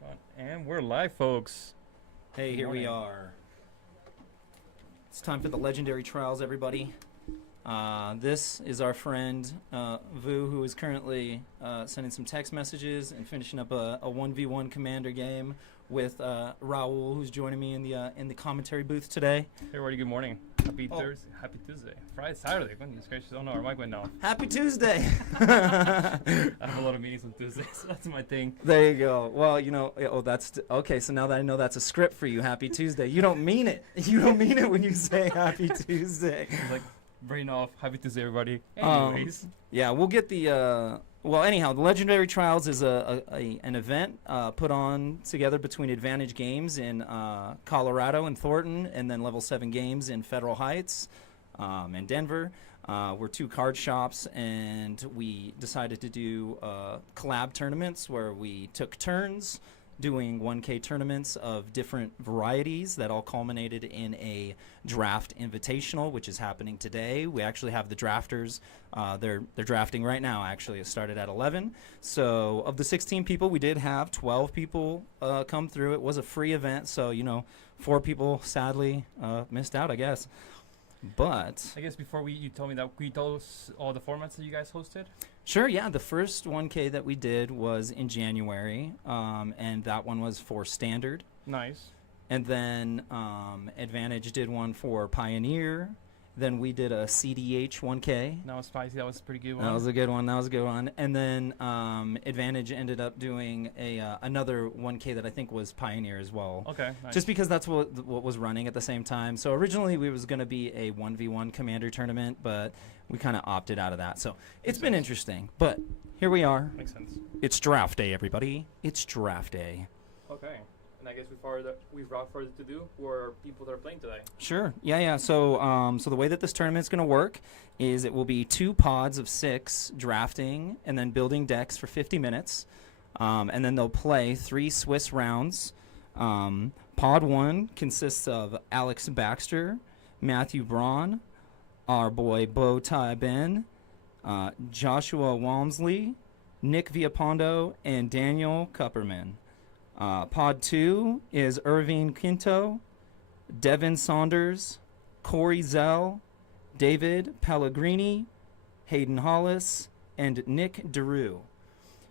God. And we're live, folks. Hey, here we are. It's time for the legendary trials, everybody. This is our friend Vu, who is currently sending some text messages and finishing up a 1v1 commander game with Raul, who's joining me in the commentary booth today. Hey, everybody, good morning. Happy Thursday. Happy Tuesday. Friday, Saturday. Goodness gracious. Oh no, our mic went off. Happy Tuesday! I have a lot of meetings on Tuesdays, so that's my thing. There you go. Well, that's okay. So now that I know that's a script for you, Happy Tuesday. You don't mean it. You don't mean it when you say Happy Tuesday. It's like, brain off. Happy Tuesday, everybody. Anyways. Yeah, we'll get the. Well, anyhow, the Legendary Trials is an event put on together between Advantage Games in Colorado and Thornton, and then Level 7 Games in Federal Heights and Denver. We're two card shops, and we decided to do collab tournaments where we took turns doing 1K tournaments of different varieties that all culminated in a draft invitational, which is happening today. We actually have the drafters. They're drafting right now, actually. It started at 11. So of the 16 people, we did have 12 people come through. It was a free event, so, 4 people sadly missed out, I guess. But I guess before you told me that, can you tell us all the formats that you guys hosted? Sure, yeah. The first 1K that we did was in January, and that one was for Standard. Nice. And then Advantage did one for Pioneer. Then we did a CDH 1K. That was spicy. That was a pretty good one. That was a good one. And then Advantage ended up doing another 1K that I think was Pioneer as well. Okay, nice. Just because that's what was running at the same time. So originally we was going to be a 1v1 Commander tournament, but we kind of opted out of that. So it's been interesting. But here we are. Makes sense. It's draft day, everybody. It's draft day. Okay. And I guess we've got further to do for people that are playing today. Sure. Yeah. So the way that this tournament's going to work is it will be 2 pods of 6 drafting and then building decks for 50 minutes. And then they'll play 3 Swiss rounds. Pod 1 consists of Alex Baxter, Matthew Braun, our boy Bo Tai Ben, Joshua Walmsley, Nick Villapondo, and Daniel Kupperman. Pod 2 is Irving Quinto, Devin Saunders, Corey Zell, David Pellegrini, Hayden Hollis, and Nick DeRue.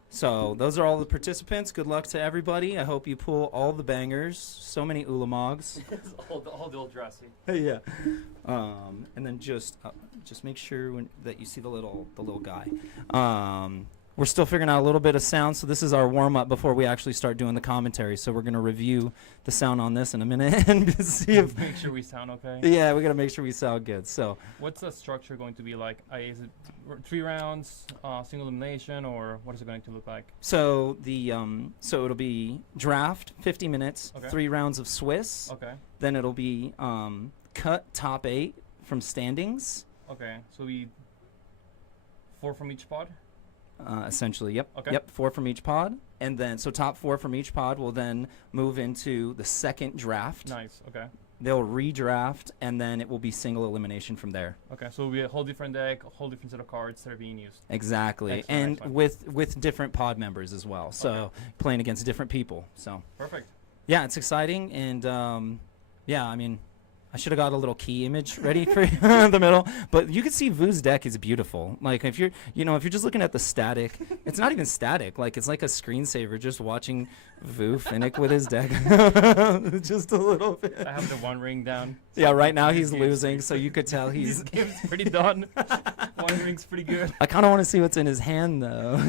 So those are all the participants. Good luck to everybody. I hope you pull all the bangers. So many Ulamogs. all the old dressy. Yeah. And then just make sure that you see the little guy. We're still figuring out a little bit of sound, so this is our warm-up before we actually start doing the commentary. So we're going to review the sound on this in a minute and see if... Make sure we sound okay. Yeah, we got to make sure we sound good. So what's the structure going to be like? Is it 3 rounds, single elimination, or what is it going to look like? So so it'll be draft, 50 minutes, Okay. 3 rounds of Swiss. Okay. Then it'll be cut top 8 from standings. Okay, so 4 from each pod? Essentially, yep. Okay. Yep, 4 from each pod. And then, so top 4 from each pod will then move into the second draft. Nice, okay. They'll redraft, and then it will be single elimination from there. Okay, so it'll be a whole different deck, a whole different set of cards that are being used. Exactly. Excellent, And excellent. with different pod members as well. So Okay. playing against different people. So Perfect. yeah, it's exciting. And yeah, I mean, I should have got a little key image ready for the middle, but you can see Vu's deck is beautiful. Like if you're just looking at the static, it's not even static. Like it's like a screensaver just watching Vu finick with his deck, just a little bit. I have the 1 ring down. Yeah, right now This he's game's losing, pretty- so you could tell This he's. game's pretty done. 1 ring's pretty good. I kind of want to see what's in his hand though.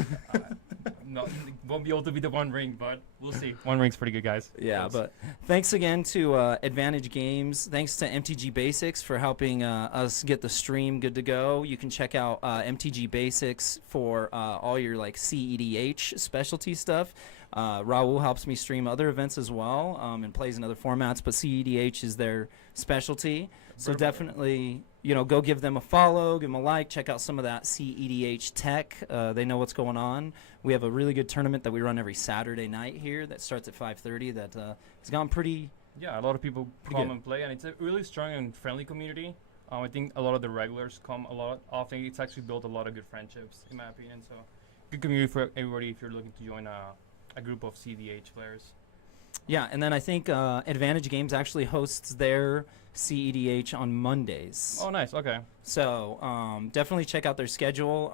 No, won't be able to be the 1 ring, but we'll see. 1 ring's pretty good, guys. Yeah, Close. but thanks again to Advantage Games. Thanks to MTG Basics for helping us get the stream good to go. You can check out MTG Basics for all your like CEDH specialty stuff. Raul helps me stream other events as well and plays in other formats, but CEDH is their specialty. So Perfect. definitely, go give them a follow, give them a like, check out some of that CEDH tech. They know what's going on. We have a really good tournament that we run every Saturday night here that starts at 5:30 that has gone pretty... Yeah, a lot of people Pretty come good. and play, and it's a really strong and friendly community. I think a lot of the regulars come a lot often. It's actually built a lot of good friendships, in my opinion. So, good community for everybody if you're looking to join a group of CDH players. Yeah, and then I think Advantage Games actually hosts their CEDH on Mondays. Oh, nice. Okay. So definitely check out their schedule.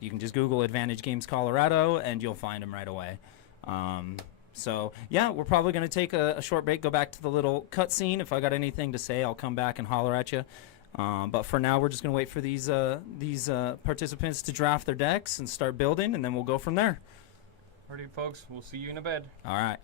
You can just Google Advantage Games Colorado, and you'll find them right away. So yeah, we're probably going to take a short break, go back to the little cutscene. If I got anything to say, I'll come back and holler at you. But for now, we're just going to wait for these participants to draft their decks and start building, and then we'll go from there. Alrighty, folks. We'll see you in a bed. All right.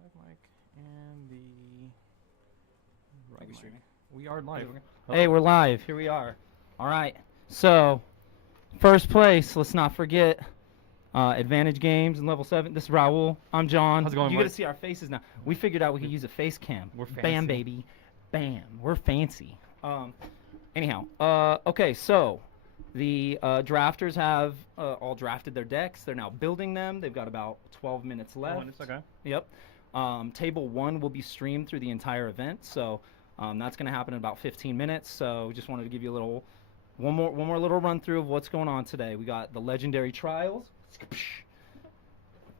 Left mic and the right Are we mic. streaming? We are live. Hey, we're live. Here we are. All right. So, first place. Let's not forget Advantage Games in level 7. This is Raul. I'm John. How's it going, You got to Mike? see our faces now. We figured out we could use a face cam. We're fancy. Bam, baby. Bam. We're fancy. Anyhow. Okay. So, the drafters have all drafted their decks. They're now building them. They've got about 12 minutes left. Oh, it's okay. Yep. Table 1 will be streamed through the entire event, so that's going to happen in about 15 minutes. So just wanted to give you a little, one more little run through of what's going on today. We got the Legendary Trials.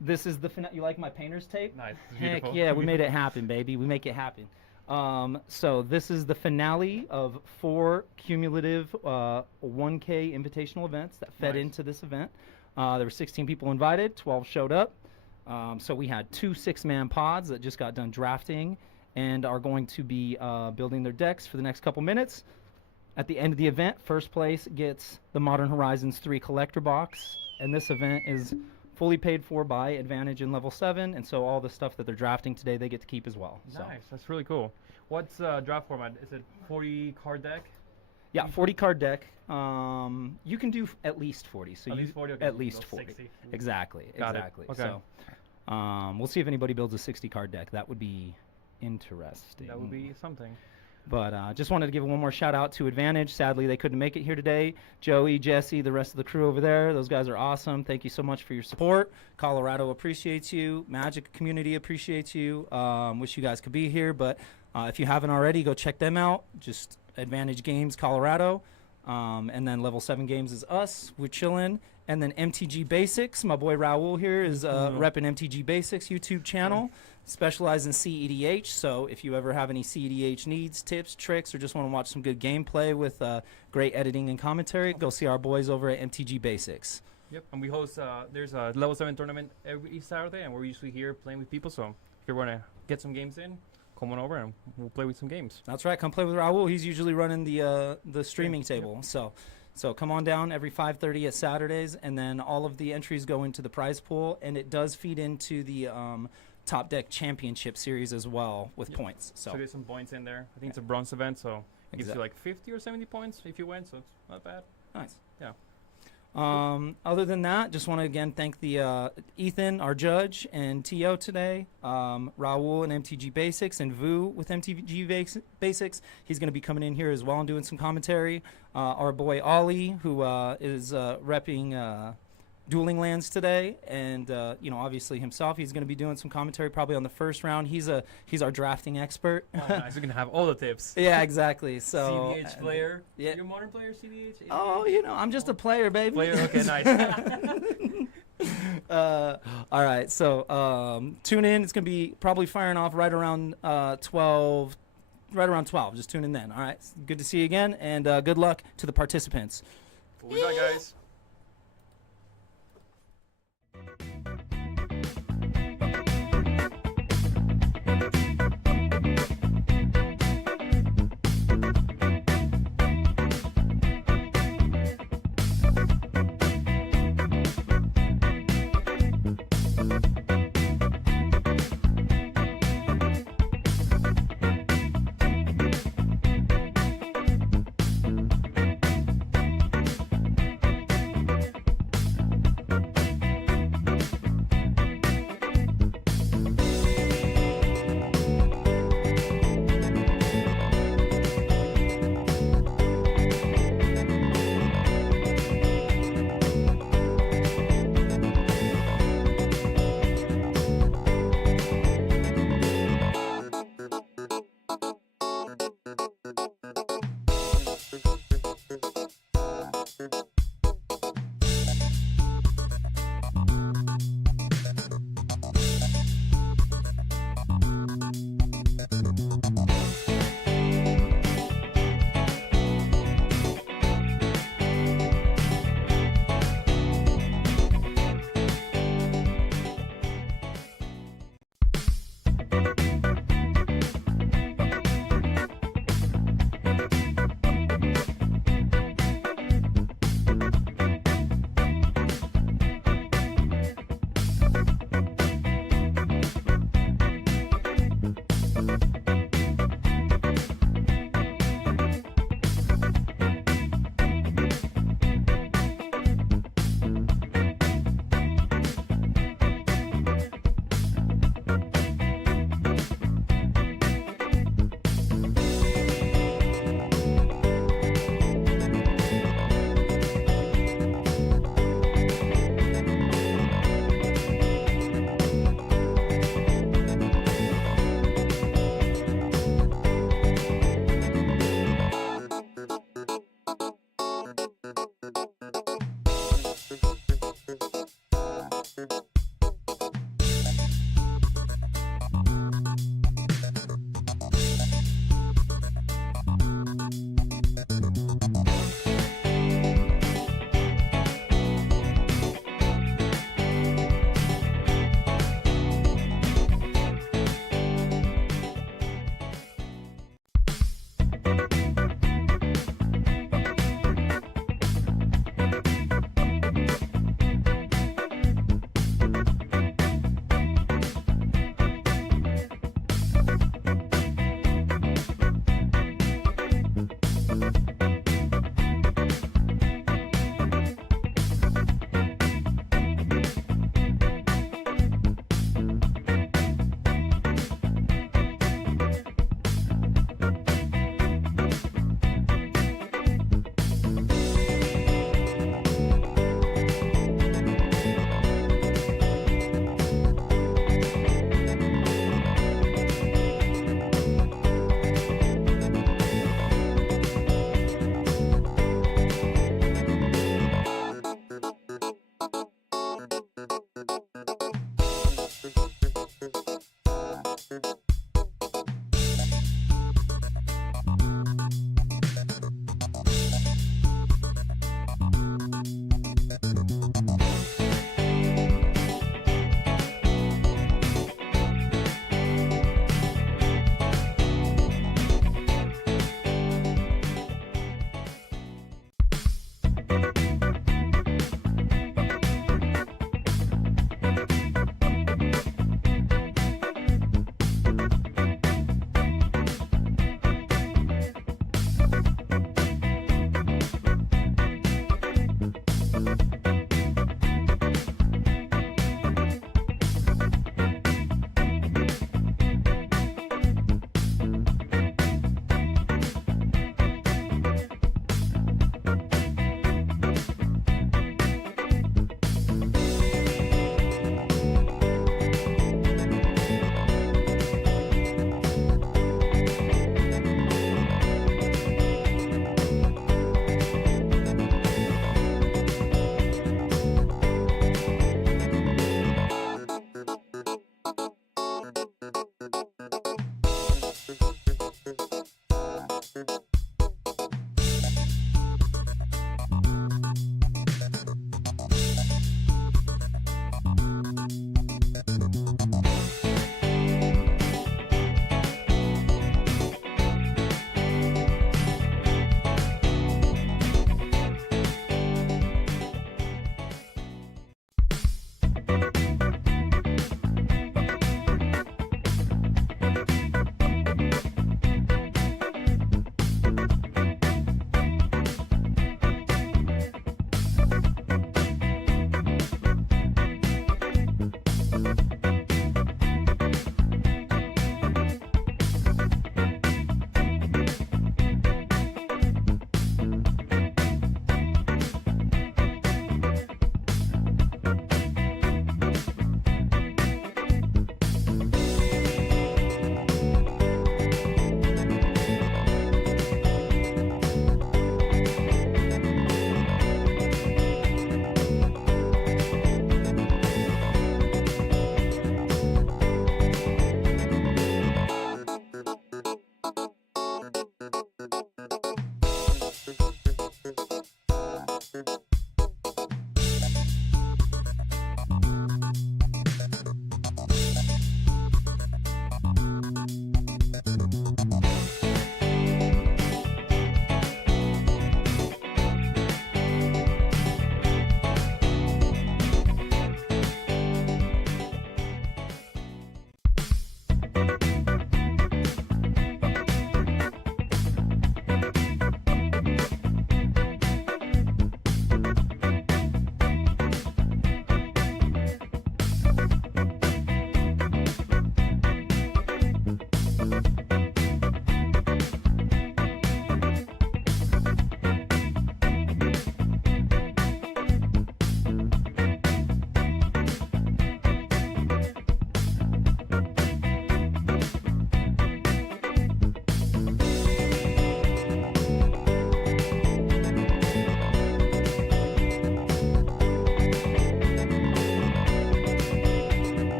This is the you like my painter's tape? Nice. It's Heck beautiful. yeah, we made it happen, baby. We make it happen. So this is the finale of 4 cumulative 1K invitational events that fed Nice. into this event. There were 16 people invited, 12 showed up. So we had 2 6-man pods that just got done drafting and are going to be building their decks for the next couple minutes. At the end of the event, first place gets the Modern Horizons 3 collector box, and this event is fully paid for by Advantage in level 7, and so all the stuff that they're drafting today they get to keep as well. So, Nice. That's really cool. What's draft format? Is it 40 card deck? yeah, 40 card deck. You can do at least 40. So At you least 40? Okay, at so least go 40. 60. Exactly. Got it. Exactly. Okay. So we'll see if anybody builds a 60 card deck. That would be interesting. That would be something. But just wanted to give one more shout out to Advantage. Sadly, they couldn't make it here today. Joey, Jesse, the rest of the crew over there, those guys are awesome. Thank you so much for your support. Colorado appreciates you. Magic community appreciates you. Wish you guys could be here, but if you haven't already, go check them out. Just Advantage Games Colorado. And then Level 7 Games is us. We're chilling. And then MTG Basics, my boy Raul here is repping MTG Basics YouTube channel. Specialize in CEDH, so if you ever have any CEDH needs, tips, tricks, or just want to watch some good gameplay with great editing and commentary, go see our boys over at MTG Basics. Yep. And we host, there's a level 7 tournament every Saturday, and we're usually here playing with people. So if you want to get some games in, come on over and we'll play with some games. That's right. Come play with Raul. He's usually running the streaming table. So come on down every 5:30 at Saturdays, and then all of the entries go into the prize pool, and it does feed into the Top Deck Championship Series as well with Yep. points. So So there's some points in there. I think it's a bronze event, so it gives you Exact- like 50 or 70 points if you win, so it's not bad. nice. Yeah. Other than that, just want to again thank the Ethan, our judge, and T.O. today, Raul and MTG Basics, and Vu with MTG Basics. He's going to be coming in here as well and doing some commentary. Our boy Ollie, who is repping Dueling Lands today, and obviously himself, he's going to be doing some commentary probably on the first round. He's our drafting expert. Oh, nice. You can have all the tips. Yeah, exactly. So CDH player. yeah. You're a modern player, CDH? Oh, I'm just a player, baby. Player, okay, nice. All right, so tune in. It's gonna be probably firing off right around 12. Right around 12. Just tune in then. All right. Good to see you again, and good luck to the participants. What we got, guys?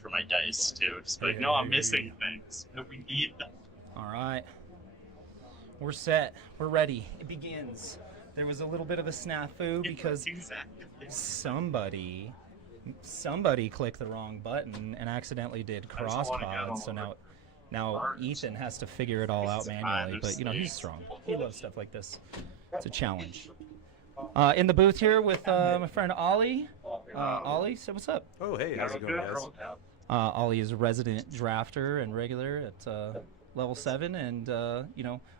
For my dice too. Just like, no, I'm missing things. No, we need them. All right. We're set. We're ready. It begins. There was a little bit of a snafu because Exactly. somebody clicked the wrong button and accidentally did I just wanna cross-pod. go So over now art. Ethan has to figure it all out manually. But you know he's Understand. strong. He loves stuff like this. It's a challenge. In the booth here with my friend Ollie. Ollie, say what's up. Oh, hey, how's it going, guys? Ollie is a resident drafter and regular at level 7, and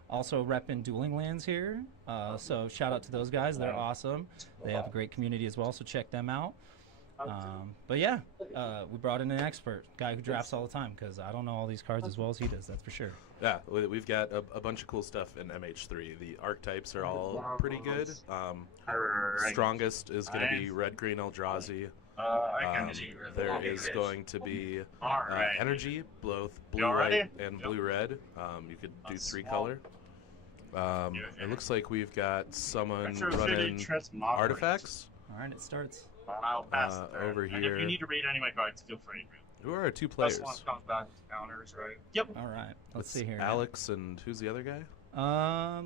also repping Dueling Lands here. So shout out to those guys; they're awesome. They have a great community as well, so check them out. But yeah, we brought in an expert, guy who drafts all the time, because I don't know all these cards as well as he does. That's for sure. Yeah, we've got a bunch of cool stuff in MH3. The archetypes are all pretty good. Strongest is going to be Red Green Eldrazi. I can see where the There lobby is going to be All right. energy, both You blue all ready? white and blue red. You could do That's 3 small. color. It looks like we've got someone Retro City running Trust Moderate. artifacts All right, it starts. I'll pass the turn. over And here. if you need to read any of my cards, feel free. Who are our 2 players? Plus one comes back with counters, right? Yep. All right, let's It's see here. Alex and who's the other guy?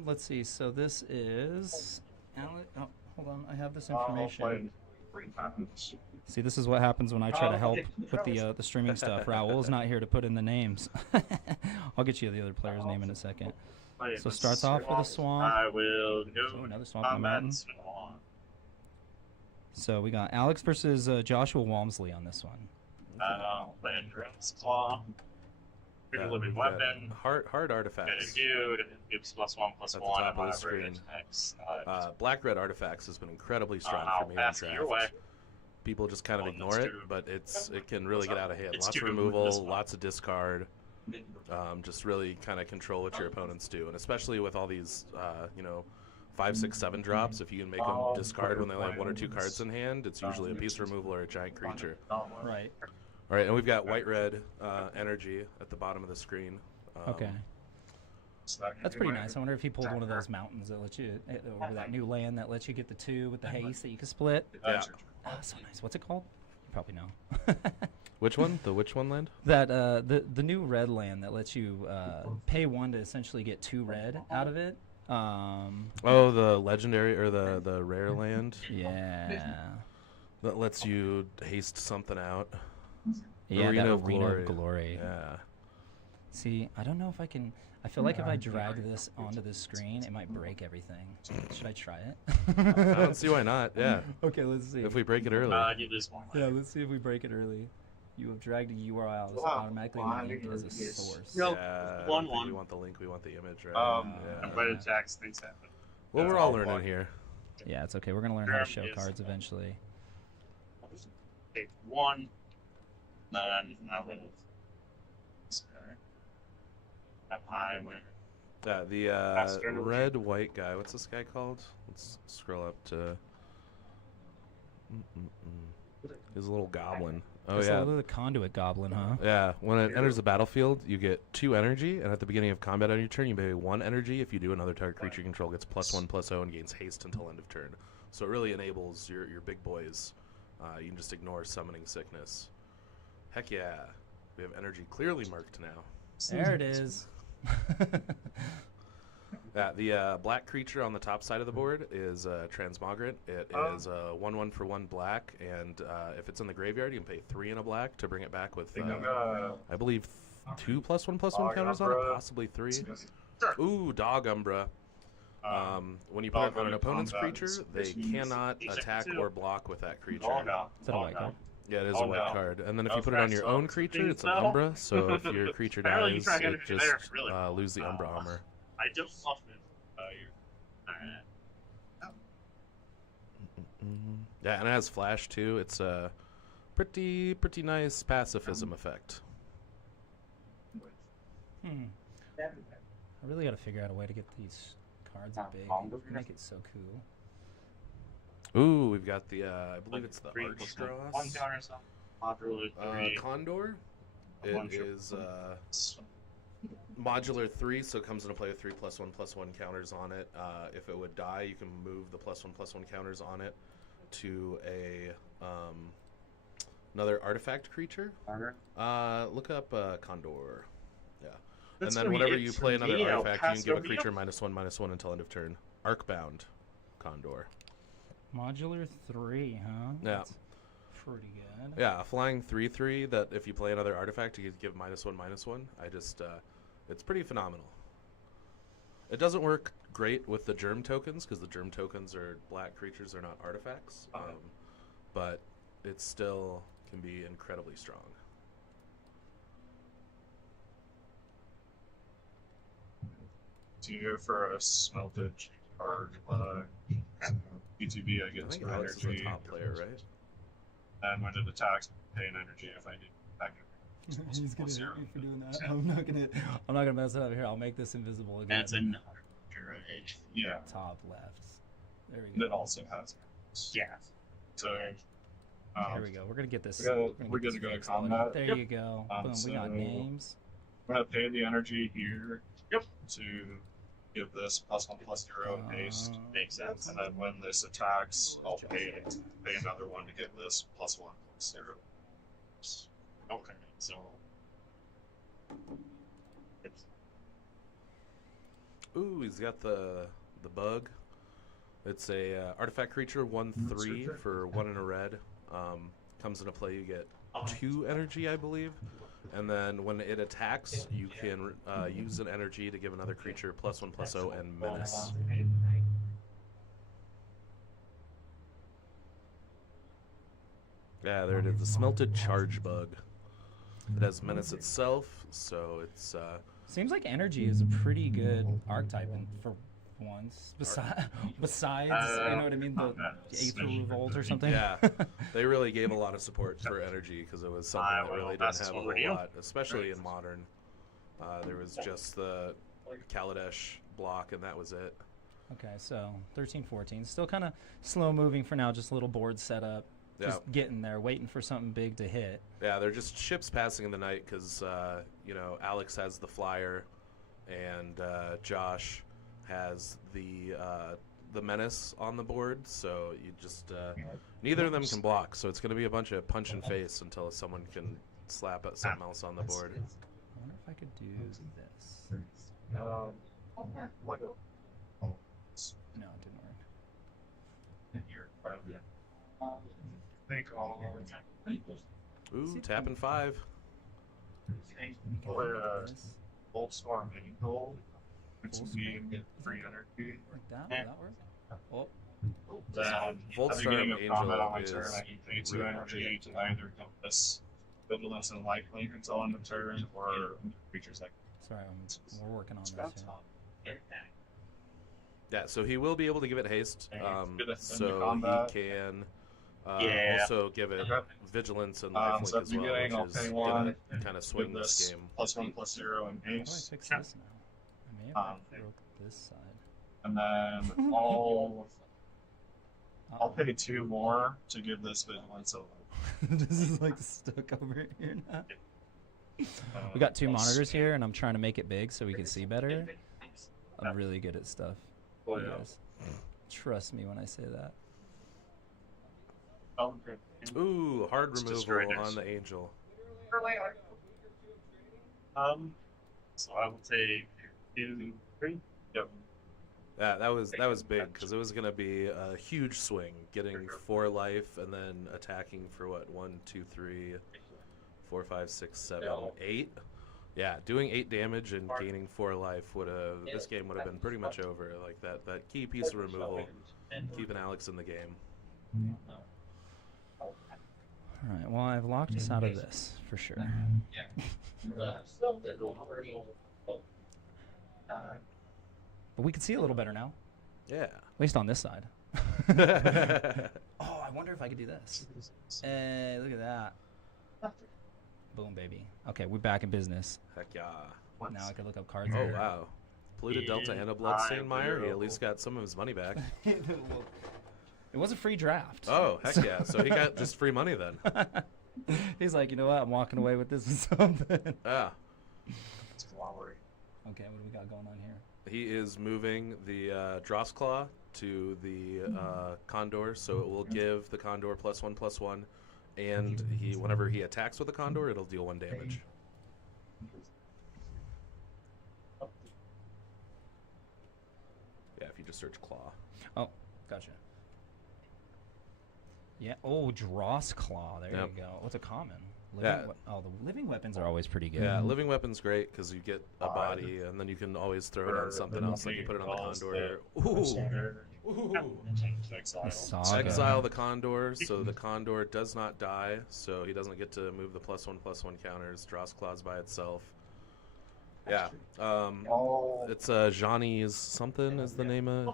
Let's see. So this is Alex. Oh, hold on. I have this I'll play information. 3 times. See, this is what happens when I try to help with the streaming stuff. Raul's not here to put in the names. I'll get you the other player's name in a second. So it starts off with a swamp. I will go. So another swamp in the mountain. Swan. So we got Alex versus Joshua Walmsley on this one. Land Drone's Claw. Pretty living we've got weapon. Hard Get a artifacts. dude. Gives +1/+1 At the top and of the whatever screen. it attacks. Black red artifacts has been incredibly strong I'll for me in pass it your way. draft. People just kind of Oh, ignore that's it, too- but it can really get out of hand. It's Lots of too good with removal, this one. lots of discard. Just really kind of control what your opponents do, and especially with all these, 5, 6, 7 drops. If you can make them discard when they only have 1 or 2 cards in hand, it's usually a piece removal or a giant creature. Right. All right, and we've got white-red energy at the bottom of the screen. Okay. That's pretty nice. I wonder if he pulled one of those mountains that lets you, or that new land that lets you get the 2 with the haste that you can split. Yeah. Oh, so nice. What's it called? You probably know. Which one? The which one land? That the new red land that lets you pay 1 to essentially get 2 red out of it. Oh, the legendary or the rare land Yeah. that lets you haste something out. Yeah, Arena that of Arena Glory. of Glory. Yeah. See, I don't know if I can. I feel like if I drag this onto the screen, it might break everything. Should I try it? I don't see why not. Yeah. Okay, let's see. If we break it early. Give this one. Yeah, let's see if we break it early. You have dragged a URL that's Wow. automatically Wow, linked as a yes. source. Nope. Yeah, I One, don't think one. we want the link, we want the image, right? Yeah. But attacks, things happen. Well, we're That's all all learning fine. here. Yeah, it's okay. We're gonna learn how to Sure, show yes. cards eventually. Take 1. Then I will. Up high where. Yeah, the Faster. red-white guy. What's this guy called? Let's scroll up to. His little goblin. Oh It's a yeah. little conduit goblin, huh? Yeah, when it enters the battlefield, you get 2 energy, and at the beginning of combat on your turn, you pay 1 energy. If you do, another target creature you control gets +1/+0 and gains haste until end of turn. So it really enables your big boys. You can just ignore summoning sickness. Heck yeah. We have energy clearly marked now. There it is. Yeah, the black creature on the top side of the board is Transmogrant. It is 1/1 for 1 black, and if it's in the graveyard, you can pay 3 in a black to bring it back with, I believe, 2 +1/+1 counters on it, possibly 3. Ooh, Dog Umbra. When you put it on an opponent's creature, they cannot attack or block with that creature. Is that a white card? Yeah, it is Oh, a white no. card. And then if That you was put it on fast, your so own creature, things it's an fell. Umbra. So if your creature Apparently you dies, try to it get it there, just really. lose the Umbra armor. I don't love it. Alright. Yeah, and it has flash too. It's a pretty nice pacifism effect. I really got to figure out a way to get these cards big. Make it so cool. Ooh, we've got the I believe it's the 3 + 1 Archdross counter something. Modular 3. Condor. One It ship. is modular 3, so it comes into play with 3 +1/+1 counters on it. If it would die, you can move the +1/+1 counters on it to a another artifact creature. Look up Condor. Yeah. That's and then gonna be whenever it you for play another me. I'll artifact, you pass can give a over to you. creature -1/-1 until end of turn. Arcbound Condor. Modular 3, huh? Yeah. That's pretty good. Yeah, a flying 3/3 that if you play another artifact, you can give -1/-1. It's pretty phenomenal. It doesn't work great with the germ tokens because the germ tokens are black creatures, they're not artifacts. But it still can be incredibly strong. Do you go for a smelted or UTB, I I guess, think for Alex is the energy. top player, right? And when it attacks, pay an energy if I do. Back He's gonna hit me for doing that. I'm not gonna mess it up here. I'll make this invisible again. That's another right. Yeah, Top left. There we go. that also has. Yeah. So Here we go. We're gonna get this. We're gonna go to fixed, buddy. combat. There you go. Boom. We got So- names. I'm gonna pay the energy here. To give this +1/+0 and haste. Makes sense. And then when this attacks, I'll pay another one to get this +1/+0. Okay, so it's Ooh, he's got the bug. It's a artifact creature, 1/3 for 1 and a red. Comes into play, you get 2 energy, I believe. And then when it attacks, you can use an energy to give another creature +1/+0 and menace. Yeah, there it is. The smelted charge bug. It has menace itself, so it's Seems like energy is a pretty good archetype for once. Besides, you know what I mean, the Aether Revolt or something. yeah. They really gave a lot of support for energy because it was something that really didn't have a whole lot, especially in modern. There was just the Kaladesh block, and that was it. Okay, so 13-14, still kind of slow moving for now. Just a little board setup. Yeah. Just getting there, waiting for something big to hit. Yeah, they're just ships passing in the night because, Alex has the flyer and Josh has the menace on the board. So you just, neither of them can block. So it's going to be a bunch of punch and face until someone can slap at something else on the board. I wonder if I could do this. Um, No, it didn't work. think I'll Ooh, tapping 5. Okay, Or, look at this. Voltstorm Eagle. It's be free energy. Like that? Will that work? Oh, Then, at the Voltstorm beginning of Angel combat on my is turn, I can pay 2 really energy to either compass vigilance and lifelink until end of turn, or creatures like sorry, we're working on this here. Yeah, so he will be able to give it haste. Good at So combat. he can Yeah. also give it Okay. vigilance and So lifelink at as the well, beginning, I'll which is pay going 1, to kind of swing give this this game. +1/+0 and How do I haste. fix this now? I may have broke this side. And then I'll pay 2 more to give this vigilance a This is like stuck over here now. We got 2 monitors here, and I'm trying to make it big so we can see better. I'm really good at stuff. Oh, you yeah. guys. Trust me when I say that. Ooh, hard It's removal destroyers. on the angel. So I will take 2, 3. Yep. Yeah, that was big because it was gonna be a huge swing, getting 4 life and then attacking for what 1, 2, 3, 4, 5, 6, 7, 8. Yeah, doing 8 damage and gaining 4 life would have this game would have been pretty much over. Like that key piece of removal, keeping Alex in the game. All right. Well, I've locked us out of this for sure. But we can see a little better now, Yeah. at least on this side. Oh, I wonder if I could do this. Hey, look at that. Boom, baby. Okay, we're back in business. Heck yeah. Now I can look up cards. Oh here. wow. Polluted Delta and a Bloodstained Mire. He at least got some of his money back. It was a free draft. Oh heck yeah! So he got just free money then. He's like, you know what? I'm walking away with this or something. Yeah. Okay, what do we got going on here? He is moving the Drossclaw to the Condor, so it will give the Condor +1/+1, and whenever he attacks with the Condor, it'll deal 1 damage. Yeah, if you just search Claw. Oh, gotcha. Yeah. Oh, Dross Claw. There Yep. you go. What's a common? Yeah. The living weapons are always pretty good. Yeah, living weapon's great because you get a body, and then you can always throw it on something else, like you put it on the Condor. Ooh. The Saga. Exile the Condor, so the Condor does not die, so he doesn't get to move the +1/+1 counters. Draws claws by itself. Yeah, it's Johnny's something is the name of.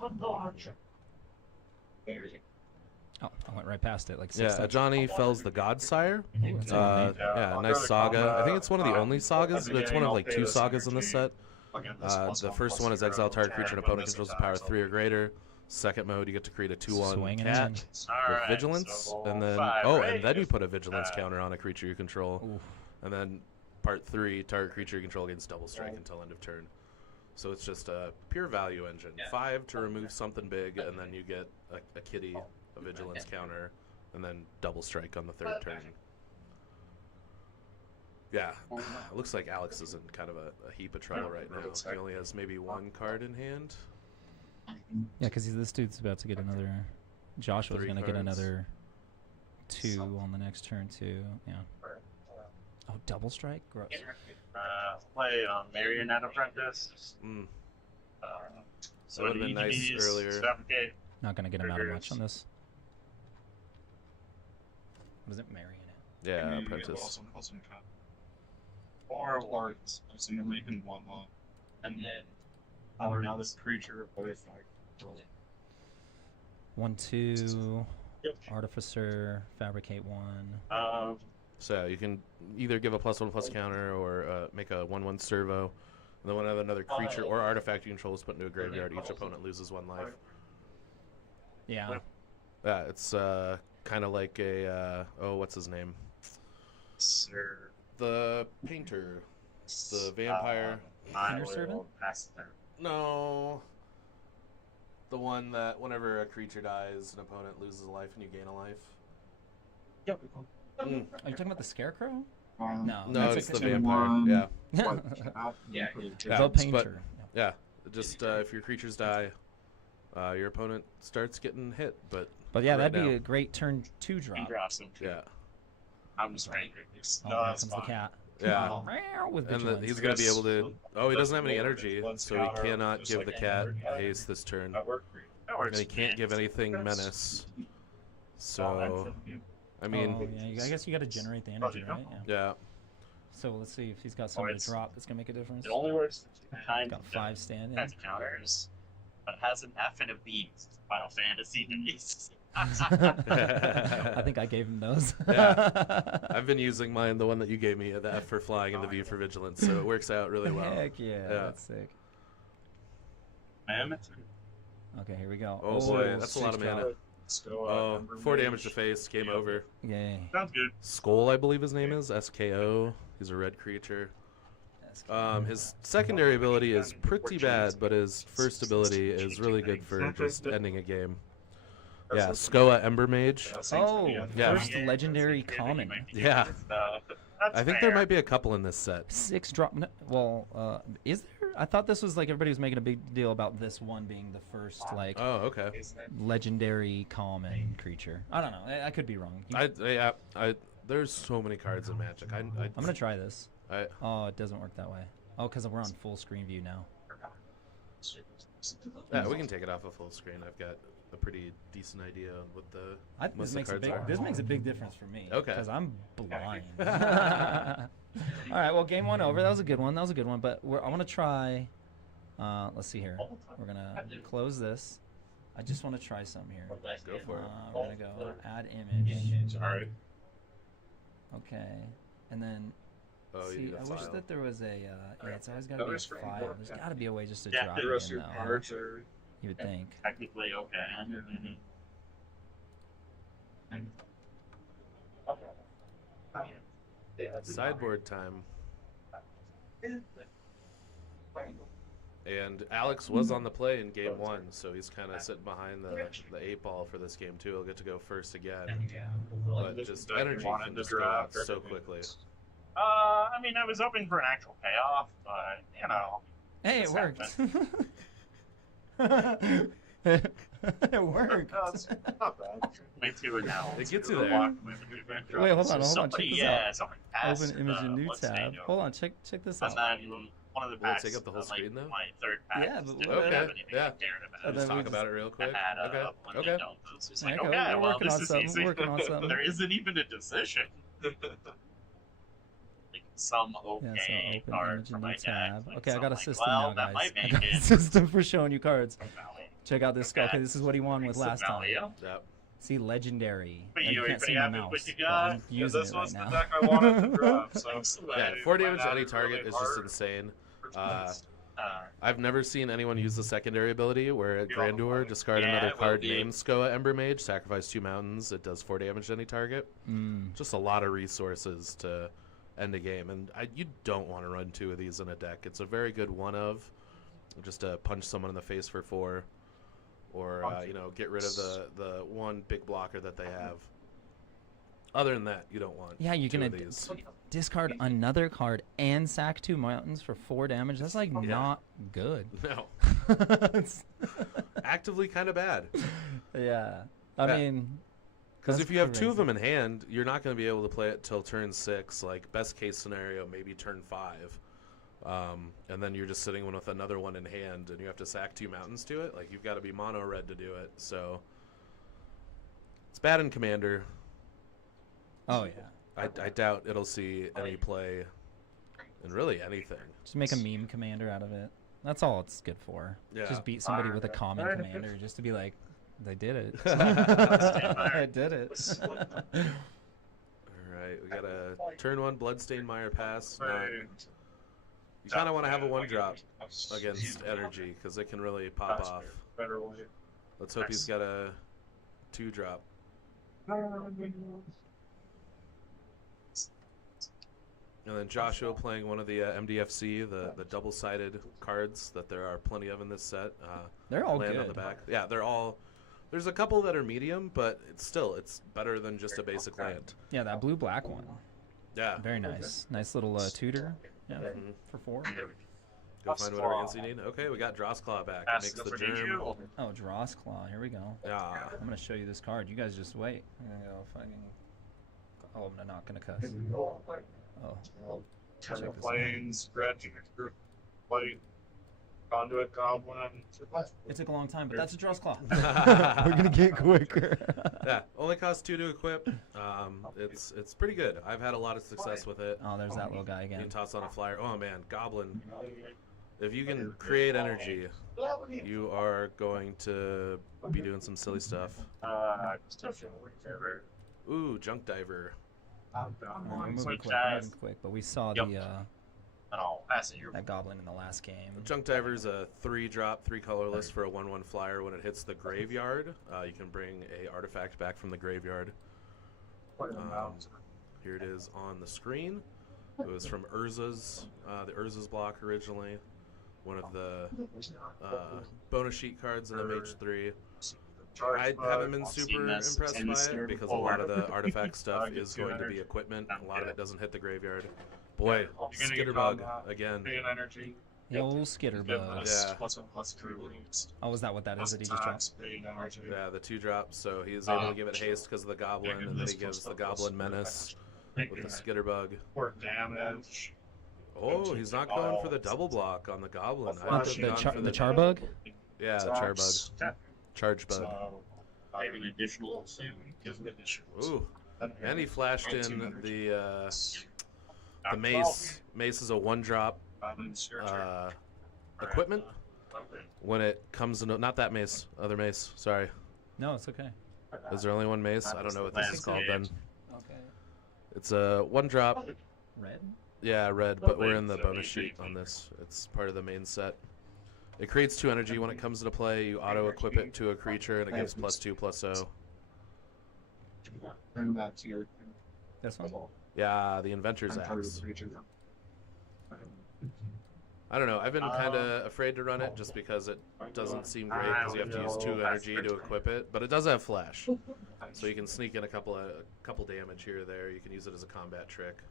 Oh, I went right past it. Like Yeah, 6 times. Johnny fells the Godsire. Ooh, that's a good name. Yeah, nice saga. I think it's one of the only sagas. It's one of like 2 sagas in this set. The first one is exile target creature and opponent controls a power 3 or greater. Second mode, you get to create a 2/1 Swinging cat in. with Alright, vigilance, so and then 5, oh, right? and then you put a vigilance counter on a creature you control, Oof. and then part 3, target creature you control gains double strike until end of turn. So it's just a pure value engine. 5 to remove something big, and then you get a kitty, a vigilance counter, and then double strike on the 3rd turn. Yeah, it looks like Alex is in kind of a heap of trouble right now. He only has maybe 1 card in hand. Yeah, because this dude's about to get another. Joshua's 3 going to get cards. another 2 on the next turn, too. Yeah. Oh, double strike? Gross. Play Marionette Apprentice. Mm. So That would've been nice EDBs, earlier. Suffocate. Not going to get him out of much on this. What is it? Marionette. Yeah, apprentice. Or so you're making 1 1. And then now this creature plays like 1, 2. Yep. Artificer. Fabricate 1. So yeah, you can either give a +1/+1 counter or make a 1/1 servo. And then whenever another creature or artifact you control is put into a graveyard, each opponent loses 1 life. Yeah. Yeah, it's kind of like a oh, what's his name? Sir. The painter, the vampire. Painter Servant? No, the one that whenever a creature dies, an opponent loses a life and you gain a life. Yep. Are you talking about the Scarecrow? No. No, that's it's a the different vampire. Yeah, Yeah. yeah. The but- Painter. yeah. Just if your creatures die, your opponent starts getting hit. But But yeah, right that'd be now. a great turn 2 drop. yeah, I'm just ready. Oh, No, here that's comes the fine. cat. yeah. With And vigilance. he's gonna be able to. Oh, he doesn't have any energy, Let's so he counter, cannot just give like the cat any haste this turn, That worked for you. That and works. he can't give anything menace. So, I mean, Oh, yeah, I guess you got to generate the energy, right? Yeah. yeah. So let's see if he's got something to it's- drop that's gonna make a difference. It only works He's got 5 stand. kinds of counters, but it has an F and a B. Final Fantasy days. I think I gave him those. Yeah. I've been using mine, the one that you gave me, the F for flying and the V for vigilance, so it works out really well. Heck yeah, Yeah. that's sick. Mammoth. Okay, here we go. Oh boy, that's a lot of six mana. drop. Oh, 4 damage to face, game over. Yay. Sounds good. Skull, I believe his name is, SKO. He's a red creature. His secondary ability is pretty bad, but his first ability is really good for just ending a game. Yeah, Skoa Ember Mage. Oh, Yeah. first legendary common. Yeah. I think there might be a couple in this set. 6 drop. No, well, is there? I thought this was like everybody was making a big deal about this one being the first like Oh, okay. legendary common creature. I don't know. I could be wrong. There's so many cards in Magic. I'm gonna try this. I, Oh, it doesn't work that way. Oh, because we're on full screen view now. yeah, we can take it off of full screen. I've got a pretty decent idea on what the This most makes a cards big. are. This makes a big difference for me. Okay. Because I'm blind. All right. Well, game 1 over. That was a good one. That was a good one. But I want to try. Let's see here. We're gonna close this. I just want to try something here. Go for it. We're gonna go add image. Alright. Okay. And then. Oh, you See, need a I wish file. that there was a. Yeah, it's always got to be a Notice for file. import, There's yeah. got to be a way just to Yeah, drop The it rest of in, your though. cards are. You would think. Technically okay. Sideboard time. And Alex was on the play in game 1, so he's kind of sitting behind the 8 ball for this game too. He'll get to go first again. But just energy can just go out so quickly. I mean, I was hoping for an actual payoff, but you know. Hey, it This worked. It worked. No, it's not bad. Me too, and now. It gets you there. Wait, hold on. Somebody, Check this yeah, out. somebody passed, Open image in new what's his tab. name? Hold on, check this And out. then one of the Will it packs, take up the whole like, screen, though? my third pack, Yeah, just but didn't okay, have anything yeah. I cared about. And Let's then we talk about it real quick. Had, Okay. one Okay. of the It's just like, Okay, okay, we're well, working this on is something, easy. we're working on something. There isn't even a decision. Like some okay Yeah, so open card image for in my new deck. tab. Like, Okay, I so got a I'm like, system well, now, that guys. might I make got a it. system for showing you cards. Value. Check out this. Okay, this is what he won with Some last time. value. Yep. See, legendary. But Like, you you were can't see pretty my happy with mouse, what you but got? I'm using this it right was the now. deck I wanted to drop, so Excellent. Yeah, Hey, 4 might damage to not any be target really is just hard. insane. I've never seen anyone use the secondary ability where at Grandeur, discard Yeah, another it will card be. named Skoa Ember Mage, sacrifice 2 mountains, it does 4 damage to any target. Just a lot of resources to end a game, and you don't want to run 2 of these in a deck. It's a very good one of, just to punch someone in the face for 4, or you know, get rid of the one big blocker that they have. Other than that, you don't want. Yeah, you're 2 gonna of these. discard another card and sack 2 mountains for 4 damage. That's like not good. No, actively kind of bad. Yeah, I Yeah. mean, Because that's if you have 2 of crazy. them in hand, you're not going to be able to play it till turn 6. Like best case scenario, maybe turn 5, and then you're just sitting with another one in hand, and you have to sack 2 mountains to it. Like you've got to be mono red to do it. So it's bad in Commander. Oh yeah, I doubt it'll see any play in really anything. just make a meme commander out of it. That's all it's good for. Yeah. Just beat somebody with a common commander, just to be like, they did it. I did it. All right, we got a turn 1 Bloodstained Mire pass. You kind of want to have a 1-drop against energy because it can really pop off. Better way. Let's hope he's got a 2-drop. And then Joshua playing one of the MDFC, the double-sided cards that there are plenty of in this set. They're all land good. on the back. Yeah, they're all. There's a couple that are medium, but it's better than just a basic land. Yeah, that blue-black one. Yeah. Very nice. Nice little tutor. Yeah, Mhm. for 4. Go find whatever ants you need. Okay, we got Dross Claw back. It makes the germ. Oh, Dross Claw. Here we go. Yeah. I'm gonna show you this card. You guys just wait. I'm gonna go fucking. Oh, I'm not gonna cuss. Oh, check this out. Planes, scratching, plate, conduit, goblin. It took a long time, but that's a Dross Claw. We're gonna get quicker. Yeah, only costs 2 to equip. It's pretty good. I've had a lot of success with it. Oh, there's that little guy You again. can toss on a flyer. Oh man, Goblin. If you can create energy, you are going to be doing some silly stuff. Ooh, Junk Diver. We're moving quick, but we saw the I'll pass it your that goblin in the last game. Junk Diver's a 3-drop, 3 colorless for a 1/1 flyer. When it hits the graveyard, you can bring a artifact back from the graveyard. Here it is on the screen. It was from Urza's, the Urza's block originally. One of the bonus sheet cards in the Mage 3. I haven't been super impressed by it because a lot of the artifact stuff is going to be equipment. A lot of it doesn't hit the graveyard. Boy, Skitterbug again. Energy. The old Skitterbug. Yeah. Oh, is that what that is that he just dropped? Yeah, the 2-drop, so he's able to give it haste because of the Goblin, and then he gives the Goblin Menace with the Skitterbug. Or damage. Oh, he's not going for the double block on the Goblin. I Not would've the, gone for the Charbug? Yeah, the Charbug. Charge Bug. maybe an additional soon. Give an additional. Ooh, and he flashed in the mace. Mace is a 1-drop equipment. When it comes to not that mace, other mace. Sorry, No, it's okay. is there only one mace? I don't know what this is called then. Okay. It's a 1-drop. Red? Yeah, red, but we're in the bonus sheet on this. It's part of the main set. It creates 2 energy when it comes into play. You auto-equip it to a creature, and it gives +2/+0. Bring that to your This one? Yeah, the Inventor's Axe. I don't know. I've been kind of afraid to run it just because it doesn't seem great because you have to use 2 energy to equip it. But it does have flash, so you can sneak in a couple damage here or there. You can use it as a combat trick.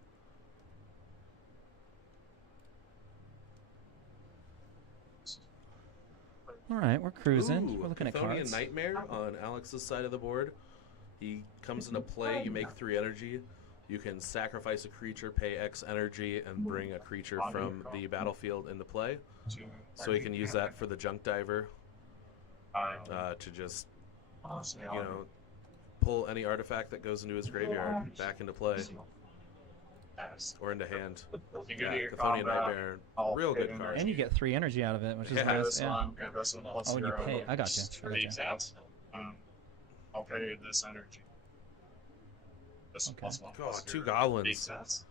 All right, we're cruising. Ooh, We're looking at Chthonian cards. Nightmare on Alex's side of the board. He comes into play. You make 3 energy. You can sacrifice a creature, pay X energy, and bring a creature from the battlefield into play. So he can use that for the Junk Diver to just, pull any artifact that goes into his graveyard back into play or into hand. Yeah, Chthonian Nightmare, real good card. And you get 3 energy out of it, which is Yeah, nice. Yeah. Oh, and you pay. I got you. I'll pay this energy. This Okay. plus one Oh, plus 2 your goblins. big sets.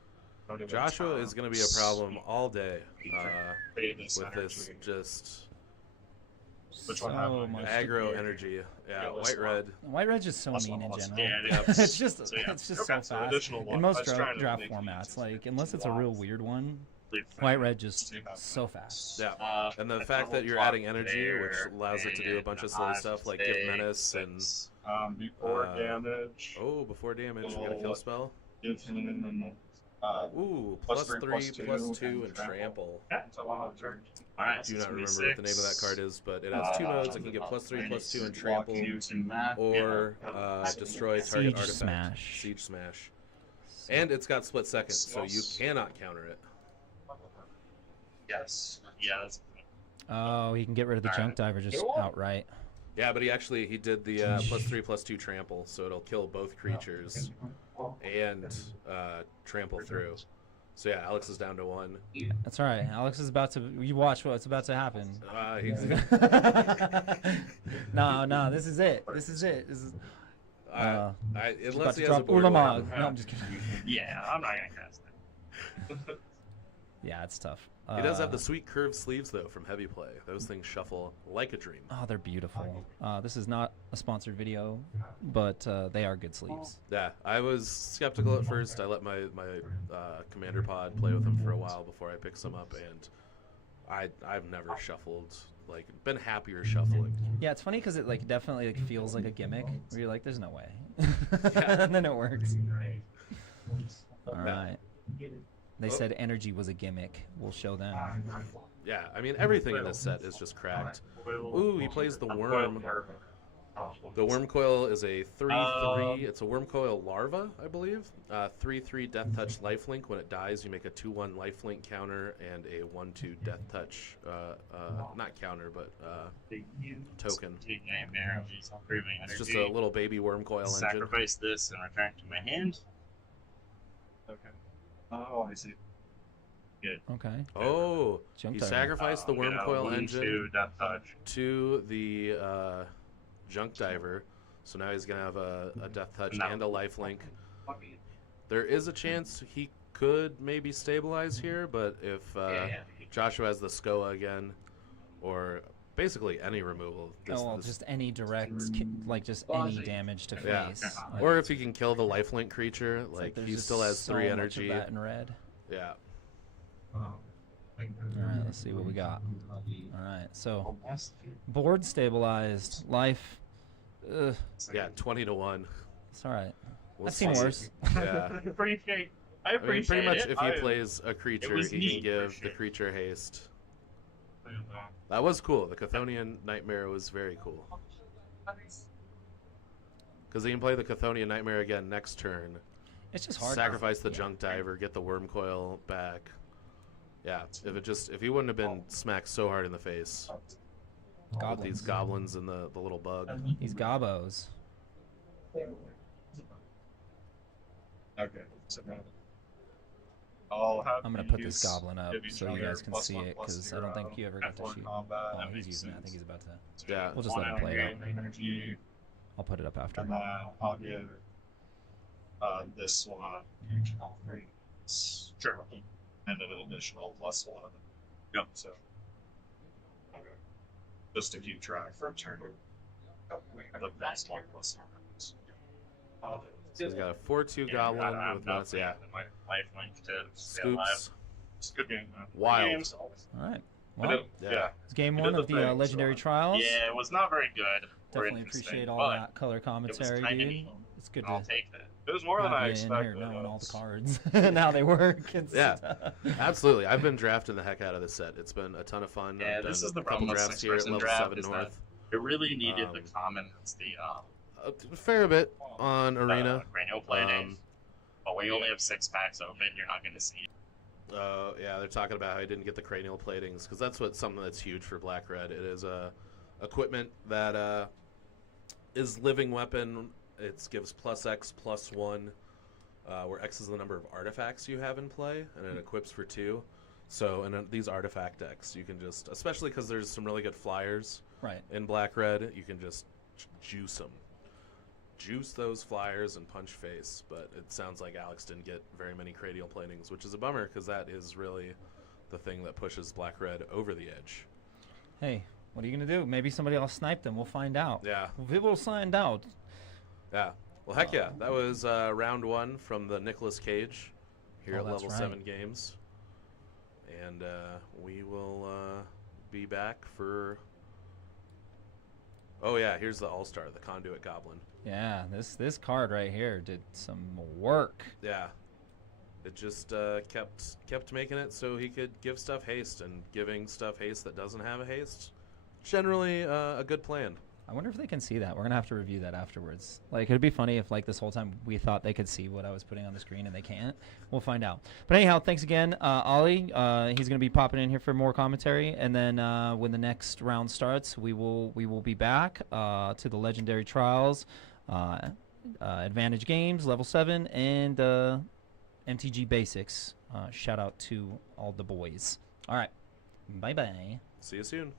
Joshua is going to be a problem all day with this just So much. aggro energy. Yeah, white-red. White red's just so mean in general. Yeah, it's just So, yeah. it's just Okay, so so fast. additional one. In most I was trying to draft make it formats, easy. like unless it's a real weird one, white red just so fast. Yeah, and the fact that you're adding energy, which allows it to do a bunch of silly stuff like give menace and before damage. oh, before damage, you get a kill spell. Give him Ooh, Plus plus three, three, plus plus two, two, and trample. Alright, I do not remember what the name of that card is, but it has two modes. It can get plus three, plus two, and trample, or destroy target Siege artifact. smash. Siege smash. And it's got split second, so you cannot counter it. Yes. Yeah, that's Oh, he can get rid of the junk diver just outright. Yeah, but he did the plus three, plus two trample, so it'll kill both creatures and trample through. So yeah, Alex is down to one. That's all right. Alex is about to. You watch what's about to happen. No, this is it. This is it. This is. She's about unless to he has a drop board Ulamog. one. No, I'm just kidding. yeah, I'm not gonna cast it. Yeah, it's tough. He does have the sweet curved sleeves though from heavy play. Those things shuffle like a dream. Oh, they're beautiful. This is not a sponsored video, but they are good sleeves. Yeah, I was skeptical at first. I let my commander pod play with them for a while before I picked some up, and I've never shuffled, like, been happier shuffling. Yeah, it's funny because it like definitely like feels like a gimmick. Where you're like, there's no way, and then it works. All right. They said energy was a gimmick. We'll show them. Yeah, I mean everything in this set is just cracked. Ooh, he plays the worm. The worm coil is a 3/3. It's a worm coil larva, I believe. 3/3 death touch lifelink. When it dies, you make a 2/1 lifelink counter and a 1/2 death touch. Not counter, but token. It's just a little baby worm coil engine. Sacrifice this and return it to my hand. Okay. Oh, I see. Okay. Oh, Junk you diver. sacrifice the worm coil engine Death touch. to the junk diver, so now he's gonna have a death touch and a lifelink. There is a chance he could maybe stabilize here, but if Joshua has the SCOA again, or basically any removal, Just any direct, like just any damage to yeah, face. or if he can kill the lifelink creature, It's like there's he just still has so 3 much energy. Of that in red. Yeah. All right, let's see what we got. All right, so board stabilized, life. Ugh, Yeah, 20 to 1. it's all right. We'll I've seen see. worse. Yeah. I I mean, appreciate pretty much it. if he plays a creature, was he neat can for give the sure. creature haste. That was cool. The Chthonian Nightmare was very cool. Because he can play the Chthonian Nightmare again next turn. It's just hard. Sacrifice the junk diver, get the worm coil back. Yeah, if he wouldn't have been smacked so hard in the face with these goblins and the little bug. These gobos. Okay. So I'll have I'm gonna you put this use goblin up give each so you other guys can see +1 it, plus because I don't think you ever got to F1 shoot. combat. Oh, That he's makes using it. I think sense. he's about to. Yeah. We'll just let him play it out. Energy, I'll put it up after. and then I'll give this one sure, and an additional +1. Yep. So, okay. Just to keep track for turn. The best one +1. So he's got a 4/2 goblin with nuts. Yeah. My lifelink to stay alive. Scoops. It's a good game, man. Wild. Games. All right. I Well, did- Yeah. yeah. it's game You one did of the the thing, so- legendary trials. Yeah, it was not very good. or Definitely interesting, appreciate all but that color it was commentary, kinda dude. neat. It's good I'll to take that. It was more than I have you in here expected. knowing all the cards and how they work. And Yeah. stuff. Absolutely. I've been drafting the heck out of this set. It's been a ton of fun. Yeah, I've this done is the a couple problem with drafts here at six-person level draft 7 is that North. It really needed the Um, commons, the A fair bit on Arena. cranial plating. But when you only have 6 packs open, you're not going to see. Yeah, they're talking about how I didn't get the cranial platings because that's something that's huge for Black Red. It is equipment that is living weapon. It gives +X/+1, where X is the number of artifacts you have in play, and it equips for 2. So, and these artifact decks, you can just, especially because there's some really good flyers Right. in Black Red, you can just juice them. juice those flyers and punch face, but it sounds like Alex didn't get very many cranial planings, which is a bummer because that is really the thing that pushes Black-Red over the edge. Hey, what are you going to do? Maybe somebody else sniped them. We'll find out. Yeah. We will find out. Yeah. Well, heck yeah. That was round 1 from the Nicolas Cage here at that's Level right. 7 Games. And we will be back for... Oh, yeah, here's the All-Star, the Conduit Goblin. Yeah, this card right here did some work. Yeah. It just kept making it so he could give stuff haste, and giving stuff haste that doesn't have a haste, generally a good plan. I wonder if they can see that. We're going to have to review that afterwards. Like, it'd be funny if, like, this whole time we thought they could see what I was putting on the screen and they can't. We'll find out. But anyhow, thanks again, Ollie. He's going to be popping in here for more commentary. And then when the next round starts, we will be back to the Legendary Trials, Advantage Games, Level 7, and MTG Basics. Shout out to all the boys. All right. Bye-bye. See you soon.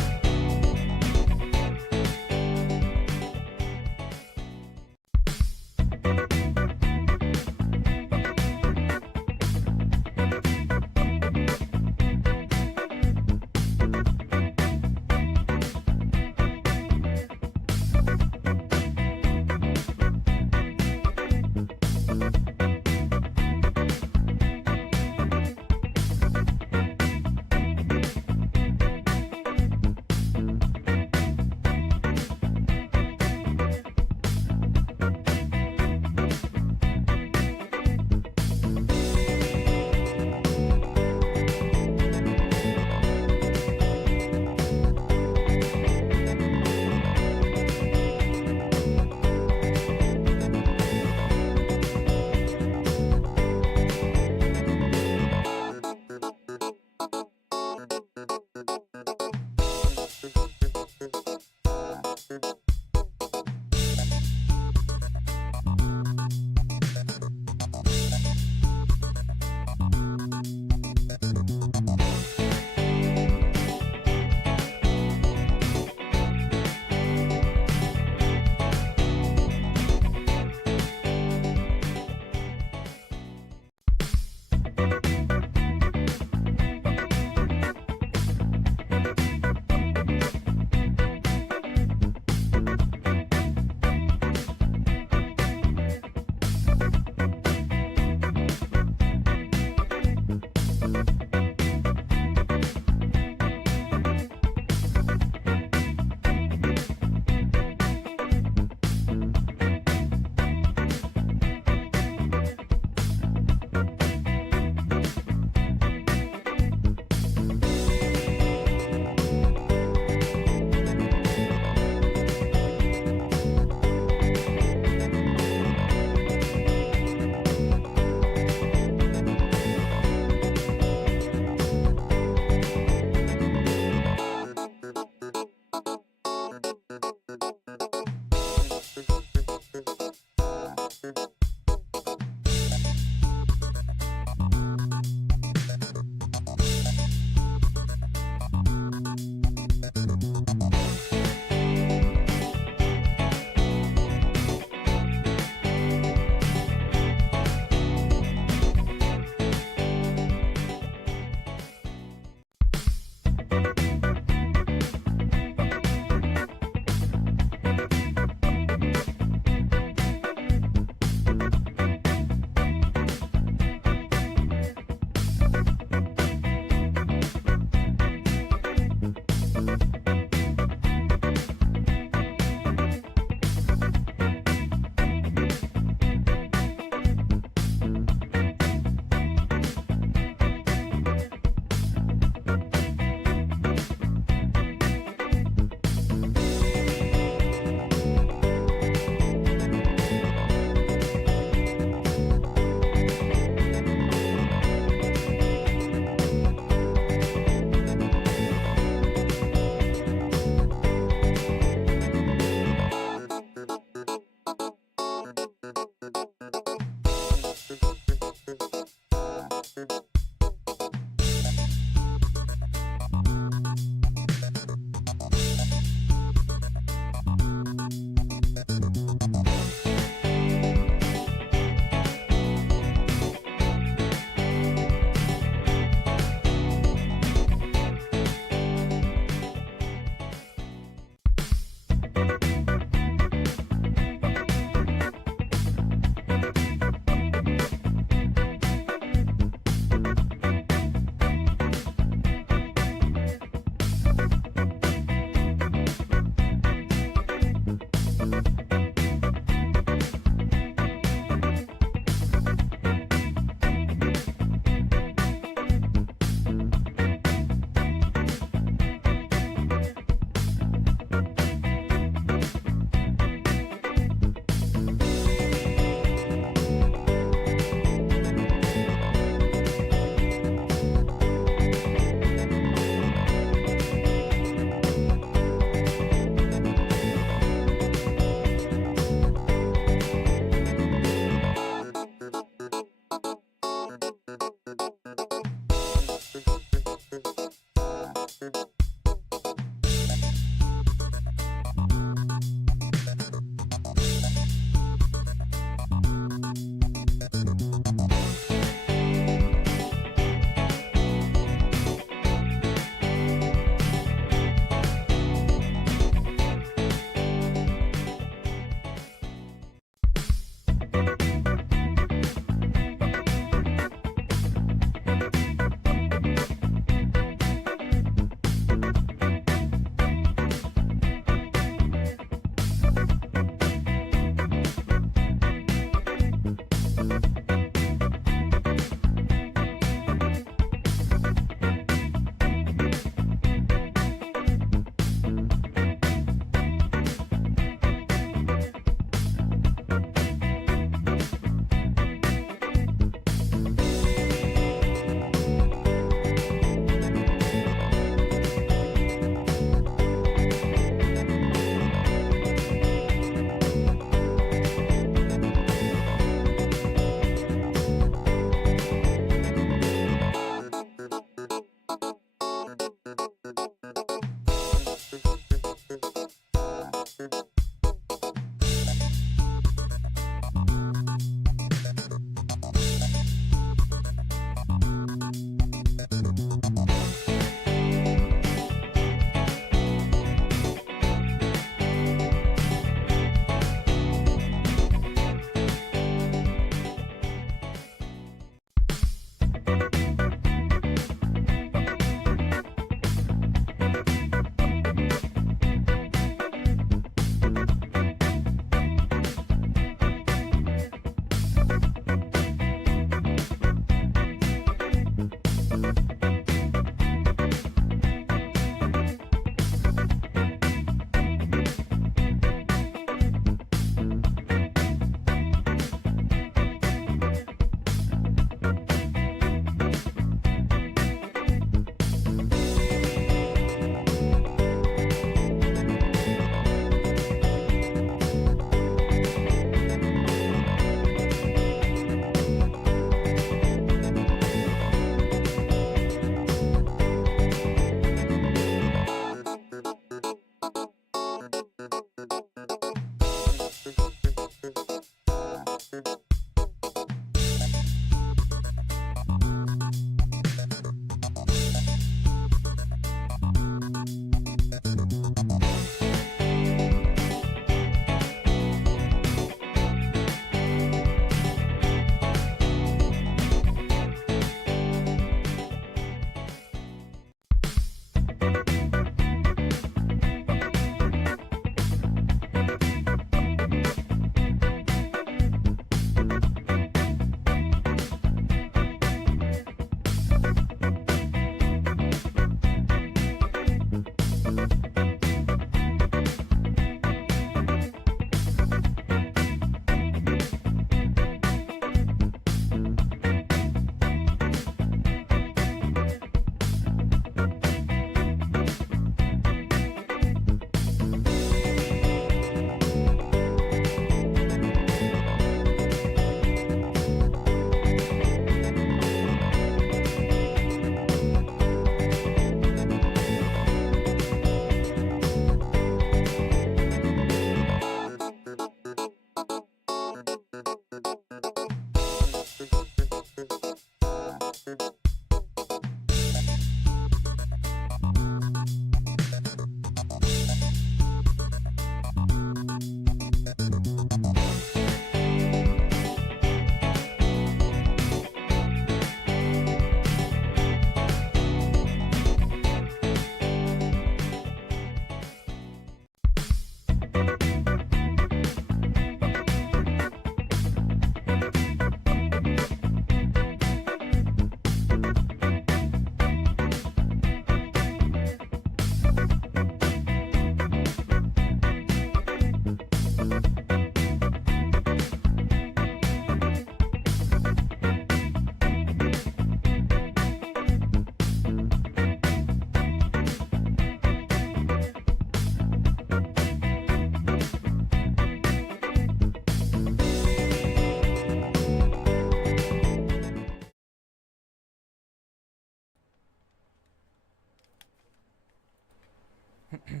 Hello,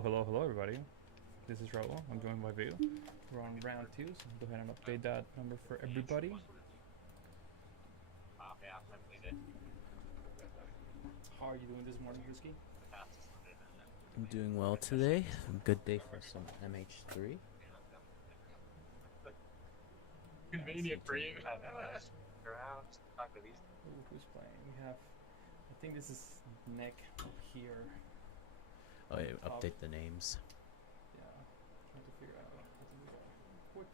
hello, hello, everybody. This is Raul. I'm joined by Vu. We're on round 2, so go ahead and update that number for everybody. How are you doing this morning, Risky? I'm doing well today. Good day for some MH3. Convenient for you. Ooh, who's playing? We have, I think this is Nick here. Oh, yeah, update the names. Yeah, trying to figure out how to do that quick.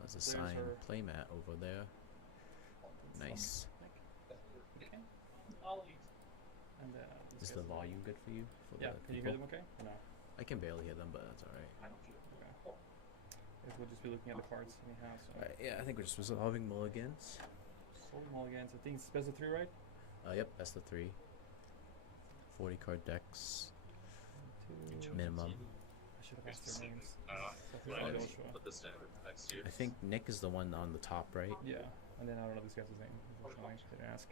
There's a There's signed her- playmat over there. Nice. Okay. And Is the volume good for you? For yeah, the can you people? hear them okay? Or no? I can barely hear them, but that's alright. Okay. Guess we'll just be looking at the cards anyhow. So. Alright, yeah, I think we're just resolving mulligans. Soul mulligans. I think it's best of 3, right? Yep, that's the 3. 40 card decks, 2. minimum. I should have asked their names. Fine. Put this down next to you. I think Nick is the one on the top right. Yeah, and then I don't know this guy's name. Unfortunately, didn't ask.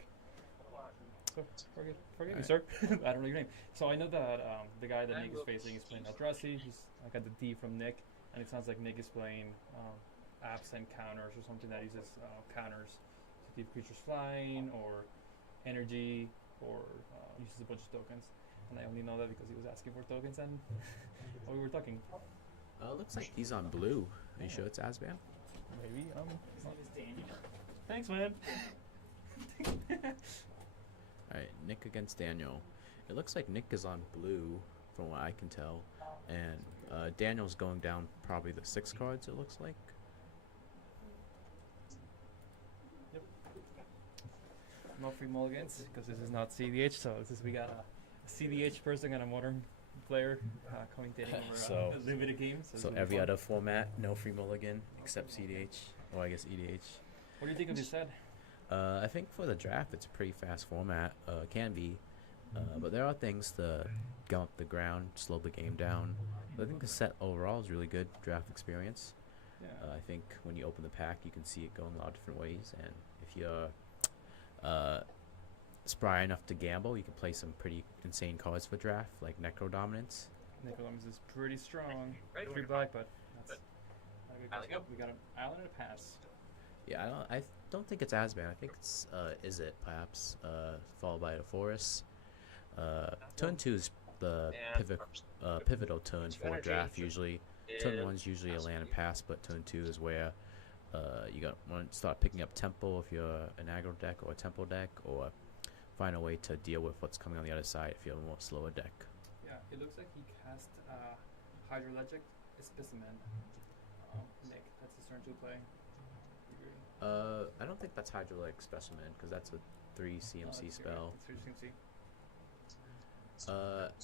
So forgive me, Alright. sir. I don't know your name. So I know that the guy that Nick is facing is playing Eldrazi. He's I got the D from Nick, and it sounds like Nick is playing absent counters or something that uses counters to keep creatures flying or energy or uses a bunch of tokens. And I only know that because he was asking for tokens and while we were talking. Looks like he's on blue. Are you sure it's Asban? Maybe. His name is Daniel. Thanks, man. Alright, Nick against Daniel. It looks like Nick is on blue, from what I can tell. And Daniel's going down probably the 6 cards, it looks like. No free mulligans because this is not CDH. So this is we got a CDH person and a modern player commentating over So- a limited game. So, So every other format, no free mulligan except CDH. Or I guess EDH. What do you think of this set? I think for the draft, it's a pretty fast format. Can be. But there are things to go up the ground, slow the game down. But I think the set overall is really good draft experience. Yeah. I think when you open the pack, you can see it going a lot of different ways. And if you're spry enough to gamble, you can play some pretty insane cards for draft, like Necro Dominance. Nicolams is pretty strong. Right. 3 black, but that's not a good Alley guess. go. We got an island and a pass. Yeah, I don't think it's as bad. I think it's Is It perhaps followed by the Forest. Turn 2 is the pivotal turn for draft usually. Turn 1's usually a land and pass, but turn 2 is where you want to start picking up tempo if you're an aggro deck or a tempo deck, or find a way to deal with what's coming on the other side if you're a more slower deck. Yeah, it looks like he cast Hydrologic Specimen. Nick, that's his turn to play. You agree? I don't think that's Hydrolytic Specimen because that's a 3 CMC spell. That's 3 CMC.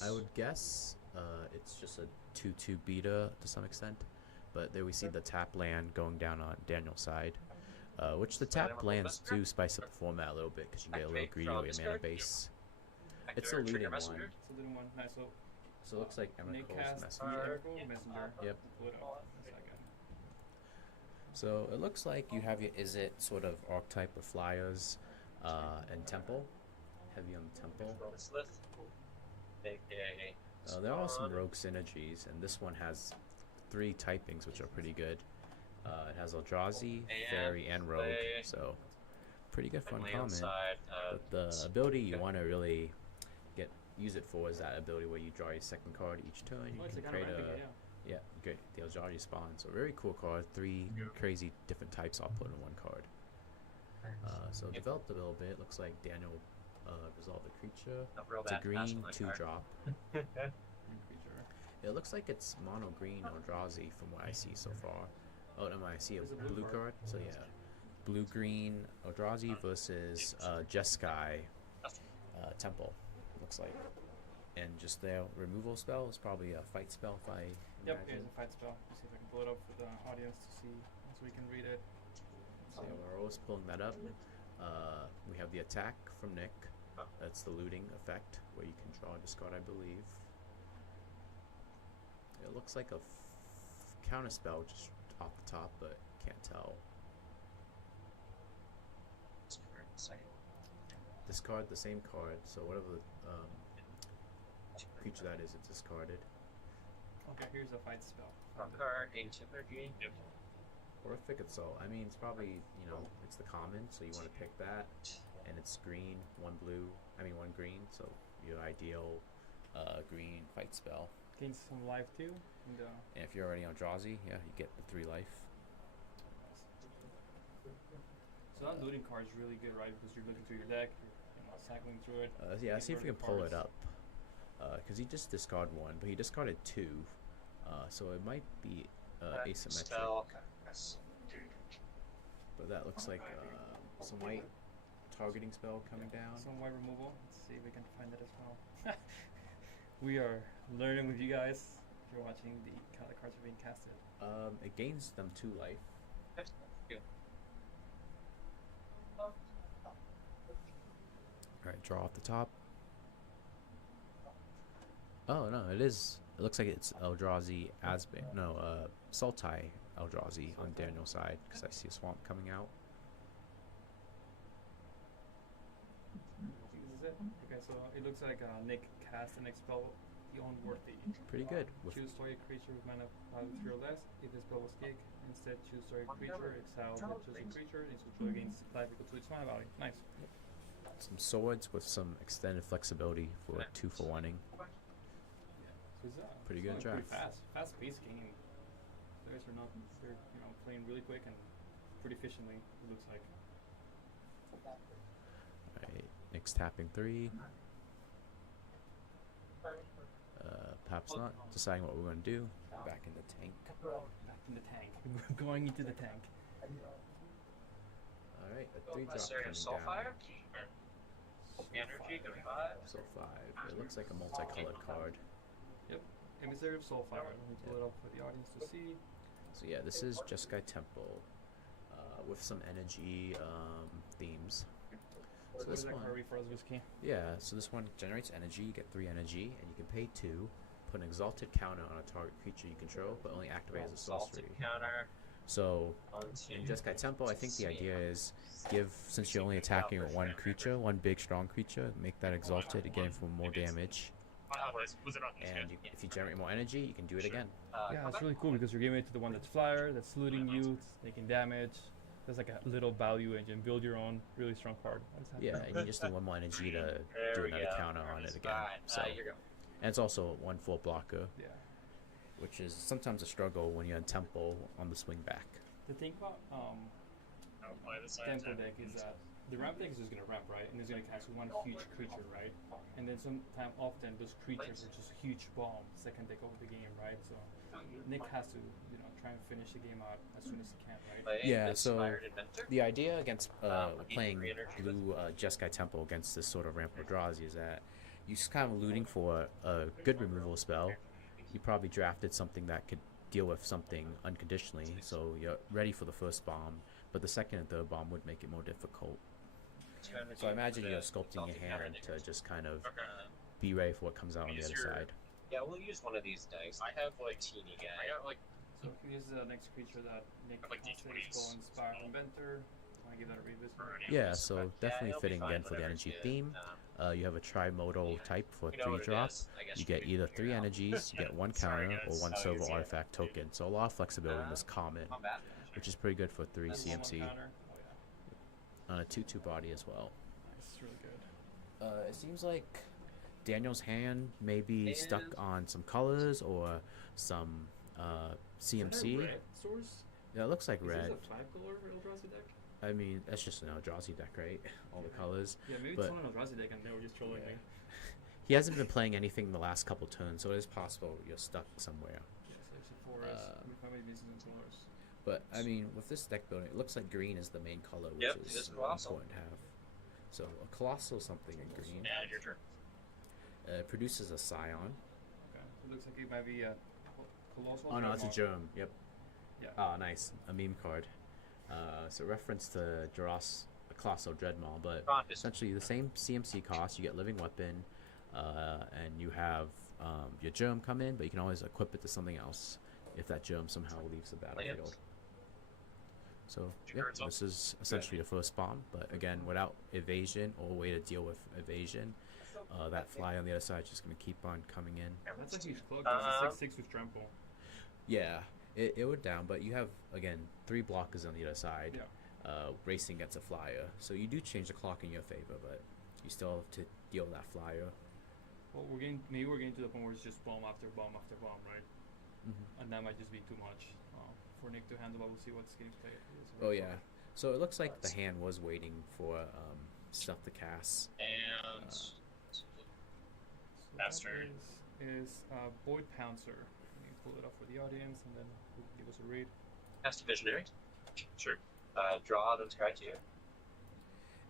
I would guess it's just a 2/2 beta to some extent, but there we see the tap land going down on Daniel's side, which the tap lands do spice up the format a little bit because you can get a little greedy with your mana base. It's a looting one, So little one, nice. so it looks like Nick Emerald's cast Messenger. Messenger. Yep. Pull it up in a second. So it looks like you have your Is It sort of archetype with flyers and temple, heavy on the temple. There are some rogue synergies, and this one has 3 typings, which are pretty good. It has Eldrazi, Fairy, and Rogue, so pretty good fun common. But the ability you want to really use it for is that ability where you draw your 2nd card each turn. You Oh, it's can a kind of create ramping, a great the Eldrazi spawn. So very cool card. 3 crazy different types all put in one card. So it developed a little bit. Looks like Daniel resolved the creature. It's a green 2-drop. Green creature. It looks like it's mono green Eldrazi from what I see so far. Oh no, I see a There's a blue blue card. card. So yeah, blue green Eldrazi versus Jeskai Temple. Looks like, and just their removal spell is probably a fight spell if I Yep, imagine. here's a fight spell. Let's see if I can pull it up for the audience to see so we can read it. So yeah, we're always pulling that up. We have the attack from Nick. That's the looting effect where you can draw a discard, I believe. It looks like a counter spell just off the top, but can't tell. Discard the same card, so whatever creature that is discarded. Okay, here's a fight spell. Card, ancient energy. Yep. Horrific Assault. I mean, it's probably, it's the common, so you want to pick that. And it's green, one green, so your ideal green fight spell. Gains some life too. And if you're already on Drazi, yeah, you get the 3 life. So that looting card is really good, right? Because you're looking through your deck, you're cycling through it. Yeah, see if we can pull it cards. up. Because he just discarded 1, but he discarded 2. So it might be asymmetric. Spell. But that looks like some white targeting spell coming down. Some white removal. Let's see if we can find that as well. We are learning with you guys. You're watching how the cards are being casted. It gains them 2 life. Alright, draw off the top. Oh no, it is. It looks like it's Eldrazi Asbane. No, Sultai Eldrazi on Daniel's side because I see a swamp coming out. This is it. Okay, so it looks like Nick cast and expel the unworthy. Pretty good. With Choose target creature with mana value 3 or less. If the spell was kick, instead choose target creature, exile the chosen creature, and switch against life equal to its mana value. Nice. some swords with some extended flexibility for 2 for 1-ing. So it's, Pretty it's good going draft. fast-paced game. Players are not, they're playing really quick and pretty efficiently. It looks like. Alright, Nick's tapping 3. Perhaps not. Deciding what we're going to do. Back in the tank. Back in the tank. We're going into the tank. Alright, a 3 drop Necessary coming Soulfire. down. Energy, go to 5. So 5. It looks like a multicolored card. Emissary of Soulfire. Let me pull it up for the audience to see. So yeah, this is Jeskai Temple with some energy themes. So What this is that one, card read for us, Whiskey? yeah, so this one generates energy. You get 3 energy, and you can pay 2. Put an exalted counter on a target creature you control, but only activate as a sorcery. Salted counter. So in Jeskai Temple, I think the idea is since you're only attacking with 1 creature, 1 big strong creature, make that exalted to get him for more damage. And if you generate more energy, you can do it again. Yeah, it's really cool because you're giving it to the one that's flyer, that's looting you, it's taking damage. There's like a little value engine. Build your own really strong card. Yeah, and you just need 1 more energy to do another counter on it again. So, Here you go. and it's also 1 full blocker, Yeah. which is sometimes a struggle when you're in Temple on the swing back. The thing about Temple deck is that the ramp deck is just gonna ramp, right? And it's gonna cast 1 huge creature, right? And then often those creatures are just huge bombs that can take over the game, right? So Nick has to, try and finish the game out as soon as he can, right? Yeah, so Inspired Inventor. the idea against playing Green energy. blue Jeskai Temple against this sort of ramp Eldrazi is that you're just kind of looting for a good removal spell. You probably drafted something that could deal with something unconditionally, so you're ready for the first bomb, but the second and third bomb would make it more difficult. So I imagine you're sculpting your hand to just kind of be ready for what comes out on the other side. Yeah, we'll use one of these dice. I have like teeny guy. I got like So here's the next creature that Nick Like casted. D20s. It's called Inspire Inventor. Want to give that a read this one? Yeah, so definitely it'll be fitting fine, again for the whatever energy you theme. get. You have a trimodal type for You know 3 what it drop. is. I guess You we get can either figure 3 it out. energies, you get 1 Sorry, counter, or guys. 1 Oh, silver easy. artifact token. So a lot of flexibility in this common, Not bad. which is pretty good for 3 And one CMC counter. Oh, yeah. on a 2/2 body as well. Nice, really good. It seems like Daniel's hand may be stuck on some colors or some CMC. Red source? Yeah, it looks like Is red. this a 5-color Eldrazi deck? I mean, that's just an Eldrazi deck, right? All the colors. Yeah, maybe But- it's not an Eldrazi deck and they were just trolling Yeah. me. He hasn't been playing anything the last couple turns, so it is possible you're stuck somewhere. Yeah, so it's a forest. Maybe missing some colors. But I mean, with this deck building, it looks like green is the main color, which Yep, it is is colossal. important to have. So a colossal something in green yeah, your turn. produces a scion. Okay. It looks like it might be a colossal. Oh no, it's a Dreadnought. germ. Yep. Yeah. Ah, nice. A meme card. So reference to Jaros, a colossal dreadmaw, but essentially the same CMC cost. You get living weapon, and you have your germ come in, but you can always equip it to something else if that germ somehow leaves the battlefield. So yeah, cards up. this is essentially the first bomb, but again, without evasion or a way to deal with evasion, that fly on the other side is just gonna keep on coming in. That's a huge cloak. There's a 6/6 with trample. Yeah, it would down, but you have again 3 blockers on the other side. Yeah. Racing gets a flyer, so you do change the clock in your favor, but you still have to deal with that flyer. Well, maybe we're getting to the point where it's just bomb after bomb after bomb, right? Mm-hmm. And that might just be too much for Nick to handle. But we'll see what's getting played. Oh yeah, so it looks like the hand was waiting for stuff to cast. And So Master. that is Void Pouncer. Let me pull it up for the audience, and then we'll give us a read. Cast a Visionary. sure. Draw those cards here.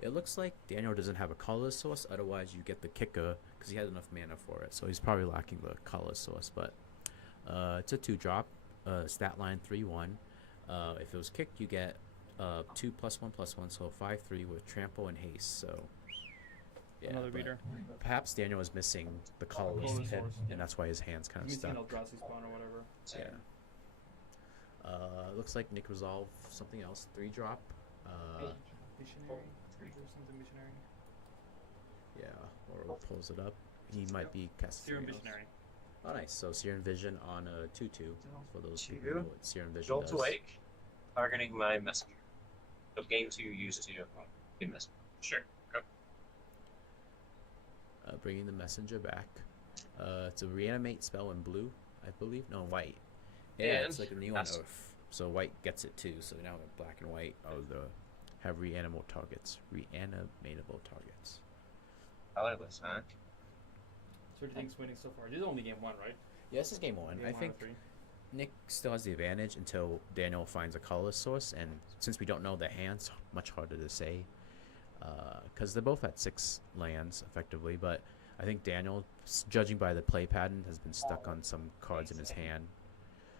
It looks like Daniel doesn't have a color source, otherwise you get the kicker because he has enough mana for it. So he's probably lacking the color source, but it's a 2-drop, stat line 3/1. If it was kicked, you get 2+1/+1, so 5/3 with trample and haste. So yeah, Another but reader. perhaps Daniel is missing the colorless Color pit, source, yeah. and that's why his hand's kind of Missing an stuck. Eldrazi spawn or whatever. Yeah. Looks like Nick resolved something else. 3-drop. Missionary. Or something missionary. Yeah, or pulls it up. He might be casting. Serum something else. missionary. Oh, nice. So Searing Vision on a 2/2 for those people who Two. know what Searing Vision Jolt does. Awake. Targeting my messenger. So game 2 used to be messenger. Sure. Go. Bringing the messenger back. It's a reanimate spell in blue, I believe. No, white. Yeah, it's And like a new on that's- Earth. So white gets it too. So now black and white are the have reanimable targets. Reanimatable targets. I like this, huh? So what do you think's winning so far? This is only game 1, right? Yeah, this is game 1. Game I 1 think of 3. Nick still has the advantage until Daniel finds a color source, and since we don't know the hands, much harder to say. Because they're both at 6 lands, effectively, but I think Daniel, judging by the play pattern, has been stuck on some cards in his hand.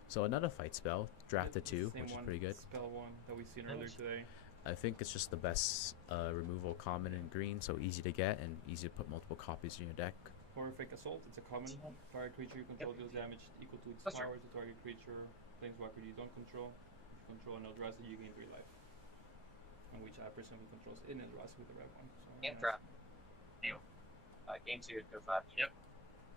So another fight spell, draft a 2, Same which is one, pretty good. Spell 1 that we seen earlier today. I think it's just the best removal common in green, so easy to get and easy to put multiple copies in your deck. Horrific Assault. It's a common. Target creature you control deals damage equal to its That's power to target creature, planeswalker you don't control. If you control an Eldrazi, you gain 3 life. And which I presume he controls in Eldrazi with the red one. So And nice. draft. Game 2, go 5. Yep.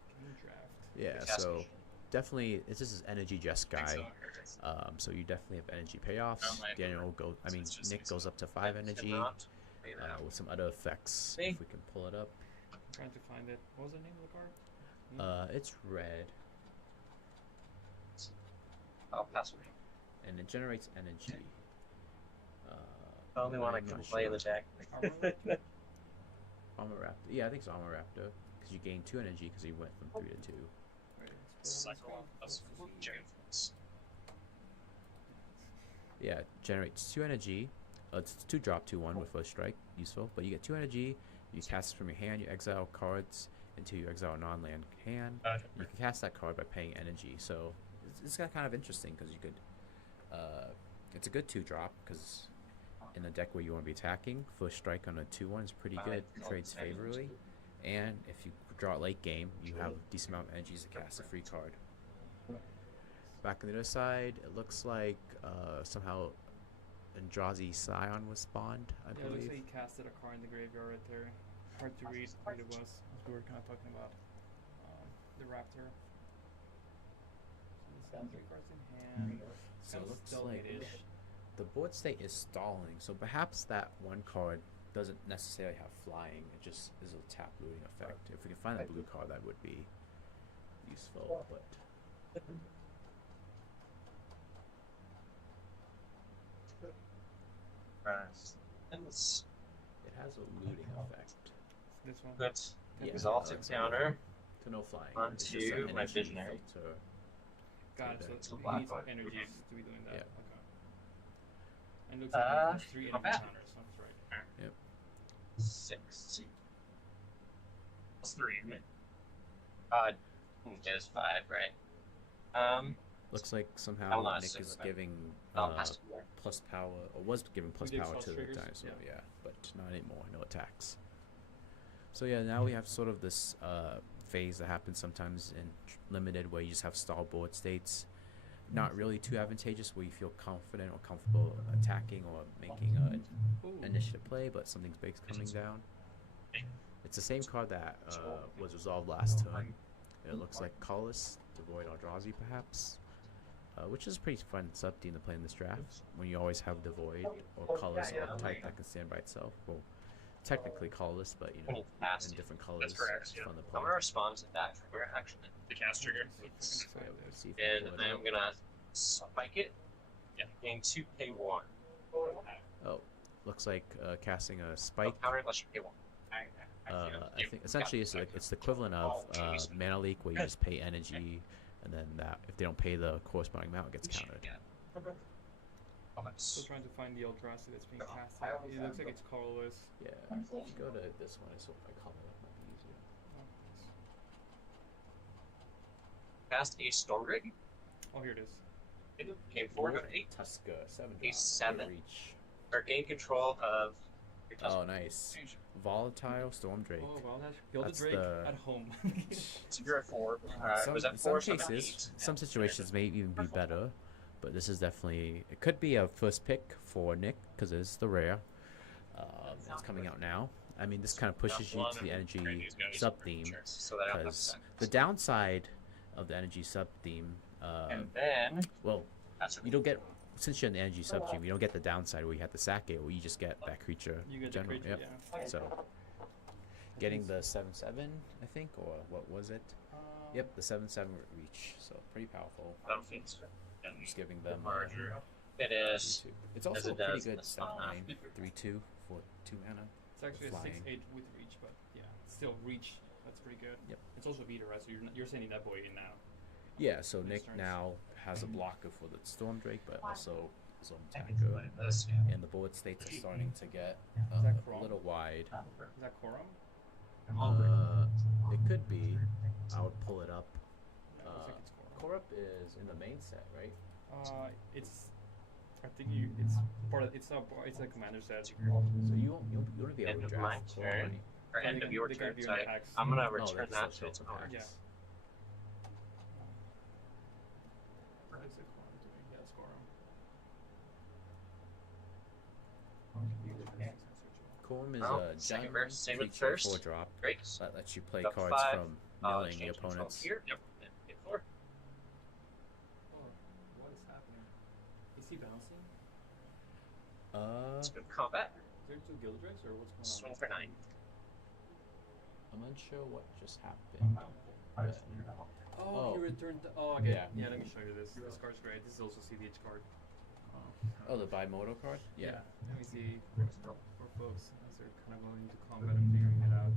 Game draft. Yeah, Cast so vision. definitely this is energy just Think guy. so. So you definitely have energy payoffs. No, my Daniel favorite. go. I mean, It's just Nick me, goes so- up to 5 energy Cannot pay that. with some other effects. Me. If we can pull it up, I'm trying to find it. What was the name of the card? it's red I'll pass away. and it generates energy. The only one I I'm can not play in the sure. deck. Armor Raptor. Yeah, I think it's Armor Raptor because you gain 2 energy because he went from 3 to 2. Right, let's play Cycle this plus one. James. Yeah, it generates 2 energy. It's 2-drop 2/1 with first strike, useful. But you get 2 energy. You cast it from your hand. You exile cards until you exile a non-land hand. You can cast that card by paying energy. So it's kind of interesting because you could. It's a good 2-drop because in a deck where you want to be attacking, first strike on a 2/1 is pretty good. Trades favorably, and if you draw it late game, you have a decent amount of energies to cast a free card. Back on the other side, it looks like somehow Eldrazi Scion was spawned, I Yeah, it looks believe. like he casted a card in the graveyard right there. Hard to read what it was, as we were kind of talking about the Raptor. So he's got 3 cards in hand. So Kind it of looks like stalemate-ish. the board state is stalling, so perhaps that one card doesn't necessarily have flying. It just is a tap looting effect. If we can find that blue card, that would be useful. But And it's it has a looting effect. This one. good. Yeah, Exalted that's counter. To no flying. On It's just an to my energy Visionary. filter. Got it. Okay. So Black he needs card. energies to be doing that. Yeah. Okay. And looks like he has 3 not enemy bad. counters. That's right. 6. Plus 3. There's 5, right? Looks like somehow I'm not Nick sick is of it. giving Pass away. plus power, or was giving plus With the power exhaust to the triggers, dinosaur, yeah. yeah, but not anymore, no attacks. So yeah, now we have sort of this phase that happens sometimes in limited where you just have stall board states. Not really too advantageous where you feel confident or comfortable attacking or making an Ooh. initiative play, but something's big's coming down. It's the same card that was resolved last turn. It looks like colorless, devoid Eldrazi perhaps, which is a pretty fun sub team to play in this draft when you always have devoid or colorless or type that can stand by itself. Well, technically colorless, but you know, in different colors. That's correct. It's fun to I'm play. gonna respond to that trigger actually, The cast trigger. So, let's see if we and pull it I'm up. gonna spike it. Yeah, gain 2, pay 1. Oh, looks like casting a spike. Counter unless you pay 1. I think essentially it's the equivalent of mana leak, where you just pay energy, and then that if they don't pay the corresponding amount, it gets countered. Still trying to find the Eldrazi that's being casted. It looks like it's colorless. Yeah, if you go to this one, so if I color it might be easier. Cast a Stormdrake. Oh, here it is. It came 4 to 8. Tuska, 7 A drop, 7. reach. Or gain control of your Tusk. Oh, nice. Volatile Stormdrake. Oh, well, build a That's Drake the- at home. So you're at 4. Was that In 4? some cases, some situations may even be better, but this is definitely, it could be a first pick for Nick because it's the rare. It's coming out now. I mean, this kind of pushes you to the energy sub theme, So that because the downside of the energy sub theme, and then well, that's you don't get, since you're in the energy sub theme, you don't get the downside where you have to sack it, where you just get that creature. You get the general, creature, yep. yeah. So, getting the 7/7, I think, or what was it? Yep, the 7/7 reach. So pretty powerful. Just giving them. it is. 3/2. It's also as a it pretty does good the stat song. line. 3/2 for 2 mana. It's actually a Flying. 6/8 with reach, but yeah, still reach. That's pretty good. Yep. It's also beater, right? So you're sending that boy in now. Yeah, so Makes Nick sense. now has a blocker for the Stormdrake, but also his own attacker. And the board states are starting to get that a Chrome? little wide. Is that Corum? It could be. I would pull it up. Yeah, it looks like it's Corum. Korup is in the main set, right? It's. I think it's part of. It's a commander set. So you won't be able End to of draft my Korup. turn. Or Yeah, end they of can- your they can turn. be So on the X. I'm gonna Oh, return they can that still to its show owner. X. Yeah. What is it Corum doing? Yeah, it's Corum. Korup is Oh, a second giant verse, same with creature first. 4-drop Great. that lets you play Up cards 5, from milling the change control opponents. Here. Yep. And hit 4. Oh, what is happening? Is he bouncing? It's good combat. Is there 2 Gildrakes or what's going on? Swing for 9. I'm unsure what just happened. but- Oh, Oh. he returned. Oh, okay. Yeah. Yeah, let me show you this. This card's great. This is also CDH card. Oh, the bimodal card? Yeah. Let me see for folks as they're kind of going into combat and figuring it out.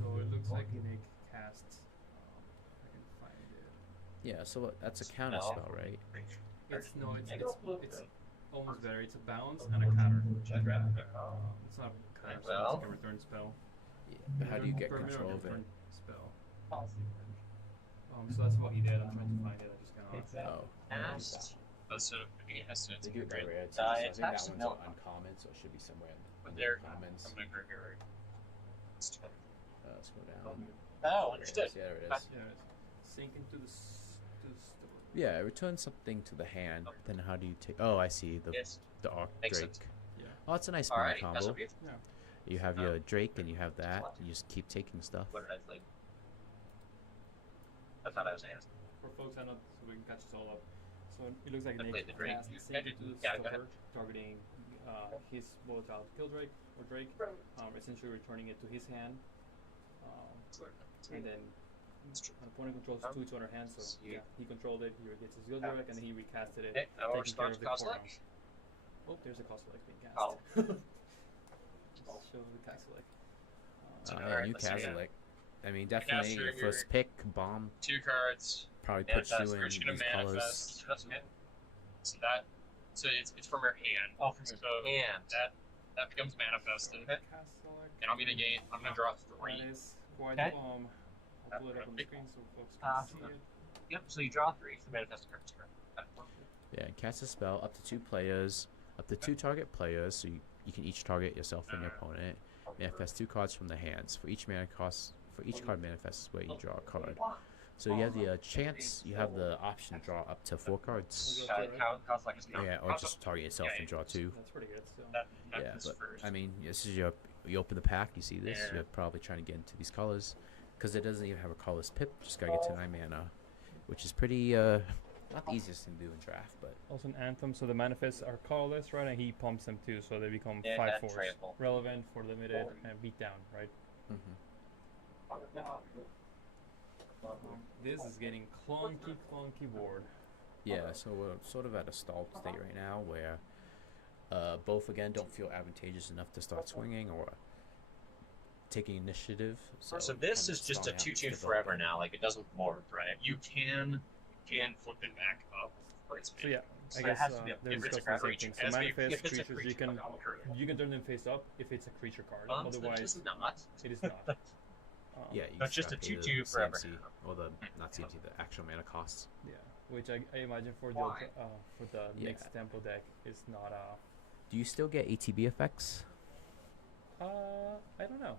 So it looks like Nick casts. I can find it. Yeah, so that's a counter No. spell, right? It's no, it's almost better. It's a bounce and a counter. It's not a counter spell. It's like a return spell. Yeah. But how do you get Permanent control of it? return Spell. So that's what he did. I'm trying to find it. I just kind of. Oh. Cast. So it has to They do it by rarity, Die so I think that attacks? one's No. uncommon, so it should be somewhere in But the there, commons. I'm gonna go here. Let's go down. Oh, understood. Yeah, there it is. Yeah, it's sink into the store. Yeah, return something to the hand. Then how do you take? Oh, I see Yes. the Arc Makes Drake. sense. Yeah. Oh, it's a nice mana Alrighty. combo. That's what we Yeah. You have your Drake and you have that. You just keep taking stuff. What did I think? I thought I was asking. For folks, I know so we can catch this all up. So it looks like I Nick played the Drake. cast sink into the Yeah, go ahead. store, targeting his volatile Gildrake or Drake, essentially returning it to his hand, and then an opponent controls 2 to under hand. So yeah, he controlled it. He gets his Gildrake, and then he recasted it, Okay, I will taking care respond of to the Kozilek. Corum. Oh, there's a Kozilek being cast. Oh. Just show the Kozilek. Oh, Alright, man, you let's see it. Kazilek. I mean, definitely your trigger. first pick, bomb, 2 cards. probably puts you Manifest. in First, you're these gonna colors. manifest. That's good. So it's from your hand. Oh, from so your hand. that becomes manifested. Okay. Kozilek. And I'm gonna gain. I'm gonna draw 3. That is quite Okay. I'll pull it up on the screen so folks can see it. Yep, so you draw 3 for the manifest cards. Yeah, and cast a spell up to 2 players, up to 2 target players, so you can each target yourself and your opponent. Manifest 2 cards from the hands. For each card manifests where you draw a card. So you have the chance, you have the option to draw up to 4 cards. Kozilek is Yeah, or just target yourself and draw 2. That's pretty good. So That Yeah, is but first. I mean, this is your you open the pack, you see this. You're probably trying to get into these colors, because it doesn't even have a colorless pip. Just gotta get to 9 mana, which is pretty not the easiest thing to do in draft, but Also an Anthem, so the manifests are colorless, right? And he pumps them too, so they become Yeah, 5/4. trample. Relevant for limited and beat down, right? This is getting clunky board. yeah. So we're sort of at a stalled state right now, where both again don't feel advantageous enough to start swinging or taking initiative. So kind this of is just a stalling out, 2/2 developing. forever now. Like it doesn't morph, right? You can flip it back up. For its So yeah, So I it guess has to be they're if it's a discussing the same creature. thing. It So has to be- manifest if it's a creatures, you can turn them face up if it's a creature card. It's Otherwise, not. it is not. Yeah, you That's just a gotta pay the 2/2 forever CMC, now. or the not CMC, the actual mana costs. Yeah, which I imagine for the Yeah. next tempo deck is not Do you still get ATB effects? I don't know.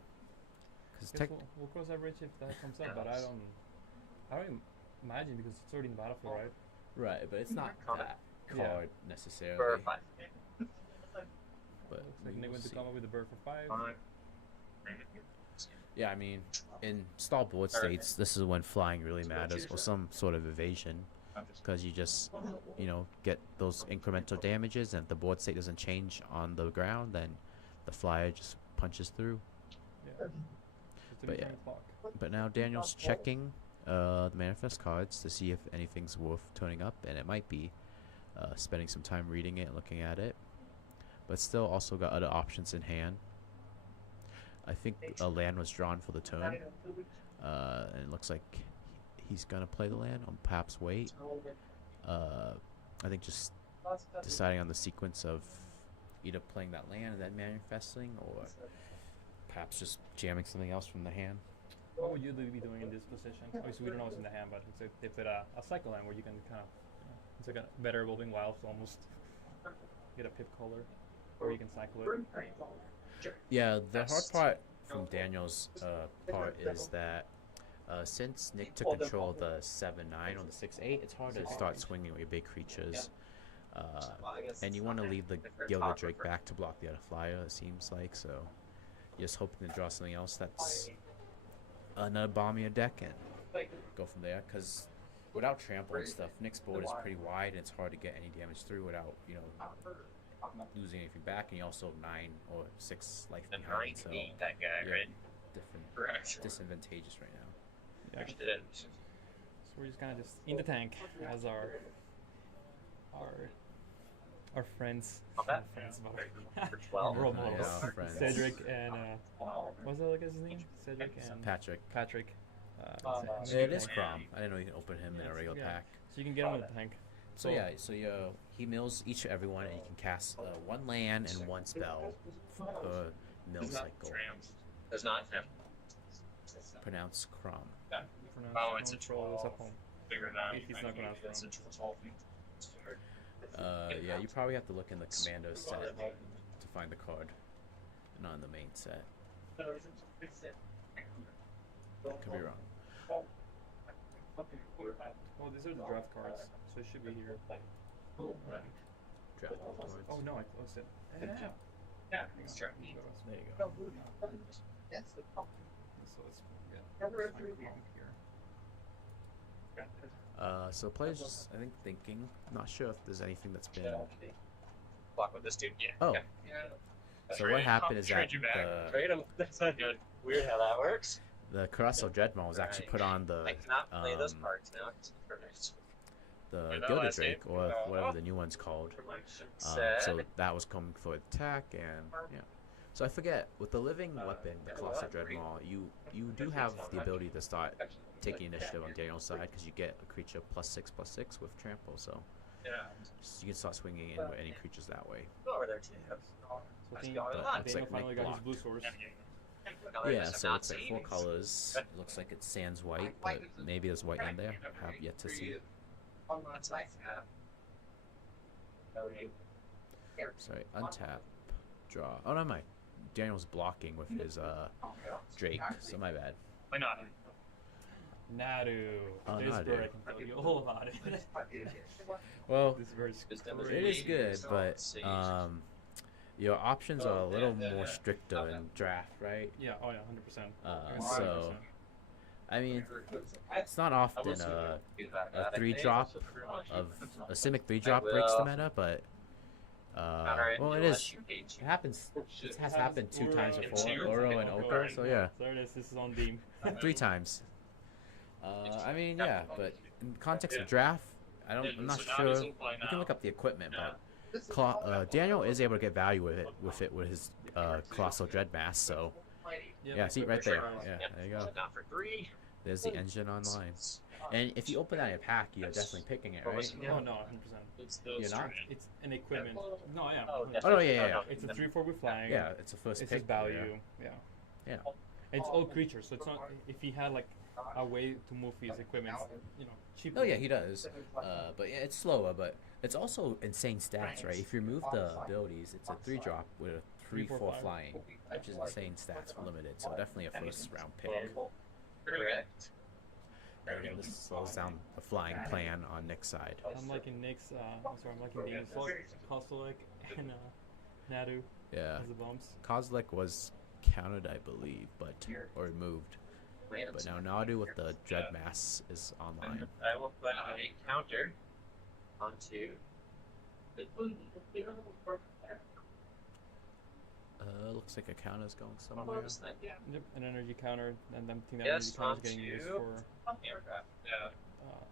Because Guess we'll cross that bridge if that comes up, but I don't imagine because it's already in the battlefield, right? right, but it's not that Yeah. card necessarily. For 5. But Looks like we they will went to see. come up with a bird for 5. Yeah, I mean, in stall board states, this is when flying really matters, or some sort of evasion, because you just, get those incremental damages, and if the board state doesn't change on the ground, then the flyer just punches through. Yeah. Just a But yeah. different clock. But now Daniel's checking the manifest cards to see if anything's worth turning up, and it might be spending some time reading it and looking at it, but still also got other options in hand. I think a land was drawn for the turn, and it looks like he's gonna play the land, or perhaps wait. I think just deciding on the sequence of either playing that land and then manifesting, or perhaps just jamming something else from the hand. What would you be doing in this position? Obviously, we don't know what's in the hand, but they put a cycle land where you can kind of, it's like a better evolving wilds almost. Get a pip color, or you can cycle it. Yeah, the hard part from Daniel's part is that since Nick took control of the 7/9 or the 6/8, it's hard to start swinging with your big creatures. And you want to leave the Gilded Drake back to block the other flyer, it seems like, so you're just hoping to draw something else that's another bomb in your deck and go from there, because without trample and stuff, Nick's board is pretty wide and it's hard to get any damage through without, losing anything back, and you also have 9 or 6 life The behind, 9 so beat that guy, you're right? different, disadvantageous right now. Yeah. Actually, did. So we're just kind of just in the tank as our friends. Combat? Friends, For 12. role Yeah, models. our friends. Cedric and what's that guy's name? Cedric and Patrick. Patrick. It is Crom. I didn't know you can open him in a regular Yeah. pack. So you can get him in the tank. So yeah, he mills each everyone, and you can cast 1 land and 1 spell per mill cycle. Does not have. Pronounce Crom. Oh, it's a troll. 12. Figure it out. He's not gonna have It's a Chrome. 12. Yeah, you probably have to look in the commando set to find the card, not in the main set. Could be wrong. Well, these are the draft cards, so it should be here. Draft cards. Oh no, I closed it. Yeah, it's true. There you go. So let's get find Chrome here. So players just, I think, thinking, not sure if there's anything that's been. Block with this dude. Yeah. Oh. Yeah. So what happened is that Trade you back. Trade him. That's not good. Weird how that works. the Colossal Dreadmaw was actually put on the I cannot play those cards now. It's the that Gilded last Drake, name? or whatever the new one's called. So that was coming for attack, and yeah. So I forget, with the living weapon, the Colossal Dreadmaw, you do have the ability to start taking initiative on Daniel's side, because you get a creature +6/+6 with trample, so you can start swinging in with any creatures that way. Go over there too. So Daniel It's like finally got his blocked. blue source. Yeah, so it's like 4 colors. It looks like it sans white, but maybe there's white in there. Have yet to see. Sorry, untap, draw. Oh no, my Daniel's blocking with his Drake, so my bad. Why not? Nadu. Oh, This Nadu. bird, I can tell you all about it. Well, This bird's This it is good, but your options are a little more stricter in draft, right? Yeah. Oh yeah. 100%. So I mean, it's not often a 3-drop of a Simic 3-drop breaks the meta, but well, it is. It happens. It has happened 2 times before, Oro and Oko. So yeah, There it is. This is on Deem. 3 times. I mean, yeah, but in context of draft, I'm not sure. You can look up the equipment, but Daniel is able to get value with his Colossal Dreadmass. So yeah, see right there. Yeah, there you go. There's the engine online. And if you open that in a pack, you're definitely picking it, right? Oh no, 100%. You're not? It's an equipment. No, yeah. Oh no, yeah. It's a 3/4 with flying. Yeah, it's a first It's pick. his value. Yeah. Yeah. It's all creatures, so it's not. If he had like a way to move his equipment, cheaper. Oh yeah, he does. But yeah, it's slower, but it's also insane stats, right? If you remove the abilities, it's a 3-drop with a 3/4 flying, which is insane stats for limited. So definitely a first round pick. And again, this slows down the flying plan on Nick's side. I'm liking Nick's. I'm liking Demon's Kostalik and Nadu Yeah. as the bumps. Kozilek was counted, I believe, or removed. But now Nadu with the Dreadmass is online. I will put a counter onto the Looks like a counter's going somewhere. Yep, an energy counter, and I think that Yes, energy counter is getting used for Yeah.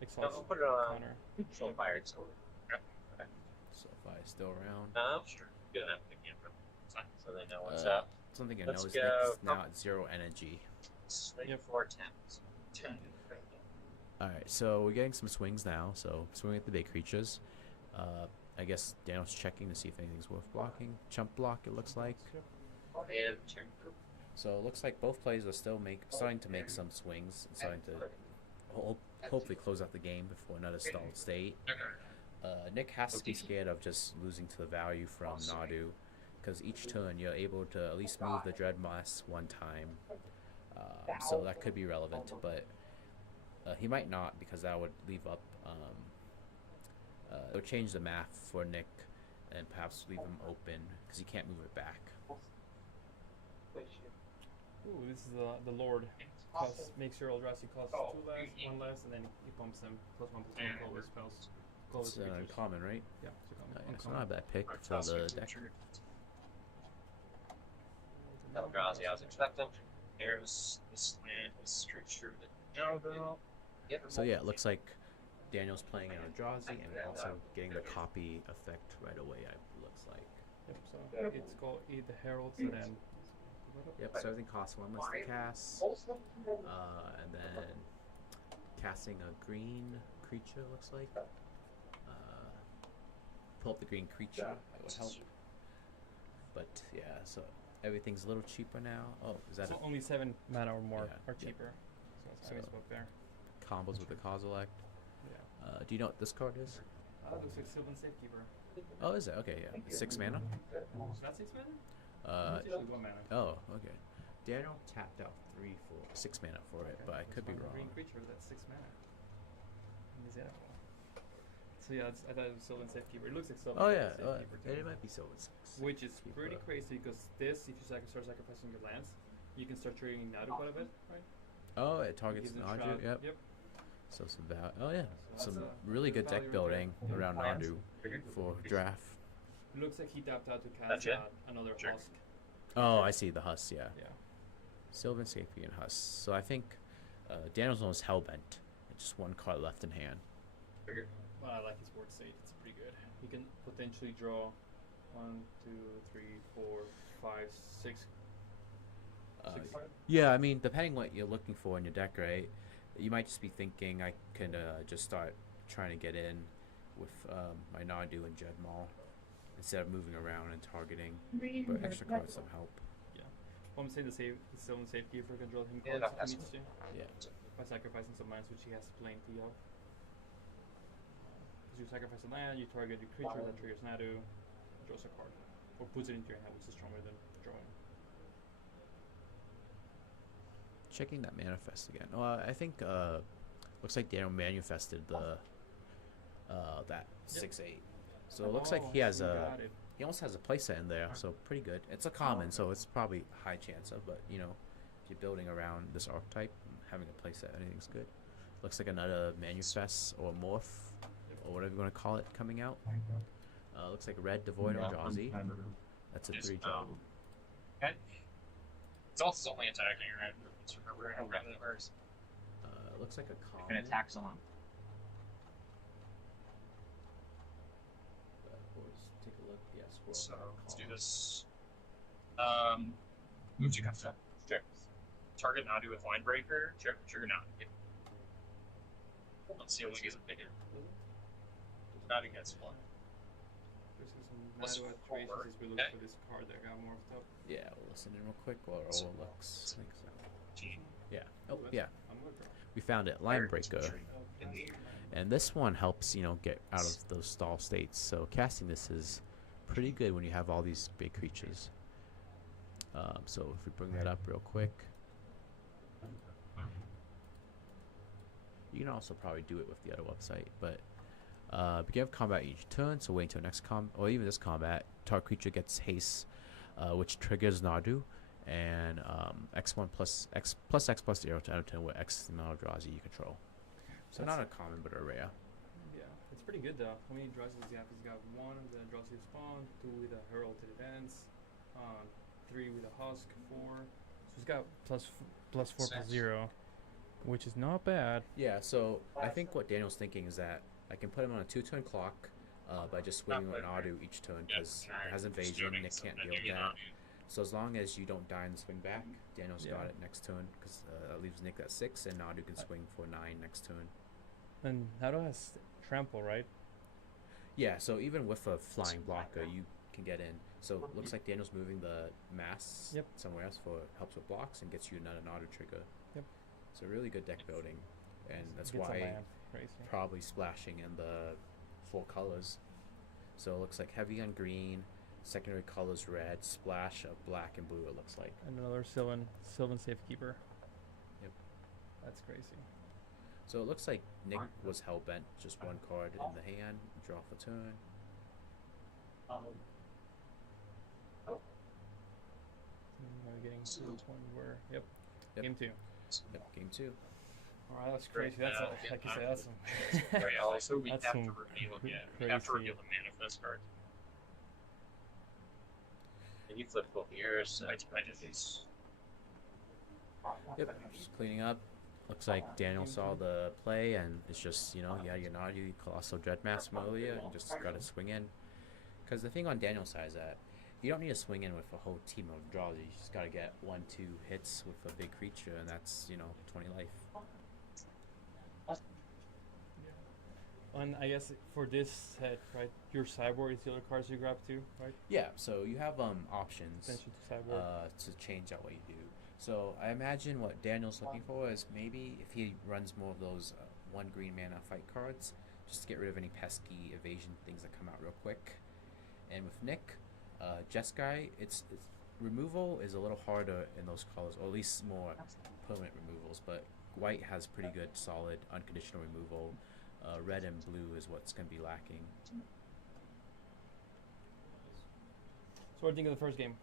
exhaust We'll put it on counter. Soul Fired Sword. So if I still around. Sure. Good enough to get from. So they know what's Uh, up. Something I Let's know is go. Nick's now at 0 energy. Yep. 4 attempts. Alright, so we're getting some swings now. So swinging at the big creatures. I guess Daniel's checking to see if anything's worth blocking. Chump block, it looks like. And turn. So it looks like both players are still starting to make some swings and starting to hopefully close out the game before another stalled state. Nick has to be scared of just losing to the value from Nadu, because each turn you're able to at least move the Dreadmass one time. So that could be relevant, but he might not, because that would leave up. It would change the math for Nick and perhaps leave him open because he can't move it back. Ooh, this is the Lord. Makes your Eldrazi cost 2 less, 1 less, and then he pumps them +1/+1 call his spells. Call his It's creatures. uncommon, right? Yeah, it's a common. Yeah, it's uncommon. not a bad pick for the deck. Eldrazi, I was expecting. There's this land is straight through the. So yeah, it looks like Daniel's playing an Eldrazi and also getting the copy effect right away. It looks like. Yep, so it's called Eat the Heralds, and then. Yep. So everything costs 1 less to cast, and then casting a green creature looks like. Pull up the green creature. That would help. But yeah, so everything's a little cheaper now. Oh, is that So only 7 mana or more Yeah, are yeah. cheaper. So it's spoke there. combos with the Kozilek? Yeah. Do you know what this card is? Looks like Sylvan Safekeeper. Oh, is it? Okay, yeah. 6 mana? Is that 6 mana? Uh, It's usually 1 mana. oh, okay. Daniel tapped out 6 mana for it, but I could be Find a wrong. green creature that's 6 mana. Miserable. So yeah, I thought it was Sylvan Safekeeper. It looks like Sylvan Oh yeah, Safekeeper too. it might be so. It's Which is Safekeeper. pretty crazy because this, if you start sacrificing your lands, you can start triggering Nadu quite a bit, right? Oh, it targets Gives it a Nadu. shot. Yep. Yep. So some oh yeah, So some that's a really good good deck value right building there. around Nadu for draft. It looks like he tapped out to That's cast it? another Sure. Husk. Oh, I see the Huss. Yeah, Yeah. Sylvan Safety and Huss. So I think Daniel's almost hellbent. Just 1 card left in hand. Well, I like his word state. It's pretty good. He can potentially draw 1, 2, 3, 4, 5, 6. Yeah, I mean, depending what you're looking for in your deck, right? You might just be thinking I can just start trying to get in with my Nadu and Jedmal instead of moving around and targeting. But extra cards some help. Well, I'm saying the Sylvan Safekeeper can draw him Yeah, cards that's if he needs to Yeah. by sacrificing some lands, which he has plenty of. Because you sacrifice a land, you target your creature that triggers Nadu, draws a card, or puts it into your hand, which is stronger than drawing. Checking that manifest again. Oh, I think looks like Daniel manifested the that 6/8. So it looks like he has a he almost has a playset in there, so pretty good. It's a common, so it's probably high chance of, but you know, if you're building around this archetype, having a playset, anything's good. Looks like another Manufest or Morph, or whatever you want to call it, coming out. Looks like red devoid of Eldrazi. That's a 3-drop. Okay. It's also only attacking, right? Let's remember how red it works. Looks like a common. Can attack someone. Take a look. Yeah, squirrel. So let's do this. Move to Kafka. Sure. Target Nadu with Line Breaker. Trigger Nadu. Let's see what we get a bigger. Nadu gets one. There's some Nadu activations as we look for this card that got morphed up. Yeah, we'll listen in real quick while Ola looks. Yeah. Oh, yeah. We found it. Line Breaker. And this one helps, you know, get out of those stall states. So casting this is pretty good when you have all these big creatures. So if we bring that up real quick. You can also probably do it with the other website, but begin of combat each turn, so wait until next or even this combat, target creature gets haste, which triggers Nadu, and X1 plus X plus 0 to enter turn with X amount of draws you control. So not a common, but a rare. Yeah, it's pretty good though. How many draws does he have? He's got 1 with the draws to spawn, 2 with a herald to the dance, 3 with a husk, 4. So he's got plus 4 plus 0. Which is not bad. Yeah, so I think what Daniel's thinking is that I can put him on a 2-turn clock by just swinging with Nadu each turn because it has invasion, Nick can't deal with that. So as long as you don't die in the swing back, Daniel's got it next turn because that leaves Nick at 6 and Nadu can swing for 9 next turn. And Nadu has trample, right? Yeah, so even with a flying blocker, you can get in. So it looks like Daniel's moving the mass somewhere else for helps with blocks and gets you another Nadu trigger. Yep. So really good deck building, and that's why probably splashing in the 4 colors. So it looks like heavy on green, secondary colors red, splash of black and blue. It looks like. And another Sylvan Safekeeper. Yep. That's crazy. So it looks like Nick was hell bent, just 1 card in the hand, draw for turn. Getting to the point where game 2. Yep, game 2. All right, that's crazy. That's like you said, that's some. Right. Also, we have That's to some reveal again. We crazy. have to reveal the manifest card. And you flip both ears. I did these. Yep, just cleaning up. Looks like Daniel saw the play, and it's just, you know, you're not you Colossal Dreadmass from earlier, you just got to swing in. Because the thing on Daniel's side is that you don't need to swing in with a whole team of draws. You just got to get 1-2 hits with a big creature, and that's, you know, 20 life. And I guess for this set, right, your sideboard is the other cards you grab too, right? Yeah, so you have options Attention to sideboard. to change out what you do. So I imagine what Daniel's looking for is maybe if he runs more of those 1 green mana fight cards, just to get rid of any pesky evasion things that come out real quick. And with Nick, Jeskai, it's removal is a little harder in those colors, or at least more permanent removals. But white has pretty good, solid, unconditional removal. Red and blue is what's going to be lacking. So what do you think of the first game?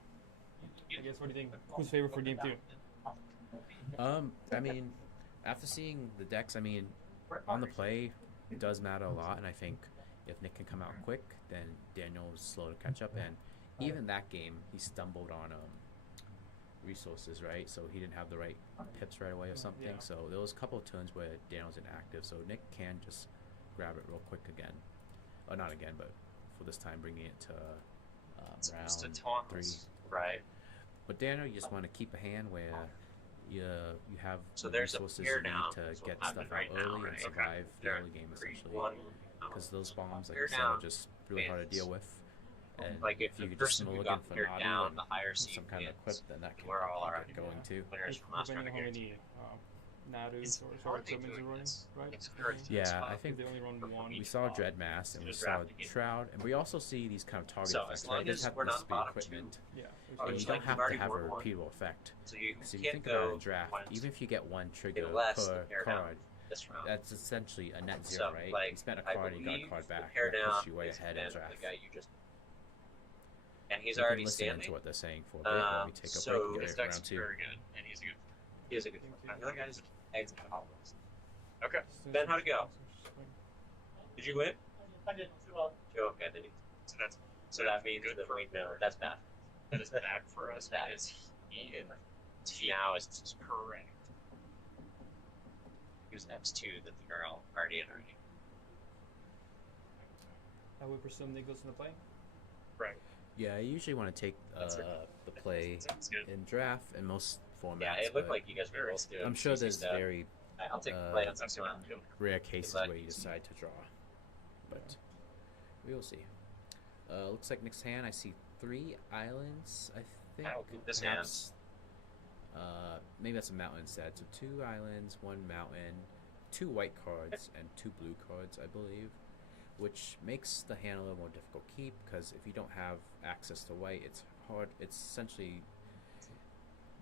I guess what do you think? Who's favorite for game 2? I mean, after seeing the decks, I mean, on the play, it does matter a lot, and I think if Nick can come out quick, then Daniel's slow to catch up. And even that game, he stumbled on resources, right? So he didn't have the right pips right away or something. Yeah. So there was a couple of turns where Daniel's inactive, so Nick can just grab it real quick again. Or not again, but for this time, bringing it to round 3. Right. But Daniel, you just want to keep a hand where you have So there's a resources pair you need now. to That's get what stuff happened out right now, early and right? survive the There- early game essentially. 1, Because those bombs, like Pair I said, down are just really hard to wins. deal with. And Like if you the could just person who mulligan got for paired Nadu down, and the higher seed some kind of equip, wins. then that can We're all get already going too. Winners from last round Depending on how guarantee. many Nadus It's or hard equipments doing you're running, this. right? It's hard to Yeah, spot. I If think they only run one. we saw Dreadmass and we Just saw draft again. Shroud, and we also see these kind of target So effects, as long right? It doesn't as have we're to not just be bottom two, equipment. Yeah. Oh, And it's you don't like have you've to already have a won one. repeatable effect. So you So you can't think about go a draft, once, even if you get 1 trigger get less per than pair down card, this round. that's essentially a net 0, So, right? like, you spent a I card and you got a believe card the back. pair That down puts you way is ahead in the draft. guy you just and he's We can already listen standing. into what they're saying for a bit while we take a So break and His get deck's round 2. very good, and he's a good. He is a good one. The other guy's eggs and olives. Okay. Ben, how'd it go? Did you win? I did too well. Joe, okay, then so that means good that for- we know that's bad. That is bad for us. That is he Now it's is correct. he was X2 that the girl already in already. I would presume Nick goes in the play. Right. Yeah, I usually want to take the play Sounds good. in draft in most formats. Yeah, it looked but like you guys were both doing. I'm sure easy there's stuff. very I'll take the uh, play on That's something. what I'm doing. rare cases Good luck. where you decide to draw, but we will see. Looks like next hand I see 3 islands. I think Oh, this perhaps, maybe that's a mountain instead. So 2 islands, 1 mountain, 2 white cards, and 2 blue cards, I believe, which makes the hand a little more difficult to keep because if you don't have access to white, it's hard. It's essentially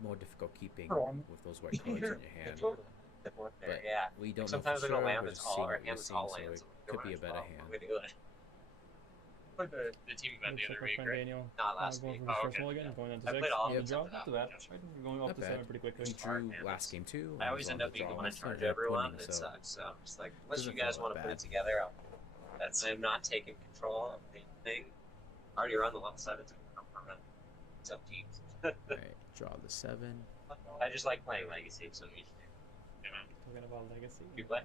more difficult keeping with those white cards in your hand. But yeah. we don't Sometimes know we're for gonna sure. land We're it's just all seeing our what we're hand is seeing, all so lands. it could be a better hand. Way to do it. The team event the Looks other like our week, friend right? Daniel. Not last going week. for the Oh, first okay. roll again, going down to I 6. played all Good of them draw. except Not for too bad. that. Right, we're going up Not to bad. 7 pretty quickly. We drew last game too. I always and end was up being on the the one in draw. charge of Ended up everyone. winning, It so sucks. So I'm just like, unless Doesn't you guys feel want to that put it bad. together, I'm not taking control of anything. I already run the level 7 to run some teams. Alright, draw the 7. I just like playing Legacy, so you Talking about legacy. play.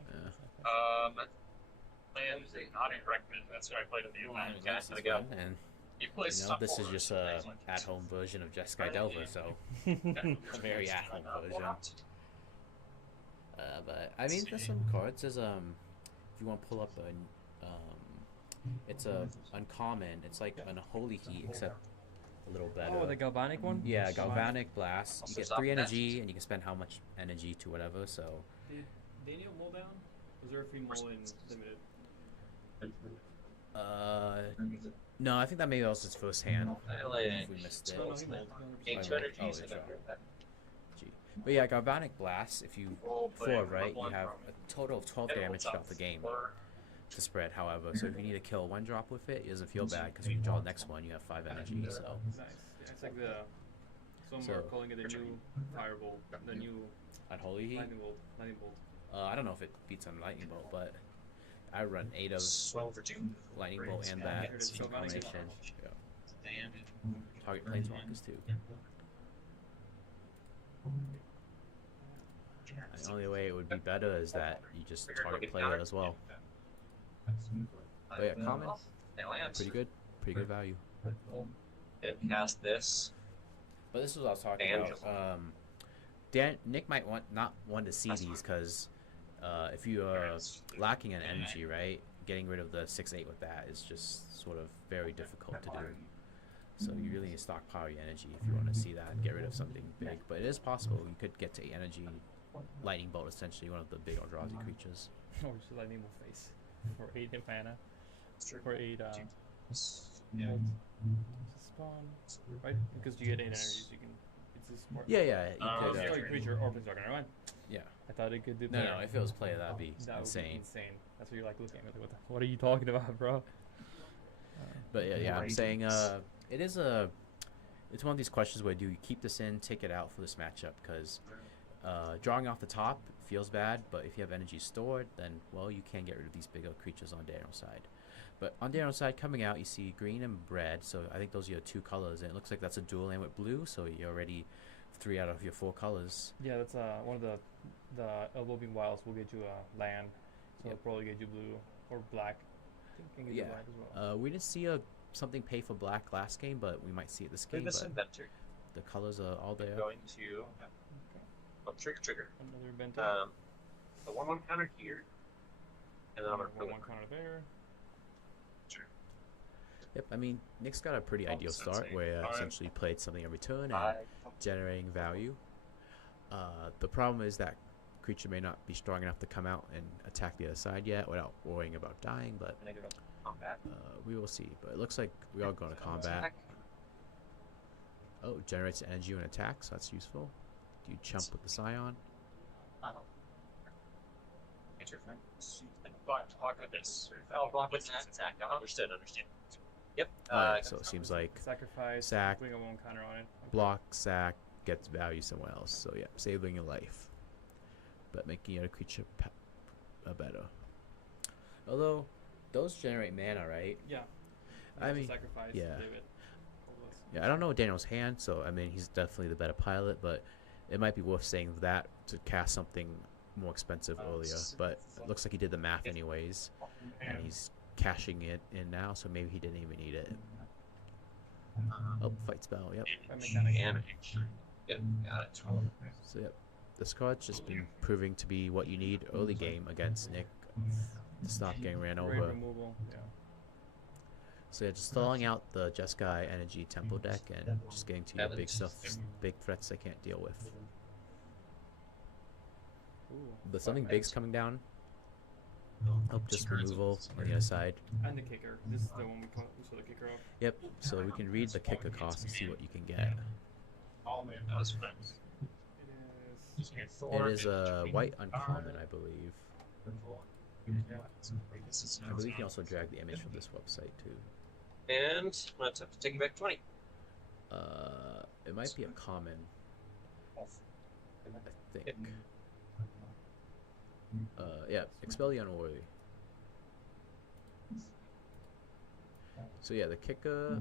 Land not in recommend. That's what I played in the event. Okay, This is let me go. fun, and You play you know, this is just a at-home version of Jeskai Delver, so a very at-home version. But I mean, there's some cards. There's if you want to pull up it's a uncommon. It's like an Holy Heat, except a little better. Oh, the galvanic one. Yeah, Galvanic Blast. You Also get stop 3 that. energy, and you can spend how much energy to whatever. So Did Daniel mull down? Was there a free mull in limited? no, I think that maybe was his first hand. I like If we missed it. No, no, he mulled. Gain 100%. 2 energy, Oh, so it's then wrong. you're back. But yeah, Galvanic Blast, if you four right, you have a total of 12 damage throughout the game to spread, however. So if you need to kill 1 drop with it, it doesn't feel bad because when you draw the next one, you have 5 energy. So Nice. Yeah, it's like the. Some So- are calling it the new firebolt, the new Unholy Heat, lightning bolt. Lightning bolt. I don't know if it beats on Lightning Bolt, but I run 8 of Swell for 2. Lightning Bolt and that in combination. Yeah. Target Planeswalkers too. The only way it would be better is that you just target player as well. But yeah, common, They land. pretty good value. It cast this. But this is what I was talking Angel. about. Nick might not want to see these because if you are lacking in energy, right, getting rid of the 6/8 with that is just sort of very difficult to do. So you really need to stockpile your energy if you want to see that and get rid of something big. But it is possible you could get to 8 energy. Lightning Bolt, essentially one of the big Eldrazi creatures. Or just lightning bolt face. For 8 hit mana. For 8 Yeah. spawn. Right? Because you get 8 energies, you can. It's a smart. Yeah, you Oh, could. it's like creature or planeswalker. Never mind. Yeah. I thought it could do No, that. if it was player, that'd be That would insane. be insane. That's what you're like looking at me like, what are you talking about, bro? But yeah, I'm saying it's one of these questions where do you keep this in, take it out for this matchup? Because drawing off the top feels bad, but if you have energy stored, then well, you can get rid of these bigger creatures on Daniel's side. But on Daniel's side, coming out, you see green and red, so I think those are your 2 colors, and it looks like that's a dual land with blue, so you're already 3 out of your 4 colors. Yeah, that's one of the elbow beam wilds will get you a land, so Yep. it'll probably get you blue or black. I think it can get you Yeah. black as well. We didn't see something pay for black last game, but we might see it this Play game. this But inventor. the colors are all there. Going to trigger. Another event. The 1/1 counter here. And then I'm gonna put one counter there. Yep, I mean, Nick's got a pretty ideal start where essentially played something every turn and 5. generating value. The problem is that creature may not be strong enough to come out and attack the other side yet without worrying about dying, but Negative combat. we will see. But it looks like we are going to combat. Attack. Oh, generates energy when attack, so that's useful. Do you chump with the Scion? Get your friend. But talk with this. Oh, block with that attack. Understood. Yep. Alright, so it seems like Sacrifice. Sack. Putting a 1 counter on it. Okay. block, sack, gets value somewhere else. So yeah, saving your life, but making your creature better. Although those generate mana, right? Yeah. I You have to mean, sacrifice. yeah. Save it. Yeah, I don't know Daniel's hand, so I mean he's definitely the better pilot, but it might be worth saying that to cast something more expensive earlier. But it looks like he did the math anyways, and he's cashing it in now, so maybe he didn't even need it. Oh, fight spell, yep. By mechanic. Yep, got it. So yep, this card's just been proving to be what you need early game against Nick to stop getting ran Rain over. removal. Yeah. So yeah, just throwing out the Jeskai Energy Tempo deck and just getting to your big stuff, big threats they can't deal with. Ooh. But something big's coming down. Oh, just removal on the other side. And the kicker. This is the one we saw the kicker of. Yep, so we can read the kicker cost and see what you can get. It is a white uncommon, I believe. I believe you can also drag the image from this website too. And I'm gonna have to take it back 20. It might be a common. I think. Yeah, expel the unworthy. So yeah, the kicker.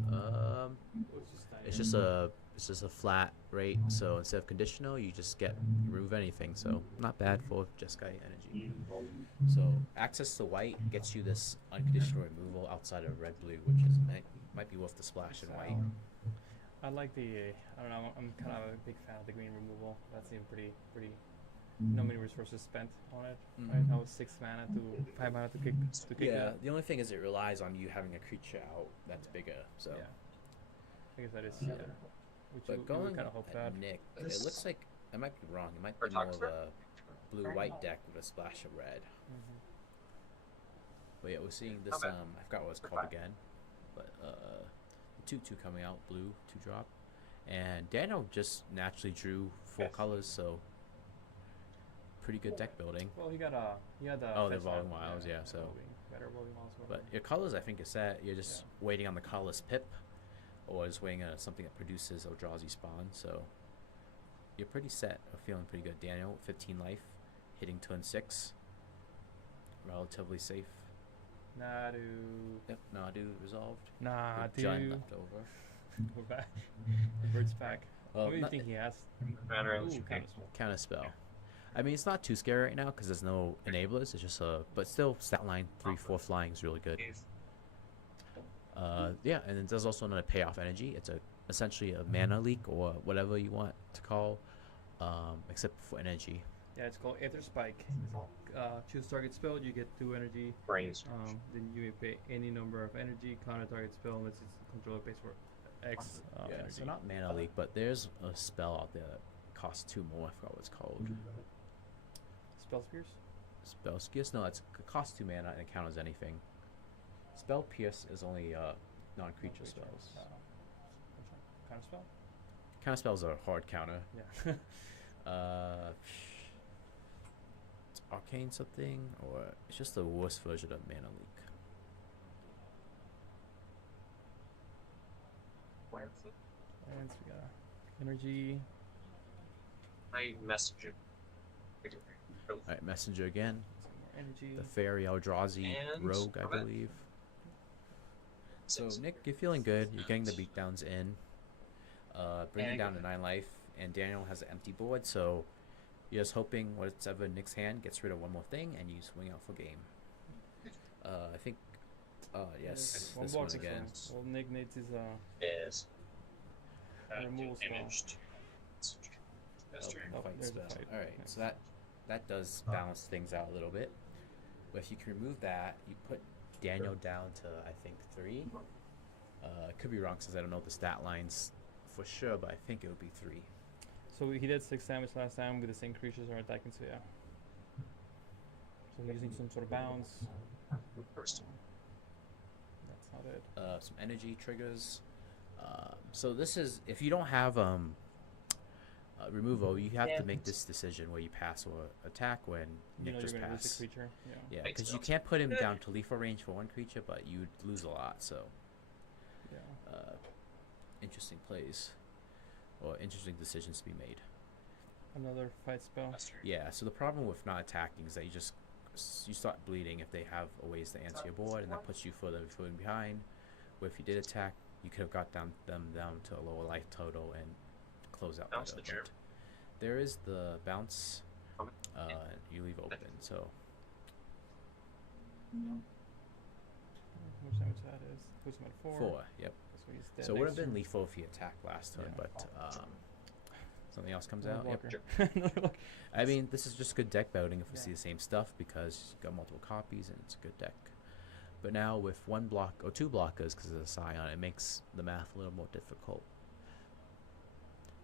It's just a flat rate. So instead of conditional, you just get remove anything. So not bad for Jeskai Energy. So access to white gets you this unconditional removal outside of red blue, which is might be worth the splash in white. I like the. I don't know. I'm kind of a big fan of the green removal. That seemed pretty. No many resources spent on it. Right? That was 6 mana to 5 mana to kick. Yeah, it. the only thing is it relies on you having a creature out that's bigger. So. Yeah. I guess that is. Yeah. Which But you going would kind of hope at that. Nick, it looks like I might be wrong. It might be more of a blue-white deck with a splash of red. Mm-hmm. But yeah, we're seeing this. I forgot what it's called again, but 2/2 coming out, blue 2-drop, and Daniel just naturally drew 4 colors, so pretty good deck building. Well, he had the. Oh, the fetch Evolving land, Wilds, yeah. So, better Evolving Wilds. but your colors, I think, is set. You're just waiting on the colorless pip, or just waiting on something that produces Eldrazi spawn. So you're pretty set. I'm feeling pretty good. Daniel, 15 life, hitting turn 6, relatively safe. Nadu. Yep, Nadu resolved. Nadu. Giant left over. Go back. Bird's back. What do you think he has? Ooh, Counter spell. I mean, it's not too scary right now because there's no enablers. It's just but still, stat line 3/4 flying is really good. Yeah, and then there's also another payoff energy. It's essentially a mana leak or whatever you want to call, except for energy. Yeah, it's called Aether Spike. Choose target spell, you get 2 energy. Then you may pay any number of energy, counter target spell unless its controller pays for X Yeah, energy. so not mana leak, but there's a spell out there that costs 2 more. I forgot what it's called. Spell Spears? Spell Pierce? No, it costs 2 mana and it counters anything. Spell Pierce is only non-creature spells. Counter spell? Counter spells are hard counter. Yeah. It's arcane something, or it's just the worst version of mana leak. And so we got energy. I message you. Alright, Messenger again. Some more energy. The Fairy Eldrazi And Rogue, I believe. So, Nick, you're feeling good. You're getting the beatdowns in. Bringing down to 9 life. And Daniel has an empty board, so you're just hoping whatever Nick's hand gets rid of one more thing, and you swing out for game. I think. Yes, One this block one or again. so. Well, Nick needs his Yes. removal spell. Imaged. Oh, Fight there's the spell. fight. Alright, Nice. so that does balance things out a little bit. But if you can remove that, you put Daniel down to, I think, 3. I could be wrong since I don't know the stat lines for sure, but I think it would be 3. So he did 6 damage last time with the same creatures are attacking, so yeah. So he's using some sort of bounce. That's not it. Some energy triggers. So this is, if you don't have removal, you have to make this decision where you pass or attack when You Nick know just you're gonna lose passed. the creature. Yeah. Yeah, because you can't put him down to lethal range for one creature, but you'd lose a lot. So interesting plays or interesting decisions to be made. Another fight spell. Yeah, so the problem with not attacking is that you start bleeding if they have a ways to answer your board, and that puts you further behind. Where if you did attack, you could have got them down to a lower life total and close out Bounce better. the germ. But there is the bounce you leave open, so Which damage that is? Puts him at 4. 4, yep. So he's dead. So it would have next been turn. lethal if he attacked last turn, Yeah. but something else comes Another out. Yep. blocker. Another blocker. I mean, this is just good deck building if we Yeah. see the same stuff because you've got multiple copies and it's a good deck. But now with one block or 2 blockers because of the Scion, it makes the math a little more difficult.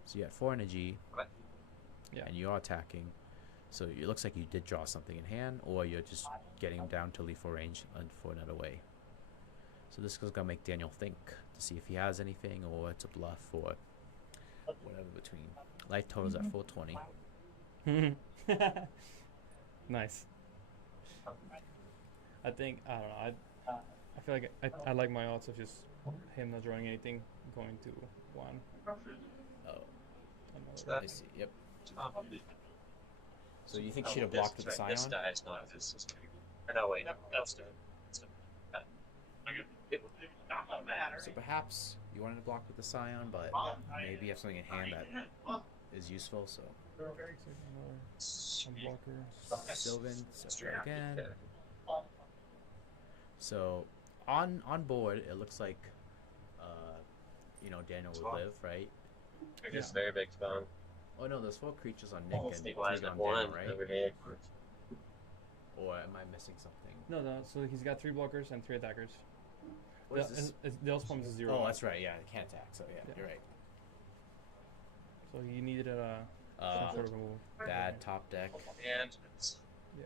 So you got 4 energy, Yeah. and you are attacking. So it looks like you did draw something in hand, or you're just getting down to lethal range and for another way. So this is gonna make Daniel think to see if he has anything or it's a bluff or whatever between. Life totals at 420. Nice. I think I don't know. I feel like I like my odds of just him not drawing anything, going to 1. Oh, Another. I see. Yep. So you think she'd have blocked with the Scion? This die is not this. Or no, wait, that's dead. So perhaps you wanted to block with the Scion, but maybe you have something in hand that is useful. So Some blocker. Sylvan, so try again. So on board, it looks like Daniel would live, right? It's very big spawn. Oh no, there's 4 creatures on Nick and 3 Stabilize on at 1 Daniel, right? over here. Or am I missing something? No. So he's got 3 blockers and 3 attackers. What is this? The Elspom is 0. Oh, that's right. Yeah, it can't attack. So yeah, Yeah. you're right. So he needed some sort of a move. Bad top deck. And Yeah.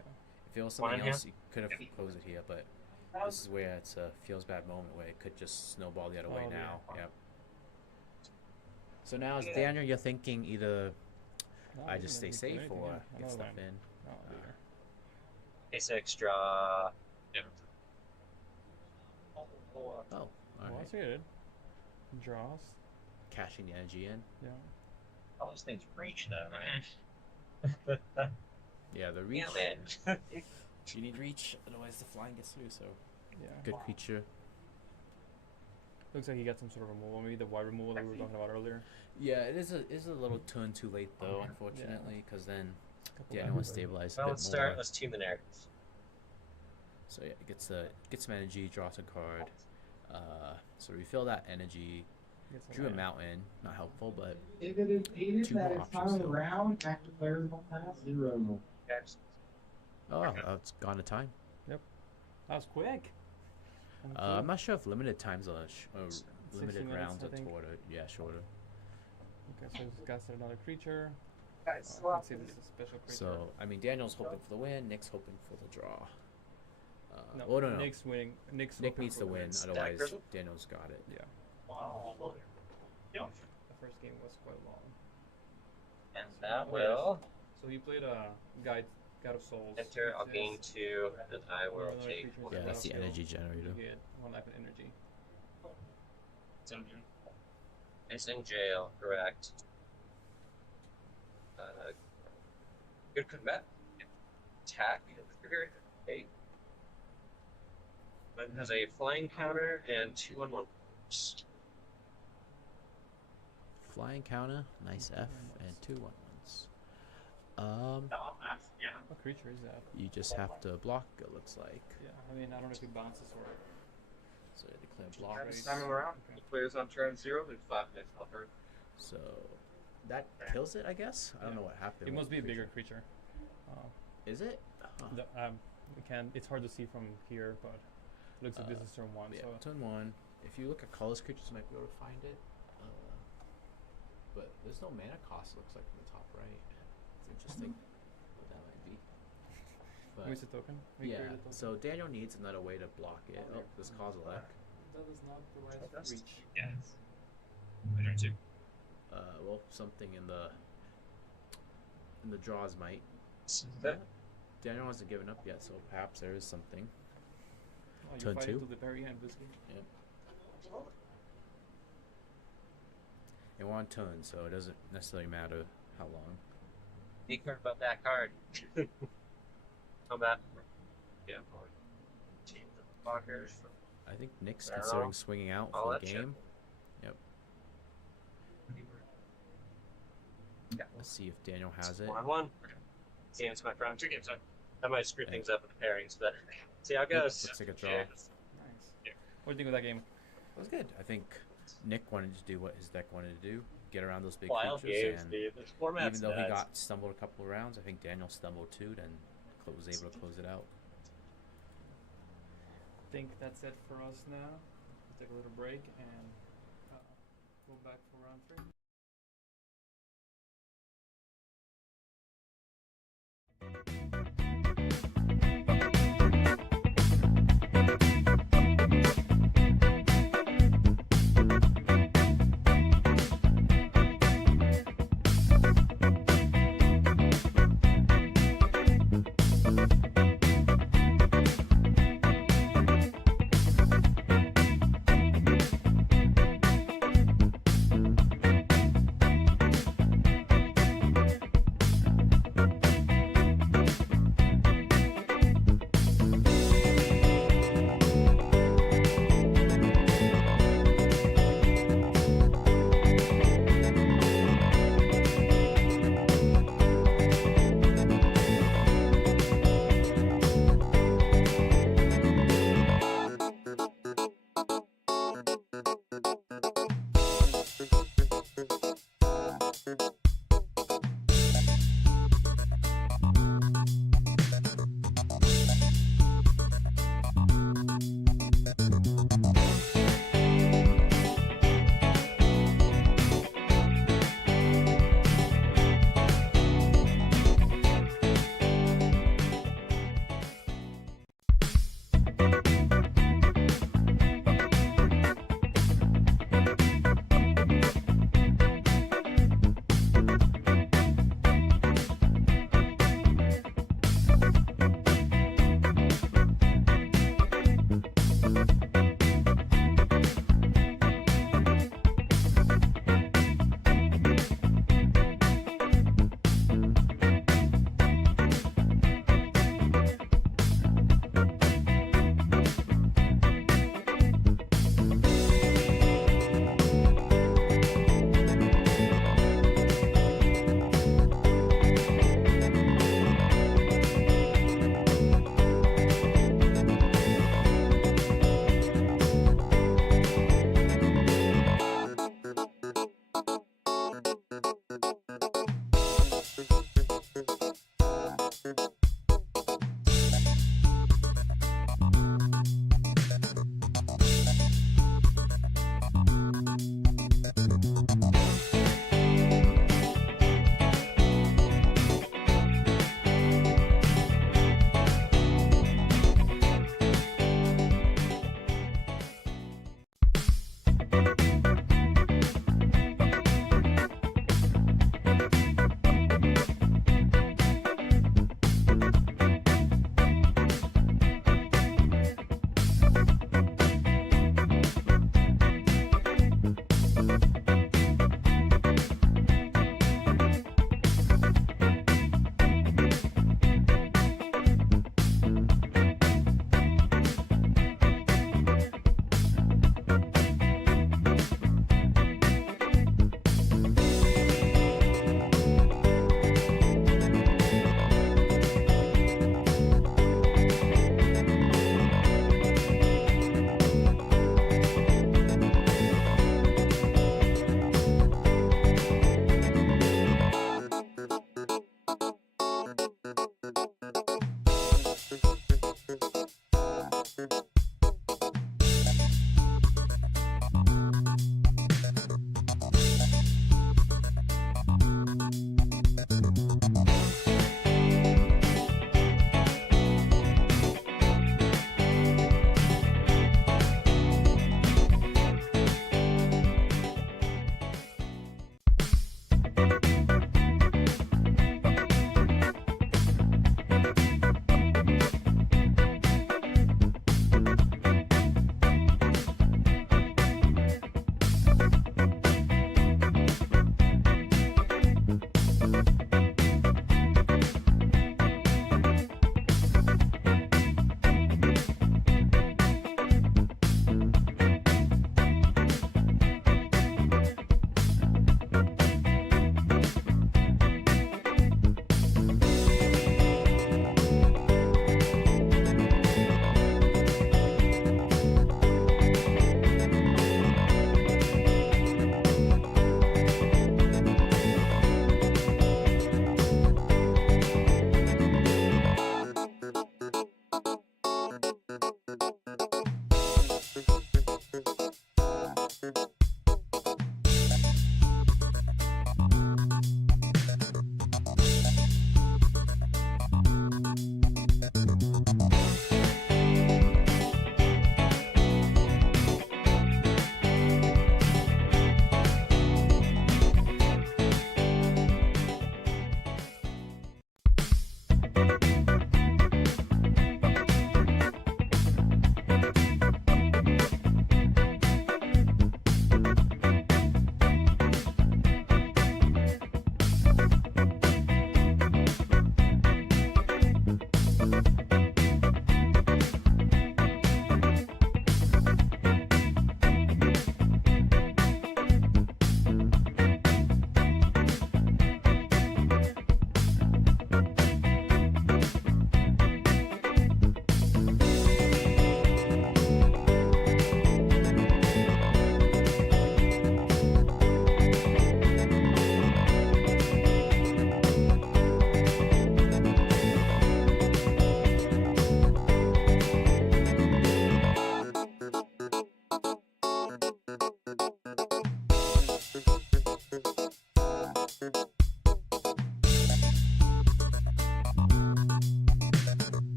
If it was One something hand? else, you could have closed it here, but this is where it's a feels bad moment where it could just snowball the other way Oh, yeah. now. Yep. So now as Daniel, you're thinking either No, I he just stay didn't do safe anything, or yeah. get Another stuff land. in. No, later. it's extra. Oh, Well, alright. that's good. Draws. Cashing the energy in. Yeah. All those things reach though, right? Yeah, the reach. Yeah, man. You need reach, otherwise the flying gets through. So Yeah. good creature. Looks like he got some sort of removal. Maybe the wide removal that we were talking about earlier. Yeah, it is a little turn too late though, unfortunately, because then Couple Daniel was lands. stabilized Well, a bit let's more. start. Let's tune the narrative. So yeah, gets some energy, draws a card. So refill that energy. Get some Drew a land. mountain, not helpful, but If it is stated 2 that more it's options time still. around, active players will pass 0. it's gone to time. That was quick. I'm not sure if limited times are limited 60 rounds minutes, I are think. shorter. Yeah, shorter. Okay, so he's got another creature. Guys, Let's see, this is a special creature. So I mean, Daniel's hoping for the win. Nick's hoping for the draw. no, no. Nick's winning. Nick Nick needs to win, Stack otherwise crystal? Daniel's got it. Yeah. Yeah. The first game was quite long. And that will So he played a God of Souls. enter. I'll which gain is 2, and I will another take creature with Yeah, a that's the skill. energy generator. You get 1 life and energy. It's in jail, correct. Good combat. Attack. Eight. It has a flying counter and 2/1/1. Flying counter, nice F, and 2 1/1s. What creature is that? You just have to block. It looks like. Yeah, I mean, I don't know if it bounces or. So you declare block. This Time around. The players on turn 0 lose 5 minutes on turn. So that kills it, I guess. I don't know what happened. It with must be a the bigger creature. creature. Is it? Huh. We can. It's hard to see from here, but it looks like this is turn 1. Yeah, So turn 1. If you look at colorless creatures, you might be able to find it. But there's no mana cost. Looks like in the top right. It's interesting what that might be. But waste a token. We yeah, create a token. so Daniel needs another way to block it. Oh, this Kozilek. That is not the right That's- reach. Yes. Turn 2. Well, something in the draws might. Daniel hasn't given up yet, so perhaps there is something. Oh, you Turn fight 2? until the very end, Whiskey. Yep. They want turn, so it doesn't necessarily matter how long. Be careful about that card. Combat. Yeah. Fuckers. I think Nick's Barrel. considering swinging out I'll for let the you. game. Yep. Yeah. Let's see if Daniel has it. 1-1. Games, my friend. 2 games. That might screw things up with the pairings, but see how it goes. Looks like a draw. Nice. What do you think of that game? It was good. I think Nick wanted to do what his deck wanted to do, get around those big Wild creatures, games, and dude. This format's even though he nuts. got stumbled a couple of rounds, I think Daniel stumbled too, then was able to close it out. I think that's it for us now. We'll take a little break and go back for round 3.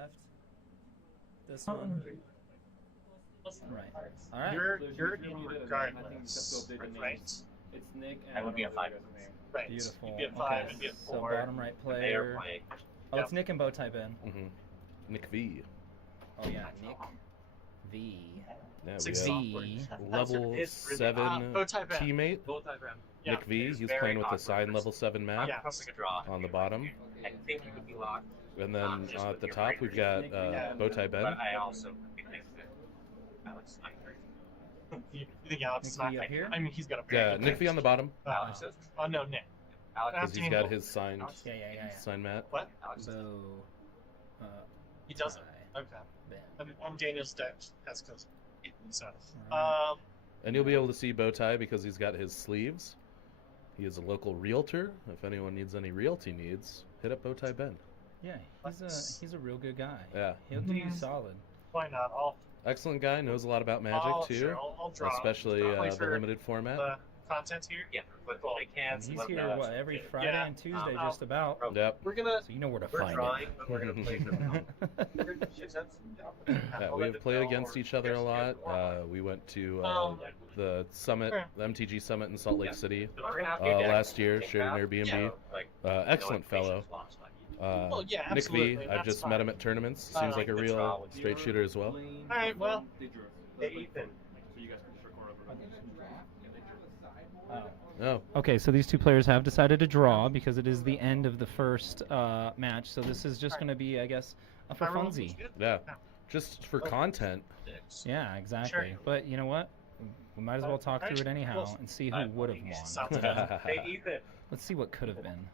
left. This one. Right. All right. You're I think regardless, you just right? It's Nick and I would be a 5. Right. Beautiful. You'd be a 5 Okay, and be a so 4. bottom right They are player. playing. Oh, it's Nick and Bowtie Ben. Mm-hmm. Nick V. Oh yeah, Nick V. Yeah, we Six have V. level It's really- 7 Bowtie Ben. teammate Both I've ran. Yeah, Nick V. it's He's very playing with the awkward sign for level 7 map Yeah. Sounds like a draw. on the bottom. I think you would be locked. And then Just at with the your top breakers. we've got Bowtie Ben. But I also think that Alex is not great. You think Alex is Nick not V up here? I mean, he's got a very Yeah, good Nick V on the bottom Alex is. Oh no, Nick. Alex because is. he's got his signed Yeah. sign mat. What? Alex is. Bow. He doesn't. Tie Okay. Ben. I'm Daniel's deck. That's close. So, Alright. And you'll be able to see Bowtie because he's got his sleeves. He is a local realtor. If anyone needs any realty needs, hit up Bowtie Ben. Yeah, he's a real good guy. Yeah, He'll do you solid. why not? I'll excellent guy. Knows a lot about Magic too, sure, I'll draw. especially Play the for limited format. the content here. Yeah, but all I can. And he's here what every Friday Yeah. and Tuesday just about. Yep. We're gonna. So you know where to We're find drawing, but we're gonna play for them. Yeah, we have played against each other a lot. We went to the summit, the MTG summit in Salt Lake City last year. Shared an Airbnb. Excellent fellow. Oh yeah, Nick absolutely. V. I've that's just fine. met him at tournaments. Seems like a real straight shooter as well. All right, well. Hey, Ethan. Oh, Okay, so these two players have decided to draw because it is the end of the first match. So this is just going to be, I guess, a for funzy. yeah. Just for content. Yeah, exactly. Sure. But you know what? We might as well talk through it anyhow and see who would have Sounds won. good. Hey, Ethan. Let's see what could have been.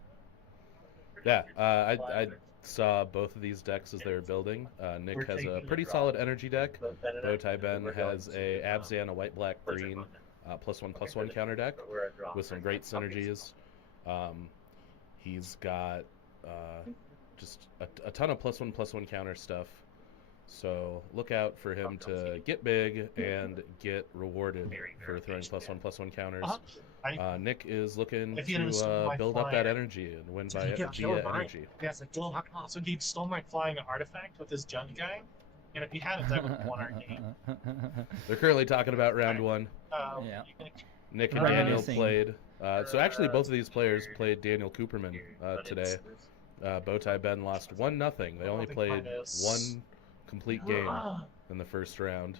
Yeah, I saw both of these decks as they were building. Nick has a pretty solid energy deck. Bowtie Ben has a Abzan, a white, black, green, +1/+1 counter deck with some great synergies. He's got just a ton of +1/+1 counter stuff. So look out for him to get big and get rewarded for throwing +1/+1 counters. Nick is looking If he hadn't to stolen my build up that flyer. energy and win So by he kept killing mine. energy. Yeah, it's like, well, so he stole my flying artifact with his junk guy, and if he hadn't, I would have won our game. They're currently talking about round one. Yeah. You can- Nick and Right. Daniel Reminiscing. played. So actually, both of these players played Daniel Cooperman today. Bowtie Ben lost 1-0. They only played one complete game in the first round,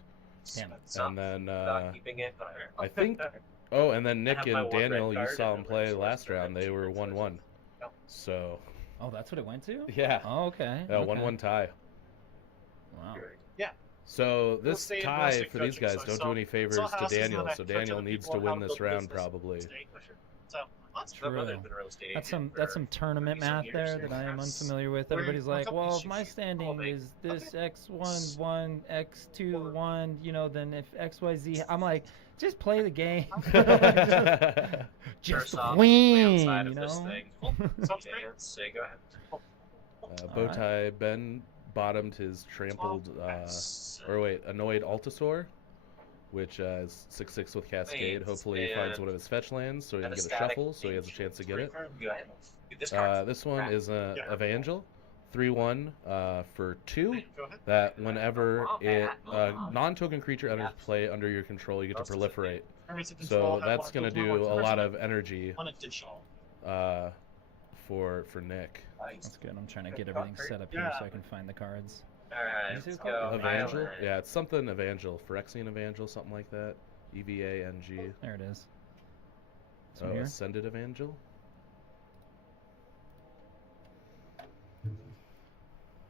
Damn it. and then Not keeping it, but I think. Oh, and then Nick have my and one red Daniel, you card saw and them a play red last sword. round. They were 1-1. So Oh, that's what it went to? yeah, Oh, okay. yeah, 1-1 tie. Wow. So this stay in tie domestic for these coaching, guys so don't do any favors sell to houses and Daniel. then So I coach Daniel other needs people to how win to this build round business. probably. So that's True. That's some tournament Recent math years there here. that I am unfamiliar with. We're- Everybody's we're like, couple well, if issues my here. standing Okay. is this X1 1 X2 1, you know, then if XYZ, I'm like, just play the game. Just win, you know. Sounds great. So go ahead. Bowtie Ben bottomed his trampled, annoyed Altasaur, which is 6/6 with Cascade. Wait, Hopefully he finds one of his fetch lands so he can get a shuffle, so he has a chance to get it. Go ahead. This card's This one crap. is a Yeah. Evangel, 3/1 for 2. Go ahead. That whenever it non-token creature enters play under your control, you get to proliferate. So that's gonna do a lot of energy One additional. for Nick. That's good. I'm trying to get everything set up here so I can find the cards. Alright, Is it let's called go. Evangel? Violet. Yeah, it's something Evangel. Phyrexian Evangel, something like that. EVANG. There it is. This Oh, one here. Ascended Evangel?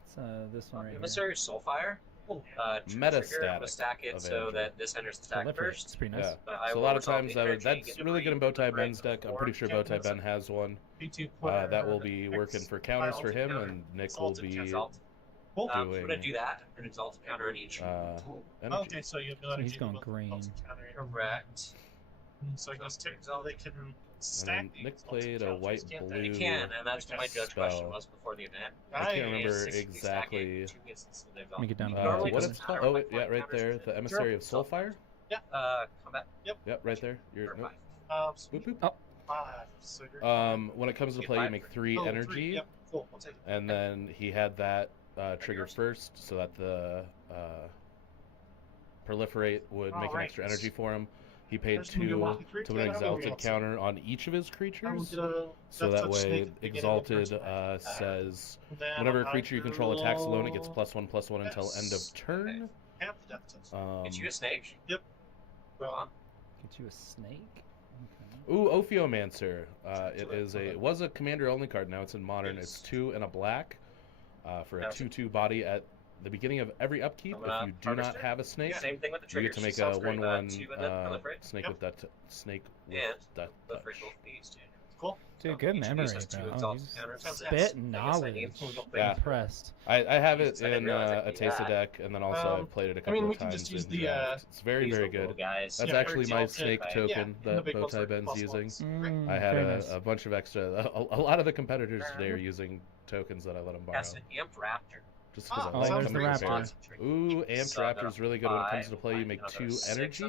It's this one right here. Emissary Soulfire. Meta Trigger, stack it so Evangel. that this enters the stack Proliferate. It's first. pretty nice. Yeah. But I So a will lot of resolve times the energy, that's get really good in three, Bowtie break Ben's the deck. I'm four. pretty sure Yeah, Bowtie Ben has one. That will be working for counters for him, and Nick will be Result. Cool. I'm doing gonna do that. An exalt counter on each. energy. Okay, so you have no he's energy. going with green. also countering. Correct. So I guess so they can And stack then these Nick also played a counters, white can't they? You blue. can, and that's what my judge spell. question was before the event. I can't remember It's basically stacking exactly. two instances of the Let me get down to exalt. the Normally What doesn't it's called? matter Oh, what yeah, right counters there. it The is. Emissary of Soulfire. Combat. Yep, right there. You're, nope. So Boop, boop. Oh. 5. So you're When it comes to play, you make 3 Oh, energy, three. Yep. Cool. We'll take it. and then he had that trigger first, so that the proliferate would make an extra energy for him. He paid 2 to put an exalted counter on each of his creatures, so that way exalted says whenever a creature you control attacks alone, it gets +1/+1 until end of turn. Get you a snake. Yep. Well, Get you a snake. Ooh, Ophiomancer. It was a commander only card. Now it's in modern. It's 2 and a black for a 2/2 body at the beginning of every upkeep. If you do not have a snake, same thing with the you triggers. get to make a Sounds great. 1/1 2 and then proliferate. snake with that snake with And that proliferate touch. both these, too. Cool. Dude, good Each of memory, these has 2 bro. exalted He's counters. spitting knowledge. Yeah. Impressed. I have I it didn't in realize I a could do Tesa that. deck, and then also I've played it a I couple mean, we of can times just use in the, draft. It's very, These very are cool good. guys. That's Yeah, actually my exalted, snake right? token Yeah, the that big ones are Bowtie Ben's using. +1s. I had Very nice. a bunch of extra. A lot of the competitors today are using tokens that I let them borrow. That's an Amped Raptor. Just because I Oh, like there's them the prepared. Raptor. Ooh, Amped Raptor's really good when it comes to play. You make 2 energy,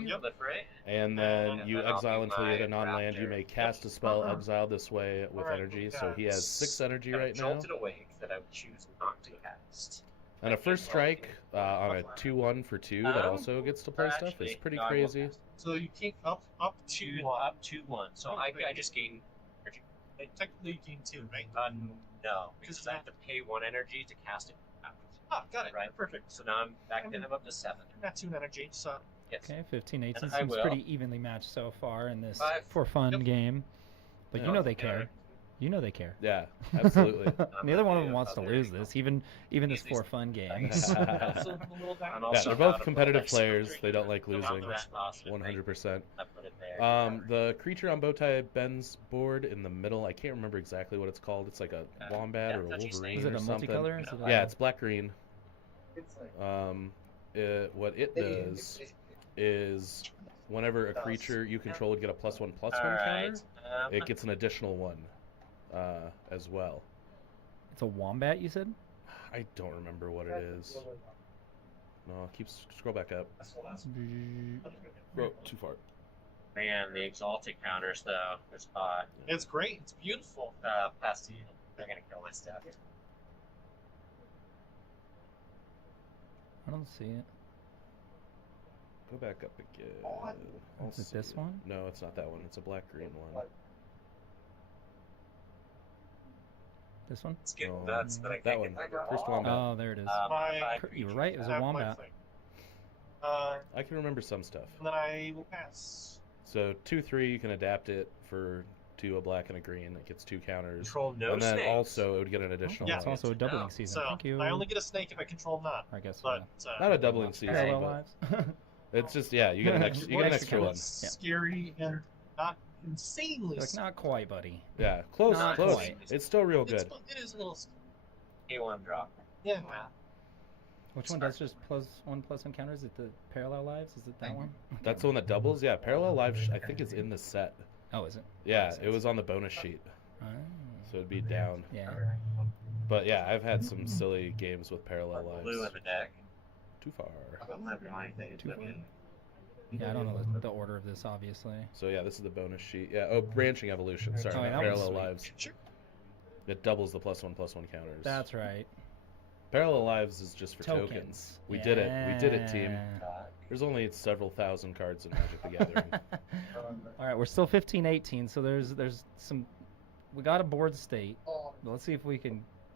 and then you exile until you hit a non-land. You may cast a spell, exile this way with energy. So he has 6 energy right now. Jolted awake that I would choose not to cast. And a first strike on a 2/1 for 2 that also gets to play stuff is pretty crazy. So you can't up Two to up 2/1. So I just gain energy. technically you gain 2, right? No, because I have to pay 1 energy to cast it. Ah, got it. Right. Perfect. So now I'm back. Then I'm up to 7. Not 2 energy, so Yes. Okay, 15-18 And I seems will. pretty evenly matched so far in this 5. for fun Yep. game. But Yeah. you know they care. You know they care. Yeah, absolutely. Neither one of them wants to lose this, even this for fun game. I'm Yeah, also they're both out of competitive Lex. players. They don't like losing. I'm the rat boss, right? 100%. I put it there. The creature on Bowtie Ben's board in the middle, I can't remember exactly what it's called. It's like a wombat or a that's wolverine Is it or a something. multicolor? Is it like Yeah, a- it's black-green. What it does is whenever a creature you control would get a +1/+1 counter, it gets an additional 1 as well. It's a wombat, you said? I don't remember what it is. No, scroll back up. Oh, too far. Man, the exalted counters though is hot. it's great. It's beautiful. Past you. They're gonna kill my stuff. I don't see it. Go back up again. I'll Is it see this one? No, it's not that one. It's a black-green one. This one? It's getting Oh, nuts, but I that can't one. get my girl. First wombat. Oh, there it is. My You were right. It was a have my wombat. thing. I can remember some stuff. And then I will pass. So 2/3, you can adapt it for 2 a black and a green. It gets 2 counters. Control no and then snakes. also it would get an additional Yeah. It's one. also a doubling No. season. So Thank you. I only get a snake if I control none. I guess. But Not a doubling season, Parallel but lives. it's just you get an extra, you get an extra one. It's scary and not insanely. Like, not quite, buddy. Yeah, close, Not close. quite. It's still real good. It is a little. A1 drop. Yeah. Which one does just +1/+1 counters? Is it the parallel lives? Is it that one? That's the one that doubles. Yeah, parallel lives. I think is in the set. Oh, is it? Yeah, it was on the bonus sheet, Oh, so it'd be down. yeah. But yeah, I've had some silly games with parallel Blue in lives. the deck. Too far. Too far. Yeah, I don't know the order of this, obviously. So yeah, this is the bonus sheet. Yeah. Oh, branching evolution. Sorry, Oh, yeah, not that one's parallel sweet. lives. Sure. It doubles the +1/+1 counters. That's right. Parallel lives is just for tokens. We did it. We did it, team. Yeah. There's only several thousand cards in Magic the Gathering. All right, we're still 15-18, so there's some. We got a board state. Let's see if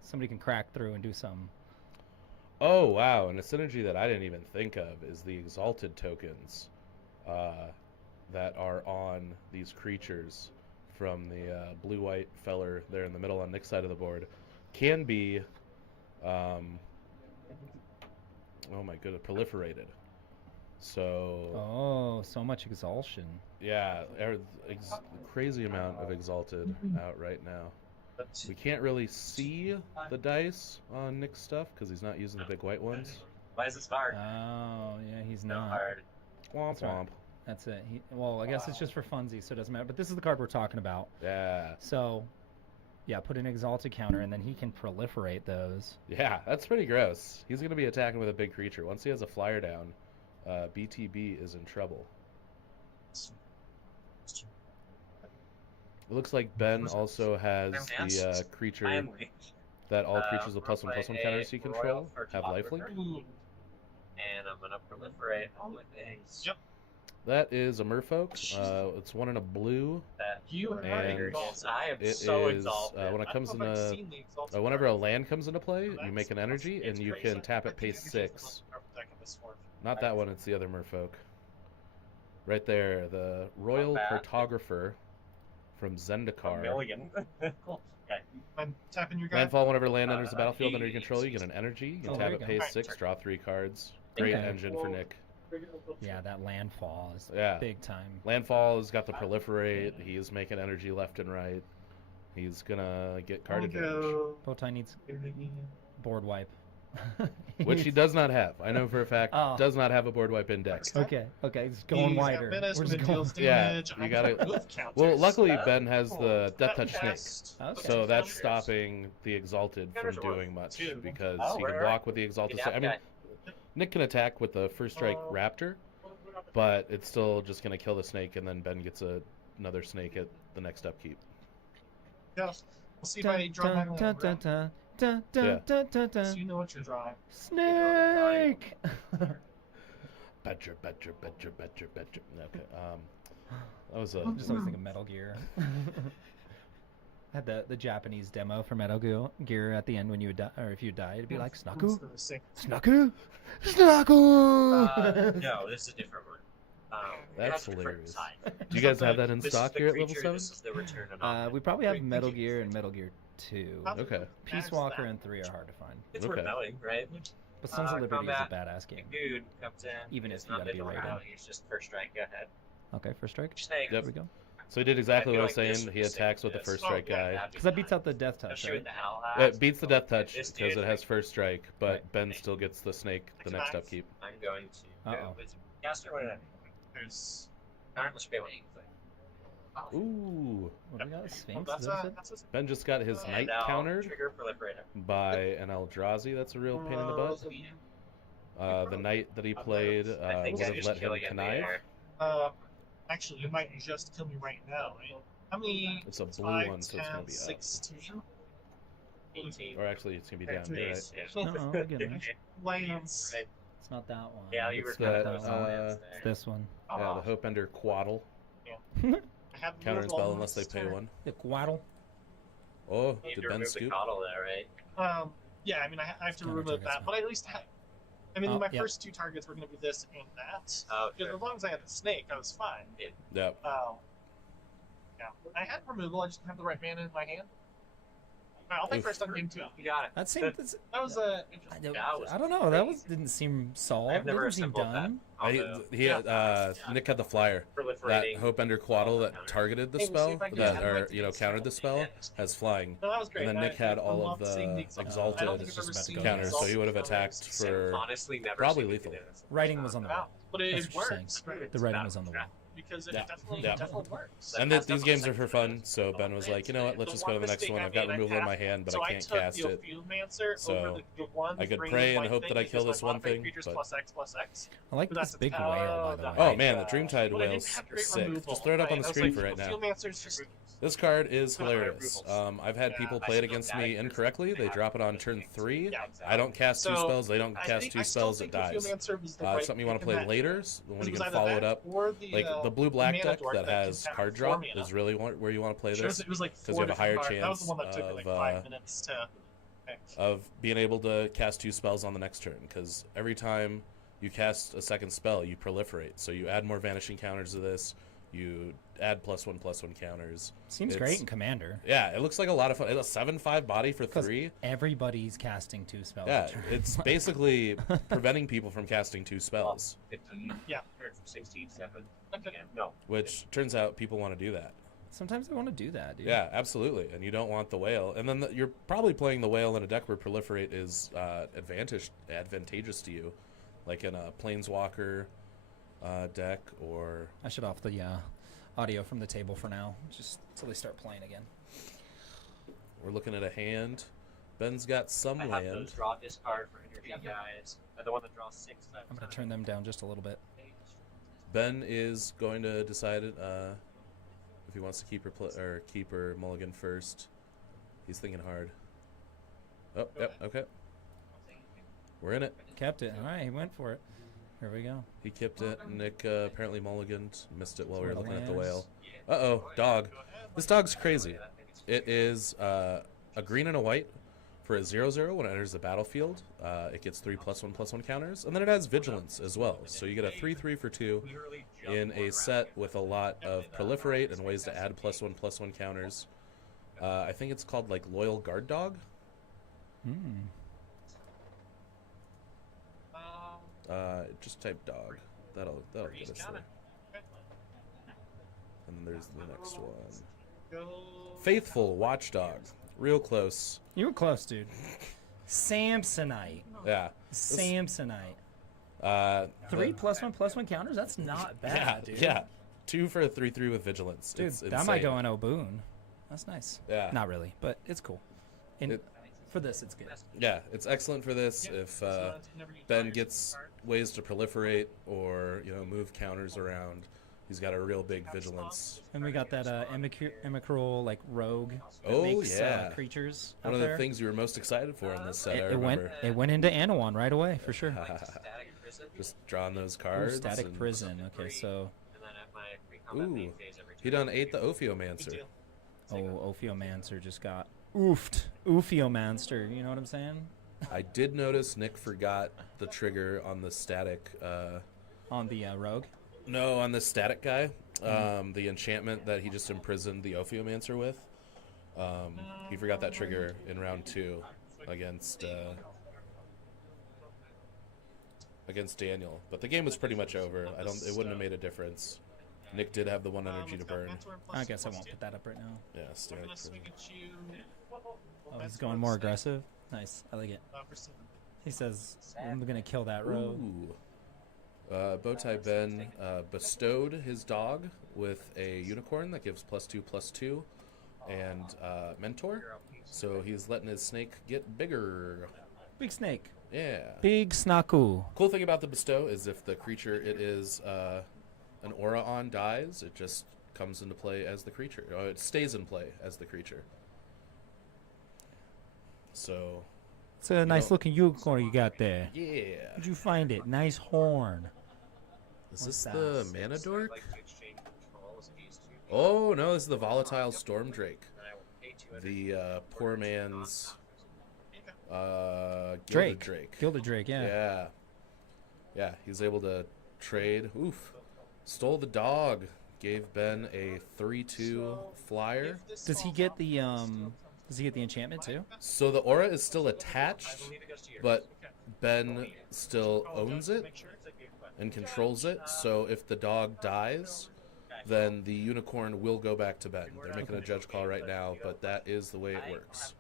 somebody can crack through and do something. Oh wow! And a synergy that I didn't even think of is the exalted tokens that are on these creatures from the blue-white feller there in the middle on Nick's side of the board can be, oh my goodness, proliferated. So Oh, so much exhaustion. yeah, crazy amount of exalted out right now. We can't really see the dice on Nick's stuff because he's not using the big white ones. Why is this hard? Oh, yeah, he's No not. hard. Womp That's right. womp. That's it. Well, I guess it's just for funsies, so it doesn't matter. But this is the card we're talking about. Yeah. So, yeah, put an exalted counter, and then he can proliferate those. Yeah, that's pretty gross. He's going to be attacking with a big creature. Once he has a flyer down, BTB is in trouble. It looks like Ben also has the creature that all creatures with +1/+1 counters you control have lifelink. And I'm gonna proliferate all my things. Yep. That is a merfolk. It's 1 in a blue. That And I am it so is exalted. when it comes into whenever a land comes into play, you make an energy and you can tap it, pay 6. Not that one. It's the other merfolk. Right there, the Royal Cartographer from Zendikar. Million. Okay. I'm tapping your guy. Landfall, whenever land enters the battlefield under your control, you get an energy. You can tap it, pay 6, draw 3 cards. Great Okay. engine for Nick. Yeah, that landfall is Yeah. big time. Landfall has got the proliferate. He's making energy left and right. He's gonna get card advantage, Bowtie needs board wipe. which he does not have. I know for a fact, Oh. does not have a board wipe in deck. Okay, it's going He's got wider. menace We're when just it going. deals Yeah, damage. you I gotta- have move counters. Well, luckily Ben has the Death Touch Snake, Okay. so that's stopping the Exalted from doing much because he can block with the Exalted. I mean, Nick can attack with the first strike Raptor, but it's still just gonna kill the snake, and then Ben gets another snake at the next upkeep. Yeah. We'll see if I draw my land. Right? So you know what you're drawing. Snake. Badger. Okay. That was a. I'm just always thinking Metal Gear. Had the Japanese demo for Metal Gear at the end when you would die, or if you died, it'd be like Snaku, Snaku, Snaku. No, this is a different one. That's that's a different hilarious. side. Do you guys have that in This is stock the here at creature, level 7? This is the return of We probably have Great, Metal thank you. Gear and Metal Gear 2. Okay. Peace Walker and 3 are hard to find. It's Okay. worth knowing, right? But Sons of Liberty combat, is a badass game. Dude comes in. Even it's if you not gotta be middle rated. round, He's just first strike ahead. Okay, first strike. Snake. Yep. There we go. So he did exactly I what I feel was like saying. this He would attacks save with the this. first strike guy. that'd be Because that beats fine. out the Death No Touch, shooting right? the hell It beats the Death Touch This because dude- it has first strike, but Right. Ben still gets the snake the next upkeep. I'm going to Uh-oh. go with Caster. What did I There's. Not much be able to Ooh. What do we got? Sphinx? That's Is that what it that's Ben just got his And knight I'll countered Trigger proliferator. by an Eldrazi. That's a real pain in the butt. The knight that he played I think would I have just let him kill you in the connive. air. Actually, you might just kill me right now. Right? How many? It's a blue 5, one, so it's gonna 10, be up. 16 18. Or actually, it's gonna be down. You're right. No, I get it. lanes. Right. It's not that one. Yeah, you were It's kind that, of It's this one. Yeah, the Hope Ender Quaddle. I have Counter moved spell all unless they this pay turn. 1. The Quaddle. Oh, You have did to Ben remove the scoop? coddle there, right? Yeah, I mean, I have to Counter remove targets that, now. but I at least have. I mean, Oh, my yep. first 2 targets were going to be this and that. Oh, Because as long as I had the snake, I was fine. Yeah. Yeah. I had removal, I just didn't have the right mana in my hand. Alright, I'll take Oof. first on game 2. You got it. That seemed. That's, That was interesting. I don't know. That was didn't seem solved. I've never Didn't seem assembled that. done. Nick had the flyer. That Proliferating. Hope Ender Quaddle that targeted the Hey, we'll see spell, if I can that get or it. you know countered the spell, has flying. No, that was great. And then Nick had all of seeing the Exalted. exalted I don't think I've just ever about to seen go counters, so Exalted he would have counters. attacked for Honestly, never probably seen lethal. anything that Writing was on the Wow. wall. But That's it what you're saying. works. The writing was on the wall. Because it Yeah. definitely, Yeah. definitely works. And these games are for fun, so Ben was like, you know what, let's just go to the next one. I've got removal in my hand, but so I can't took cast the it. Fieldmancer So over the one I could green pray and white hope thing that I because kill this my one modified thing, creatures but- +X. I like But this that's big how whale, by the way. Oh man, the Dreamtide Well, it whale's didn't have great sick. removal, Just throw it up on the right? I was screen like, for right now. Fieldmancer's just This card is Not hilarious. removals. I've had people I play it still against got me it. incorrectly. They drop it on turn 3. Yeah, I don't cast 2 So, spells. They don't I cast think- 2 I still spells. It think the dies. Fieldmancer was the It's right something you want to pick in play that later, because when it you was can either follow that it up. or the, Like the blue black mana deck dork that that has can card have draw 4 mana. is really where you want to play Sure, this. it was like 'cause you 4 have a higher different cards. That was the chance one that took me like of, 5 minutes to pick. Of being able to cast 2 spells on the next turn, because every time you cast a second spell, you proliferate. So you add more vanishing counters to this. You add +1/+1 counters. Seems It's- great in Commander. Yeah, it looks like a lot of fun. It's a 7/5 body for 'Cause 3. everybody's casting 2 spells. Yeah, a turn. it's basically preventing people from casting 2 spells, 15. Yeah. 16, 7. Okay. No. which turns out people want to do that. Sometimes I want to do that, dude. Yeah, absolutely. And you don't want the whale. And then you're probably playing the whale in a deck where proliferate is advantageous to you, like in a planeswalker deck or I should off the audio from the table for now, just until they start playing again. we're looking at a hand. Ben's got some I have land. those draw discard for energy guys. The one that draws 6 times. I'm going to turn them down just a little bit. Ben is going to decide if he wants to keep or mulligan first. He's thinking hard. Oh, yep, okay. We're in it. Kept it. All right, he went for it. Here we go. He kept it. Nick apparently mulliganed. Missed it while we were For the looking at the lands. whale. Uh-oh, dog. This dog's crazy. It is a green and a white for a 0/0 when it enters the battlefield. It gets 3+1/+1 counters, and then it has vigilance as well. So you get a 3/3 for 2 in a set with a lot of proliferate and ways to add +1/+1 counters. I think it's called like Loyal Guard Dog. Just type dog. That'll get us there. And then there's the next one. Faithful Watchdog. Real close. You were close, dude. Samsonite. Yeah. Samsonite. 3+1/+1 counters? That's not bad, Yeah, dude. yeah. 2 for a 3/3 with vigilance. Dude, It's that might insane. go in Oboon. That's nice. Yeah. Not really, but it's cool. And for this, it's good. Yeah, it's excellent for this. If Ben gets ways to proliferate or move counters around, he's got a real big vigilance. And we got that Emicrol, like, rogue that Oh, makes yeah. Creatures One out of the there. things you were most excited for in this set, I It went remember. it went into Anawan right away, for sure. Just drawing those Ooh, cards. Static and- Prison. Okay, so... Ooh, he done ate the Ophiomancer. Oh, Ophiomancer just got oofed. Ophiomancer, you know what I'm saying? I did notice Nick forgot the trigger on the static. On the rogue? No, on the static guy. The enchantment that he just imprisoned the Ophiomancer with. He forgot that trigger in round 2 against Daniel. But the game was pretty much over. It wouldn't have made a difference. Nick did have the 1 energy to burn. I guess I won't put that up right now. Yeah, static. Oh, he's going more aggressive? Nice, I like it. He says, I'm gonna kill that rogue. Ooh. Bowtie Ben bestowed his dog with a unicorn that gives +2/+2 and mentor. So he's letting his snake get bigger. Big snake. Yeah. Big snaku. Cool thing about the bestow is if the creature it is an aura on dies, it just comes into play as the creature. It stays in play as the creature. So. It's a nice looking unicorn you got there. Yeah. Where'd you find it? Nice horn. Is What's this that? the Mana Dork? Oh no, this is the Volatile Storm Drake. The poor man's Gilded Drake. Gilded Drake, yeah. Yeah. Yeah, he's able to trade. Oof. Stole the dog. Gave Ben a 3/2 flyer. Does he get the enchantment too? So the aura is still attached, but Ben still owns it and controls it. So if the dog dies, then the unicorn will go back to Ben. They're making a judge call right now, but that is the way it works.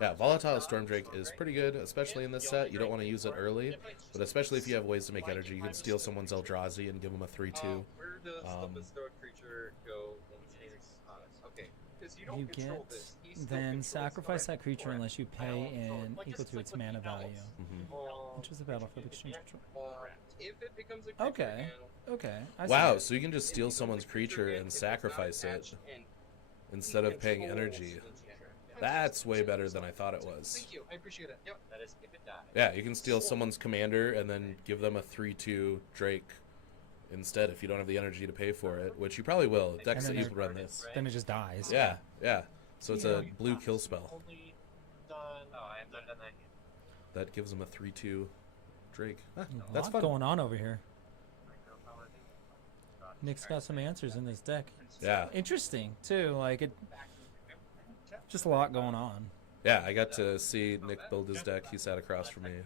Yeah, Volatile Storm Drake is pretty good, especially in this set. You don't want to use it early, but especially if you have ways to make energy. You can steal someone's Eldrazi and give them a 3/2. Where does the bestowed creature go once he's okay? Because you don't You control get this. He still then controls sacrifice the that creature correct. unless you pay in Like, equal this to is its like mana something value. Mm-hmm. Which is the battlefield exchange control. If it becomes a creature Okay. again, Okay. I see Wow, it. so you can just steal someone's creature and sacrifice it instead of paying energy. That's way better than I thought it was. Thank you, I appreciate it. Yep. That is if it dies. Yeah, you can steal someone's commander and then give them a 3/2 Drake instead if you don't have the energy to pay for it, which you probably will. Decks And that then you run this. Then it just dies. Yeah, yeah. So it's a blue kill spell. Oh, I have not done that yet. That gives them a 3/2 Drake. Huh, A that's lot fun. going on over here. Nick's got some answers in this deck. Yeah. Interesting too. Like it, just a lot going on. Yeah, I got to see Nick build his deck. He sat across from me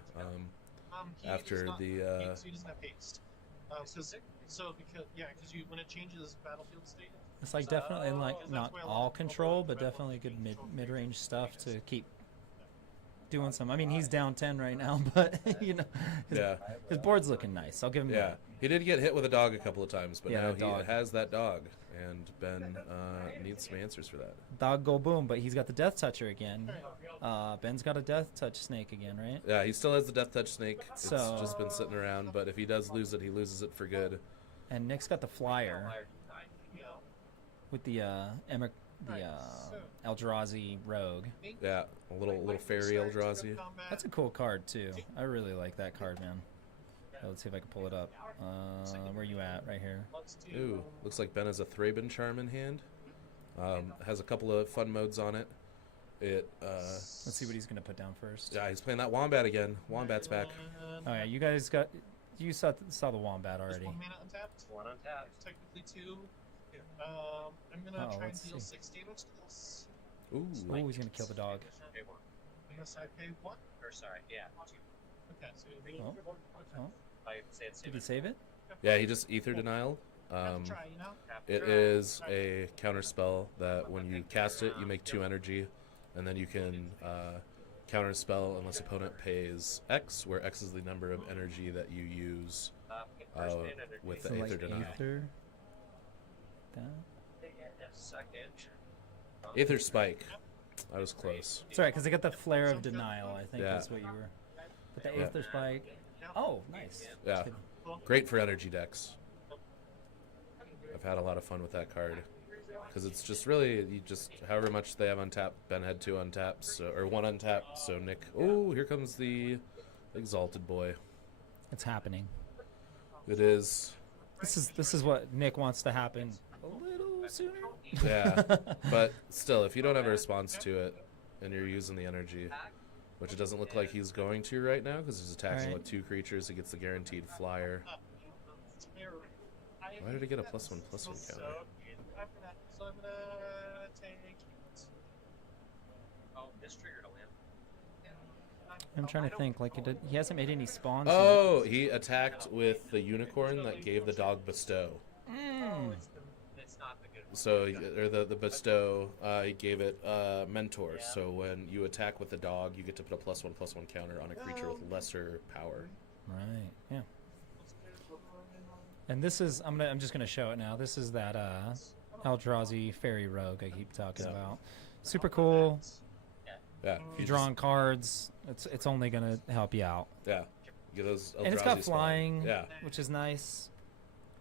after the. So he doesn't have haste. Because when it changes battlefield state. It's like definitely like not all control, but definitely good mid range stuff to keep doing some. I mean, he's down 10 right now, but his board's looking nice. I'll give him Yeah, that. he did get hit with a dog a couple of times, but Yeah, now that dog. he has that dog, and Ben needs some answers for that. Dog go boom, but he's got the Death Toucher again. Ben's got a Death Touch snake again, right? Yeah, he still has the Death Touch snake. It's So- just been sitting around, but if he does lose it, he loses it for good. And Nick's got the Flyer with the the Eldrazi Rogue. Yeah, a little fairy Eldrazi. That's a cool card too. I really like that card, man. Let's see if I can pull it up. Where you at? Right here. Ooh, looks like Ben has a Thraben Charm in hand. Has a couple of fun modes on it. Let's see what he's gonna put down first. Yeah, he's playing that Wombat again. Wombat's back. Oh yeah, you guys saw the Wombat already. One mana untapped. One untapped. Technically two. I'm gonna try and deal 6 damage to this. Ooh. Oh, he's gonna kill the dog. Pay one. Unless I pay 1. Or sorry, yeah, 2. Okay, so Oh, I say it's did he save it? Yeah, he just Ether Denial. have to try, you know? It is a counter spell that when you cast it, you make 2 energy, and then you can counter spell unless opponent pays X, where X is the number of energy that you use with the So, Aether like Denial. Aether. That? Second. Aether Spike. I was close. Sorry, because I got the Flare of Denial. I think Yeah. that's what you were. But the Yeah. Aether Spike. Oh, nice. Yeah, great for energy decks. I've had a lot of fun with that card because it's just really however much they have untapped. Ben had 2 untaps or 1 untapped. So Nick, oh, here comes the Exalted Boy. It's happening. It is. This is what Nick wants to happen a little sooner. Yeah, but still, if you don't have a response to it and you're using the energy, which it doesn't look like he's going to right now because he's attacking Alright. with 2 creatures, he gets the guaranteed flyer. Why did he get a +1/+1 counter? So I'm gonna take. Oh, this triggered a land. I'm trying to think. Like he hasn't made any spawns. Oh, he attacked with the unicorn that gave the dog bestow. It's not the good one. So, or the bestow, he gave it mentor. So when you attack with the dog, you get to put a +1/+1 counter on a creature with lesser power. Right. Yeah. And this is I'm just gonna show it now. This is that Eldrazi Fairy Rogue I keep talking about. Super cool. Yeah. If you're drawing cards, it's only gonna help you out. Yeah. Get those Eldrazi And it's got spawn. flying, Yeah. which is nice.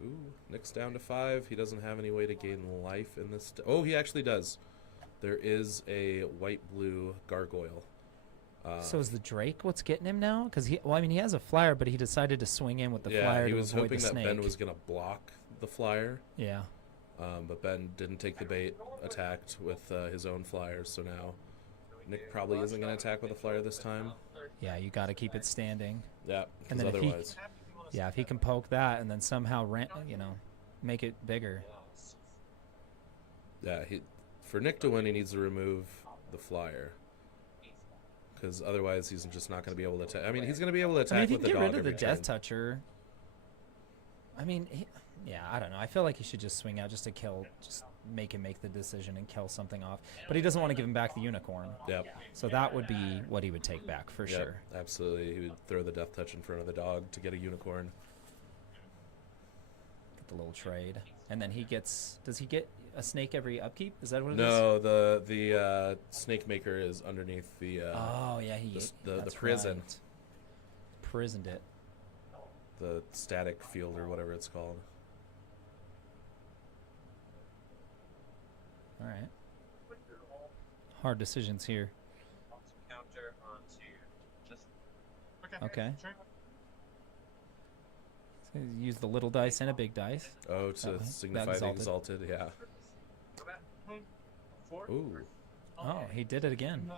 Ooh, Nick's down to 5. He doesn't have any way to gain life in this. Oh, he actually does. There is a white-blue gargoyle. So is the Drake what's getting him now? Because he has a flyer, but he decided to swing in with the flyer he to was avoid hoping the that snake. Ben was going to block the flyer. Yeah. But Ben didn't take the bait, attacked with his own flyer, so now Nick probably isn't going to attack with a flyer this time. Yeah, you got to keep it standing. Yeah, And because then otherwise... if he can poke that and then somehow make it bigger. Yeah, for Nick to win, he needs to remove the flyer. Because otherwise, he's just not going to be able to attack. I mean, he's going to be able to attack if you with the can dog get rid of the every Death turn. Toucher. I mean, I don't know. I feel like he should just swing out just to make him make the decision and kill something off. But he doesn't want to give him back the unicorn. Yep. So that would be what he would take back for Yep, sure. absolutely. He would throw the Death Touch in front of the dog to get a unicorn. Get the little trade. And then does he get a snake every upkeep? Is that what it is? No, the Snake Maker is underneath the Oh, yeah, the that's prison. right. Prisoned it. The static field or whatever it's called. All right. Hard decisions here. Counter onto this. Okay. So use the little dice and a big dice. Oh, to That signify the Exalted, yeah. 4. Ooh. Oh, he did it again.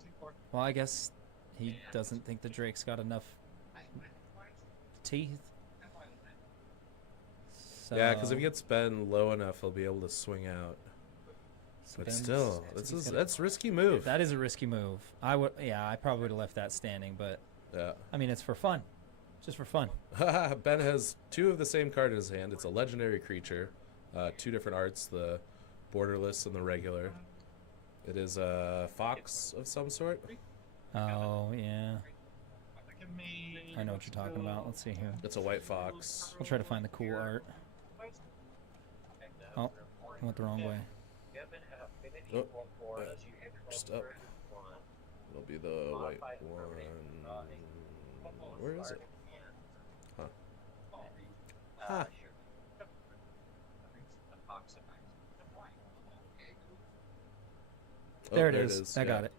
Take 4. Well, I guess he doesn't think the Drake's got enough teeth. So, Yeah, because if he gets Ben low enough, he'll be able to swing out. But Ben's- still, that's a risky move. That is a risky move. I probably would have left that standing, but Yeah. I mean, it's for fun. Just for fun. Ben has 2 of the same card in his hand. It's a legendary creature. 2 different arts, the borderless and the regular. It is a fox of some sort. Oh, yeah. I know what you're talking about. Let's see here. It's a white fox. We'll try to find the cool art. Oh, I went the wrong way. Oh, just up. It'll be the white one. Where is it? Huh. Huh. Oh, There it is. I got it.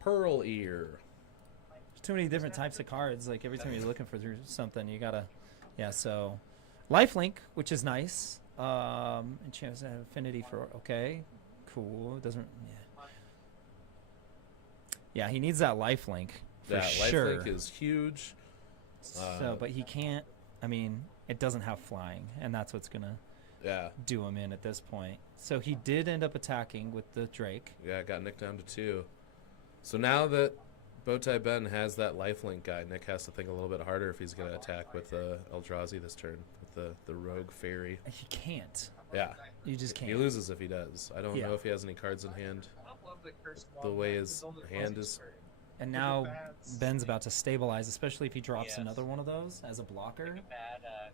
Pearl Ear. There's too many different types of cards. Like every time you're looking for something, you gotta. Yeah. So, lifelink, which is nice. And chance to have affinity for. Okay. Cool. It doesn't. Yeah. Yeah. He needs that lifelink for Yeah, sure. lifelink is huge. So, but he can't. I mean, it doesn't have flying, and that's what's gonna. Yeah. Do him in at this point. So he did end up attacking with the Drake. Yeah, got Nick down to 2. So now that Bowtie Ben has that lifelink guy, Nick has to think a little bit harder if he's going to attack with Eldrazi this turn, with the rogue fairy. He can't. Yeah. You just can't. He loses if he does. I don't know if he has any cards in hand. The way his hand is... And now Ben's about to stabilize, especially if he drops another one of those as a blocker.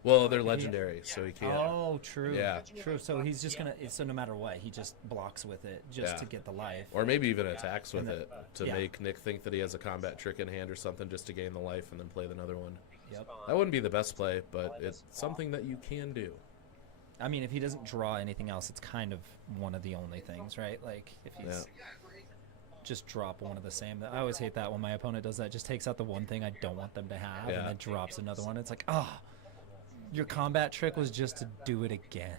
Well, they're legendary, so he can't. Oh, true. Yeah. True. So he's just going to... So no matter what, he just blocks with it just to get the life. Or maybe even attacks with it to yeah. make Nick think that he has a combat trick in hand or something just to gain the life and then play another one. Yep. That wouldn't be the best play, but it's something that you can do. I mean, if he doesn't draw anything else, it's kind of one of the only things, right? Like, if he's... Just drop one of the same. I always hate that when my opponent does that. Just takes out the one thing I don't want them to have and then drops another one. It's like, oh, your combat trick was just to do it again.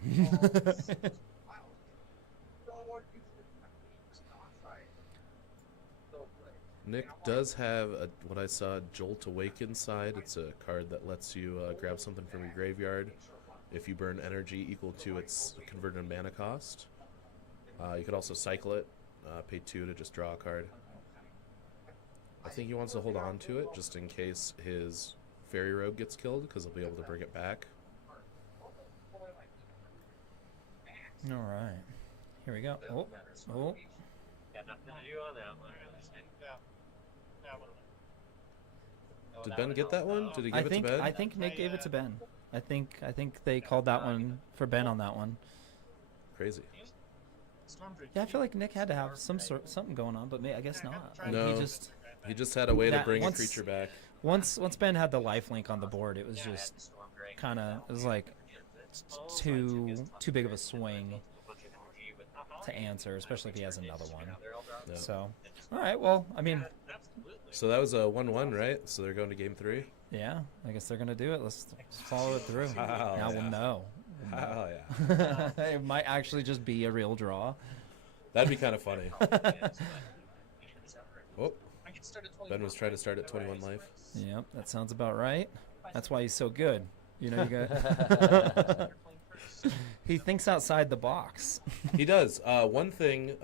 Nick does have what I saw, Jolt Awake inside. It's a card that lets you grab something from your graveyard if you burn energy equal to its converted mana cost. You could also cycle it. Pay 2 to just draw a card. I think he wants to hold on to it just in case his Fairy Rogue gets killed, because he'll be able to bring it back. All right. Here we go. Oh. Oh. Got nothing to do on that one. Did Ben get that one? Did he give it to Ben? I think Nick gave it to Ben. I think they called that one for Ben on that one. Crazy. Yeah, I feel like Nick had to have something going on, but I guess not. Like, No, he just had a way to bring a creature back. Once Ben had the lifelink on the board, it was just kind of, it was like too big of a swing to answer, especially if he has another one. Yeah. So, all right, well, I mean. So that was a 1-1, right? So they're going to game 3? Yeah, I guess they're going to do it. Let's follow it through. Now we'll know. Oh, yeah. It might actually just be a real draw. That'd be kind of funny. Oh, Ben was trying to start at 21 life. Yep, that sounds about right. That's why he's so good. You know, you got. He thinks outside the box. He does. One thing,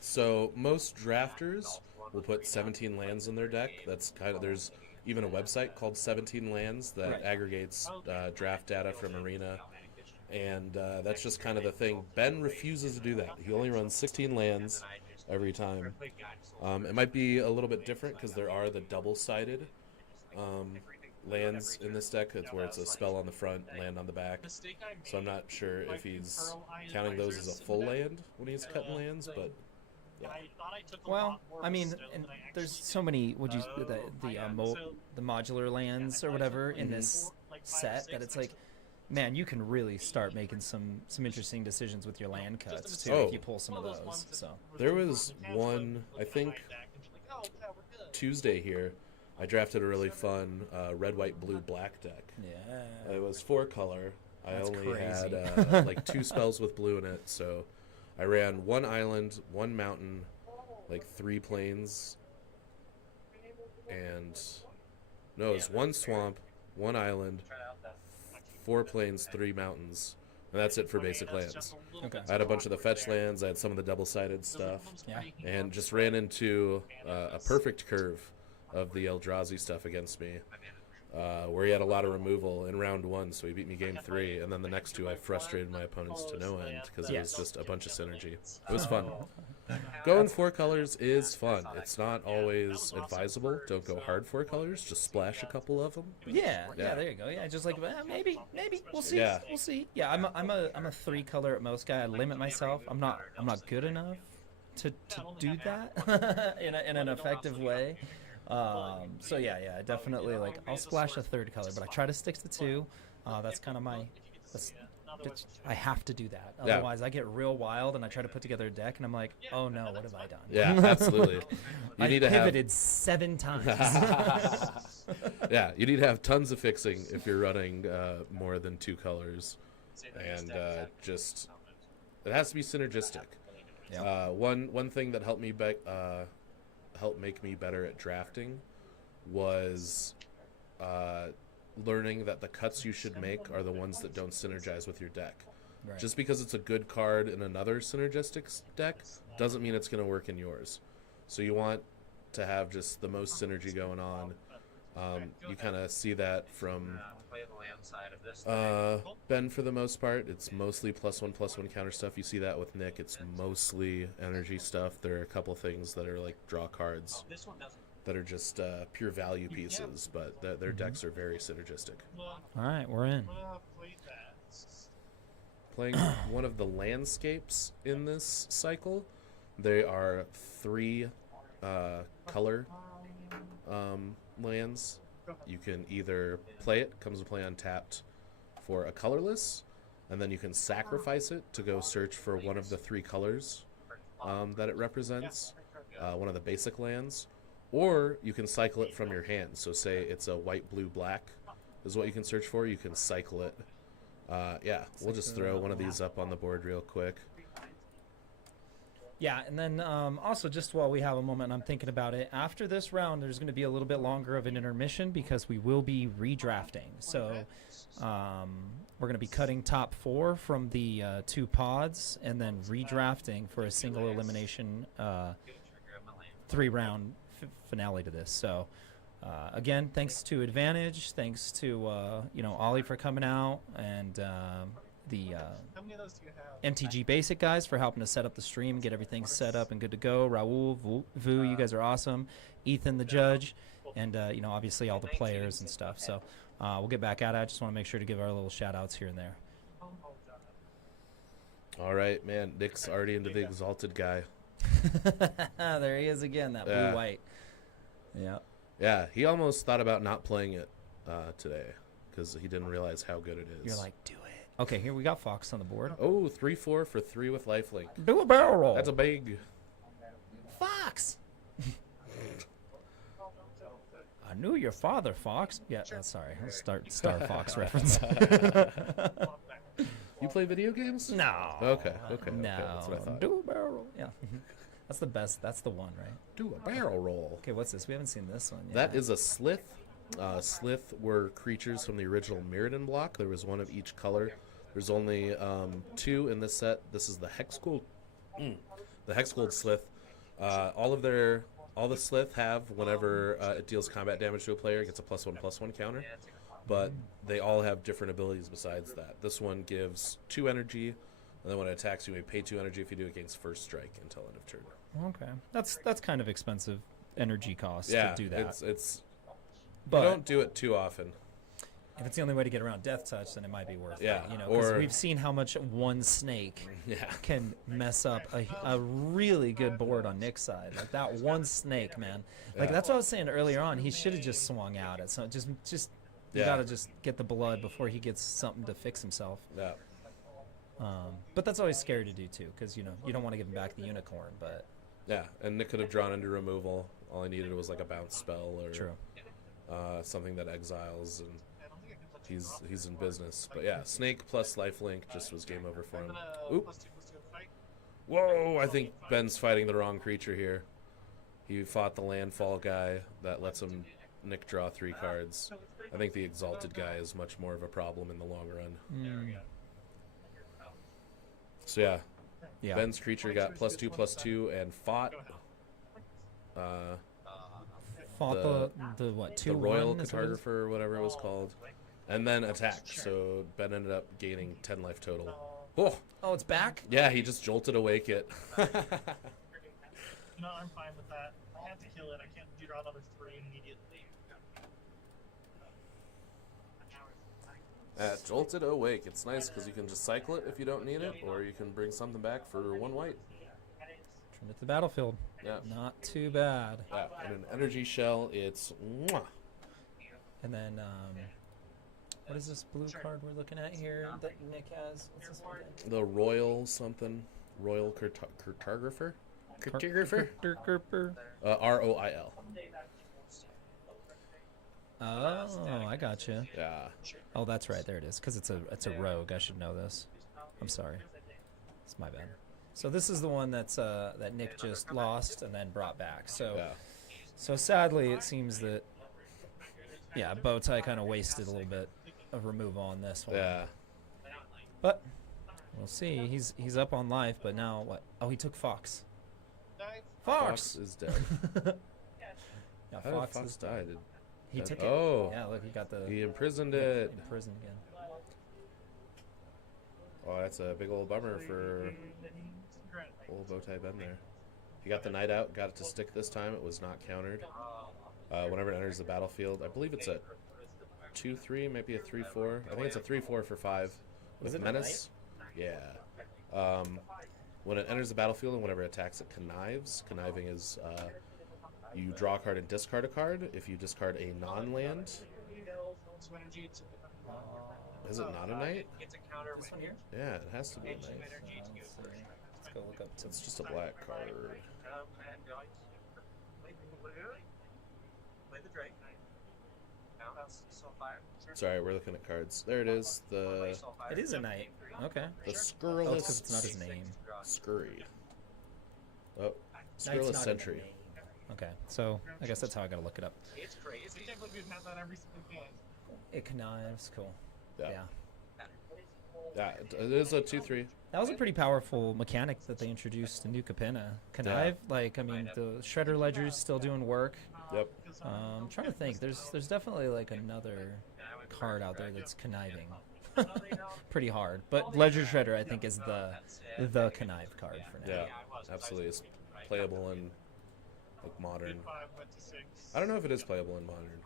so most drafters will put 17 lands in their deck. That's kind of, there's even a website called 17 Lands that aggregates draft data from Arena. And that's just kind of the thing. Ben refuses to do that. He only runs 16 lands every time. It might be a little bit different because there are the double-sided lands in this deck. It's where it's a spell on the front, land on the back. So I'm not sure if he's counting those as a full land when he's cutting lands, but yeah. Well, I mean, and there's so many. Would you the modular lands or whatever in this set that it's like, man, you can really start making some interesting decisions with your land cuts too if you pull some of those. So there was one, I think, Tuesday here. I drafted a really fun red, white, blue, black deck. Yeah. It was 4-color. That's I only crazy. had like 2 spells with blue in it, so I ran 1 island, 1 mountain, like 3 plains, and no, it was 1 swamp, 1 island, 4 plains, 3 mountains, and that's it for basic lands. Okay. I had a bunch of the fetch lands, I had some of the double-sided stuff, and just ran into a perfect curve of the Eldrazi stuff against me, where he had a lot of removal in round 1, so he beat me game 3, and then the next 2 I frustrated my opponents to no end because it was just a bunch of synergy. It was fun. Going 4 colors is fun. It's not always advisable. Don't go hard 4 colors. Just splash a couple of them. Yeah, there you go. Yeah, just like maybe we'll see. Yeah. We'll see. Yeah, I'm a 3-color at most guy. I limit myself. I'm not good enough to do that in an effective way. So yeah, definitely, like, I'll splash a 3rd color, but I try to stick to 2. That's kind of my I have to do that. Yeah. Otherwise, I get real wild and I try to put together a deck, and I'm like, oh no, what have I done? Yeah, absolutely. You I need to have pivoted 7 times. yeah, you need to have tons of fixing if you're running more than 2 colors, and just it has to be synergistic. Yep. One thing that helped make me better at drafting was learning that the cuts you should make are the ones that don't synergize with your deck. Right. Just because it's a good card in another synergistic deck doesn't mean it's going to work in yours. So you want to have just the most synergy going on. You kind of see that from Ben for the most part. It's mostly +1/+1 counter stuff. You see that with Nick. It's mostly energy stuff. There are a couple things that are like draw cards that are just pure value pieces, but their decks are very synergistic. All right, we're in. Playing one of the landscapes in this cycle, they are 3 color lands. You can either play it, comes to play untapped for a colorless, and then you can sacrifice it to go search for one of the 3 colors that it represents, one of the basic lands, or you can cycle it from your hand. So say it's a white, blue, black is what you can search for. You can cycle it. Yeah, we'll just throw one of these up on the board real quick. Yeah, and then also just while we have a moment, I'm thinking about it. After this round, there's going to be a little bit longer of an intermission because we will be redrafting. So we're going to be cutting top 4 from the 2 pods and then redrafting for a single elimination 3-round finale to this. So again, thanks to Advantage, thanks to Ollie for coming out, and the How many of those do you have? MTG Basic guys for helping us set up the stream, get everything set up and good to go. Raul, Vu, you guys are awesome. Ethan, the judge, and obviously all the players and stuff. So we'll get back at it. I just want to make sure to give our little shout outs here and there. All right, man. Nick's already into the Exalted guy. There he is again, that blue-white. Yeah. Yeah, he almost thought about not playing it today because he didn't realize how good it is. You're like, do it. Okay, here we got Fox on the board. Oh, 3/4 for 3 with lifelink. Do a barrel roll. That's a big. Fox. I knew your father, Fox. Yeah, sorry. I'll start Star Fox reference. You play video games? No. Okay. No. Okay, that's what I thought. Do a barrel roll. Yeah. That's the best. That's the one, right? Do a barrel roll. Okay, what's this? We haven't seen this one yet. That is a Slith. Slith were creatures from the original Mirrodin block. There was one of each color. There's only 2 in this set. This is the Hexgold. The Hexgold Slith. All the Slith have, whenever it deals combat damage to a player, it gets a +1/+1 counter. But they all have different abilities besides that. This one gives 2 energy, and then when it attacks you, may pay 2 energy if you do it against first strike until end of turn. Okay, that's kind of expensive energy cost Yeah, to do that. But you don't do it too often. If it's the only way to get around Death Touch, then it might be worth it. Yeah, because we've seen how much one snake can mess up a really good board on Nick's side. Like that one snake, man. Like that's what I was saying earlier on. He should have just swung out at some. Just you gotta just get the blood before he gets something to fix himself. Yeah. But that's always scary to do too, because you don't want to give him back the unicorn. But yeah, and Nick could have drawn into removal. All he needed was like a bounce spell or something that exiles, and he's in business. But yeah, Snake plus lifelink just was game over for him. Oop. Whoa, I think Ben's fighting the wrong creature here. He fought the landfall guy that lets him Nick draw 3 cards. I think the Exalted guy is much more of a problem in the long run. So yeah, Ben's creature got +2/+2 and fought the what? 2/1 the Royal Cartographer or whatever it was called, and then attacked. So Ben ended up gaining 10 life total. Oh, it's back? Yeah, he just jolted awake it. No, I'm fine with that. I have to kill it. I can't draw another 3 immediately. Jolted awake. It's nice because you can just cycle it if you don't need it, or you can bring something back for 1 white. Turn it to the battlefield. Yeah. Not too bad. Yeah, and an energy shell, it's mwah. And then What is this blue card we're looking at here that Nick has? What's this one? The Royal something. Royal Cartographer? Cartographer? ROIL. Oh, I gotcha. Yeah. Oh, that's right. There it is. Because it's a rogue. I should know this. I'm sorry. It's my bad. So this is the one that's that Nick just lost and then brought back. So, Yeah. so sadly, it seems that Bowtie kind of wasted a little bit of removal on this one. Yeah. But we'll see. He's up on life, but now what? Oh, he took Fox. Fox is dead. Yeah, How did Fox is die? dead. He took it. Oh. Yeah, look, he got the. He imprisoned it. Imprisoned again. Oh, that's a big old bummer for old Bowtie Ben there. He got the Knight out, got it to stick this time. It was not countered. Whenever it enters the battlefield, I believe it's a 2-3, maybe a 3-4. I think it's a 3-4 for 5 with Menace. Yeah. When it enters the battlefield and whenever it attacks, it connives. Conniving is you draw a card and discard a card. If you discard a non-land, is it not a Knight? This one here? Yeah, it has to be a Knight. Let's go look up. It's just a black card. Sorry, we're looking at cards. There it is. It is a Knight. Okay. The Oh, Scurrilous. it's 'cause it's not his name. Scurry. Oh, Knight's Scurrilous not a Sentry. name. Okay, so I guess that's how I gotta look it up. It's crazy. I can't believe we've had that every single game. It connives. Cool. Yeah. Yeah, it is a 2-3. That was a pretty powerful mechanic that they introduced in New Capenna. Connive, like, I mean, the Shredder Ledger's still doing work. Yep. I'm trying to think. There's definitely like another card out there that's conniving. Pretty hard, but Ledger Shredder I think is the connive card for now. Yeah, absolutely. It's playable in like modern. I don't know if it is playable in modern.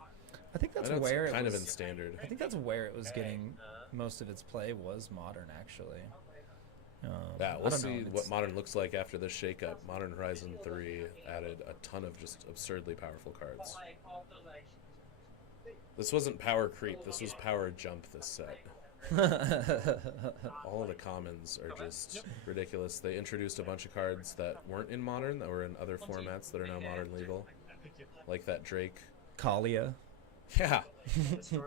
I think that's I know where it's it kind was, of in standard. I think that's where it was getting most of its play was modern actually. Yeah, I we'll don't see know, what modern looks like after this shakeup. Modern Horizon 3 added a ton of just absurdly powerful cards. This wasn't power creep, this was power jump this set. All of the commons are just ridiculous. They introduced a bunch of cards that weren't in modern, that were in other formats that are now modern legal. Like that Drake. Kalia. Yeah.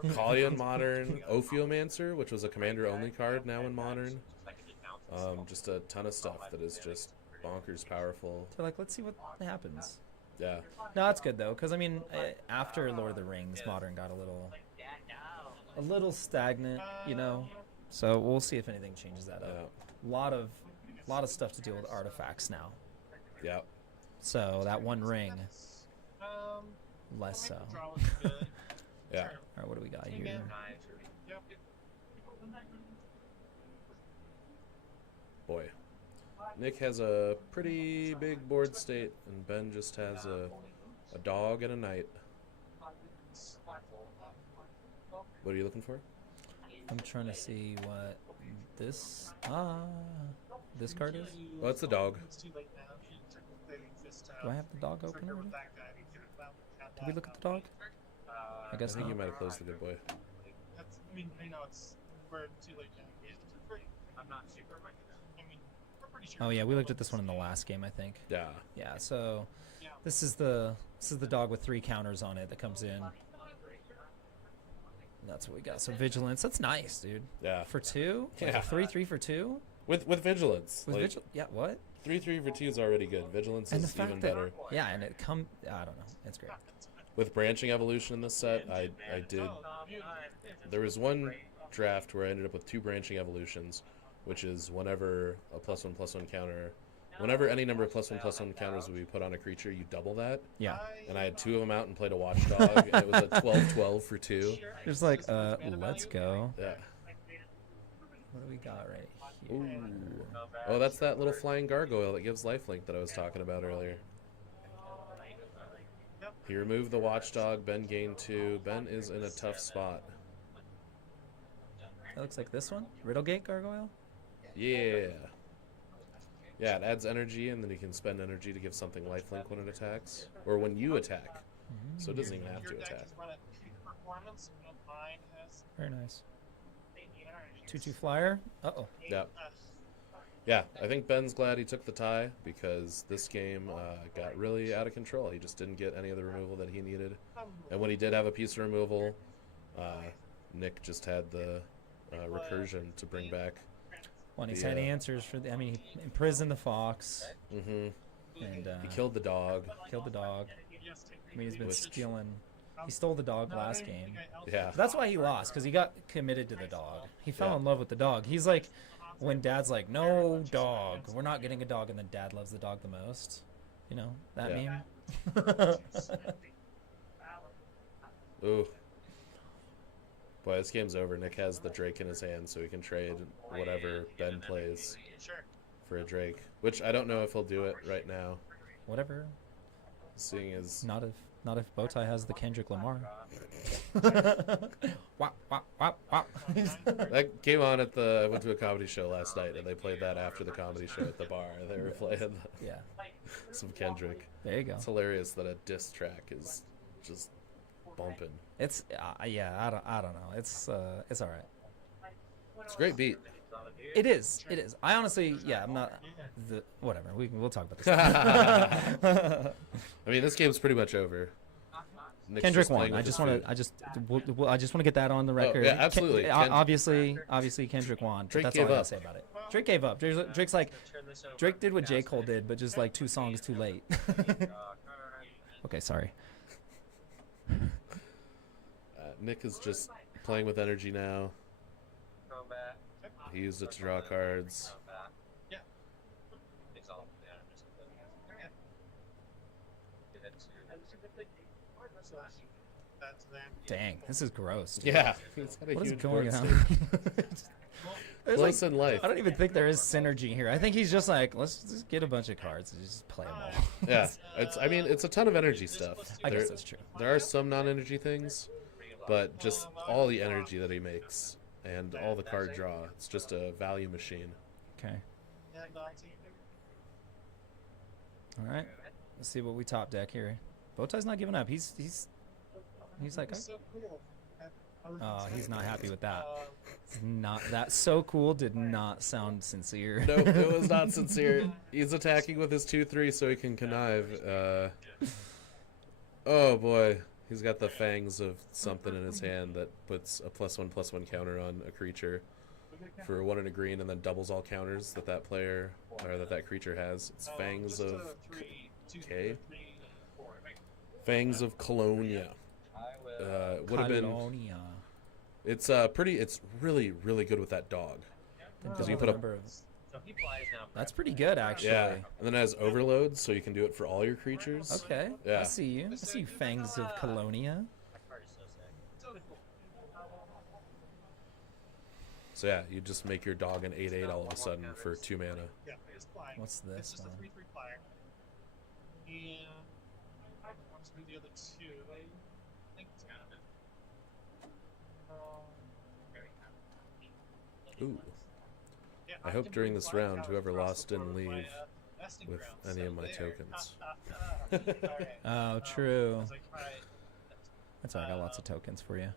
Kalia in modern. Ophiomancer, which was a commander-only card, now in modern. Just a ton of stuff that is just bonkers powerful. So like, let's see what happens. Yeah. No, that's good though, because I mean, after Lord of the Rings, modern got a little stagnant, you know. So we'll see if anything changes that up. A lot of stuff to deal with artifacts now. Yeah. So that one ring, less so. Yeah. All right, what do we got here? Boy. Nick has a pretty big board state, and Ben just has a dog and a knight. What are you looking for? I'm trying to see what this card is. Oh, it's the dog. Do I have the dog open already? Did we look at the dog? I guess I think not. you might have closed the good boy. I mean, I know we're too late now. I'm not super. I mean, we're pretty sure. Oh yeah, we looked at this one in the last game, I think. Yeah. Yeah. So this is the dog with 3 counters on it that comes in. That's what we got. So vigilance. That's nice, dude. Yeah. For 2. Like Yeah. a 3/3 for 2. With vigilance. With like, yeah. What? 3/3 for 2 is already good. Vigilance And the is fact even that better. yeah, and it I don't know. It's great. With branching evolution in this set, I did. There was one draft where I ended up with 2 branching evolutions, which is whenever a +1/+1 counter, whenever any number of +1/+1 counters would be put on a creature, you double that. Yeah. And I had 2 of them out and played a watchdog, and it was a 12/12 for 2. Just like let's go. Yeah. What do we got right here? Ooh. Oh, that's that little flying gargoyle that gives lifelink that I was talking about earlier. He removed the watchdog. Ben gained 2. Ben is in a tough spot. That looks like this one. Riddlegate Gargoyle. Yeah. Yeah, it adds energy, and then you can spend energy to give something lifelink when it attacks, or when you attack. So it doesn't even have to attack. performance of mine has. Very nice. 2-2 flyer. Uh-oh. Yeah. Yeah, I think Ben's glad he took the tie because this game got really out of control. He just didn't get any of the removal that he needed. And when he did have a piece of removal, Nick just had the recursion to bring back. Well, and he's had answers for the. I mean, he imprisoned the fox. Mm-hmm. And he killed the dog. Killed the dog. I mean, he's been With- stealing. He stole the dog last game. Yeah. That's why he lost, because he got committed to the dog. He fell Yeah. in love with the dog. He's like, when Dad's like, no dog, we're not getting a dog, and then Dad loves the dog the most. You know, that Yeah. meme? Ooh. Boy, this game's over. Nick has the Drake in his hand, so he can trade whatever Ben plays for a Drake. Which I don't know if he'll do it right now. Whatever. Seeing as Not if Bowtie has the Kendrick Lamar. Wop, wop, wop, wop. that came on at the. I went to a comedy show last night, and they played that after the comedy show at the bar. They were playing Yeah. some Kendrick. There you go. It's hilarious that a diss track is just bumping. It's yeah. I don't know. It's all right. It's a great beat. It is. It is. I honestly, yeah. I'm not. Whatever. We'll talk about this. I mean, this game's pretty much over. Nick's Kendrick just playing won. I with just his want food. to. I just want to get that on the record. yeah, absolutely. Obviously, Kendrick won. Drake That's gave all I gotta up. say about it. Drake gave up. Drake's like, Drake did what J. Cole did, but just like 2 songs too late. Okay, sorry. Nick is just playing with energy now. He used it to draw cards. That's them. Dang, this is gross. Dude. Yeah, he's had a What is huge going board on? state. There's Close in life. I don't even think there is synergy here. I think he's just like, let's just get a bunch of cards and just play them all. Yeah, I mean, it's a ton of energy stuff. I guess that's true. There are some non-energy things, but just all the energy that he makes and all the card draw, it's just a value machine. Okay. All right. Let's see what we top deck here. Bowtie's not giving up. He's like, he's not happy with that. Not that so cool did not sound sincere. Nope, it was not sincere. He's attacking with his 2/3 so he can connive. Oh boy, he's got the fangs of something in his hand that puts a +1/+1 counter on a creature for 1 and a green, and then doubles all counters that player or that creature has. It's Fangs of K. Fangs of Colonia. Would have been. Colonia. It's It's really good with that dog. Because you put a. That's pretty good, actually. Yeah, and then it has overload, so you can do it for all your creatures. Okay. Yeah. I see you. I see you, Fangs of Colonia. So yeah, you just make your dog an 8/8 all of a sudden for 2 mana. Yeah, it's flying. What's this It's just one? a 3/3 flyer. And what's the other 2? I think it's kind of it. Ooh. Yeah, I hope can during bring this flying round, powers whoever across lost the board didn't with my, leave nesting with grounds. any So of my there. tokens. Alright. Oh, true. I was like, alright. That's all right. I got lots of tokens for you.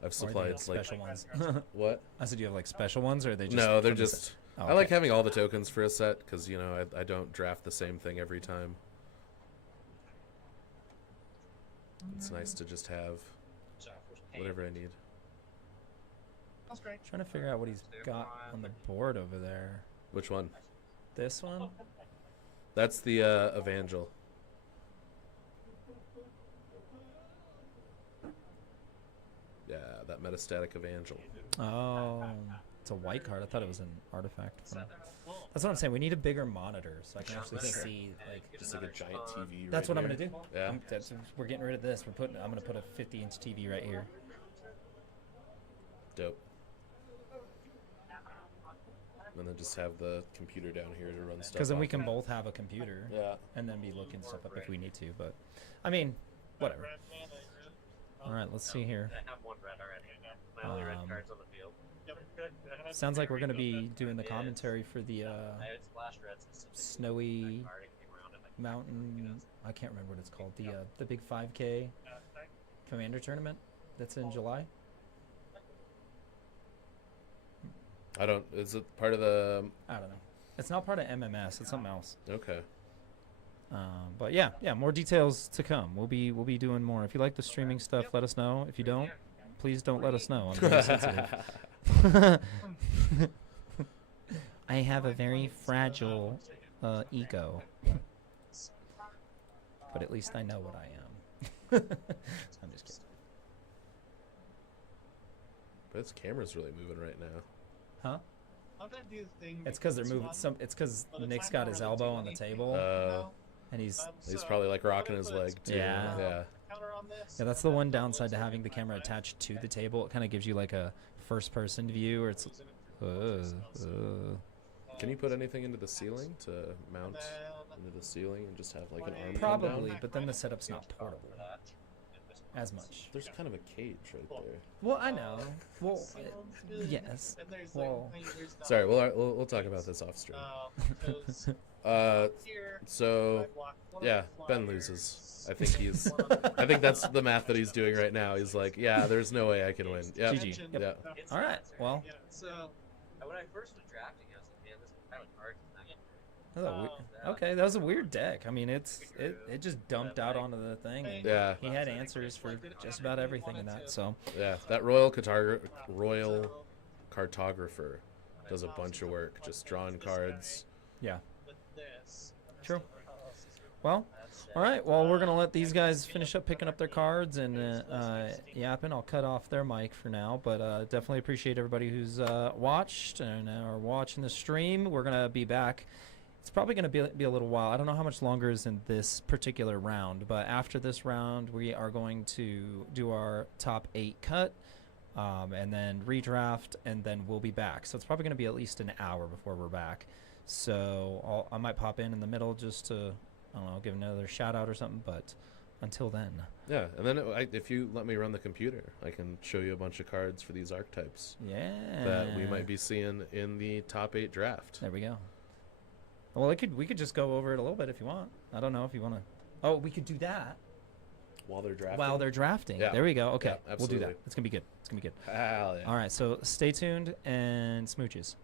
I've Or do you supplied have like special ones. what? I said, do you have like special ones, or are they just? No, they're from the just. set? Oh, I like okay. having all the tokens for a set because I don't draft the same thing every time. It's nice to just have whatever I need. That's great. Trying to figure out what he's got on the board over there. Which one? This one? That's the Evangel. Yeah, that metastatic Evangel. Oh, it's a white card. I thought it was an artifact. That's what I'm saying. We need a bigger monitor so I can actually see. Like, Just like a giant TV. that's right what I'm here. gonna do. Yeah. We're getting rid of this. I'm gonna put a 50-inch TV right here. Dope. And then just have the computer down here to run stuff. Because then we off can of. both have a computer. Yeah. And then be looking stuff up if we need to. But, I mean, whatever. All right, let's see here. I have 1 red already. My only red Um, cards on the field. Sounds like we're gonna be doing the commentary for the I had splashed reds and stuff. snowy mountain. I can't remember what it's called. The big 5K. Commander tournament that's in July. I don't. Is it part of the? I don't know. It's not part of MMS. It's something else. Okay. But yeah, more details to come. We'll be doing more. If you like the streaming stuff, let us know. If you don't, please don't let us know. I'm very sensitive. I have a very fragile ego, but at least I know what I am. I'm just kidding. But this camera's really moving right now. Huh? How'd that do the thing? It's because they're moving. It's because Nick's got his elbow on the table, and he's probably like rocking his leg too. Yeah. Yeah, that's the one downside to having the camera attached to the table. It kind of gives you like a first-person view, or it's. Can you put anything into the ceiling to mount into the ceiling and just have like an arm? Probably, but then the setup's not portable as much. There's kind of a cage right there. Well, I know. Well, yes. Well, sorry, we'll talk about this off stream. So yeah, Ben loses. I think that's the math that he's doing right now. He's like, yeah, there's no way I can win. Yeah. GG. Yep. Yeah. All right. Well. So when I first was drafting, I was like, man, this is kind of hard tonight. Okay, that was a weird deck. I mean, it just dumped out onto the thing. And yeah. He had answers for just about everything in that. So. Yeah, that Royal Cartographer does a bunch of work, just drawing cards. Yeah. True. Well, all right. Well, we're gonna let these guys finish up picking up their cards and yapping. I'll cut off their mic for now, but definitely appreciate everybody who's watched and are watching the stream. We're gonna be back. It's probably gonna be a little while. I don't know how much longer is in this particular round, but after this round, we are going to do our top 8 cut, and then redraft, and then we'll be back. So it's probably gonna be at least an hour before we're back. So I might pop in the middle just to, I don't know, give another shout out or something, but until then. Yeah, and then if you let me run the computer, I can show you a bunch of cards for these archetypes. Yeah. That we might be seeing in the top 8 draft. There we go. Well, we could just go over it a little bit if you want. I don't know if you want to. Oh, we could do that. While they're drafting? While they're drafting. Yeah. There we go. Okay, yeah, we'll do that. It's going to be good. It's going to be good. Hell yeah. All right, so stay tuned and smooches.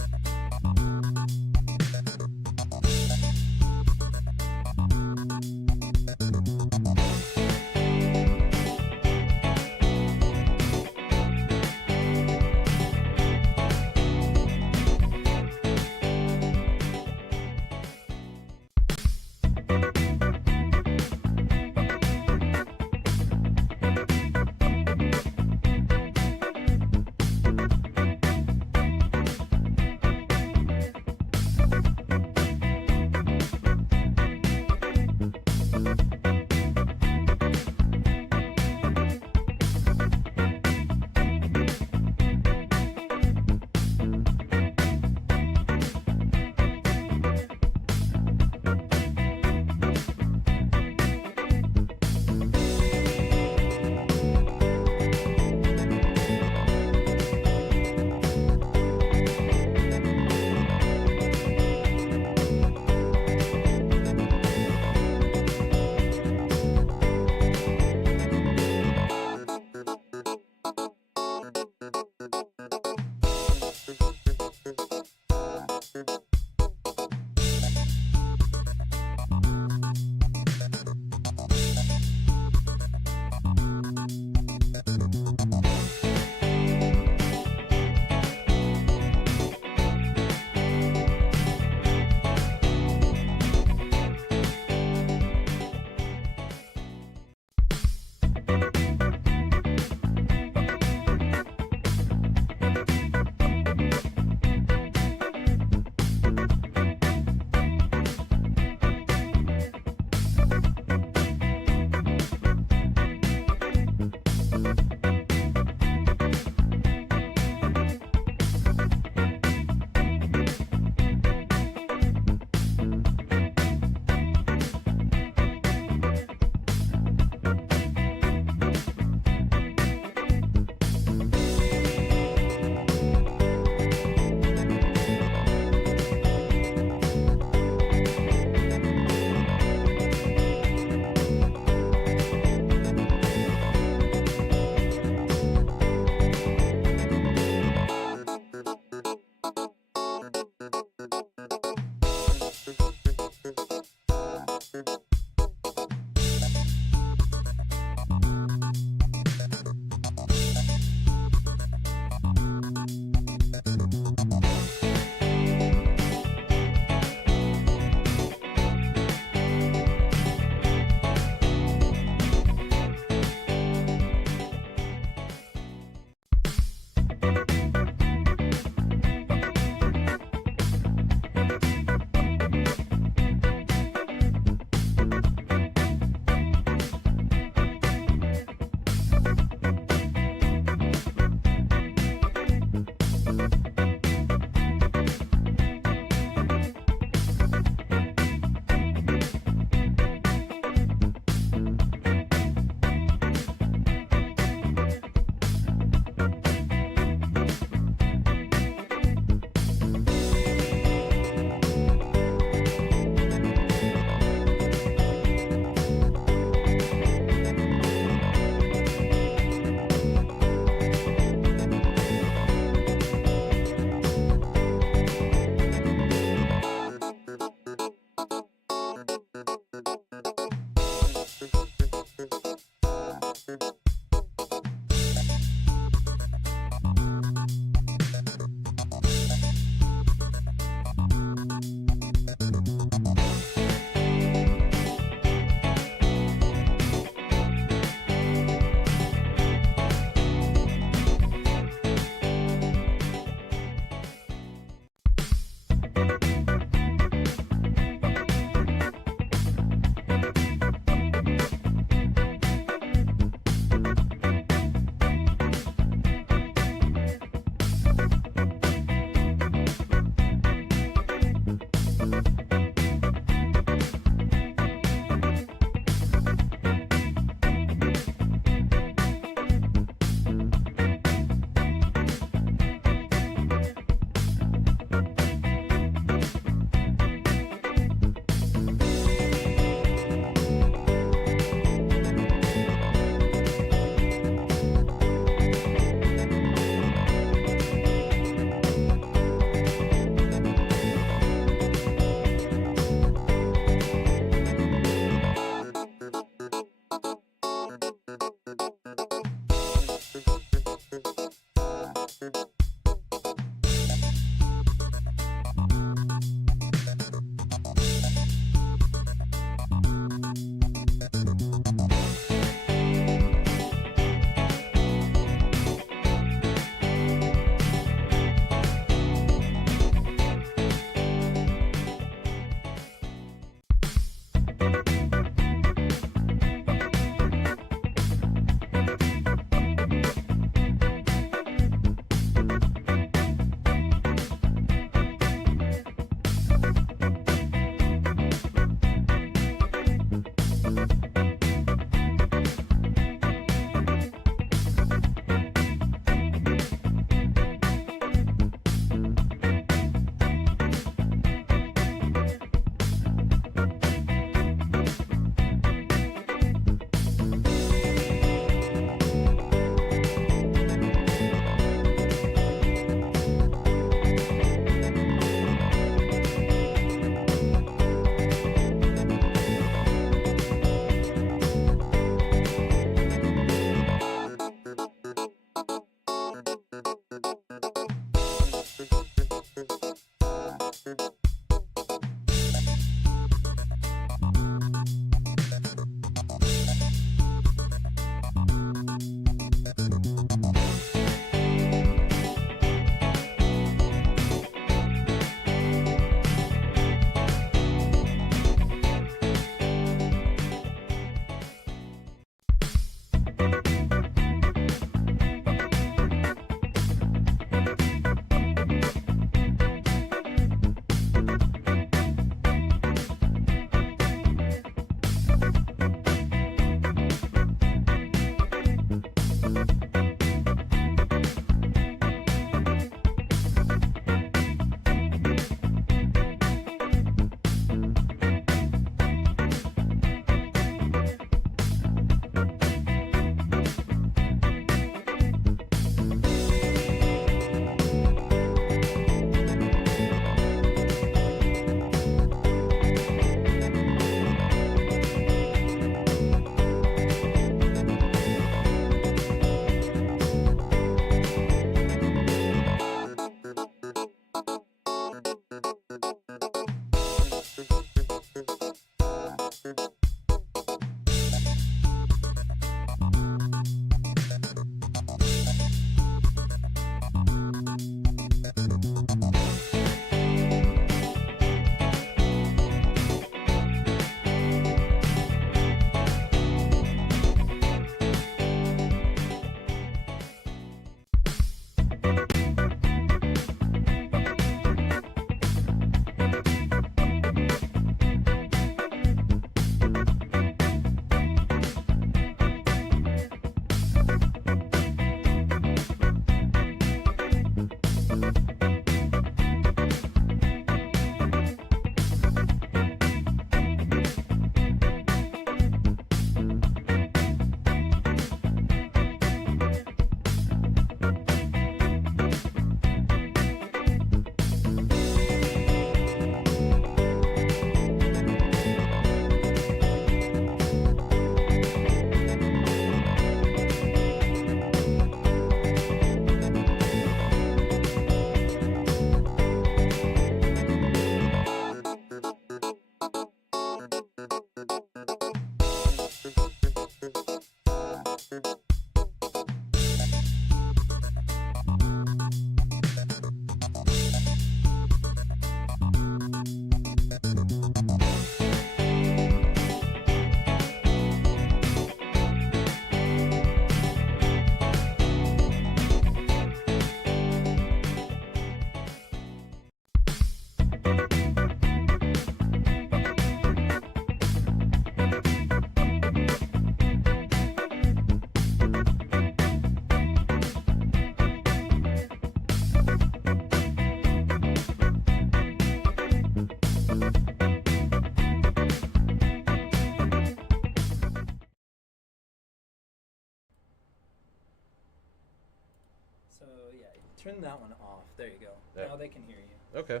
So yeah, turn that one off. There you go. Yeah. Now they can hear you. Okay.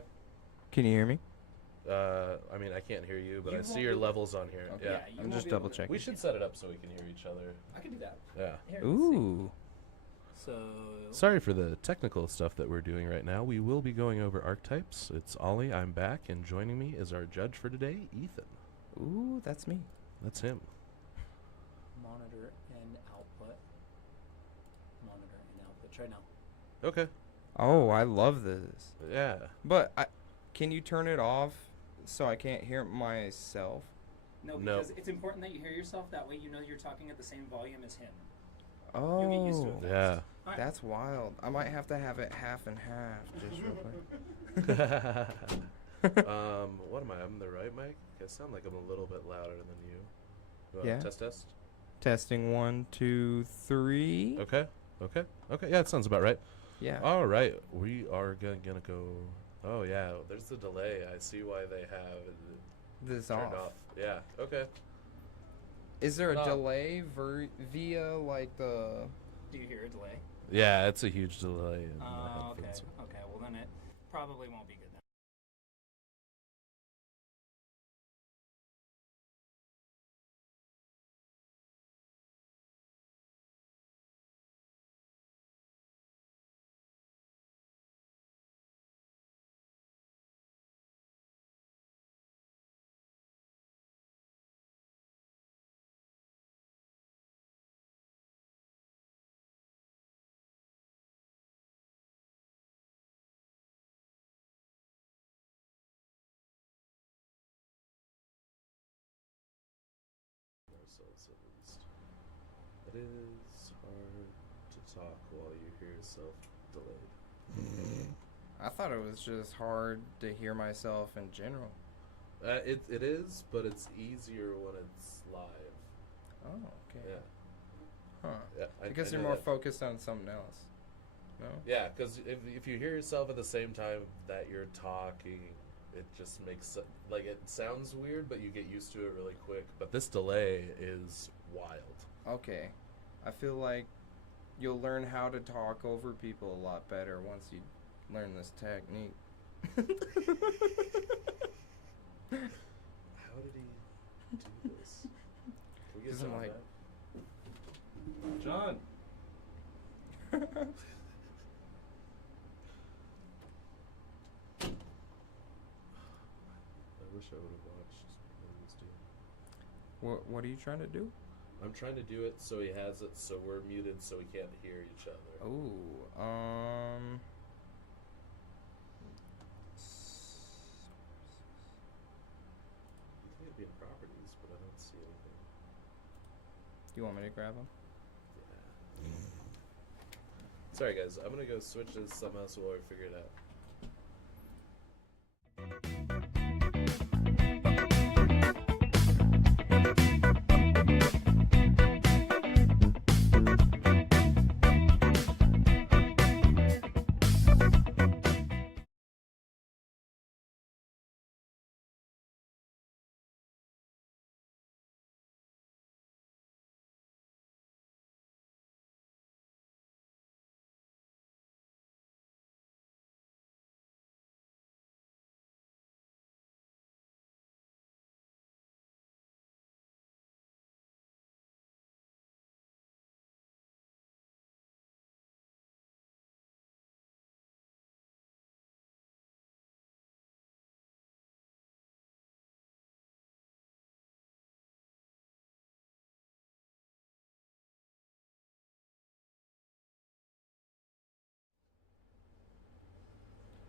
Can you hear me? I mean, I can't hear you, but You I see won't your be- levels on here. Okay. Yeah. you I'm won't just be able double to- checking. We should set it up so we can hear each other. I can do that. Yeah. Here, let's see. Ooh. So Sorry for the technical stuff that we're doing right now. We will be going over archetypes. It's Ollie. I'm back, and joining me is our judge for today, Ethan. Ooh, that's me. That's him. monitor and output. Monitor and output. Try now. Okay. Oh, I love this. Yeah. But can you turn it off so I can't hear myself? No, No. because it's important that you hear yourself. That way you know you're talking at the same volume as him. Oh, You'll get used to it. Yeah. All right. that's wild. I might have to have it half and half, just real quick. What am I? I'm the right mic? I sound like I'm a little bit louder than you. Yeah. Test. Testing 1, 2, 3. Okay. Yeah, it sounds about right. Yeah. All right, we are gonna go. Oh yeah, there's the delay. I see why they have This turned off. off. Yeah. Okay. Is there a No. delay via like the? Do you hear a delay? Yeah, it's a huge delay. In my Okay. headphones. Okay. Well, then it probably won't be good then. Ourselves at least. It is hard to talk while you hear yourself delayed. I thought it was just hard to hear myself in general. It is, but it's easier when it's live. Oh, okay. Yeah. Huh. Yeah, Because I you're know more that. focused on something else. No. Yeah, because if you hear yourself at the same time that you're talking, it just makes like it sounds weird, but you get used to it really quick. But this delay is wild. Okay. I feel like you'll learn how to talk over people a lot better once you learn this technique. How did he do this? Can we get 'Cause I'm John like- back? John. I wish I would have watched what he was doing. What are you trying to do? I'm trying to do it so he has it so we're muted so we can't hear each other. Ooh, You think it'd be in properties, but I don't see anything. Do you want me to grab them? Yeah. Sorry guys, I'm gonna go switch this somehow so while we figure it out.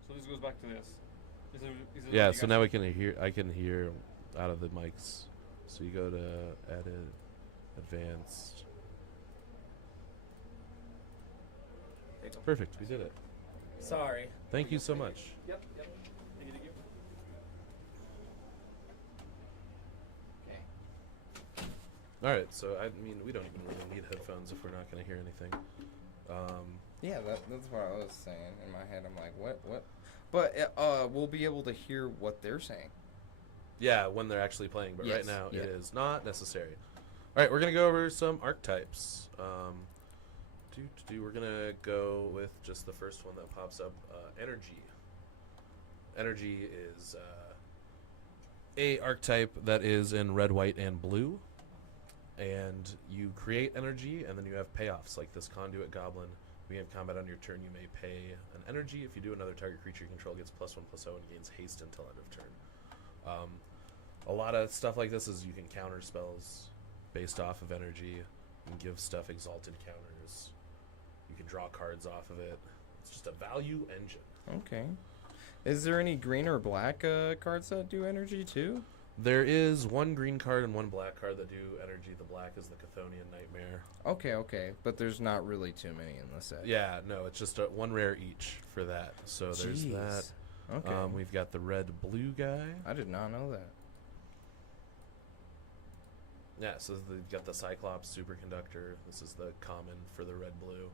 So this goes back to this. Is it Yeah, what you so guys- now we can hear. I can hear out of the mics. So you go to edit, advanced. Perfect, we did it. Sorry. Thank you so much. Yep. Thank you. Okay. All right, so I mean, we don't even really need headphones if we're not going to hear anything. Yeah, that's what I was saying in my head. I'm like, what? But we'll be able to hear what they're saying. Yeah, when they're actually playing, but right Yes, now yeah. it is not necessary. All right, we're going to go over some archetypes. We're going to go with just the first one that pops up, energy. Energy is a archetype that is in red, white, and blue. And you create energy, and then you have payoffs, like this Conduit Goblin. When you have combat on your turn, you may pay an energy. If you do, another target creature you control gets +1/+0 and gains haste until end of turn. A lot of stuff like this is you can counter spells based off of energy. You can give stuff exalted counters. You can draw cards off of it. It's just a value engine. Okay. Is there any green or black cards that do energy too? There is one green card and one black card that do energy. The black is the Chthonian Nightmare. Okay. But there's not really too many in the set. Yeah, no, it's just one rare each for that. So there's Jeez. that. Okay. We've got the red-blue guy. I did not know that. Yeah, so you've got the Cyclops Superconductor. This is the common for the red-blue.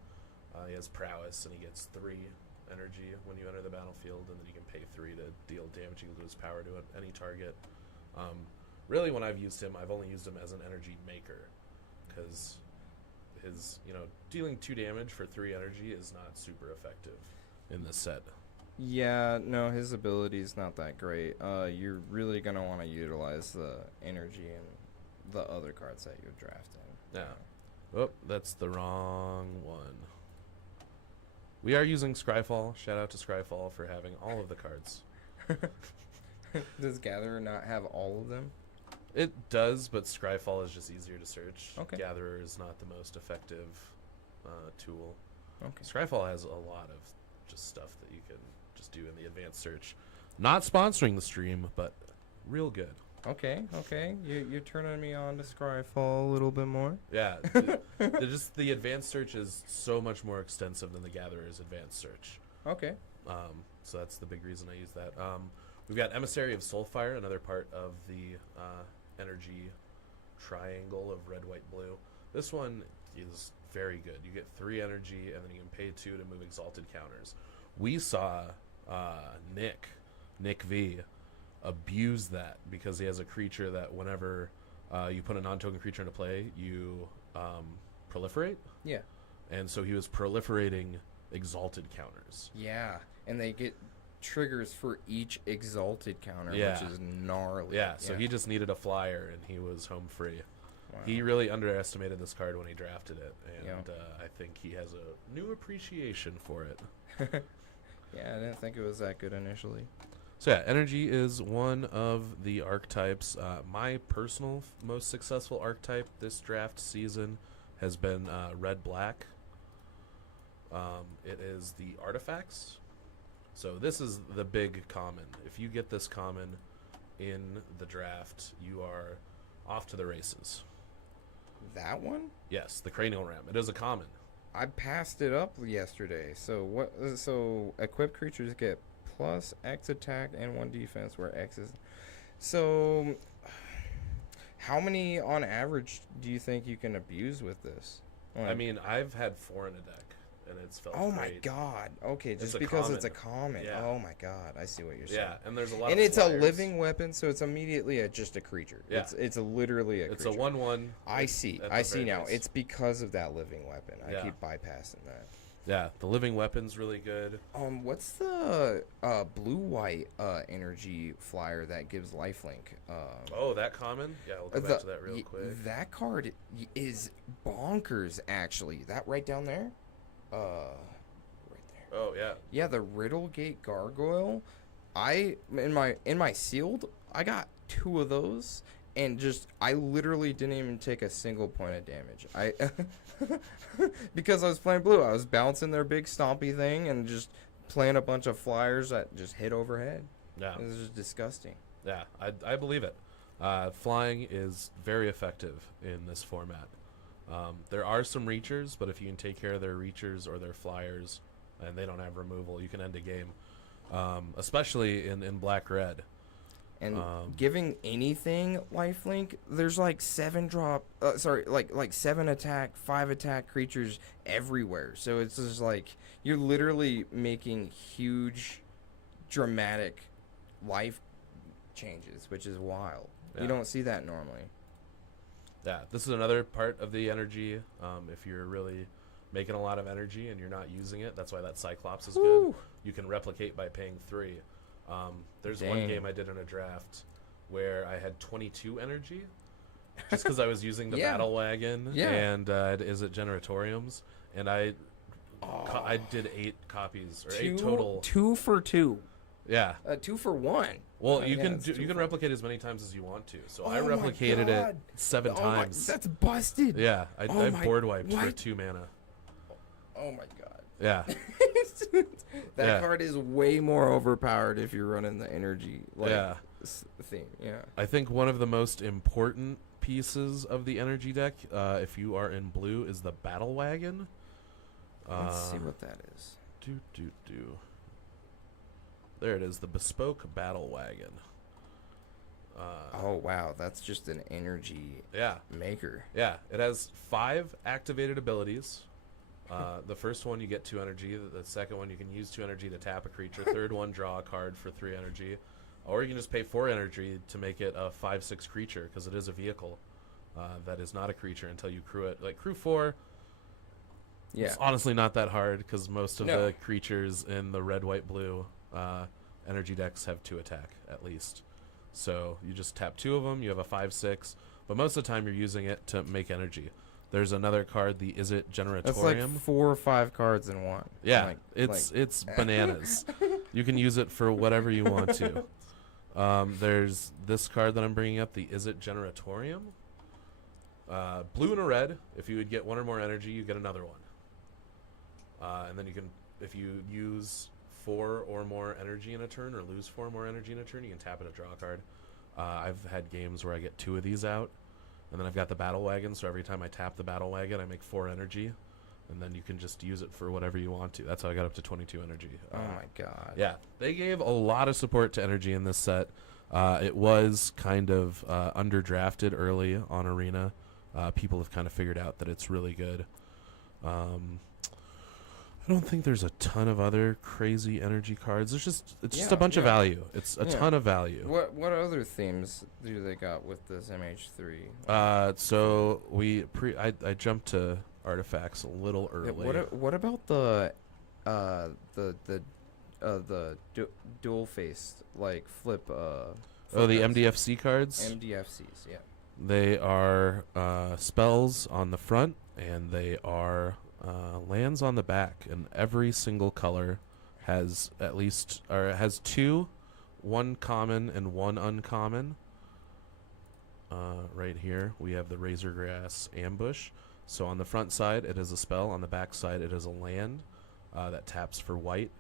He has prowess, and he gets 3 energy when you enter the battlefield, and then you can pay 3 to deal damage. You can lose power to any target. Really, when I've used him, I've only used him as an energy maker, because his, dealing 2 damage for 3 energy is not super effective in this set. Yeah, no, his ability is not that great. You're really gonna want to utilize the energy and the other cards that you're drafting. Yeah. Oh, that's the wrong one. We are using Scryfall. Shout out to Scryfall for having all of the cards. Does Gatherer not have all of them? It does, but Scryfall is just easier to search. Okay. Gatherer is not the most effective tool. Okay. Scryfall has a lot of just stuff that you can just do in the advanced search. Not sponsoring the stream, but real good. Okay. You're turning me on to Scryfall a little bit more. Yeah. The advanced search is so much more extensive than the Gatherer's advanced search. Okay. So that's the big reason I use that. We've got Emissary of Soulfire, another part of the energy triangle of red, white, blue. This one is very good. You get 3 energy, and then you can pay 2 to move exalted counters. We saw Nick V, abuse that because he has a creature that whenever you put a non-token creature into play, you proliferate. Yeah. And so he was proliferating exalted counters. Yeah, and they get triggers for each exalted counter, Yeah. which is gnarly. Yeah, so he just needed a flyer, and he was home free. Wow. He really underestimated this card when he drafted it, and Yeah. I think he has a new appreciation for it. Yeah, I didn't think it was that good initially. So yeah, energy is one of the archetypes. My personal most successful archetype this draft season has been red-black. It is the artifacts. So this is the big common. If you get this common in the draft, you are off to the races. That one? Yes, the cranial ram. It is a common. I passed it up yesterday. So what? So equipped creatures get plus X attack and 1 defense, where X is. So, how many on average do you think you can abuse with this? I mean, I've had 4 in a deck, and it's felt Oh great. my god! Okay, It's just a because common. it's a common. Yeah. Oh my god, I see what you're saying. Yeah, and there's a lot and of it's flyers. a living weapon, so it's immediately just a creature. Yeah. It's literally a It's creature. a 1/1. I see. at I the see very now. least. It's because of that living weapon. Yeah. I keep bypassing that. Yeah, the living weapon's really good. What's the blue-white energy flyer that gives lifelink? Oh, that common? Yeah, we'll go back to that real quick. That card is bonkers, actually. That right down there? Right there. Oh, yeah. Yeah, the Riddlegate Gargoyle. In my sealed, I got 2 of those, and I literally didn't even take a single point of damage. Because I was playing blue, I was bouncing their big stompy thing and just playing a bunch of flyers that just hit overhead. Yeah. It was just disgusting. Yeah, I believe it. Flying is very effective in this format. There are some reachers, but if you can take care of their reachers or their flyers, and they don't have removal, you can end a game. Especially in black-red. And giving anything lifelink, there's like 7 attack, 5 attack creatures everywhere. So it's just like you're literally making huge, dramatic life changes, which is wild. Yeah. You don't see that normally. Yeah, this is another part of the energy. If you're really making a lot of energy and you're not using it, that's why that Cyclops is good. You can replicate by paying 3. There's one Dang. game I did in a draft where I had 22 energy just because I was using the Yeah. battle wagon Yeah. and is it Generatoriums, and I did 8 copies or 8 total. 2 for 2. Yeah. 2 for 1. Well, you yeah, can it's you 2 can for- replicate as many times as you want to. So Oh I my replicated God. it 7 Oh my- times. that's busted. Yeah, I Oh my- board wiped for what? 2 mana. Oh my god. Yeah. That Yeah. card is way more overpowered if you're running the energy Yeah. theme. Yeah. I think one of the most important pieces of the energy deck, if you are in blue, is the battle wagon. Let's see what that is. There it is, the Bespoke Battle Wagon. Oh wow, that's just an energy maker. Yeah, it has 5 activated abilities. The first one you get 2 energy. The second one you can use 2 energy to tap a creature. Third one, draw a card for 3 energy. Or you can just pay 4 energy to make it a 5/6 creature because it is a vehicle that is not a creature until you crew it. Like crew 4, it's honestly not that hard because most of the creatures in the red, white, blue energy decks have 2 attack at least. So you just tap 2 of them, you have a 5/6, but most of the time you're using it to make energy. There's another card, the Is It Generatorium. That's like 4 or 5 cards in one. Yeah, it's bananas. You can use it for whatever you want to. There's this card that I'm bringing up, the Is It Generatorium. Blue and a red. If you would get 1 or more energy, you get another one. And then you can, if you use 4 or more energy in a turn or lose 4 or more energy in a turn, you can tap it to draw a card. I've had games where I get 2 of these out, and then I've got the Battle Wagon, so every time I tap the Battle Wagon, I make 4 energy, and then you can just use it for whatever you want to. That's how I got up to 22 energy. Oh my god. Yeah, they gave a lot of support to energy in this set. It was kind of underdrafted early on Arena. People have kind of figured out that it's really good. I don't think there's a ton of other crazy energy cards. It's just a bunch of value. It's a ton of value. What other themes do they got with this MH3? So I jumped to artifacts a little early. What about the dual faced like flip? The MDFC cards. MDFCs, yeah. They are spells on the front, and they are lands on the back, and every single color has has 2, 1 common and 1 uncommon. Right here we have the Razorgrass Ambush. So on the front side it is a spell, on the back side it is a land that taps for white,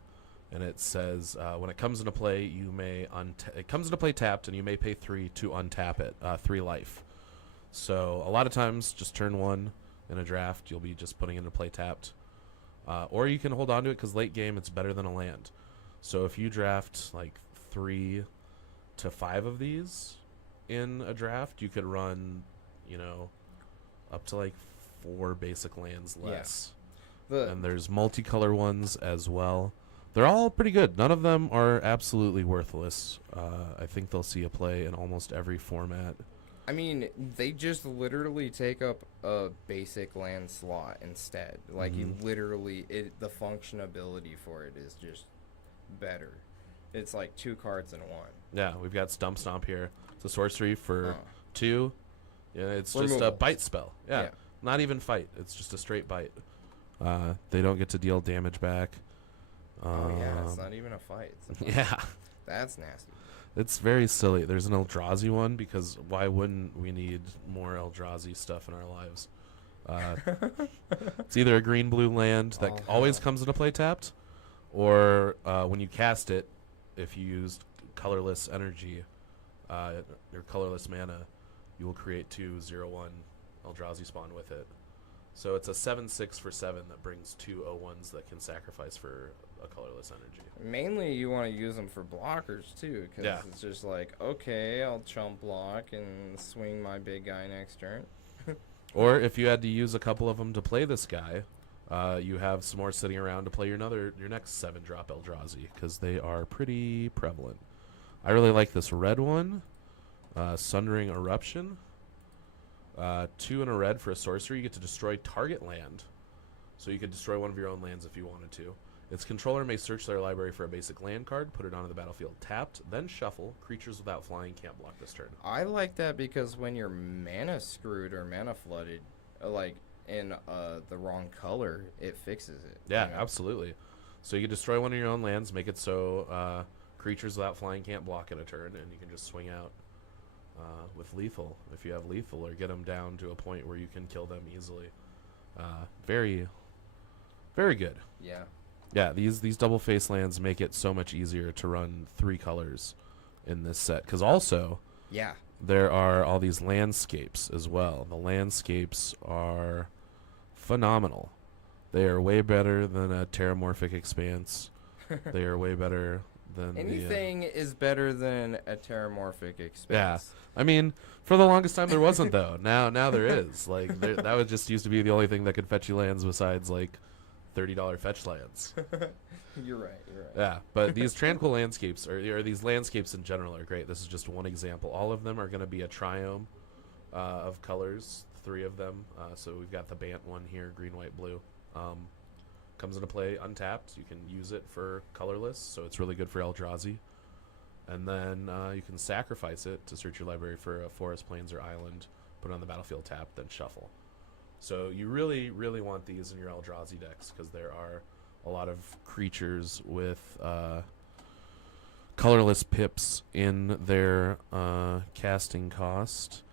and it says when it comes into play you may it comes into play tapped, and you may pay 3 to untap it, 3 life. So a lot of times just turn 1 in a draft, you'll be just putting it into play tapped. Or you can hold on to it because late game it's better than a land. So if you draft like 3 to 5 of these in a draft, you could run, up to like 4 basic lands less. Yeah. And there's multicolor ones as well. They're all pretty good. None of them are absolutely worthless. I think they'll see a play in almost every format. I mean, they just literally take up a basic land slot instead. Like, you literally, the functionability for it is just better. It's like 2 cards in 1. Yeah, we've got Stump Stomp here. It's a sorcery for 2. Yeah, it's just a bite spell. Yeah, not even fight. It's just a straight bite. They don't get to deal damage back. It's not even a fight. Yeah. That's nasty. It's very silly. There's an Eldrazi one because why wouldn't we need more Eldrazi stuff in our lives? It's either a green-blue land that always comes into play tapped, or when you cast it, if you used colorless energy or colorless mana, you will create 2/0/1 Eldrazi spawn with it. So it's a 7/6 for 7 that brings 2 0/1s that can sacrifice for a colorless energy. Mainly you want to use them for blockers too, because it's just like, okay, I'll chump block and swing my big guy next turn. Or if you had to use a couple of them to play this guy, you have some more sitting around to play your next 7-drop Eldrazi, because they are pretty prevalent. I really like this red one, Sundering Eruption. 2 and a red for a sorcery. You get to destroy target land, so you could destroy one of your own lands if you wanted to. Its controller may search their library for a basic land card, put it onto the battlefield tapped, then shuffle. Creatures without flying can't block this turn. I like that because when you're mana screwed or mana flooded, like in the wrong color, it fixes it. Yeah, absolutely. So you can destroy one of your own lands, make it so creatures without flying can't block it a turn, and you can just swing out with lethal if you have lethal, or get them down to a point where you can kill them easily. Very, very good. Yeah. Yeah, these double face lands make it so much easier to run 3 colors in this set. Because also, there are all these landscapes as well. The landscapes are phenomenal. They are way better than a Terramorphic Expanse. They are way better than Anything is better than a terramorphic expense. Yeah, I mean, for the longest time there wasn't though. Now there is. Like that was just used to be the only thing that could fetch you lands besides like $30 fetch lands. You're right. Yeah, but these tranquil landscapes or these landscapes in general are great. This is just one example. All of them are going to be a triome of colors. 3 of them. So we've got the Bant one here, green, white, blue. Comes into play untapped. You can use it for colorless, so it's really good for Eldrazi. And then you can sacrifice it to search your library for a forest, plains, or island, put it on the battlefield tapped, then shuffle. So you really, really want these in your Eldrazi decks because there are a lot of creatures with colorless pips in their casting cost.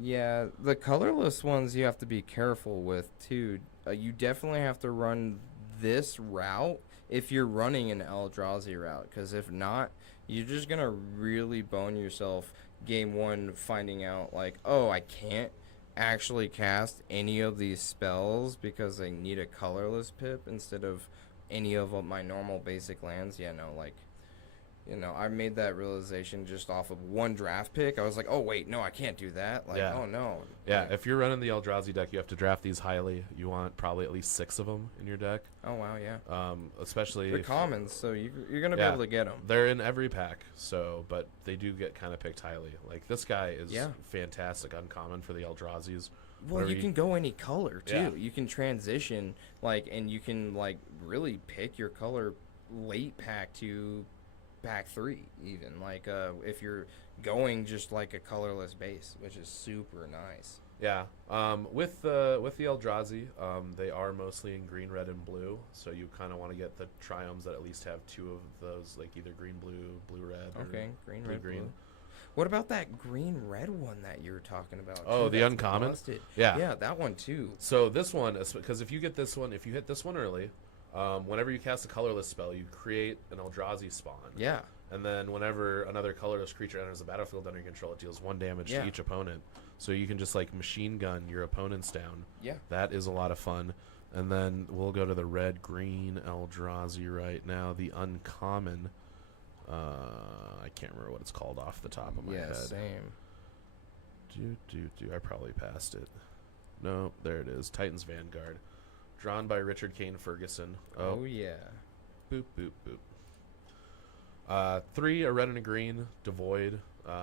Yeah, the colorless ones you have to be careful with too. You definitely have to run this route if you're running an Eldrazi route, because if not, you're just gonna really bone yourself game 1 finding out like, oh, I can't actually cast any of these spells because I need a colorless pip instead of any of my normal basic lands. Yeah, no, like, you know, I made that realization just off of one draft pick. I was like, oh, wait, no, I can't do that. Like, Yeah. oh, no. Yeah, Like, if you're running the Eldrazi deck, you have to draft these highly. You want probably at least 6 of them in your deck. oh, wow, yeah. Especially They're if- commons, so you're going to be Yeah. able to get them. They're in every pack, so but they do get kind of picked highly. Like this guy is Yeah. fantastic, uncommon for the Eldrazi's. Well, Whatever you can go any color, too. Yeah. You can transition, like, and you can, like, really pick your color late pack to pack 3, even. Like, if you're going just like a colorless base, which is super nice. Yeah. With the Eldrazi, they are mostly in green, red, and blue. So you kind of want to get the triomes that at least have 2 of those, like either green, blue, blue, red. Okay, or green, blue, red, green. blue. What about that green, red one that you were talking about? Oh, too, the that's uncommon? busted? Yeah. Yeah, that one too. So this one, because if you get this one, if you hit this one early, whenever you cast a colorless spell, you create an Eldrazi spawn. Yeah. And then whenever another colorless creature enters the battlefield under your control, it deals 1 damage Yeah. to each opponent. So you can just like machine gun your opponents down. Yeah. That is a lot of fun. And then we'll go to the red-green Eldrazi right now. The uncommon, I can't remember what it's called off the top of my Yeah, head. same. I probably passed it. No, there it is. Titan's Vanguard. Drawn by Richard Kane Ferguson. Oh, yeah. Boop, boop, boop. 3, a red and a green, devoid.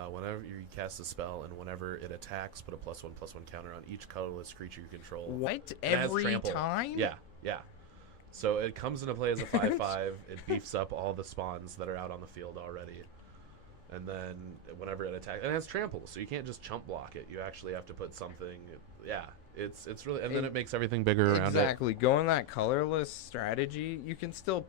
Whenever you cast a spell and whenever it attacks, put a +1/+1 counter on each colorless creature you control. What? It has Every trample. time? Yeah, yeah. So it comes into play as a 5/5. It beefs up all the spawns that are out on the field already. And then whenever it attacks, it has trample, so you can't just chump block it. You actually have to put something. Yeah, it's really, and then it makes everything bigger around it. Exactly. Going that colorless strategy, you can still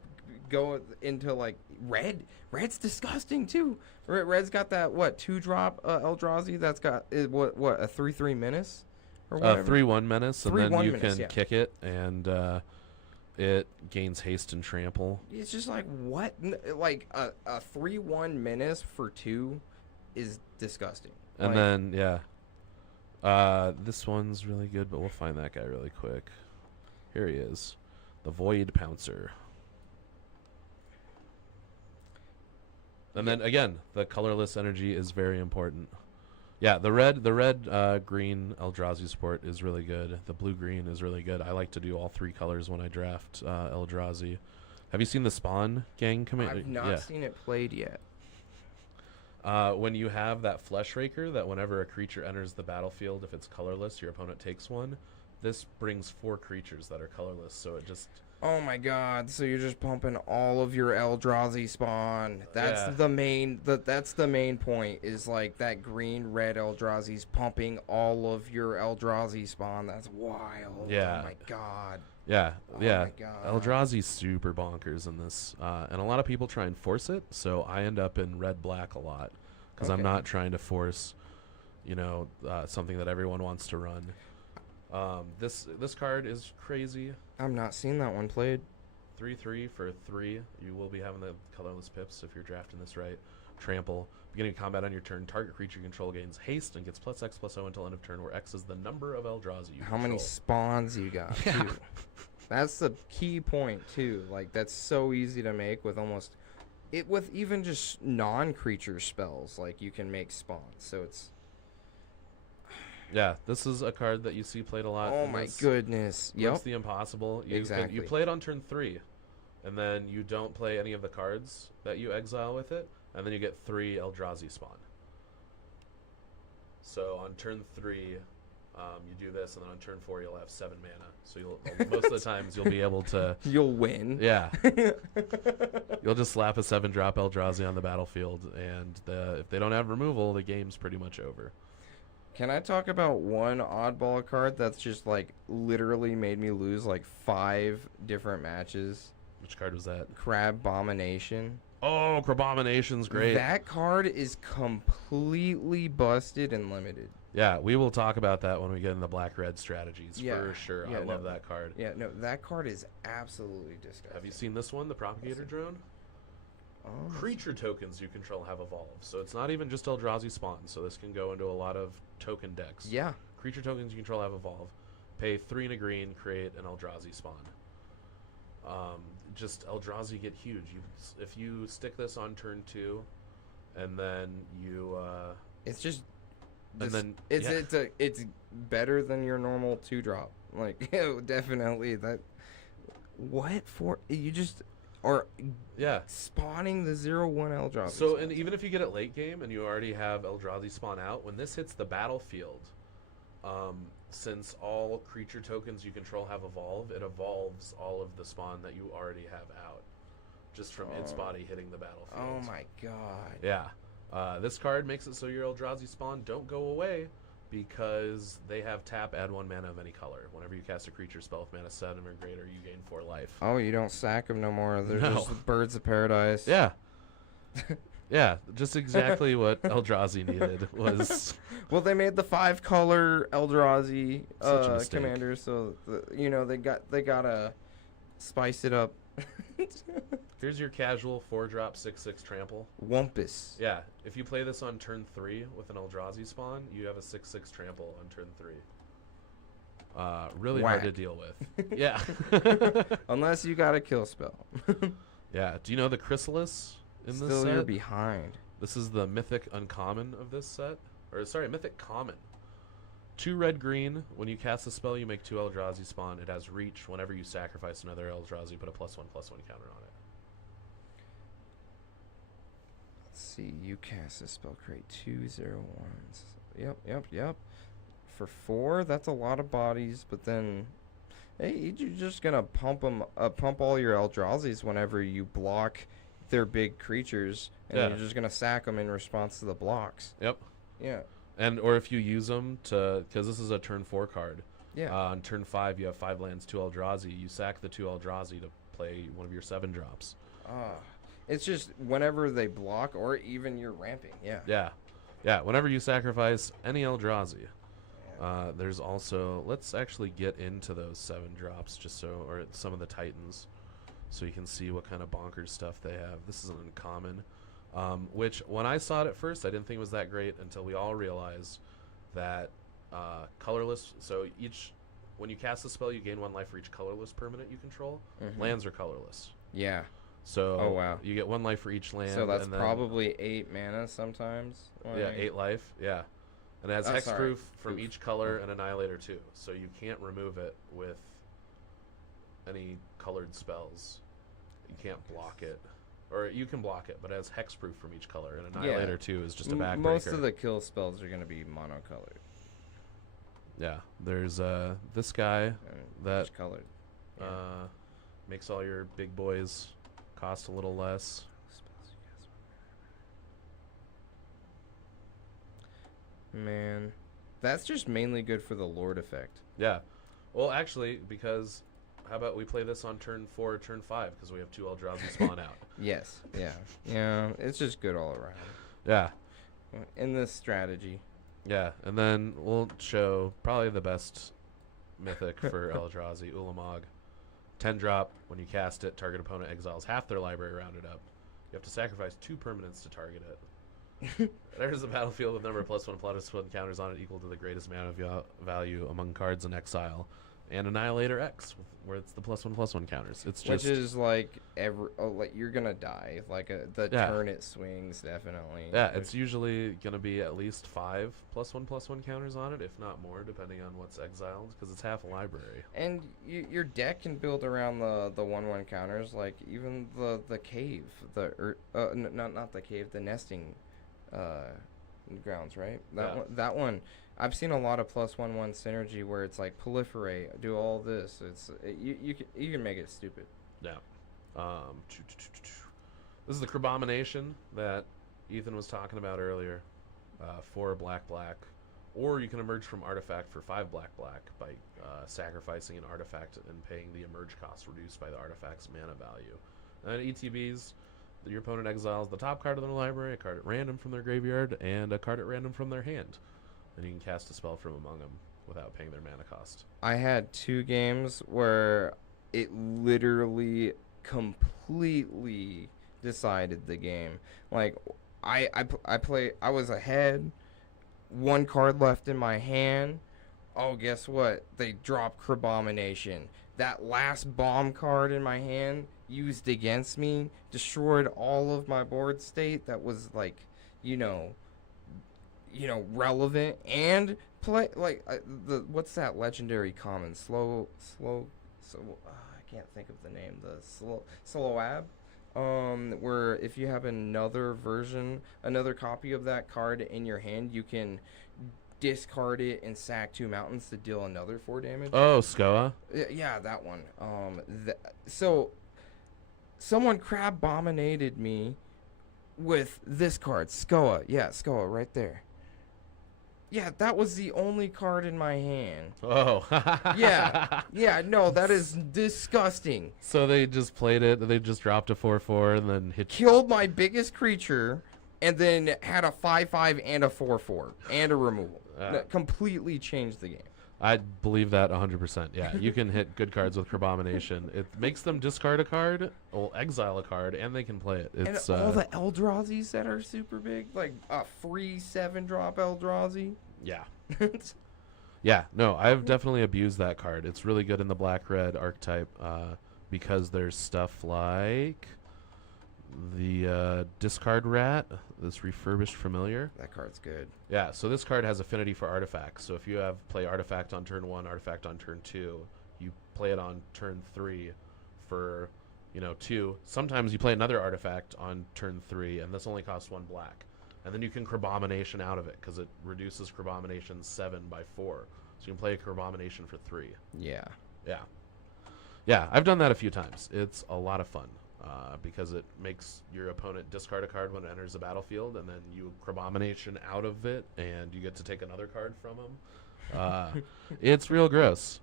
go into like red. Red's disgusting too. Red's got that 2-drop Eldrazi that's got what a 3/3 menace or whatever. 3/1 menace, and then 3/1 you menace, can yeah. kick it, and it gains haste and trample. It's just like what? Like a 3/1 menace for 2 is disgusting. And Like, then this one's really good, but we'll find that guy really quick. Here he is, the Void Pouncer. And then again, the colorless energy is very important. Yeah, the red green Eldrazi support is really good. The blue green is really good. I like to do all 3 colors when I draft Eldrazi. Have you seen the Spawn Gang command? I've not seen it played yet. When you have that Flesh Raker, that whenever a creature enters the battlefield, if it's colorless, your opponent takes 1. This brings 4 creatures that are colorless, so it just... Oh my god, so you're just pumping all of your Eldrazi spawn. That's Yeah. the main that's the main point, is like that green red Eldrazi's pumping all of your Eldrazi spawn. That's wild. Yeah. Oh my god. Yeah, Oh yeah. my God. Eldrazi's super bonkers in this, and a lot of people try and force it. So I end up in red-black a lot because I'm Okay. not trying to force, something that everyone wants to run. This card is crazy. I'm not seeing that one played. 3/3 for 3. You will be having the colorless pips if you're drafting this right. Trample. Beginning of combat on your turn, target creature you control gains haste and gets +X/+0 until end of turn, where X is the number of Eldrazi you How many control. spawns you got Yeah. too. That's the key point too. Like that's so easy to make with almost it with even just non-creature spells, like you can make spawns. So it's. Yeah, this is a card that you see played a lot. Oh my goodness! Yep. It's the impossible. Exactly. You play it on turn 3, and then you don't play any of the cards that you exile with it, and then you get 3 Eldrazi spawn. So on turn 3, you do this, and then on turn 4 you'll have 7 mana. So you'll most of the times you'll be able to. You'll win. Yeah. You'll just slap a 7-drop Eldrazi on the battlefield, and if they don't have removal, the game's pretty much over. Can I talk about one oddball card that's just like literally made me lose like 5 different matches? Which card was that? Crabomination. Oh, Crabomination's great. That card is completely busted and limited. Yeah, we will talk about that when we get into black-red strategies, for sure. Yeah, I love that card. Yeah, no, that card is absolutely disgusting. Have you seen this one, the Propagator Drone? Oh. Creature tokens you control have evolved. So it's not even just Eldrazi spawns, so this can go into a lot of token decks. Yeah. Creature tokens you control have evolved. Pay 3 and a green, create an Eldrazi spawn. Just Eldrazi get huge. If you stick this on turn 2, and then you... it's just... And then it's better than your normal 2-drop. Like, definitely. That... What for? You just... Or spawning the 0/1 Eldrazi. So, and even if you get it late game and you already have Eldrazi spawn out, when this hits the battlefield, since all creature tokens you control have evolved, it evolves all of the spawn that you already have out, just from its body hitting the battlefield. Oh my god. Yeah. This card makes it so your Eldrazi spawn don't go away, because they have tap, add 1 mana of any color. Whenever you cast a creature spell with mana 7 or greater, you gain 4 life. Oh, you don't sack them no more. They're just birds of paradise. Yeah. Yeah, just exactly what Eldrazi needed was... Well, they made the 5-color Eldrazi Such a mistake. commander, so they gotta spice it up. Here's your casual 4-drop 6/6 trample. Wumpus. Yeah, if you play this on turn 3 with an Eldrazi spawn, you have a 6/6 trample on turn 3. Really hard to deal with. Yeah. Unless you got a kill spell. Yeah. Do you know the Chrysalis in this set? Still, you're behind. This is the Mythic Uncommon of this set. Or, sorry, Mythic Common. 2 red-green. When you cast a spell, you make 2 Eldrazi spawn. It has reach. Whenever you sacrifice another Eldrazi, put a +1/+1 counter on it. Let's see. You cast a spell, create 2 0/1s. Yep. For 4, that's a lot of bodies, but then... Hey, you're just going to pump all your Eldrazi's whenever you block their big creatures, and you're just going to sack them in response to the blocks. Yep. Yeah. And or if you use them to, because this is a turn 4 card. Yeah. On turn 5, you have 5 lands, 2 Eldrazi. You sack the 2 Eldrazi to play one of your 7-drops. It's just whenever they block, or even you're ramping. Yeah. Yeah. Whenever you sacrifice any Eldrazi. There's also, let's actually get into those 7-drops, or some of the Titans, so you can see what kind of bonkers stuff they have. This is an uncommon. Which, when I saw it at first, I didn't think it was that great until we all realized that colorless. So when you cast a spell, you gain 1 life for each colorless permanent you control. Lands are colorless. Yeah. So you get 1 life for each land. So that's probably 8 mana sometimes. Yeah, 8 life. Yeah, and it has hexproof from each color and Annihilator too. So you can't remove it with any colored spells. You can't block it. Or you can block it, but it has hexproof from each color, and Annihilator 2 is just a backbreaker. Most of the kill spells are going to be monocolored. Yeah, there's this guy that colored. makes all your big boys cost a little less. Man, that's just mainly good for the Lord effect. Yeah. Well, actually, because... How about we play this on turn 4 or turn 5, because we have 2 Eldrazi spawn out. Yes, yeah, it's just good all around. Yeah. In this strategy. Yeah, and then we'll show probably the best mythic for Eldrazi, Ulamog. 10-drop, when you cast it, target opponent exiles half their library rounded up. You have to sacrifice 2 permanents to target it. There's a battlefield with number +1/+1 counters on it equal to the greatest mana value among cards in exile. and Annihilator X, where it's the +1/+1 counters. It's just Which is like like you're gonna die. Like the Yeah. turn it swings definitely. yeah, it's usually gonna be at least 5 +1/+1 counters on it, if not more, depending on what's exiled, because it's half a library. And your deck can build around the 1/1 counters, like even the cave, not the cave, the nesting grounds, right? That one. I've seen a lot of +1/1 synergy where it's like proliferate, do all this. You can make it stupid. Yeah. This is the Crabomination that Ethan was talking about earlier. 4 black, or you can emerge from artifact for 5 black by sacrificing an artifact and paying the emerge cost reduced by the artifact's mana value. And ETBs, your opponent exiles the top card of their library, a card at random from their graveyard, and a card at random from their hand. And you can cast a spell from among them without paying their mana cost. I had 2 games where it literally completely decided the game. Like I was ahead, 1 card left in my hand. Oh, guess what? They dropped Crabomination. That last bomb card in my hand used against me destroyed all of my board state that was like, relevant, and play like what's that legendary common slow I can't think of the name, the slow ab, where if you have another copy of that card in your hand, you can discard it and sack 2 mountains to deal another 4 damage. Oh, Skoa. Yeah, that one. So someone Crabominated me with this card, Skoa. Yeah, Skoa right there. Yeah, that was the only card in my hand. Oh. Yeah, no, that is disgusting. So they just played it, they just dropped a 4/4 and then Killed my biggest creature, and then had a 5/5 and a 4/4 and a removal. That completely changed the game. I believe that 100%. Yeah, you can hit good cards with Crabomination. It makes them discard a card, exile a card, and they can play it. It's and all the Eldrazi's that are super big, like a free 7-drop Eldrazi. Yeah. Yeah, no, I've definitely abused that card. It's really good in the black-red archetype because there's stuff like the Discard Rat, this Refurbished Familiar. That card's good. Yeah, so this card has affinity for artifacts. So if you play Artifact on turn 1, Artifact on turn 2, you play it on turn 3 for, 2. Sometimes you play another Artifact on turn 3, and this only costs 1 black. And then you can Crabomination out of it, because it reduces Crabomination 7 by 4. So you can play a Crabomination for 3. Yeah. Yeah, I've done that a few times. It's a lot of fun. Because it makes your opponent discard a card when it enters the battlefield, and then you Crabomination out of it, and you get to take another card from them. It's real gross.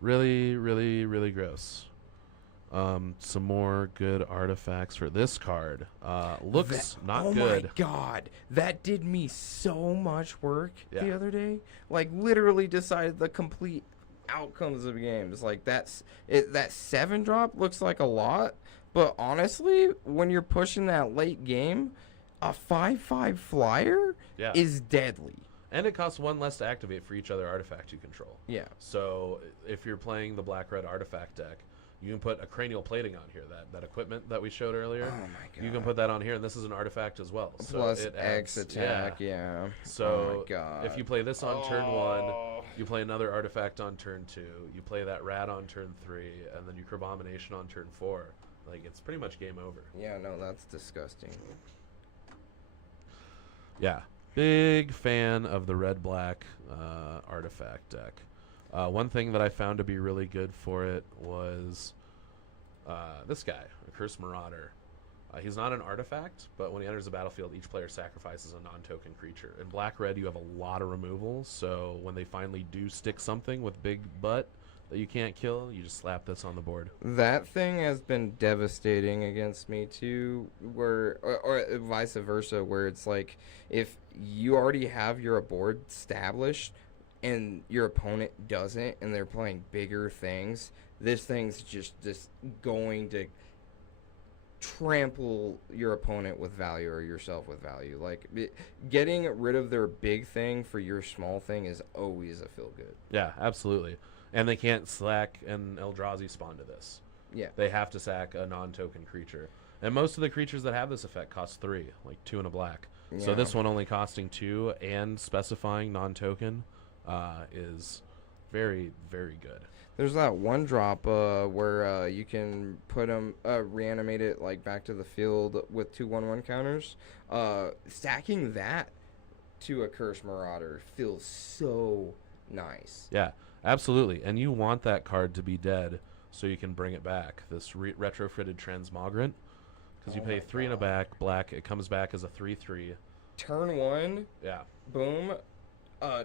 Really, really, really gross. Some more good artifacts for this card. Looks not good. Oh my god, that did me so much work the other day. Like, literally decided the complete outcomes of games. Like, that 7-drop looks like a lot. But honestly, when you're pushing that late game, a 5/5 flyer is deadly. And it costs 1 less to activate for each other artifact you control. Yeah. So if you're playing the black-red artifact deck, you can put a cranial plating on here, that equipment that we showed earlier. Oh my god. You can put that on here, and this is an artifact as well. So Plus it X adds, attack, yeah. So oh my god. if you play this on turn 1, you play another artifact on turn 2, you play that rat on turn 3, and then you Crabomination on turn 4. Like, it's pretty much game over. Yeah, no, that's disgusting. Yeah. Big fan of the red-black artifact deck. One thing that I found to be really good for it was this guy, a Curse Marauder. He's not an artifact, but when he enters the battlefield, each player sacrifices a non-token creature. In black-red, you have a lot of removals, so when they finally do stick something with big butt that you can't kill, you just slap this on the board. That thing has been devastating against me too, or vice versa, where it's like if you already have your board established and your opponent doesn't, and they're playing bigger things, this thing's just going to trample your opponent with value or yourself with value. Like, getting rid of their big thing for your small thing is always a feel good. Yeah, absolutely. And they can't sack an Eldrazi spawn to this. Yeah. They have to sack a non-token creature. And most of the creatures that have this effect cost 3, like 2 and a black. So Yeah. this one only costing 2 and specifying non-token is very, very good. There's that one drop where you can put them, reanimate it like back to the field with 2/1/1 counters. Stacking that to a Curse Marauder feels so nice. Yeah, absolutely. And you want that card to be dead so you can bring it back. This retrofitted Transmogrant. Because you pay 3 and a black. It comes back as a 3/3. Turn 1. Yeah. Boom.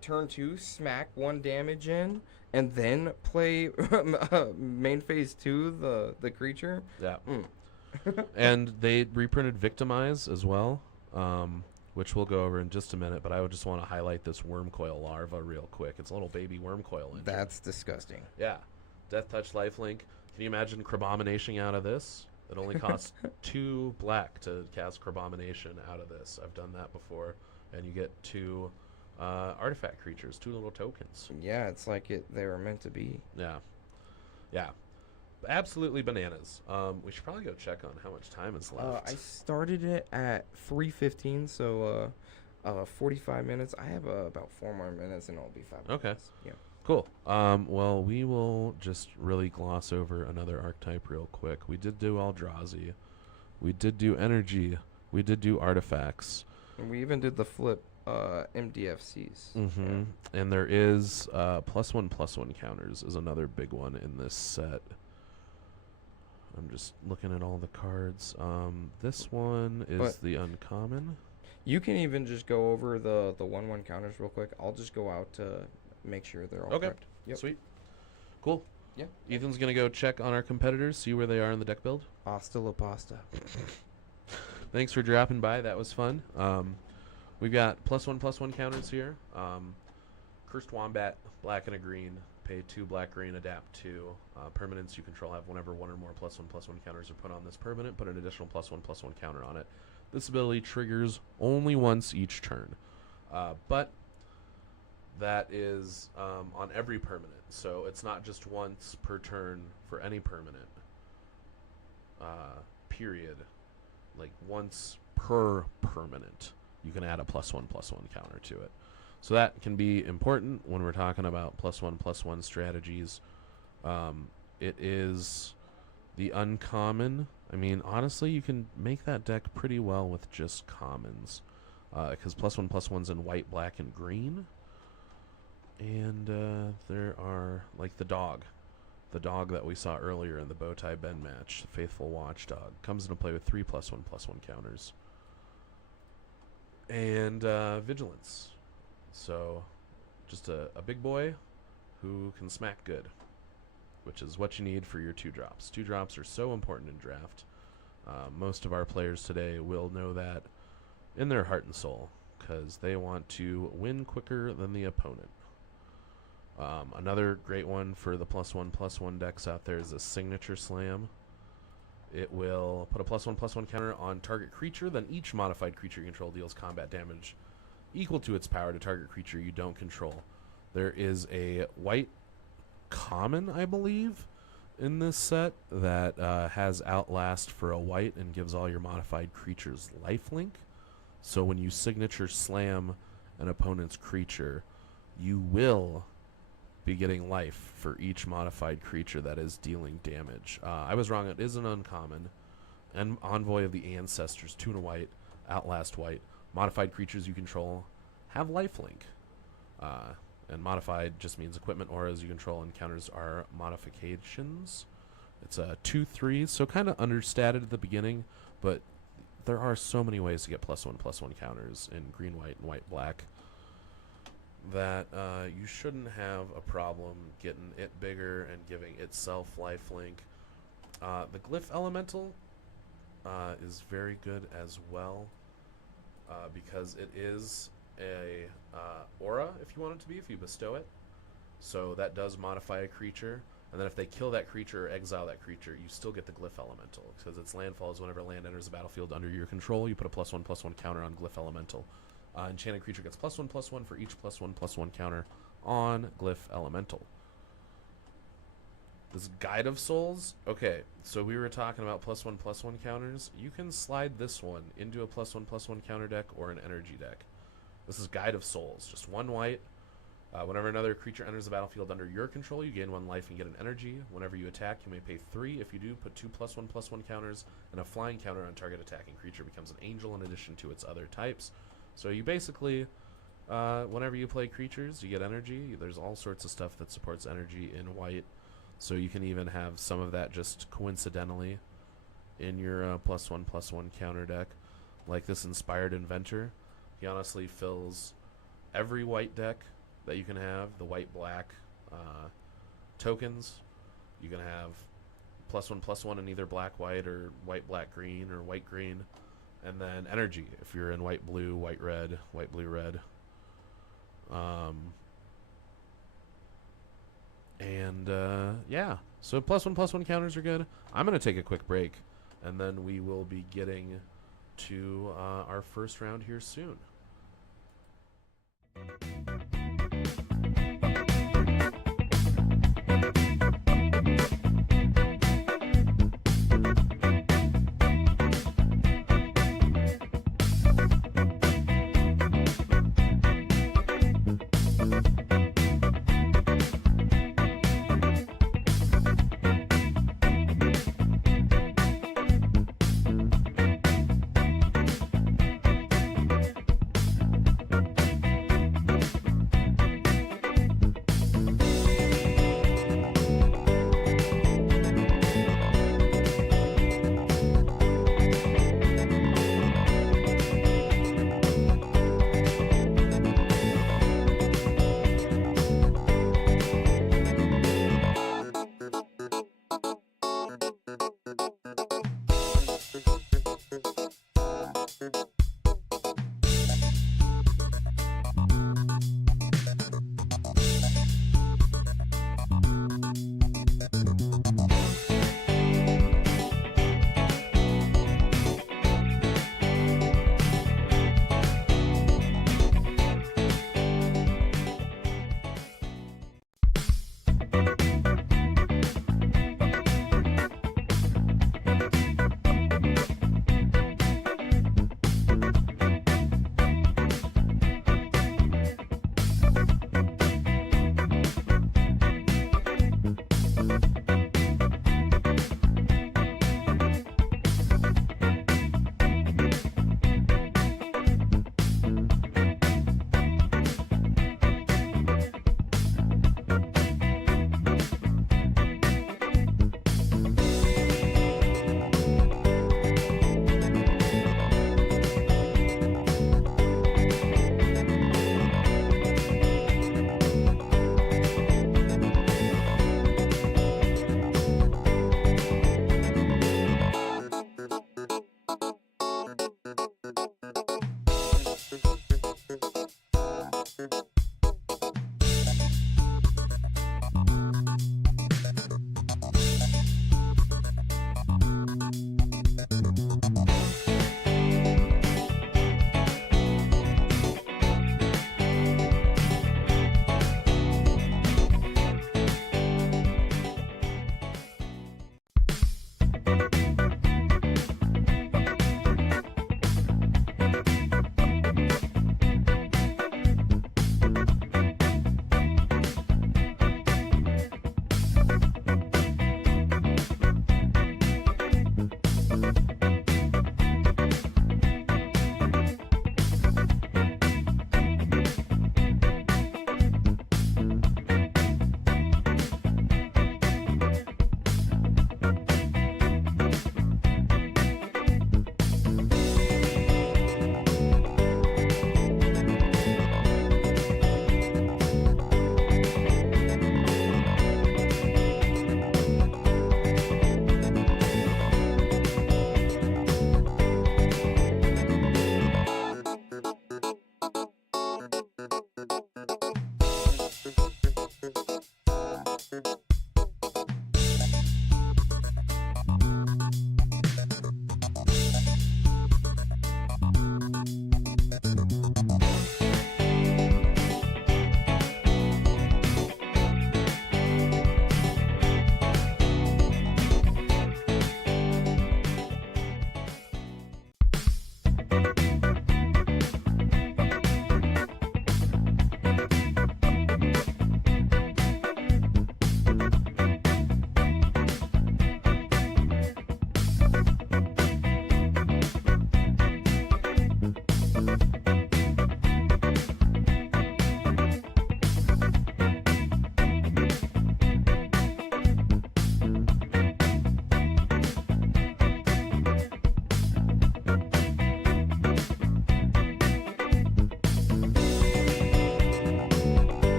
Turn 2, smack 1 damage in, and then play main phase 2, the creature. Yeah. And they reprinted Victimize as well, which we'll go over in just a minute, but I would just want to highlight this Wormcoil larva real quick. It's a little baby Wormcoil engine. That's disgusting. Yeah. Death Touch Lifelink. Can you imagine Crabomination out of this? It only costs 2 black to cast Crabomination out of this. I've done that before. And you get 2 artifact creatures, 2 little tokens. Yeah, it's like they were meant to be. Yeah. Yeah. Absolutely bananas. We should probably go check on how much time is left. I started it at 3:15, so 45 minutes. I have about 4 more minutes, and it'll be 5 Okay. minutes. Yeah. Cool. Well, we will just really gloss over another archetype real quick. We did do Eldrazi. We did do Energy. We did do Artifacts. And we even did the flip MDFCs. Mm-hmm. Yeah. And there is +1/+1 counters is another big one in this set. I'm just looking at all the cards. This one is the uncommon. You can even just go over the 1/1 counters real quick. I'll just go out to make sure they're all correct. Yep. Sweet. Cool. Yeah. Ethan's going to go check on our competitors, see where they are in the deck build. Hasta la pasta. Thanks for dropping by. That was fun. We've got +1/+1 counters here. Cursed Wombat, black and a green. Pay 2 black, green, adapt 2. Permanents you control have whenever 1 or more +1/+1 counters are put on this permanent, put an additional +1/+1 counter on it. This ability triggers only once each turn. But that is on every permanent. So it's not just once per turn for any permanent. Period. Like once per permanent, you can add a +1/+1 counter to it. So that can be important when we're talking about +1/+1 strategies. It is the uncommon. I mean, honestly, you can make that deck pretty well with just commons. Because +1/+1's in white, black, and green. And there are, like the dog. The dog that we saw earlier in the Bowtie Ben match, the Faithful Watchdog, comes into play with 3 +1/+1 counters. And Vigilance. So, just a big boy who can smack good, which is what you need for your 2-drops. 2-drops are so important in draft. Most of our players today will know that in their heart and soul, because they want to win quicker than the opponent. Another great one for the +1/+1 decks out there is a Signature Slam. It will put a +1/+1 counter on target creature, then each modified creature you control deals combat damage equal to its power to target creature you don't control. There is a white common, I believe, in this set that has Outlast for a white and gives all your modified creatures lifelink. So when you Signature Slam an opponent's creature, you will be getting life for each modified creature that is dealing damage. I was wrong. It is an uncommon. And Envoy of the Ancestors, 2 and a white, Outlast white. Modified creatures you control have lifelink. And modified just means equipment, auras you control, and counters are modifications. It's a 2/3, so kind of understated at the beginning, but there are so many ways to get +1/+1 counters in green, white, and white, black that you shouldn't have a problem getting it bigger and giving itself lifelink. The Glyph Elemental is very good as well because it is a aura, if you want it to be, if you bestow it. So that does modify a creature, and then if they kill that creature or exile that creature, you still get the Glyph Elemental, because its landfall is whenever land enters the battlefield under your control, you put a +1/+1 counter on Glyph Elemental. Enchanted creature gets +1/+1 for each +1/+1 counter on Glyph Elemental. This Guide of Souls. Okay, so we were talking about +1/+1 counters. You can slide this one into a +1/+1 counter deck or an energy deck. This is Guide of Souls. Just 1 white. Whenever another creature enters the battlefield under your control, you gain 1 life and get an energy. Whenever you attack, you may pay 3. If you do, put 2 +1/+1 counters, and a flying counter on target attacking creature becomes an angel in addition to its other types. So you basically, whenever you play creatures, you get energy. There's all sorts of stuff that supports energy in white. So you can even have some of that just coincidentally in your +1/+1 counter deck. Like this Inspired Inventor. He honestly fills every white deck that you can have. The white-black tokens. You can have +1/+1 in either black-white or white-black-green or white-green. And then energy if you're in white-blue, white-red, white-blue-red. Yeah, so +1/+1 counters are good. I'm going to take a quick break, and then we will be getting to our first round here soon.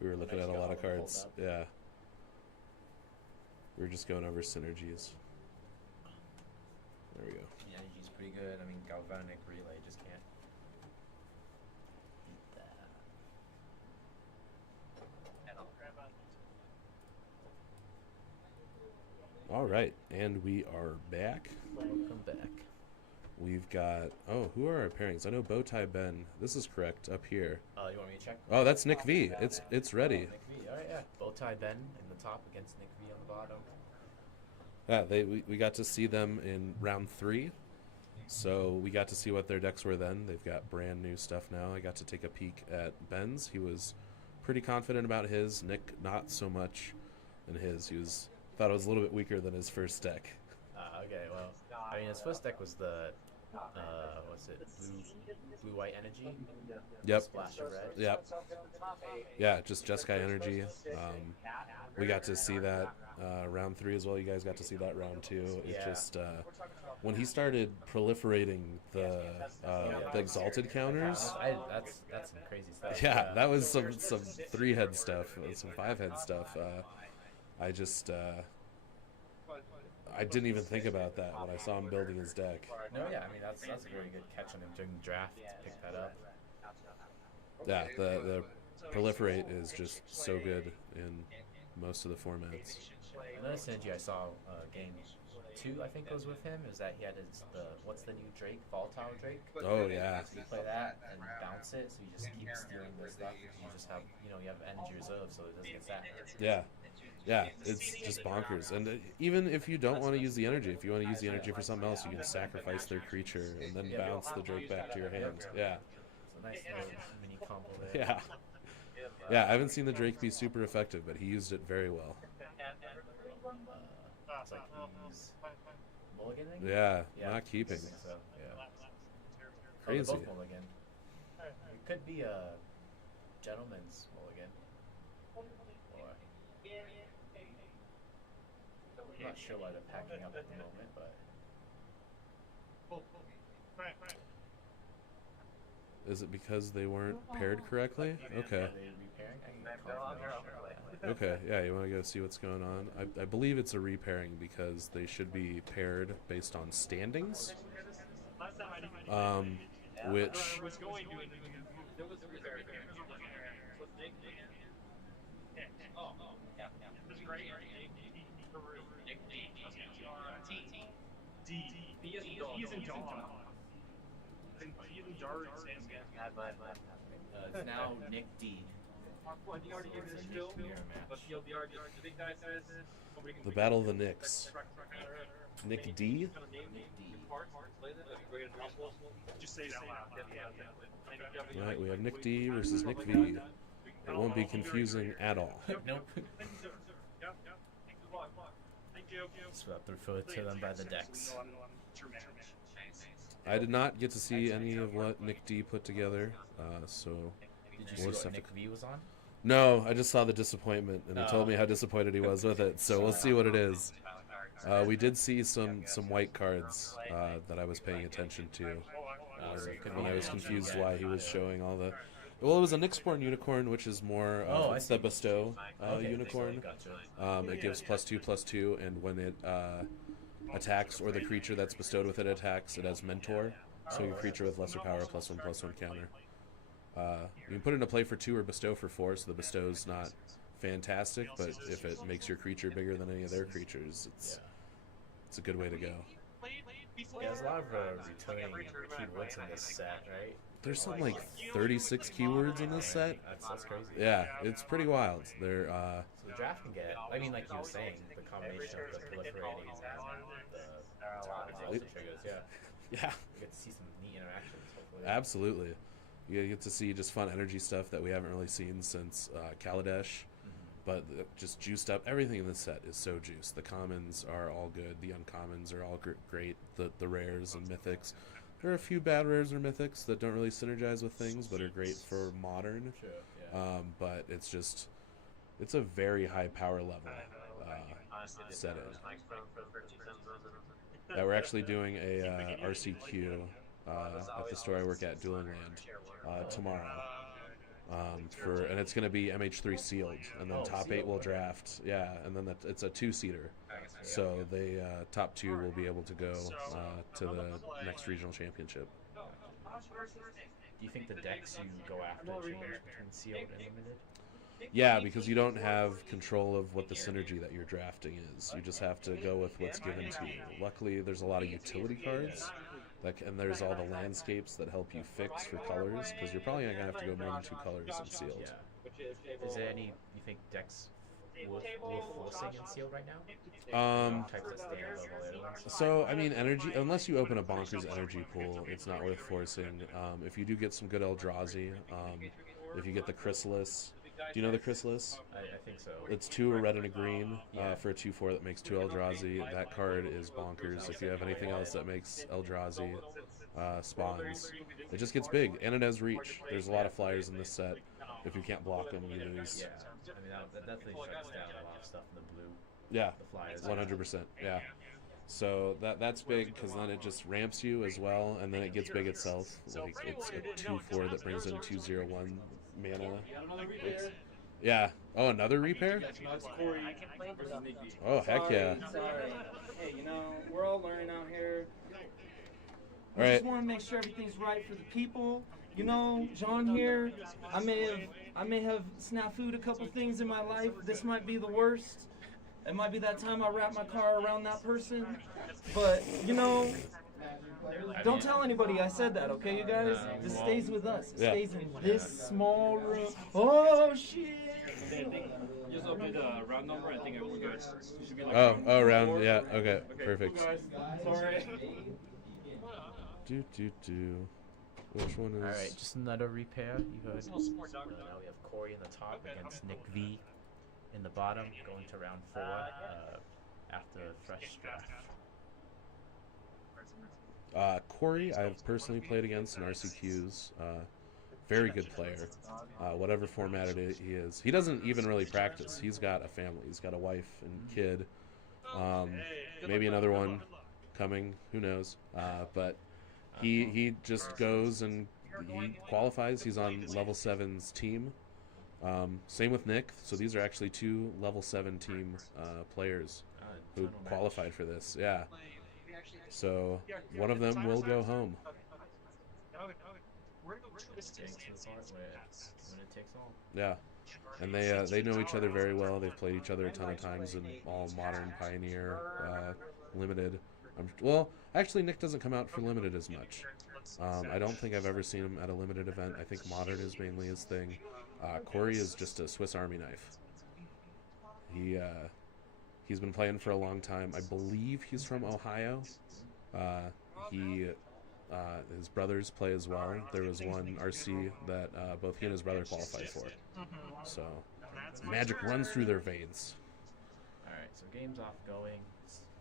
We were looking at a lot of cards. Yeah. We were just going over synergies. There we go. The energy's pretty good. I mean, galvanic relay just can't beat that. All right, and we are back. Welcome back. We've got, who are our pairings? I know Bowtie Ben. This is correct up here. You want me to check? Oh, that's Nick V. It's ready. Nick V. All right, yeah. Bowtie Ben in the top against Nick V on the bottom. Yeah, we got to see them in round 3. So we got to see what their decks were then. They've got brand new stuff now. I got to take a peek at Ben's. He was pretty confident about his. Nick, not so much in his. Thought it was a little bit weaker than his first deck. Okay, well, I mean, his first deck was the, what's it, blue-white energy? Yep. Splash of red. Yep. Yeah, just Jeskai energy. We got to see that round 3 as well. You guys got to see that round 2. It just, when he started proliferating the exalted counters. That's some crazy stuff. Yeah, that was some 3-head stuff, some 5-head stuff. I didn't even think about that when I saw him building his deck. No, yeah, I mean that's a very good catch on him during the draft to pick that up. Yeah, the proliferate is just so good in most of the formats. Another synergy I saw game 2, I think, was with him, is that he had what's the new Drake, Volatile Drake? Oh yeah. So you play that and bounce it, so you just keep stealing the stuff. You just have, you have energy reserve, so it doesn't get sacked. Yeah. Yeah, it's just bonkers. And even if you don't want to use the energy, if you want to use the energy for something else, you can sacrifice their creature and then bounce the Drake back to your hand. Yeah. It's a nice little mini combo there. Yeah. Yeah, I haven't seen the Drake be super effective, but he used it very well. It's like he's mulliganing? Yeah, not keeping. So, yeah. Crazy. Both mulligan. It could be a gentleman's mulligan. Or I'm not sure why they're packing up at the moment, but Is it because they weren't paired correctly? Okay. are they repairing? I can get confirmation. Okay, yeah, you want to go see what's going on? I believe it's a repairing because they should be paired based on standings. Which It's now Nick D. the Battle of the Knicks. Nick D? Right, we have Nick D versus Nick V. It won't be confusing at all. Nope. Swept referred to them by the decks. I did not get to see any of what Nick D put together, so Did you see what Nick V was on? No, I just saw the disappointment, and he told me how disappointed he was with it. So we'll see what it is. We did see some white cards that I was paying attention to when I was confused why he was showing all the. Well, it was a Nyxborn unicorn, which is more it's the bestow unicorn. It gives +2/+2, and when it attacks or the creature that's bestowed with it attacks, it has mentor. So your creature with lesser power +1/+1 counter. You can put it into play for 2 or bestow for 4, so the bestow's not fantastic, but if it makes your creature bigger than any of their creatures, it's a good way to go. Yeah, there's a lot of returning keywords in this set, right? There's something like 36 keywords in this set. That's crazy. Yeah, it's pretty wild. They're so the draft can get, I mean, like you were saying, the combination of the proliferating and the triggers, yeah. Yeah. You get to see some neat interactions, hopefully. Absolutely. You get to see just fun energy stuff that we haven't really seen since Kaladesh. But just juiced up. Everything in this set is so juiced. The commons are all good. The uncommons are all great. The rares and mythics. There are a few bad rares or mythics that don't really synergize with things, but are great for modern. Sure, yeah. But it's a very high power level setting. Yeah, we're actually doing a RCQ at the store I work at, Dueling Land, tomorrow. And it's going to be MH3 sealed, and then top 8 will draft. Yeah, and then it's a 2-seater. So they top 2 will be able to go to the next regional championship. Do you think the decks you go after change between sealed and limited? Yeah, because you don't have control of what the synergy that you're drafting is. You just have to go with what's given to you. Luckily, there's a lot of utility cards. And there's all the landscapes that help you fix for colors, because you're probably not going to have to go more than 2 colors in sealed. Yeah. Is there any, you think, decks worth forcing in sealed right now? Types that stand above all the other ones? So, I mean, energy, unless you open a bonkers energy pool, it's not worth forcing. If you do get some good Eldrazi, if you get the Chrysalis, do you know the Chrysalis? I think so. It's 2 a red and a green for a 2/4 that makes 2 Eldrazi. That card is bonkers. If you have anything else that makes Eldrazi spawns, it just gets big, and it has reach. There's a lot of flyers in this set. If you can't block them, you lose. Yeah, I mean that definitely shuts down a lot of stuff in the blue. Yeah, the flyers. 100%. Yeah. So that's big, because then it just ramps you as well, and then it gets big itself. Like it's a 2/4 that brings in 2/0/1 mana. Yeah. Oh, another repair? Oh, heck yeah. Hey, we're all learning out here. All I right. just want to make sure everything's right for the people. John here, I may have snafu'd a couple things in my life. This might be the worst. It might be that time I wrap my car around that person. But, don't tell anybody I said that, okay, you guys? This stays with us. It stays in this small room. Oh, shit! Just open the round number. I think we're good. Oh, round. Yeah. Okay. Perfect. Sorry. Do. Which one is? All right, just another repair. You heard. Now we have Corey in the top against Nick V in the bottom, going to round 4 after fresh draft. Corey, I've personally played against in RCQs very good player. Whatever format he is. He doesn't even really practice. He's got a family. He's got a wife and kid. Maybe another one coming. Who knows? But he just goes and he qualifies. He's on level 7's team. Same with Nick. So these are actually 2 level 7 team players who qualified for this. Yeah. So one of them will go home. Yeah. And they know each other very well. They've played each other a ton of times in all Modern, Pioneer, Limited. Well, actually, Nick doesn't come out for Limited as much. I don't think I've ever seen him at a Limited event. I think Modern is mainly his thing. Corey is just a Swiss Army knife. He's been playing for a long time. I believe he's from Ohio. His brothers play as well. There was one RC that both he and his brother qualified for. So magic runs through their veins. All right, so game's off going.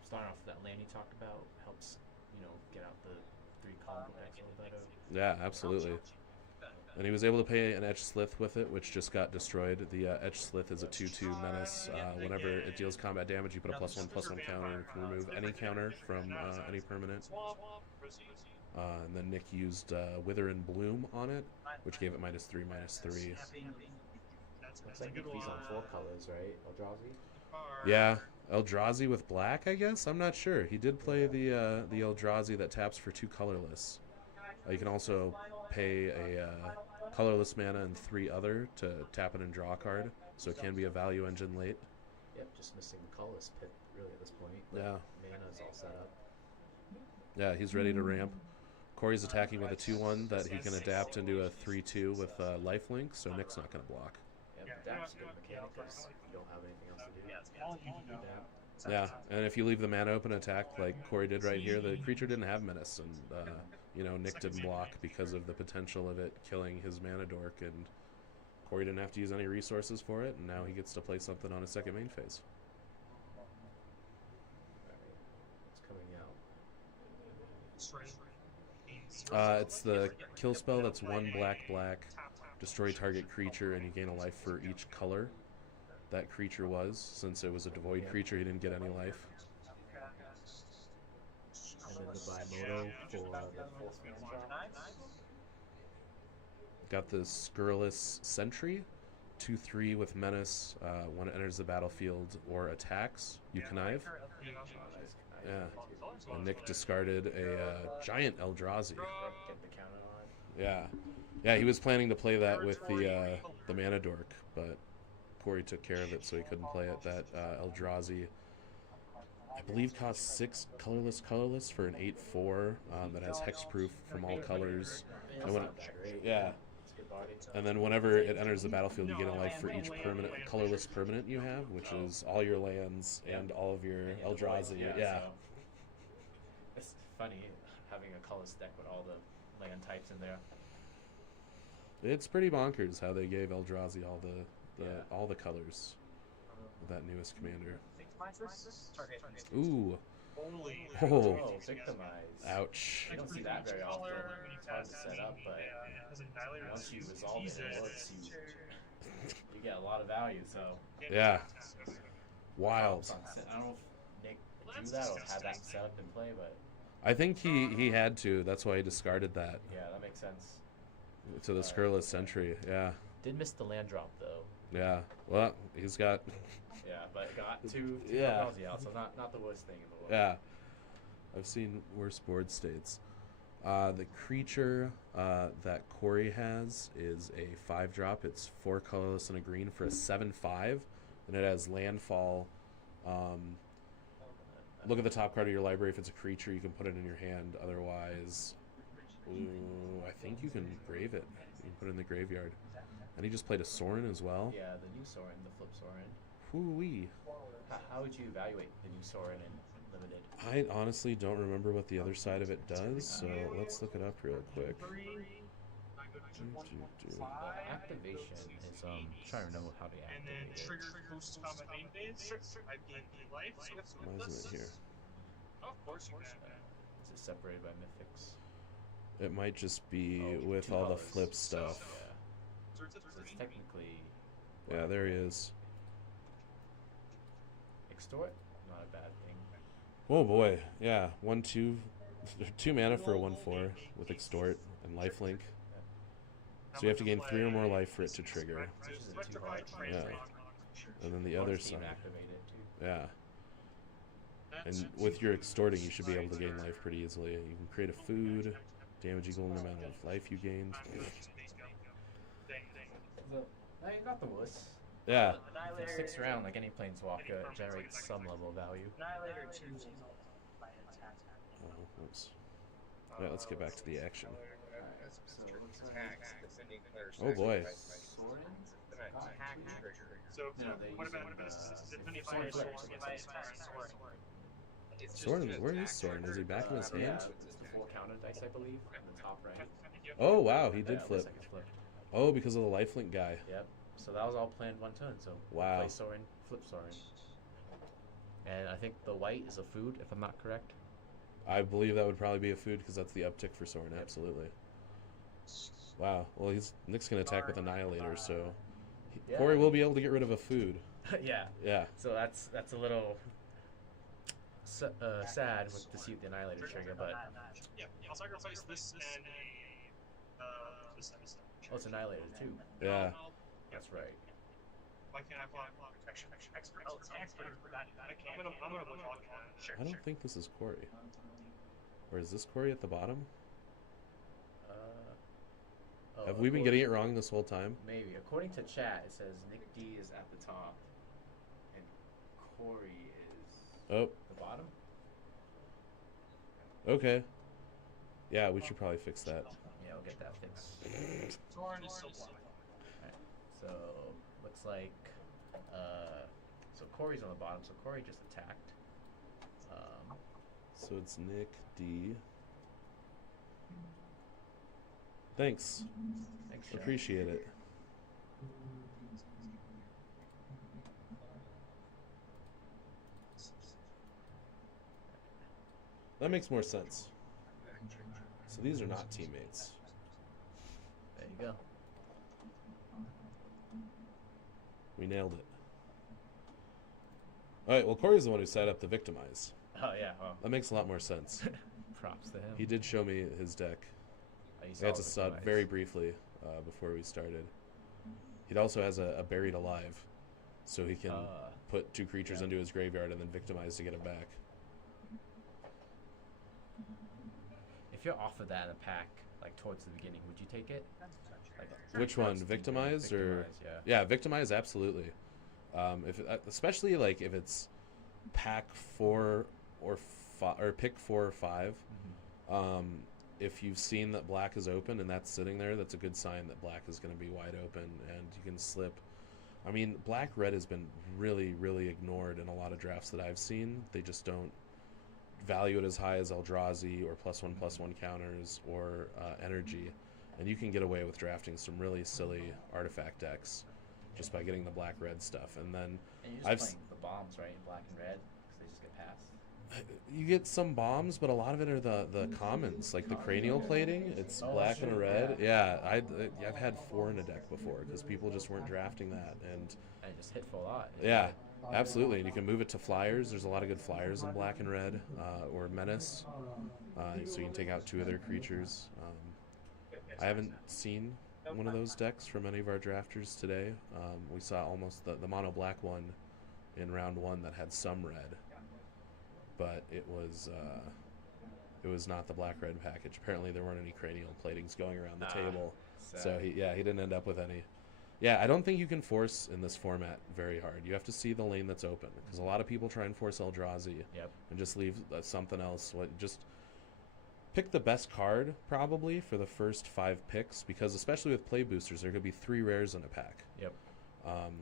Starting off with that land you talked about helps, get out the 3 combo decks a little better. Yeah, absolutely. And he was able to pay an Etch Slith with it, which just got destroyed. The Etch Slith is a 2/2 menace. Whenever it deals combat damage, you put a +1/+1 counter. You can remove any counter from any permanent. And then Nick used Wither and Bloom on it, which gave it -3/-3. Looks like he's on 4 colors, right? Eldrazi? Yeah, Eldrazi with black, I guess? I'm not sure. He did play the Eldrazi that taps for 2 colorless. You can also pay a colorless mana and 3 other to tap it and draw a card, so it can be a value engine late. Yep, just missing the colorless pip, really, at this point. Yeah. Mana's all set up. Yeah, he's ready to ramp. Corey's attacking with a 2/1 that he can adapt into a 3/2 with lifelink, so Nick's not going to block. Yep, adapt's a good mechanic because you don't have anything else to do. Yeah, and if you leave the mana open attack like Corey did right here, the creature didn't have menace, and Nick didn't block because of the potential of it killing his mana dork, and Corey didn't have to use any resources for it, and now he gets to play something on his second main phase. What's coming out? It's the kill spell that's 1 black, destroy target creature, and you gain a life for each color that creature was. Since it was a devoid creature, he didn't get any life. And then the Bimoto for the 4th mana drop. Got the Scurrilous Sentry, 2/3 with menace. When it enters the battlefield or attacks, you connive. Yeah. And Nick discarded a giant Eldrazi. Yeah. Yeah, he was planning to play that with the mana dork, but Corey took care of it, so he couldn't play it. That Eldrazi, I believe, costs 6 colorless for an 8/4 that has hexproof from all colors. And then whenever it enters the battlefield, you get a life for each colorless permanent you have, which is all your lands and all of your Eldrazi. Yeah. So it's funny having a colorless deck with all the land types in there. It's pretty bonkers how they gave Eldrazi all the colors of that newest commander. Ooh. Oh. Victimized. Ouch. You don't see that very often. It's hard to set up, but once you resolve it and it works, you get a lot of value. So yeah. Wild. I don't know if Nick drew that or had that set up in play, but I think he had to. That's why he discarded that. Yeah, that makes sense. To the Scurrilous Sentry, yeah. Did miss the land drop though. Yeah. Well, he's got. Yeah, but got two yeah. out, so not the worst thing in the world. Yeah. I've seen worse board states. The creature that Corey has is a 5-drop. It's 4 colorless and a green for a 7/5, and it has landfall. Look at the top card of your library. If it's a creature, you can put it in your hand. Otherwise, I think you can grave it. You can put it in the graveyard. And he just played a Sorin as well. Yeah, the new Sorin, the flip Sorin. Hoo-wee. How would you evaluate the new Sorin in Limited? I honestly don't remember what the other side of it does, so let's look it up real quick. Activation is trying to remember how to activate it. Why isn't it here? Is it separated by mythics? It might just be with all the flip stuff. So it's technically Yeah, there he is. extort, not a bad thing. Oh boy, yeah, 1/2, 2 mana for a 1/4 with extort and lifelink. So you have to gain 3 or more life for it to trigger. Which isn't too hard. Yeah. And then the other Steam side. activated too. Yeah. And with your extorting, you should be able to gain life pretty easily. You can create a food, damage equal to the amount of life you gained. Now you got the wuss. Yeah. If it sticks around like any planeswalker, it generates some level of value. Oh, oops. Yeah, let's get back to the action. Oh boy. So, what about defending by a sword? Soren, where is Soren? Is he back in his hand? Yeah, it's the 4 counter dice, I believe, in the top right. Oh wow, he Yeah, did it flip. looks like it flipped. Oh, because of the lifelink guy. Yep. So that was all planned one turn. So Wow. play Soren, flip Soren. And I think the white is a food, if I'm not correct. I believe that would probably be a food because that's the uptick for Soren, absolutely. Wow. Well, Nick's gonna attack with Annihilator, so Yeah. Corey will be able to get rid of a food. Yeah. Yeah. So that's a little sad with to see the Annihilator trigger, but Yeah, I'll sacrifice this and this. oh, it's Annihilator too. Yeah. That's right. Why can't I apply expert? Oh, it's expert. I'm gonna look on that. I don't think this is Corey. Or is this Corey at the bottom? Oh, Have we been getting it wrong this whole time? Maybe. According to chat, it says Nick D is at the top, and Corey is Oh. the bottom. Okay. Yeah, we should probably fix that. Yeah, we'll get that fixed. Soren is so blind. Alright, so looks like so Corey's on the bottom, so Corey just attacked. So it's Nick D. Thanks. Thanks, Jack. Appreciate it. That makes more sense. So these are not teammates. There you go. We nailed it. Alright, well Corey's the one who set up the victimize. Oh yeah, well, That makes a lot more sense. props to him. He did show me his deck. Oh, you I saw got to the saw it Victimize. very briefly before we started. He also has a buried alive, so he can put 2 creatures into his graveyard and then victimize to get him back. If you're offered that in a pack, like towards the beginning, would you take it? Like, Which one, towards the victimize beginning? or? Victimize, yeah. Yeah, victimize absolutely. Especially like if it's pack 4 or pick 4 or 5. If you've seen that black is open and that's sitting there, that's a good sign that black is going to be wide open and you can slip. I mean, black-red has been really, really ignored in a lot of drafts that I've seen. They just don't value it as high as Eldrazi or +1/+1 counters or energy. And you can get away with drafting some really silly artifact decks just by getting the black-red stuff. And then And you're just I've playing the bombs, right, in black and red, because they just get passed. you get some bombs, but a lot of it are the commons, like the cranial plating. It's black and a red. Yeah, I've had 4 in a deck before because people just weren't drafting that, and And just hit for a lot. yeah, absolutely. And you can move it to flyers. There's a lot of good flyers in black and red, or menace, so you can take out 2 other creatures. I haven't seen one of those decks from any of our drafters today. We saw almost the mono black one in round 1 that had some red. But it was not the black red package. Apparently there weren't any cranial platings going around the table, so he didn't end up with any. Yeah, I don't think you can force in this format very hard. You have to see the lane that's open because a lot of people try and force Eldrazi and just leave something else. Just pick the best card probably for the first 5 picks because especially with play boosters, there could be 3 rares in a pack. Yep.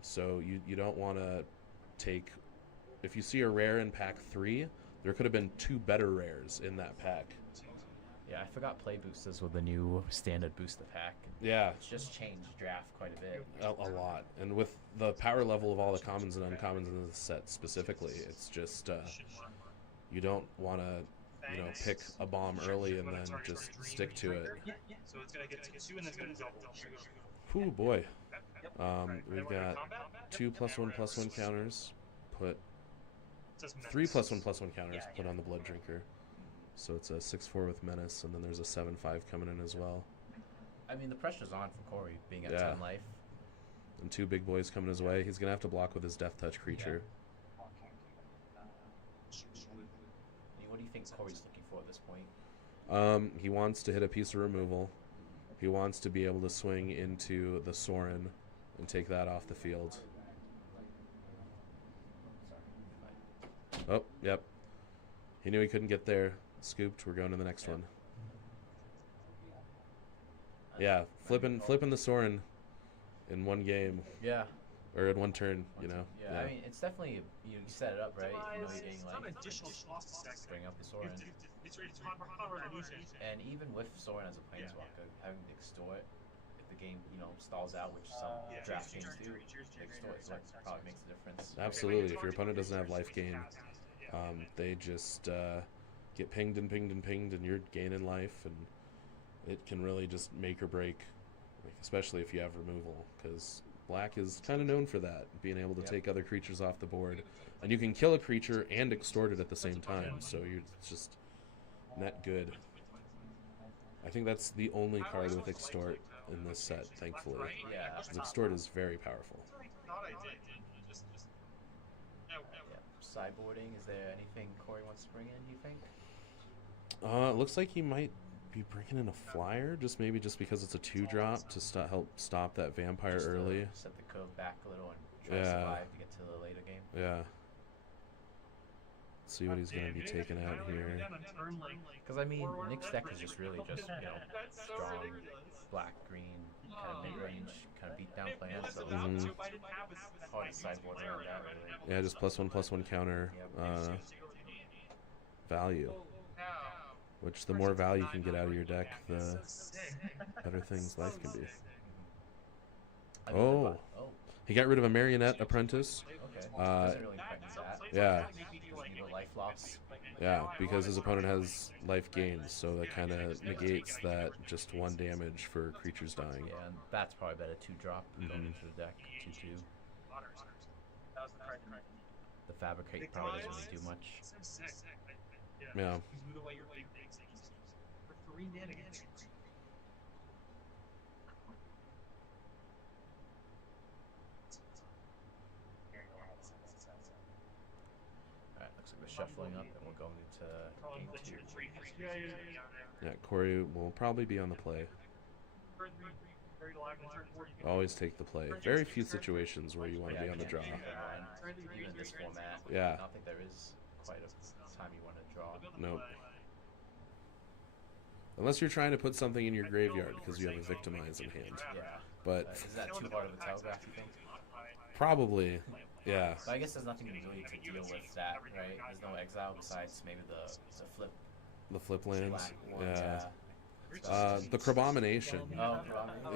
So you don't want to take. If you see a rare in pack 3, there could have been 2 better rares in that pack. Yeah, I forgot play boosters with the new standard booster pack. Yeah. It's just changed draft quite a bit. A lot. And with the power level of all the commons and uncommons in the set specifically, it's just you don't want to you know, pick a bomb early and then just stick to it. So it's gonna get to 2 and then it's gonna double. Whew, boy. We've got 2+1/+1 counters. Put 3+1/+1 counters. Put on the Blood Drinker. So it's a 6-4 with Menace, and then there's a 7-5 coming in as well. I mean, the pressure's on for Corey being at Yeah. 10 life. And 2 big boys coming his way. He's gonna have to block with his Death Touch creature. What do you think Corey's looking for at this point? He wants to hit a piece of removal. He wants to be able to swing into the Sorin and take that off the field. Oh, yep. He knew he couldn't get there. Scooped. We're going to the next one. Yeah, flipping the Sorin in one game. Yeah. Or in one turn, you know. Yeah, I mean, it's definitely, you set it up, right? You know, you're getting, Some like, additional cost stack. bring up the Sorin. It's hard to use it. And even with Sorin as a planeswalker, having to extort, if the game, you know, stalls out, which some draft games do, extort probably makes a difference. Absolutely. If your opponent doesn't have life gain, they just get pinged and pinged and pinged, and you're gaining life, and it can really just make or break, like, especially if you have removal, because Black is kind of known for that, being able to take other creatures off the board. And you can kill a creature and extort it at the same time, so it's just net good. I think that's the only card with extort in this set, thankfully. Yeah. Because extort is very powerful. Sideboarding, is there anything Corey wants to bring in, do you think? It looks like he might be bringing in a flyer, just because it's a 2-drop to help stop that vampire Just to early. set the code back a little and try to survive to get to the later game. Yeah. See what he's going to be taking out here. Because, I mean, Nick's deck is just really just, you know, strong, black, green, kind of mid-range, kind of beat-down plan, so hard to sideboard around that, really. Yeah, just +1/+1 counter value. Which, the more value you can get out of your deck, the better things life can be. Oh. He got rid of a Marionette Apprentice. Okay. Doesn't really threaten that. Yeah. Doesn't need a life loss. Yeah, because his opponent has life gains, so that kind of negates that just 1 damage for creatures dying. Yeah, and that's probably better 2-drop going into the deck, 2/2. The Fabricate probably doesn't really do much. Yeah. Alright, looks like we're shuffling up and we're going into game 2. Yeah, Corey will probably be on the play. Always take the play. Very few situations where you want to be on the draw. Even in this format, Yeah. I don't think there is quite a time you want to draw. Nope. Unless you're trying to put something in your graveyard because you have a Victimize in hand. Yeah. But is that too hard of a telegraph, you think? probably, yeah. But I guess there's nothing really to deal with that, right? There's no exile besides maybe the flip. The flip lands. Black ones, Yeah. The Crabomination. Oh,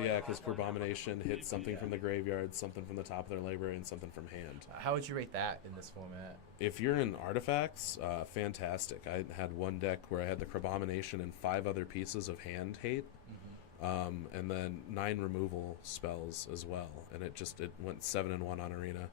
Yeah, because Crabomination hits something from the graveyard, something from the top of their library, and something from hand. How would you rate that in this format? If you're in artifacts, fantastic. I had one deck where I had the Crabomination and 5 other pieces of hand hate, and then 9 removal spells as well. And it went 7-1 on Arena.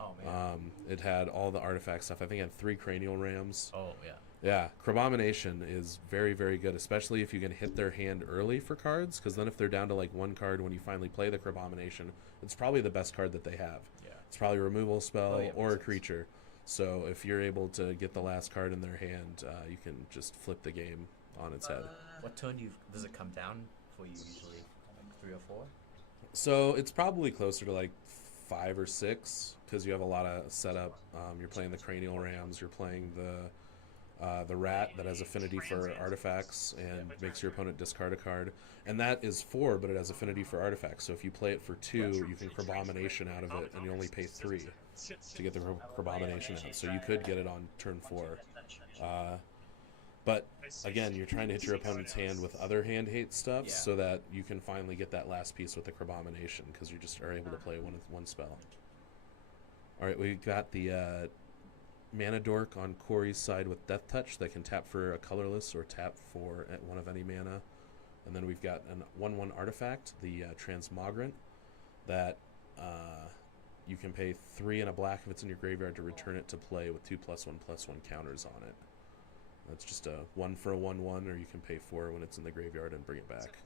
Oh man. It had all the artifact stuff. I think it had 3 Cranial Rams. Oh yeah. Yeah, Crabomination is very, very good, especially if you can hit their hand early for cards, because then if they're down to like 1 card when you finally play the Crabomination, it's probably the best card that they have. Yeah. It's probably a removal spell or a makes sense. creature. So if you're able to get the last card in their hand, you can just flip the game on its head. What turn does it come down for you usually? Like 3 or 4? So it's probably closer to like 5 or 6, because you have a lot of setup. You're playing the Cranial Rams, you're playing the rat that has affinity for artifacts and makes your opponent discard a card, and that is 4, but it has affinity for artifacts. So if you play it for 2, you can Crabomination out of it, and you only pay 3 to get the Crabomination out. So you could get it on turn 4. But again, you're trying to hit your opponent's hand with other hand hate stuff, so that you can finally get that last piece with the Crabomination, because you just are able to play one spell. All right, we got the mana dork on Corey's side with Death Touch that can tap for a colorless or tap for at one of any mana. And then we've got a 1/1 artifact, the Transmogrant, that you can pay 3 and a black if it's in your graveyard to return it to play with 2+1/+1 counters on it. That's just a 1 for a 1/1, or you can pay 4 when it's in the graveyard and bring it back.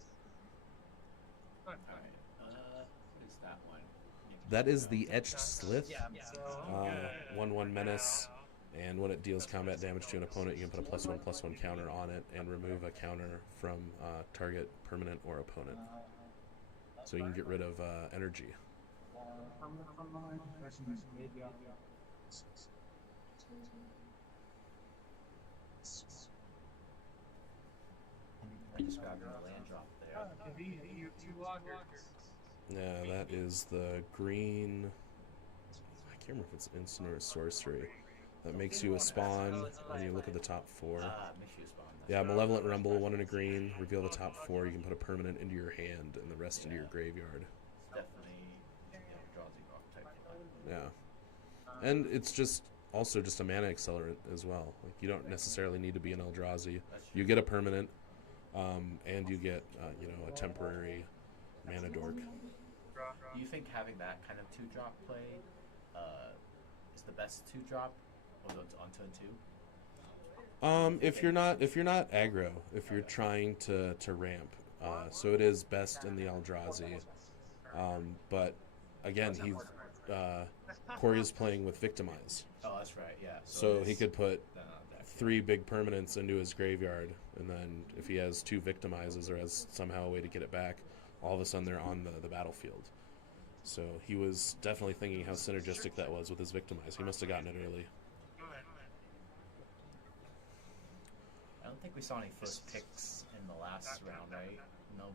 Alright, what is that one? That is the Etched Slith, 1/1 menace, and when it deals combat damage to an opponent, you can put a +1/+1 counter on it and remove a counter from target permanent or opponent. So you can get rid of energy. I just grabbed a land drop there. Yeah, that is the green. I can't remember if it's instant or a sorcery. That makes you a spawn when you look at the top 4. Makes you a spawn. Yeah, Malevolent Rumble, 1 and a green. Reveal the top 4. You can put a permanent into your hand and the rest into your graveyard. It's definitely Eldrazi rock type. Yeah, and it's just also just a mana accelerant as well. Like, you don't necessarily need to be an Eldrazi. You get a permanent, and you get a temporary mana dork. Do you think having that kind of 2-drop play is the best 2-drop on turn 2? If you're not aggro, if you're trying to ramp, so it is best in the Eldrazi. But again, Corey is playing with Victimize. Oh, that's right. Yeah. So he could put 3 big permanents into his graveyard, and then if he has 2 Victimizes or has somehow a way to get it back, all of a sudden they're on the battlefield. So he was definitely thinking how synergistic that was with his Victimize. He must have gotten it early. I don't think we saw any first picks in the last round, right? No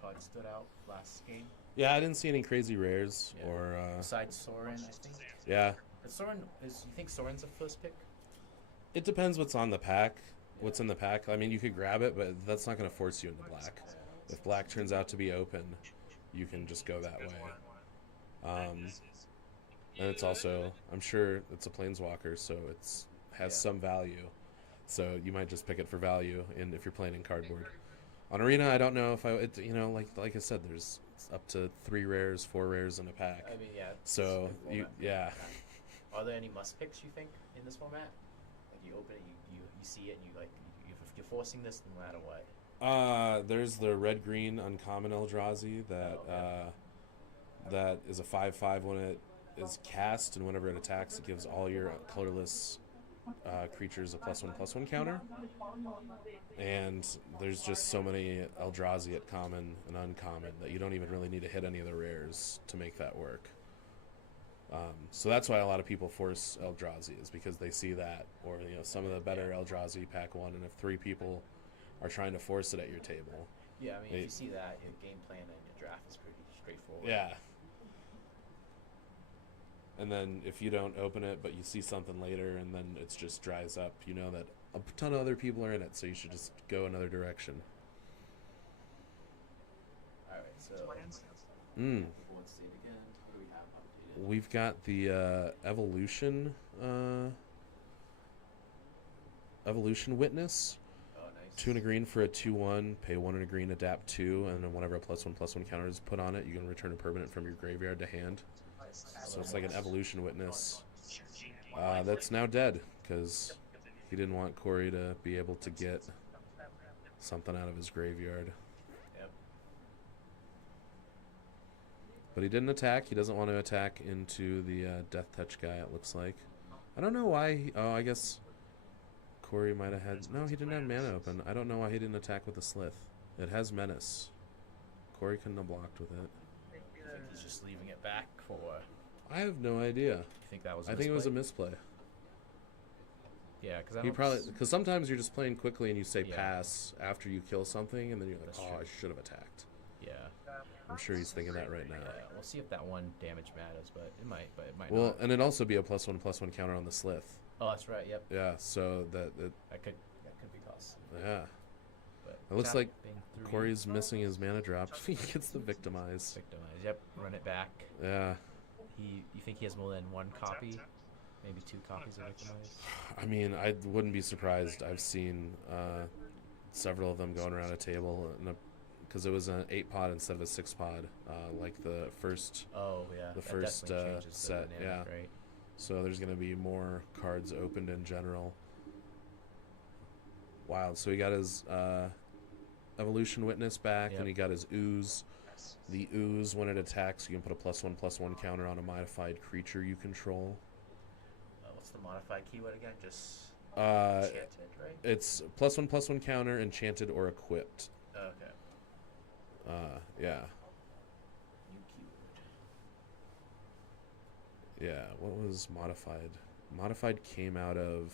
cards stood out last game. Yeah, I didn't see any crazy rares or. Besides Sorin, I think. Yeah. But Sorin you think Sorin's a first pick? It depends what's on the pack. What's in the pack? I mean, you could grab it, but that's not going to force you into black. If black turns out to be open, you can just go that way. And it's also, I'm sure it's a planeswalker, so it's has some value. So you might just pick it for value, and if you're playing in cardboard. On Arena, I don't know if like I said, there's up to 3 rares, 4 rares in a pack. I mean, yeah. So yeah. Are there any must picks you think in this format? Like you open it, you see it, and you're forcing this no matter what. There's the red-green uncommon Eldrazi that is a 5/5 when it is cast, and whenever it attacks, it gives all your colorless creatures a +1/+1 counter. And there's just so many Eldrazi at common and uncommon that you don't even really need to hit any of the rares to make that work. So that's why a lot of people force Eldrazi, is because they see that, or some of the better Eldrazi pack 1, and if 3 people are trying to force it at your table. Yeah, I mean, if you see that, your game plan and your draft is pretty straightforward. Yeah. And then if you don't open it, but you see something later, and then it just dries up, you know that a ton of other people are in it, so you should just go another direction. All right, so let's see it again. What do we have updated? We've got the Evolution Witness. Oh, nice. 2 and a green for a 2/1. Pay 1 and a green, adapt 2, and then whenever a +1/+1 counter is put on it, you can return a permanent from your graveyard to hand. So it's like an Evolution Witness. That's now dead, because he didn't want Corey to be able to get something out of his graveyard. Yep. But he didn't attack. He doesn't want to attack into the Death Touch guy, it looks like. I don't know why. I guess Corey might have had... No, he didn't have mana open. I don't know why he didn't attack with the Slith. It has Menace. Corey couldn't have blocked with it. You think he's just leaving it back for... I have no idea. You think that was a I think it was a misplay. Yeah, because sometimes you're just playing quickly and you say pass after you kill something, and then you're like, I should have attacked. Yeah. I'm sure he's thinking that right now. Yeah, we'll see if that 1 damage matters, but it might not. Well, and it'd also be a +1/+1 counter on the Slith. Oh, that's right. Yep. Yeah, so that could be costly. Yeah. But it looks like Corey's missing his mana drop. He gets the Victimize. Yep. Run it back. Yeah. You think he has more than 1 copy? Maybe 2 copies of Victimize. I mean, I wouldn't be surprised. I've seen several of them going around a table, because it was an 8-pod instead of a 6-pod, like the first. Oh yeah. The that first definitely changes the set, dynamic, yeah. Right. So there's going to be more cards opened in general. Wild. So he got his Evolution Witness back, Yep. and he got his Ooze. The Ooze, when it attacks, you can put a +1/+1 counter on a modified creature you control. What's the modified keyword again? Just Uh, enchanted, right? It's +1/+1 counter, enchanted or equipped. Okay. Yeah. New keyword. Yeah, what was modified? Modified came out of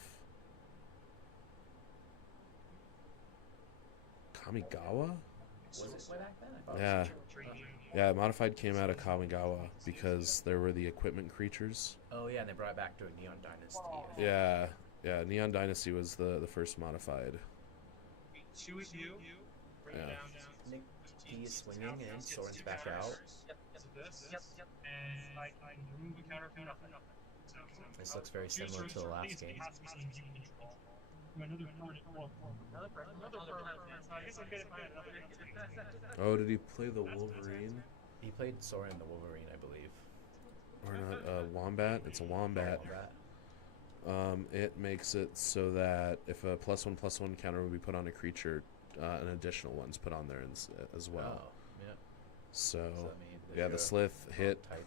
Kamigawa? Was it way back then? I thought Yeah. it was Yeah, modified came out of Kamigawa because there were the equipment creatures. Oh yeah, and they brought it back to a Neon Dynasty. I think. Yeah, Neon Dynasty was the first modified. Choose you. Bring Yeah. it down. Nick D is swinging in, Soren's back out. This. And I remove a counter for nothing. This looks very similar to the last game. Another I guess okay if I had another. Oh, did he play the Wolverine? He played Soren the Wolverine, I believe. Or not, Wombat? It's a Wombat. It makes it so that if a +1/+1 counter would be put on a creature, an additional one's put on there as well. Oh, yeah. So, that means yeah, the Slith hit, type.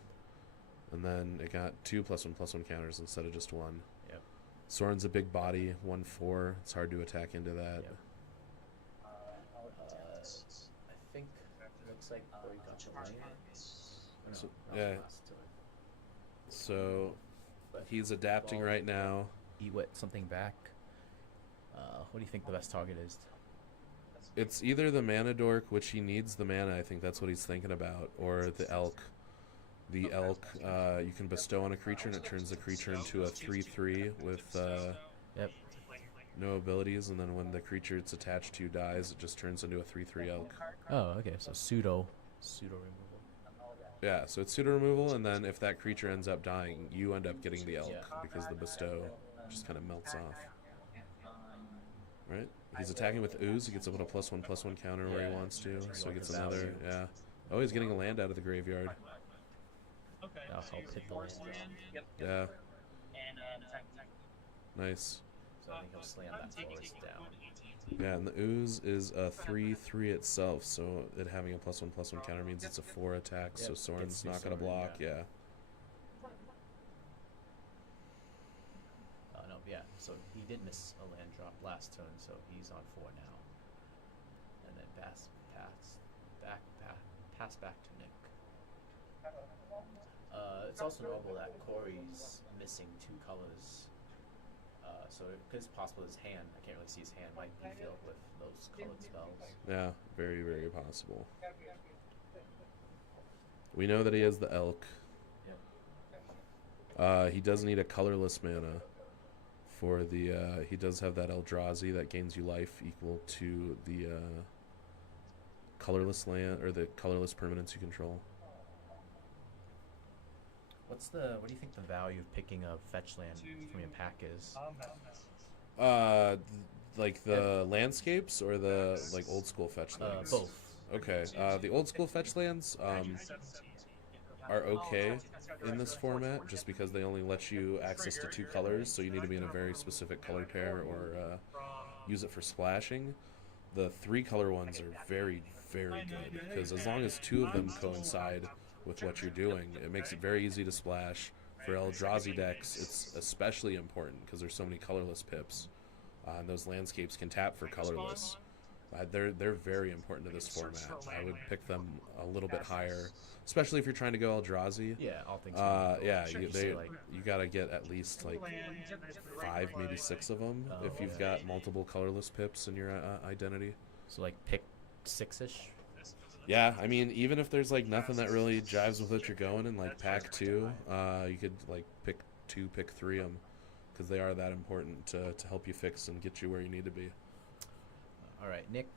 and then it got 2 +1/+1 counters instead of just 1. Yep. Soren's a big body, 1/4. It's hard to attack into that. Yep. I think it looks like where he got the land. Oh, no, So, that was yeah. the last turn. So, But he's adapting right now. Ewit something back. What do you think the best target is? It's either the Mana Dork, which he needs the mana, I think that's what he's thinking about, or the Elk. The Elk, you can bestow on a creature, and it turns the creature into a 3/3 with Yep. no abilities, and then when the creature it's attached to dies, it just turns into a 3/3 Elk. Oh, okay. So pseudo removal. Yeah, so it's pseudo removal, and then if that creature ends up dying, you end up getting the Elk, because the bestow just kind of melts off. Right? He's attacking with Ooze, he gets up on a +1/+1 counter where he wants to, so he gets another, yeah. Oh, he's getting a land out of the graveyard. I'll hit the land. Yeah. Nice. So I think he'll slam that forest down. Yeah, and the Ooze is a 3/3 itself, so it having a +1/+1 counter means it's a 4 attack, so Yep, Soren's gets through not going to Soren, block, yeah. No, yeah. So he did miss a land drop last turn, so he's on 4 now. And then pass back to Nick. It's also notable that Corey's missing 2 colors. So it is possible his hand, I can't really see his hand, might be filled with those colored spells. Yeah, very, very possible. We know that he has the Elk. He does need a colorless mana for the, he does have that Eldrazi that gains you life equal to the colorless land, or the colorless permanents you control. What do you think the value of picking a fetch land from your pack is? Like the landscapes or the like old school fetch lands? Both. Okay. The old school fetch lands are okay in this format, just because they only let you access to 2 colors, so you need to be in a very specific color pair or use it for splashing. The 3 color ones are very, very good, because as long as 2 of them coincide with what you're doing, it makes it very easy to splash. For Eldrazi decks, it's especially important because there's so many colorless pips, and those landscapes can tap for colorless. They're very important to this format. I would pick them a little bit higher, especially if you're trying to go Eldrazi. Yeah, all things equal. Yeah, Sure. you gotta get at least like 5, maybe 6 of them if you've got multiple colorless pips in your identity. So like pick 6-ish. Yeah, I mean, even if there's like nothing that really jives with what you're going in, like pack 2, you could like pick 2, pick 3 of them, because they are that important to help you fix and get you where you need to be. All right, Nick.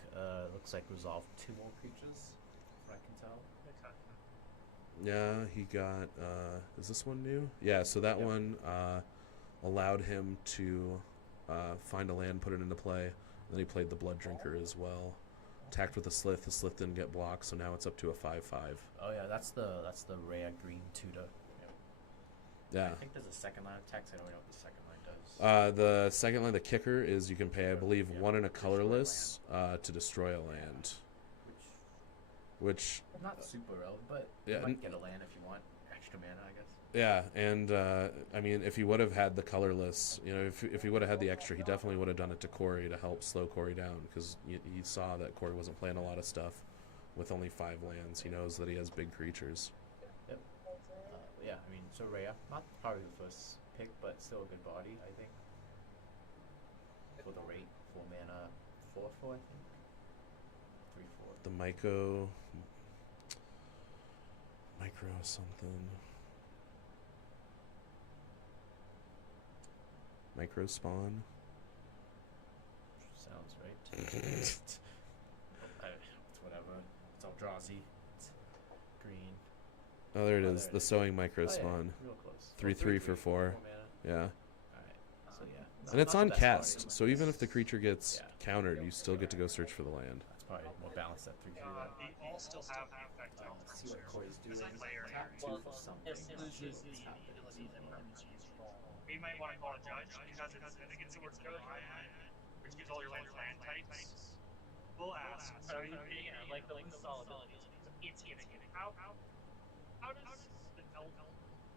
Looks like resolved 2 more creatures, if I can tell. Yeah, he got. Is this one new? Yeah, so that one. allowed him to find a land, put it into play. Then he played the Blood Drinker as well. Attacked with a Slith. The Slith didn't get blocked, so now it's up to a 5/5. Oh yeah, that's the rare green tutor. Yeah. I think there's a second line of text. I don't know what the second line does. The second line, the kicker, is you can pay, I believe, 1 and a colorless to destroy a land. Which Not super relevant, but yeah, you might get a land if you want extra mana, I guess. yeah, and I mean, if he would have had the colorless, you know, if he would have had the extra, he definitely would have done it to Corey to help slow Corey down, because he saw that Corey wasn't playing a lot of stuff with only 5 lands. He knows that he has big creatures. Yep. Yeah, I mean, so Rhea, not probably the first pick, but still a good body, I think. For the rate, 4 mana, 4/4, I think. 3/4. The micro something. Micro spawn. Sounds right. It's whatever. It's Eldrazi. It's green. Oh, there it is. The sewing micro spawn. Yeah, real close. 3/3 for 4. Yeah. Alright. So yeah. And it's not on the best cast, body. so even if the creature gets countered, you still get to go search for the land. That's probably more balanced at 3/3. They all still have the effect of See what Corey's doing. Tap 2 for something. We might want to call a judge because it's against the word code, which gives all your land types. We'll ask. So yeah, like the solid abilities. How does the elk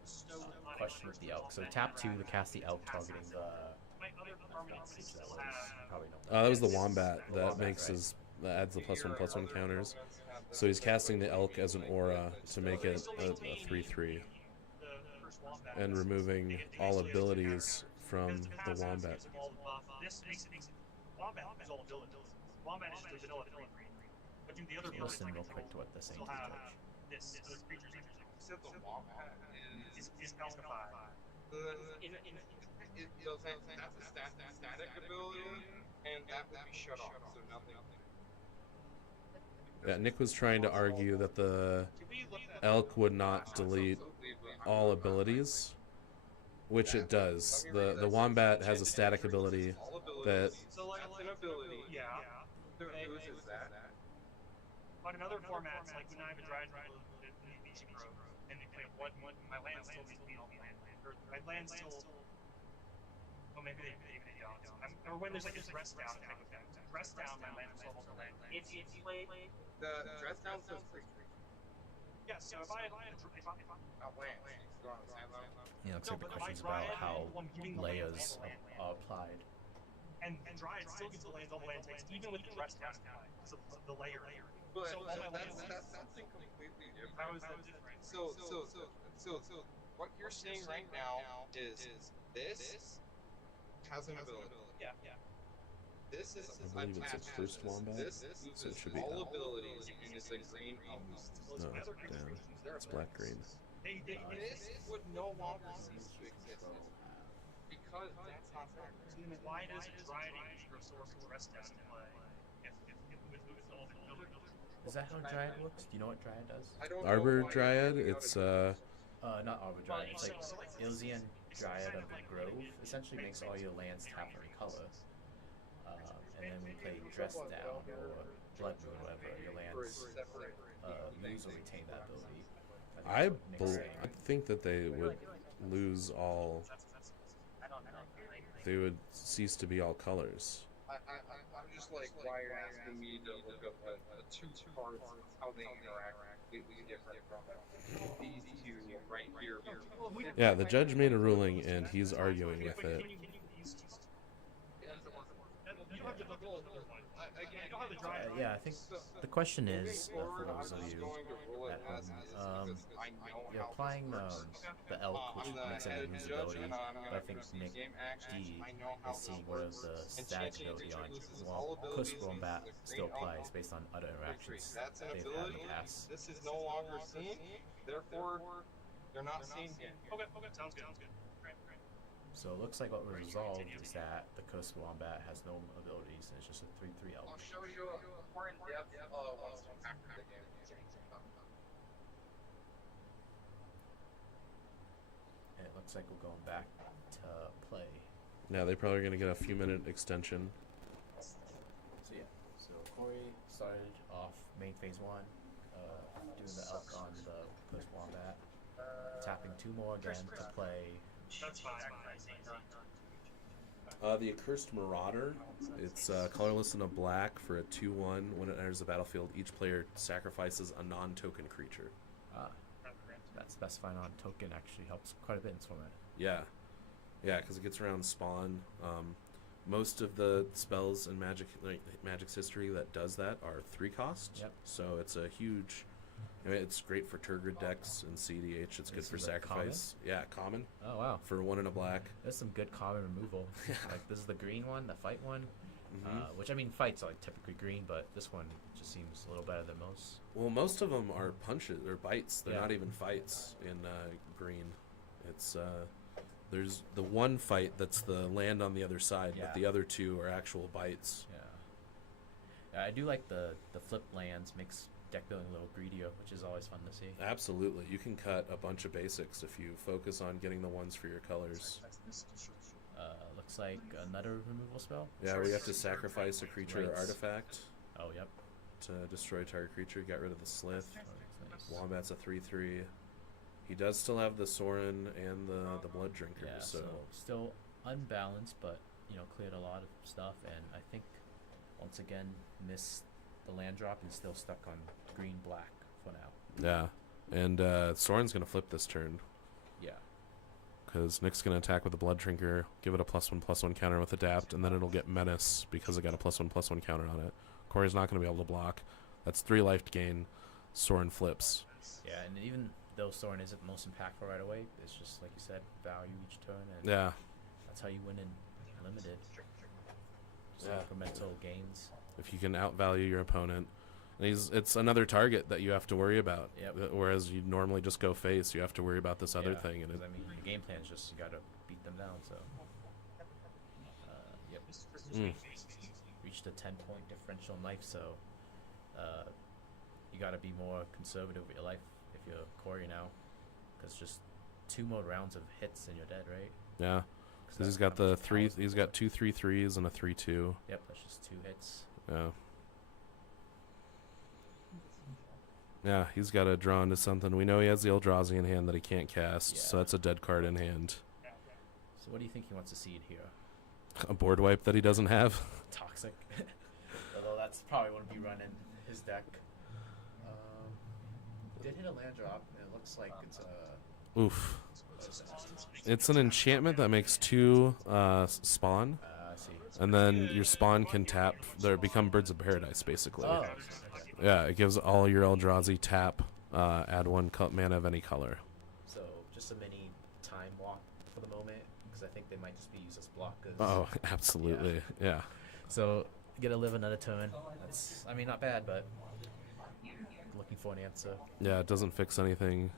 bestow on Question with the elk. So tap 2 to cast the elk targeting the. my other permanents still have? Probably no. That was the wombat that makes his that adds the +1/+1 counters. So he's casting the elk as an aura to make it a 3/3, and removing all abilities from the wombat. This makes it wombat is all abilities. Wombat is just vanilla 3/3. But do the other Listen real quick to what they're saying. still have this other creatures Except the wombat is calcified. That's a static ability, and that would be shut off, so nothing. Yeah, Nick was trying to argue that the elk would not delete all abilities, which it does. The wombat has a static ability that So like That's an ability. yeah. Who loses that? But in other formats, like when I have a Dryad Beach Grove, and they play one, my land still needs to be all land. Or my land still. Well, maybe they don't. Or when there's like a dress down type of thing. Dress down, my land is almost a land. If you play The dress down says free. Yeah, so if I Not land. It's on the side level. Yeah, looks No, like the but if I question's about Dryad, how I'm the one giving the layers land. are applied. and Dryad still gets the lands all the land takes, even with the dress down because of the layer. But So all my lands. that's something completely different. How is that different? So what you're seeing right now is this has an ability. Yeah. This is I believe it's its first wombat, This so it uses should be all out. abilities and it's a green elf. No, damn. It's black green. This would no longer cease to exist because that's not fair. So then why does Dryad Beach Grove source dress down to play? If with all the abilities? Is that how Dryad works? Do you know what Dryad does? I don't know Arbor why Dryad, you it's Not Arbor Dryad. It's like Ilzian Dryad of the Grove. Essentially makes all your lands tap one color. And then when you play Dress Down or Blood Moon, whatever, your lands lose or retain that ability. I think that's what Nick's saying. I think that they would lose all. They would cease to be all colors. I'm just like, why you're asking me to look up the two parts, how they interact completely different from these two right here. Yeah, the judge made a ruling and he's arguing with it. Yeah, I think the question is, for those of you at home, you're applying the elk, which makes it a usability, but I think Nick D is seeing what is the static ability on, while Puss Wombat still applies based on other interactions That's an they've had in ability. the past. This is no longer seen, therefore they're not seen here. Okay, sounds good. Great. So it looks like what was resolved is that the Puss Wombat has no abilities, and it's just a 3/3 elk. I'll show you more in depth after the game. And it looks looks like we're going back to play. Yeah, they probably are going to get a few minute extension. So yeah, so Corey started off main phase 1, doing the elk on the push wombat, tapping 2 more again to play. That's fine. The Accursed Marauder. It's colorless and a black for a 2/1. When it enters the battlefield, each player sacrifices a non-token creature. That specifying on token actually helps quite a bit in this format. Yeah, because it gets around spawn. Most of the spells in Magic's history that does that are 3 cost. Yep. So it's a huge. I mean, it's great for Turgid decks and CDH. It's good for sacrifice. Yeah, common. Oh wow. For 1 and a black. There's some good common removal. Like this is the green one, the fight one. Which I mean, fights are like typically green, but this one just seems a little better than most. Well, most of them are punches or bites. They're Yeah. not even fights in green. It's there's the one fight that's the land on the other side, Yeah. but the other 2 are actual bites. Yeah, I do like the flip lands, makes deck building a little greedier, which is always fun to see. Absolutely, you can cut a bunch of basics if you focus on getting the ones for your colors. Looks like another removal spell. Yeah, we have to sacrifice a creature or Rights. artifact. Oh, yep. To destroy target creature, get rid of the Slith. Nice. Wombat's a 3/3. He does still have the Sorin and the Blood Drinker, Yeah, so still unbalanced, but cleared a lot of stuff, and I think once again missed the land drop and still stuck on green black for now. yeah. And Sorin's gonna flip this turn. Yeah. Because Nick's going to attack with the Blood Drinker, give it a +1/+1 counter with Adapt, and then it'll get Menace because it got a +1/+1 counter on it. Corey's not going to be able to block. That's 3 life to gain. Sorin flips. Yeah, and even though Sorin isn't most impactful right away, it's just, like you said, value each turn, and Yeah. that's how you win in Limited. Just Yeah. incremental gains. If you can outvalue your opponent. And it's another target that you have to worry about. Yep. Whereas you normally just go face, you have to worry about this other Yeah, thing. And 'cause, I mean, the game plan is just you got to beat them down, so. Yep. Reached a 10-point differential knife, so you got to be more conservative with your life if you're Corey now, because just 2 more rounds of hits and you're dead, right? Yeah. Because he's got the 3. He's got 2 3/3s and a 3/2. Yep, that's just 2 hits. Yeah. Yeah, he's got to draw into something. We know he has the Eldrazi in hand that he can't cast, so Yeah. that's a dead card in hand. So what do you think he wants to see here? A board wipe that he doesn't have. Toxic. Although that's probably wouldn't be running his deck. Did hit a land drop, and it looks like it's a... Oof. It's an enchantment that makes 2 spawn, I see. and then your spawn can tap. They become Birds of Paradise, basically. Oh. Yeah, it gives all your Eldrazi tap, add 1 mana of any color. So just a mini time walk for the moment, because I think they might just be used as blockers. Oh, absolutely. Yeah. So get to live another turn. That's, I mean, not bad, but looking for an answer. Yeah, it doesn't fix anything.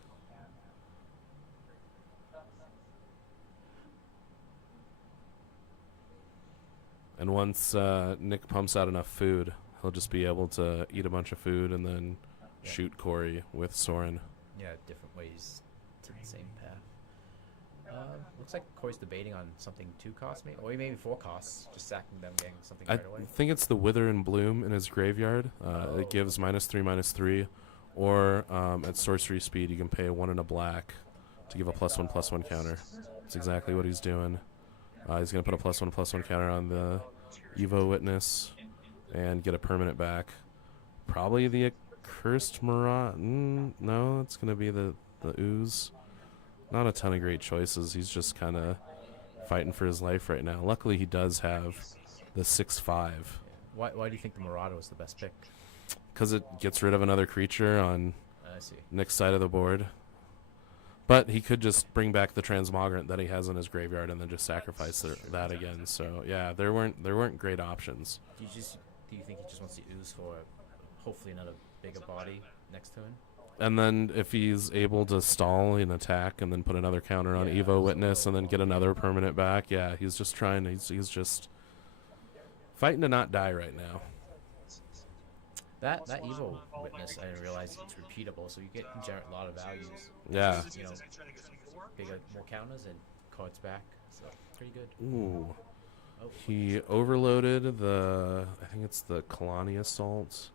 And once Nick pumps out enough food, he'll just be able to eat a bunch of food and then shoot Corey with Sorin. Yeah, different ways to the same path. Looks like Corey's debating on something 2 costs, maybe, or maybe 4 costs, just sacking them, getting something I right away. think it's the Wither and Bloom in his graveyard. It gives -3/-3, or at sorcery speed you can pay 1 and a black to give a +1/+1 counter. That's exactly what he's doing. He's going to put a +1/+1 counter on the Evo Witness and get a permanent back. Probably the Accursed Marauder. No, it's going to be the Ooze. Not a ton of great choices. He's just kind of fighting for his life right now. Luckily, he does have the 6/5. Why do you think the Marauder was the best pick? Because it gets rid of another creature on I see. Nick's side of the board. But he could just bring back the Transmogrant that he has in his graveyard and then just sacrifice that again. So yeah, there weren't great options. Do you think he just wants to ooze for hopefully another bigger body next turn? And then if he's able to stall an attack and then put another counter on Evo Witness and then get another permanent back, yeah, he's just trying. He's just fighting to not die right now. That evil witness, I didn't realize it's repeatable, so you get generate a lot of values. Yeah. You know, they get more counters and cards back, so pretty good. Ooh. Oh. He overloaded the, I think it's the Kalani Assault.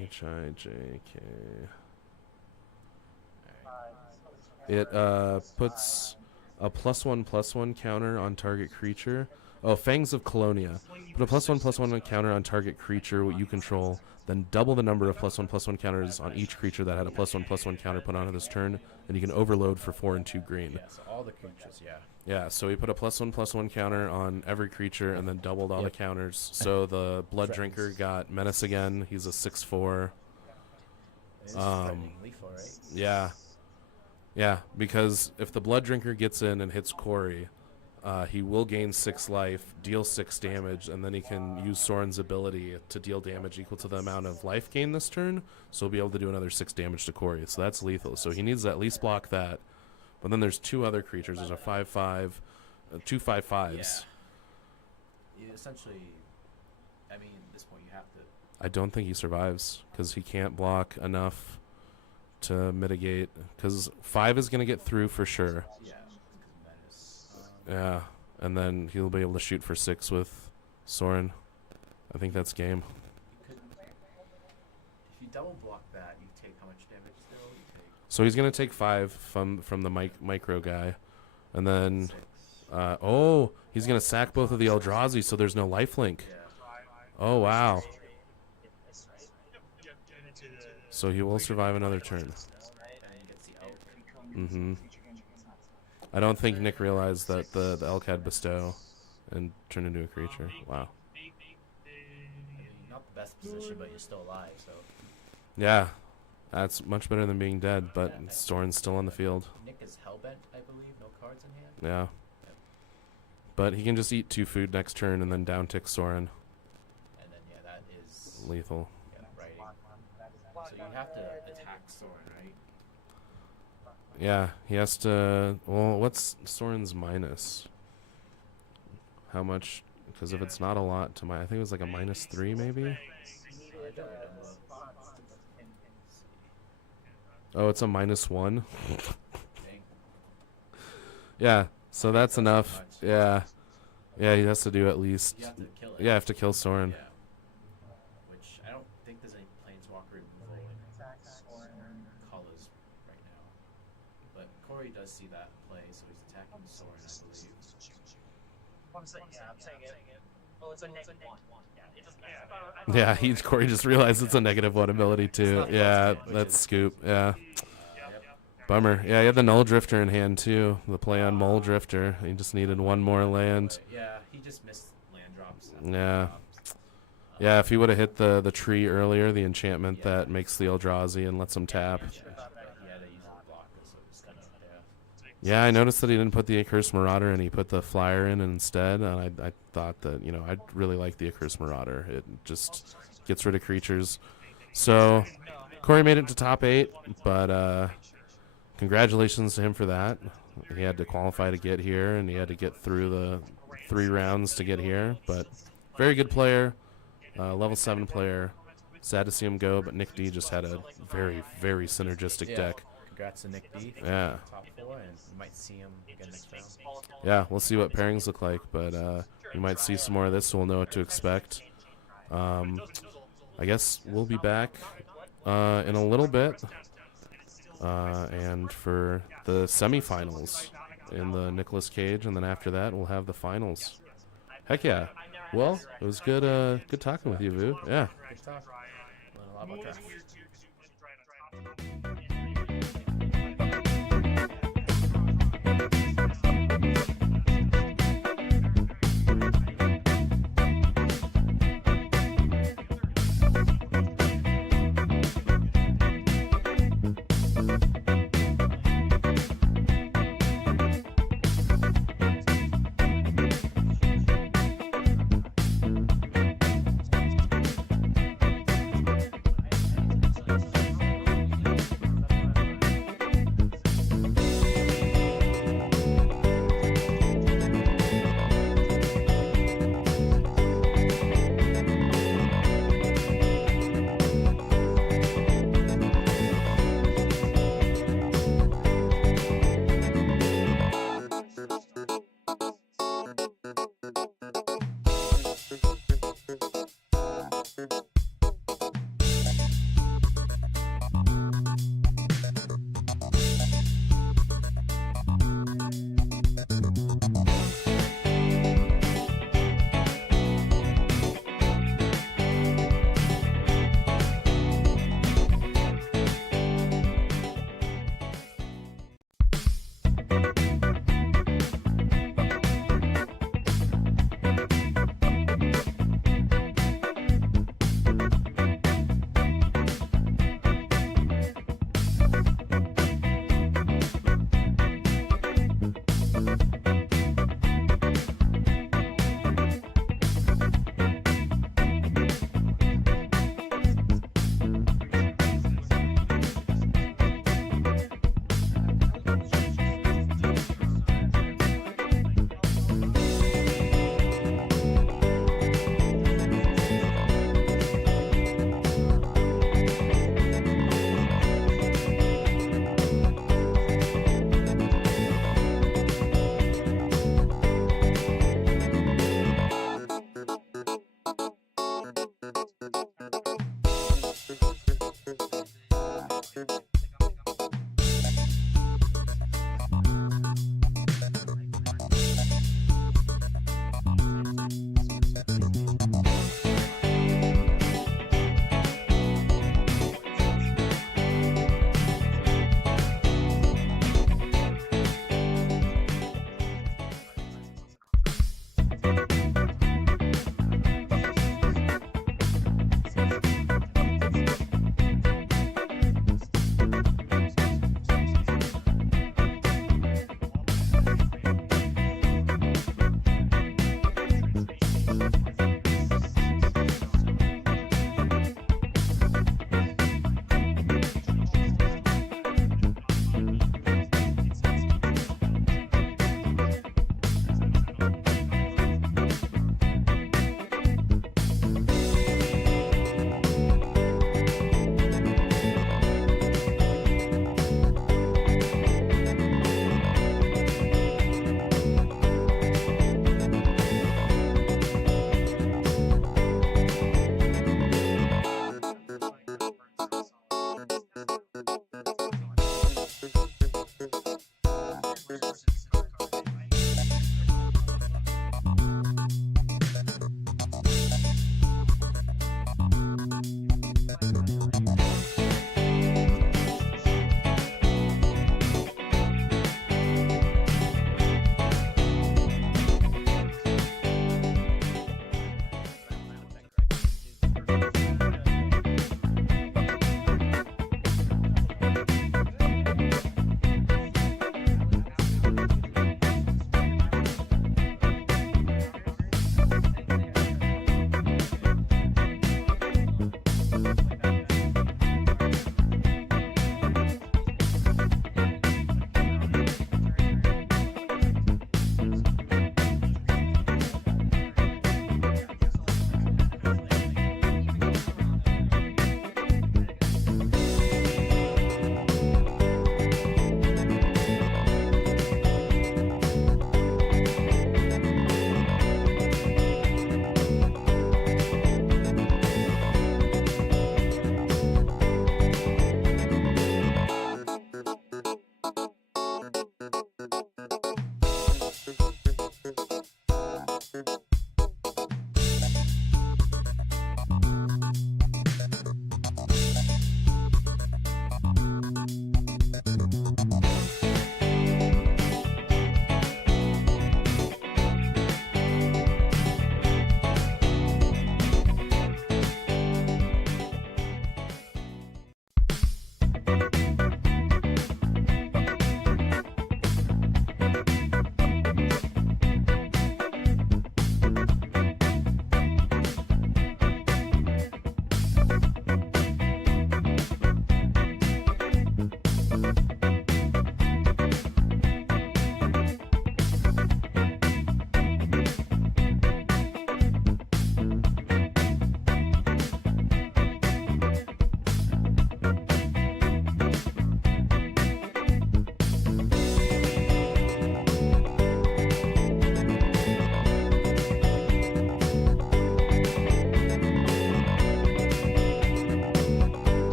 H-I-J-K. It puts a +1/+1 counter on target creature. Oh, Fangs of Colonia. Put a +1/+1 counter on target creature you control, then double the number of +1/+1 counters on each creature that had a +1/+1 counter put on it this turn, and you can overload for 4 and 2 green. Yeah, so all the creatures, yeah. Yeah, so he put a +1/+1 counter on every creature and then doubled all the counters. So the Blood Drinker got Menace again. He's a 6/4. Lethal, right? Yeah. Yeah, because if the Blood Drinker gets in and hits Corey, he will gain 6 life, deal 6 damage, and then he can use Soren's ability to deal damage equal to the amount of life gain this turn. So he'll be able to do another 6 damage to Corey. So that's lethal. So he needs to at least block that. But then there's 2 other creatures. There's a 5/5, 2 5/5s. Yeah. You essentially, I mean, at this point you have to. I don't think he survives because he can't block enough to mitigate. Because 5 is going to get through for sure. Yeah, Menace. Yeah, and then he'll be able to shoot for 6 with Soren. I think that's game. If you double block that, you take how much damage still? You take So he's gonna take 5 from the micro guy, and then he's gonna sack both of the Eldrazi, so there's no lifelink. Oh wow! So he will survive another turn. Mm-hmm. I don't think Nick realized that the elk had bestow and turned into a creature. Wow. I mean, not the best position, but you're still alive, so. Yeah, that's much better than being dead, but Soren's still on the field. Nick is hellbent, I believe, no cards in hand. Yeah. But he can just eat 2 food next turn and then down tick Soren. And then, yeah, that is Lethal. Yeah, writing. So you have to attack Soren, right? Yeah, he has to. Well, what's Soren's minus? How much? Because if it's not a lot to my, I think it was like a -3 maybe. Oh, it's a -1. Yeah, so that's enough. Yeah, yeah, he has to do at least. You have to kill it. Yeah, I have to kill Soren. Yeah. Which I don't think there's any planeswalker removal in colors right now. But Corey does see that play, so he's attacking Soren, I believe. I'm saying it. Oh, it's a -1. Yeah, it doesn't matter. Yeah, Corey just realized it's a -1 ability too. Yeah, that's scoop. Yeah. Bummer. Yeah, he had the Null Drifter in hand too. The play on Mole Drifter. He just needed one more land. Yeah, he just missed land drops. Yeah. Yeah, if he would have hit the tree earlier, the enchantment that makes the Eldrazi and lets him tap. Yeah, I noticed that he didn't put the Accursed Marauder and he put the Flyer in instead. And I thought that, I'd really like the Accursed Marauder. It just gets rid of creatures. So, Corey made it to top 8, but congratulations to him for that. He had to qualify to get here, and he had to get through the 3 rounds to get here. But very good player, level 7 player. Sad to see him go, but Nick D just had a very, very synergistic deck. Congrats to Nick D. Yeah. Top 4, and you might see him again next round. Yeah, we'll see what pairings look like, but we might see some more of this, so we'll know what to expect. I guess we'll be back in a little bit. And for the semifinals in the Nicolas Cage, and then after that we'll have the finals. Heck yeah! Well, it was good. Good talking with you, Vu. Yeah. Good talk. Learn a lot about draft.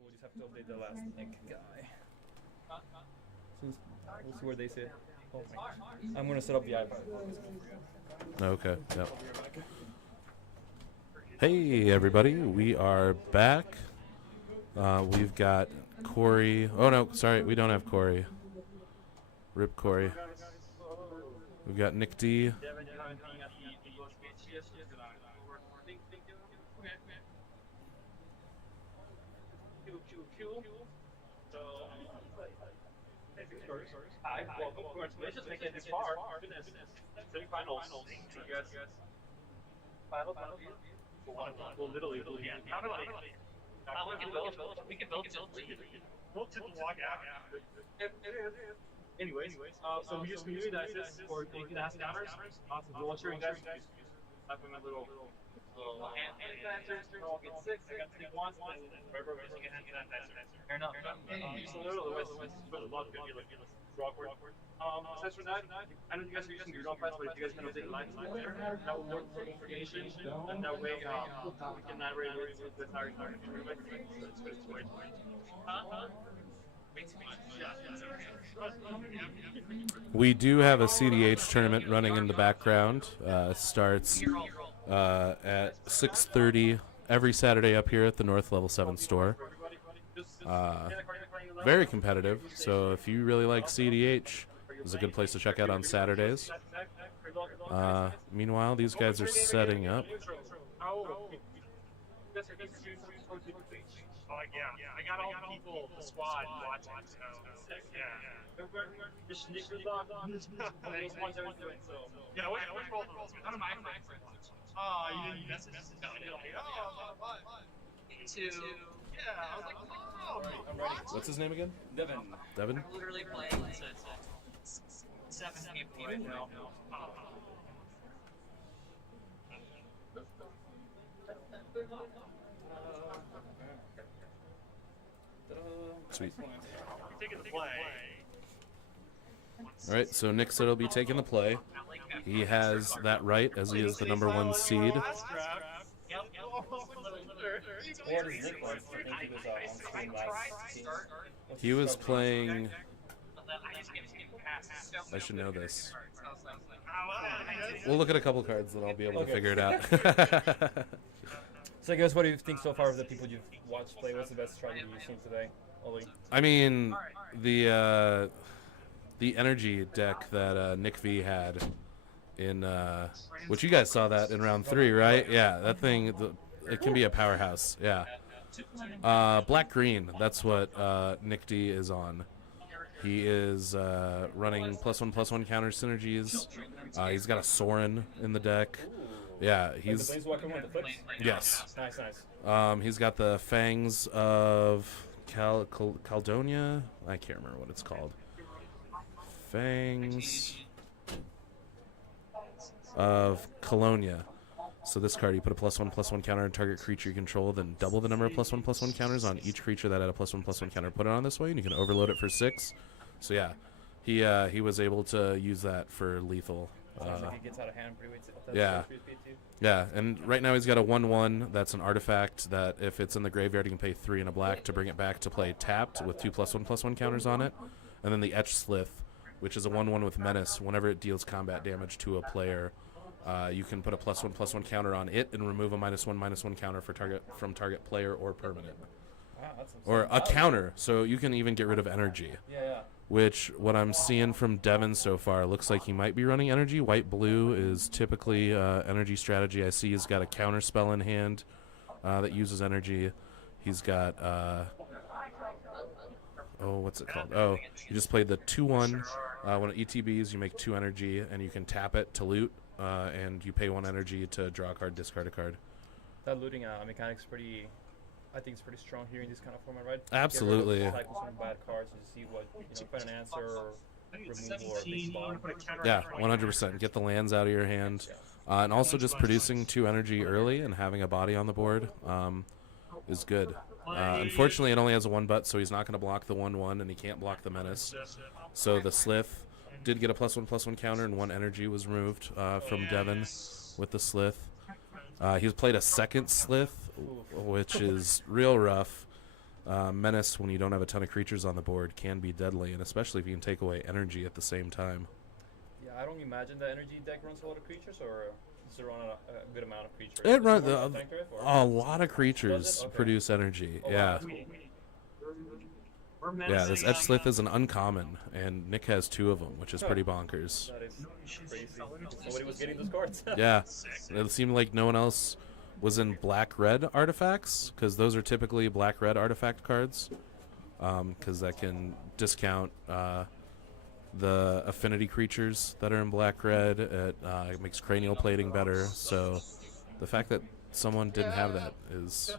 We'll just have to update the last Nick guy. We'll see where they sit. Oh my gosh. I'm gonna set up the iPad. Okay. Yep. Hey everybody, we are back. We've got Corey. Oh no, sorry, we don't have Corey. Rip Corey. We've got Nick D. Hi, welcome. Congratulations making it this far. Goodness. Semifinals. Final. Well, literally. Yeah. We can build it. We'll tip the walk out. Anyways, so we use community access for taking the counters. Awesome. We'll show you guys. I've got my little hand sanitizers. We'll get 6. I got to take once. Remember, we can hand sanitizer. Fair enough. Use a little. Otherwise, it's a lot of good. Awkward. Aside from that, I know you guys are using your own files, but if you guys can update live there, that will work for information, and that way we can narrate with the entire time. So it's way. We do have a CDH tournament running in the background. Starts at 6:30 every Saturday up here at the North Level 7 store. Very competitive, so if you really like CDH, this is a good place to check out on Saturdays. Meanwhile, these guys are setting up. Yeah, I got all the people, the squad watching, so yeah. Just sneakers off. Those ones I was doing, so. Yeah, which role those? None of my friends. Oh, you didn't message us? No, you're like, oh, what? To, yeah, I was like, oh. I'm ready. What's his name again? Devin. I'm literally playing to 7 people right now. Sweet. Taking the play. All right, so Nick said he'll be taking the play. He has that right, as he is the #1 seed. Where does Nick play? I think he was on screen last season. He was playing. I should know this. We'll look at a couple cards, then I'll be able to figure it out. So I guess what do you think so far of the people you've watched play? What's the best strategy you've seen today, Ollie? I mean, the energy deck that Nick V had in which you guys saw that in round 3, right? Yeah, that thing, it can be a powerhouse. Yeah. Black green. That's what Nick D is on. He is running +1/+1 counter synergies. He's got a Sorin in the deck. Yeah, he's. Yes. Nice. He's got the Fangs of Caldonia. I can't remember what it's called. Fangs of Colonia. So this card, you put a +1/+1 counter on target creature you control, then double the number of +1/+1 counters on each creature that had a +1/+1 counter. Put it on this way, and you can overload it for 6. So yeah, he was able to use that for lethal. Sounds like it gets out of hand pretty well. Yeah. Yeah, and right now he's got a 1/1. That's an artifact that if it's in the graveyard, you can pay 3 and a black to bring it back to play tapped with 2 +1/+1 counters on it. And then the Etch Slith, which is a 1/1 with menace. Whenever it deals combat damage to a player, you can put a +1/+1 counter on it and remove a -1/-1 counter from target player or permanent. Wow, that's or a counter, so you can even get rid of energy. Yeah. Which, what I'm seeing from Devin so far, looks like he might be running energy. White-blue is typically energy strategy. I see he's got a counter spell in hand that uses energy. He's got, what's it called? Oh, you just played the 2/1. When it ETBs, you make 2 energy, and you can tap it to loot, and you pay 1 energy to draw a card, discard a card. That looting mechanic's pretty... I think it's pretty strong here in this kind of format, right? Absolutely. Cycle some bad cards to see what, find an answer or removal or big bomb. Yeah, 100%. Get the lands out of your hand. And also just producing 2 energy early and having a body on the board is good. Unfortunately, it only has a 1/, so he's not going to block the 1/1, and he can't block the menace. So the Slith did get a +1/+1 counter, and 1 energy was removed from Devin with the Slith. He's played a second Slith, which is real rough. Menace, when you don't have a ton of creatures on the board, can be deadly, and especially if you can take away energy at the same time. Yeah, I don't imagine the energy deck runs a lot of creatures, or does it run a good amount of creatures? It runs a lot of creatures produce energy. Yeah. Yeah, this Etch Slith is an uncommon, and Nick has 2 of them, which is pretty bonkers. That is crazy. Nobody was getting those cards. Yeah, it seemed like no one else was in black-red artifacts, because those are typically black-red artifact cards, because that can discount the affinity creatures that are in black-red. It makes cranial plating better, so the fact that someone didn't have that is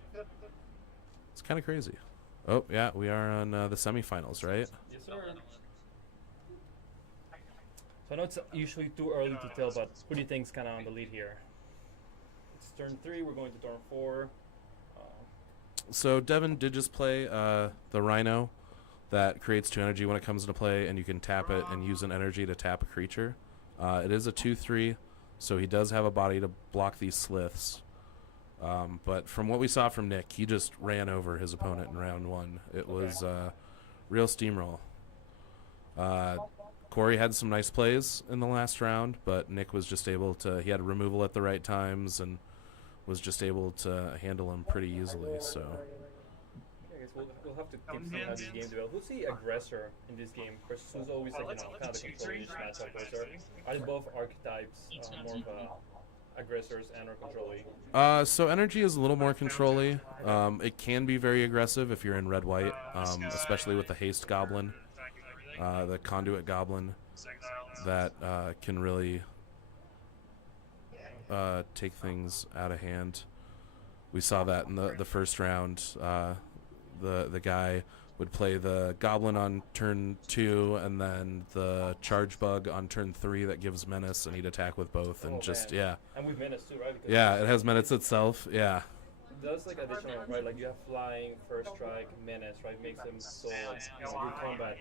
it's kind of crazy. Oh, yeah, we are on the semifinals, right? Yes, sir. So I know it's usually too early to tell, but who do you think's kind of on the lead here? It's turn 3, we're going to turn 4. So Devin did just play the Rhino that creates 2 energy when it comes into play, and you can tap it and use an energy to tap a creature. It is a 2/3, so he does have a body to block these Sliths. But from what we saw from Nick, he just ran over his opponent in round 1. It was real steamroll. Corey had some nice plays in the last round, but Nick was just able to, he had removal at the right times and was just able to handle him pretty easily. So I guess we'll have to keep seeing how this game develops. Who's the aggressor in this game? Chris, who's always like, kind of the control in this matchup? Are they both archetypes more of aggressors and or control-y? So energy is a little more control-y. It can be very aggressive if you're in red-white, especially with the haste goblin, the conduit goblin, that can really take things out of hand. We saw that in the first round. The guy would play the goblin on turn 2 and then the charge bug on turn 3 that gives menace, and he'd attack with both, and yeah. And with menace too, right? Because yeah, it has menace itself. Yeah. It does like additional, right? Like you have flying, first strike, menace, right? Makes them so your combat.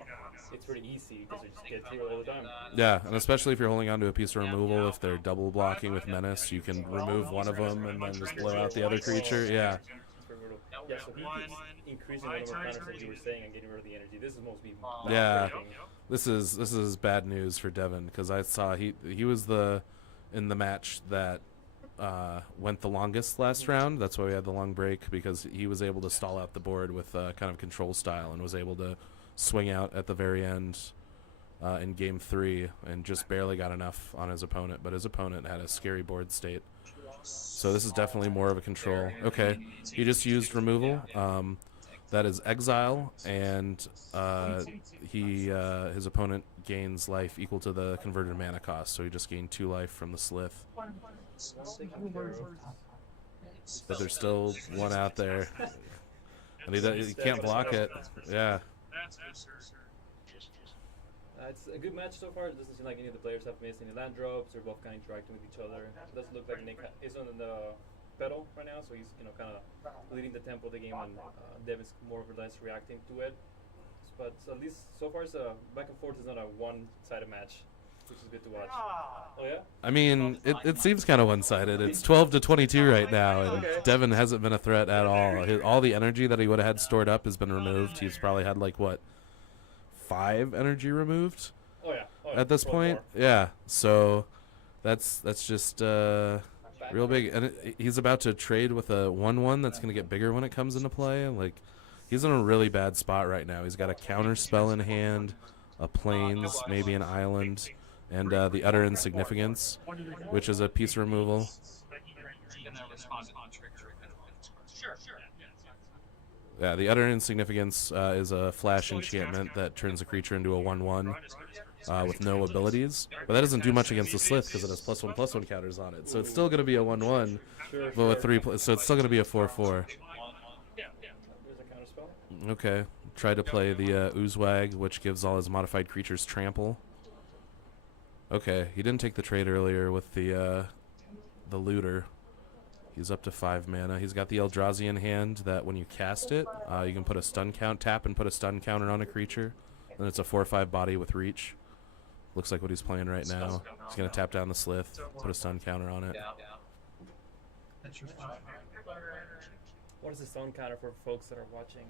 It's pretty easy because you just get through it all the time. Yeah, and especially if you're holding onto a piece of removal, if they're double blocking with menace, you can remove one of them and then just blow out the other creature. Yeah. Yeah, so he keeps increasing the number of counters like you were saying and getting rid of the energy. This is mostly this is bad news for Devin, because I saw he was in the match that went the longest last round. That's why we had the long break, because he was able to stall out the board with kind of control style and was able to swing out at the very end in game 3 and just barely got enough on his opponent, but his opponent had a scary board state. So this is definitely more of a control. Okay, he just used removal. That is exile, and his opponent gains life equal to the converted mana cost, so he just gained 2 life from the Slith. But there's still one out there, and he can't block it. Yeah. It's a good match so far. It doesn't seem like any of the players have missed any land drops. They're both kind of interacting with each other. It doesn't look like Nick is on the pedal right now, so he's kind of leading the tempo of the game, and Devin's more or less reacting to it. But at least so far, it's back and forth. Is not a one-sided match, which is good to watch. Oh yeah. I mean, it seems kind of one-sided. It's 12-22 right now, and Devin hasn't been a threat at all. All the energy that he would have had stored up has been removed. He's probably had like what, 5 energy removed at this point. More. Yeah, so that's just real big. And he's about to trade with a 1/1 that's going to get bigger when it comes into play. Like, he's in a really bad spot right now. He's got a counter spell in hand, a plains, maybe an island, and the utter insignificance, which is a piece removal. Yeah, the utter insignificance is a flash enchantment that turns a creature into a 1/1 with no abilities. But that doesn't do much against the Slith because it has +1/+1 counters on it. So it's still going to be a 1/1, but with 3. So it's still going to be a 4/4. Okay, tried to play the Oozewag, which gives all his modified creatures trample. Okay, he didn't take the trade earlier with the looter. He's up to 5 mana. He's got the Eldrazi in hand that when you cast it, you can put a stun count, tap and put a stun counter on a creature. Then it's a 4/5 body with reach. Looks like what he's playing right now. He's going to tap down the Slith, put a stun counter on it. What is the stun counter for folks that are watching?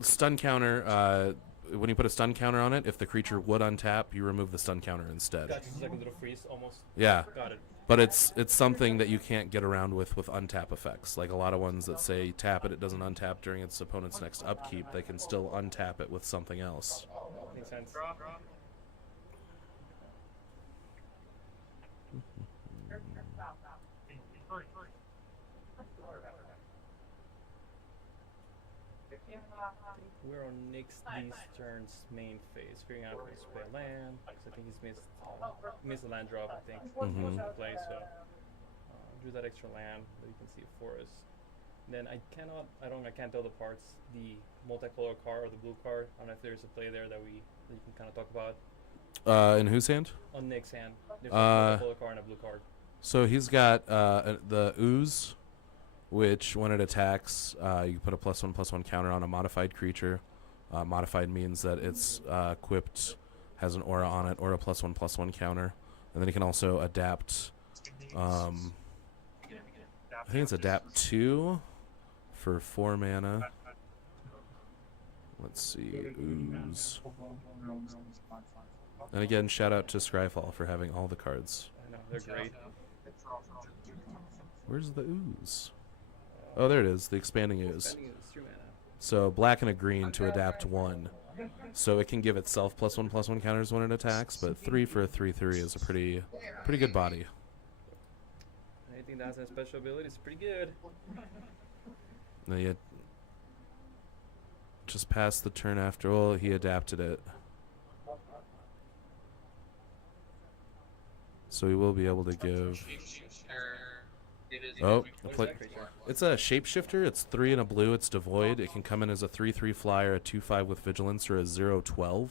Stun counter, when you put a stun counter on it, if the creature would untap, you remove the stun counter instead. Gotcha. It's like a little freeze almost. Yeah. Got it. But it's something that you can't get around with untap effects. Like a lot of ones that say tap it doesn't untap during its opponent's next upkeep, they can still untap it with something else. Makes sense. We're on Nick's turn's main phase, figuring out how to play land. Because I think he's missed a land drop, I think, most of the play. So drew that extra land, but you can see a forest. And then I can't tell the parts, the multicolor card or the blue card. I don't know if there's a play there that you can kind of talk about. In whose hand? On Nick's hand. There's a multicolor card and a blue card. So he's got the Ooze, which when it attacks, you put a +1/+1 counter on a modified creature. Modified means that it's equipped, has an aura on it, or a +1/+1 counter. And then you can also adapt, I think it's adapt 2 for 4 mana. Let's see, Ooze. And again, shout out to Scryfall for having all the cards. I know, they're great. Where's the Ooze? Oh, there it is, the expanding Ooze. So black and a green to adapt 1. So it can give itself +1/+1 counters when it attacks, but 3 for a 3/3 is a pretty good body. Anything that has a special ability is pretty good. Now you just passed the turn after all, he adapted it. So we will be able to give... Oh, it's a shapeshifter. It's 3 and a blue. It's devoid. It can come in as a 3/3 flyer, a 2/5 with vigilance, or a 0/12.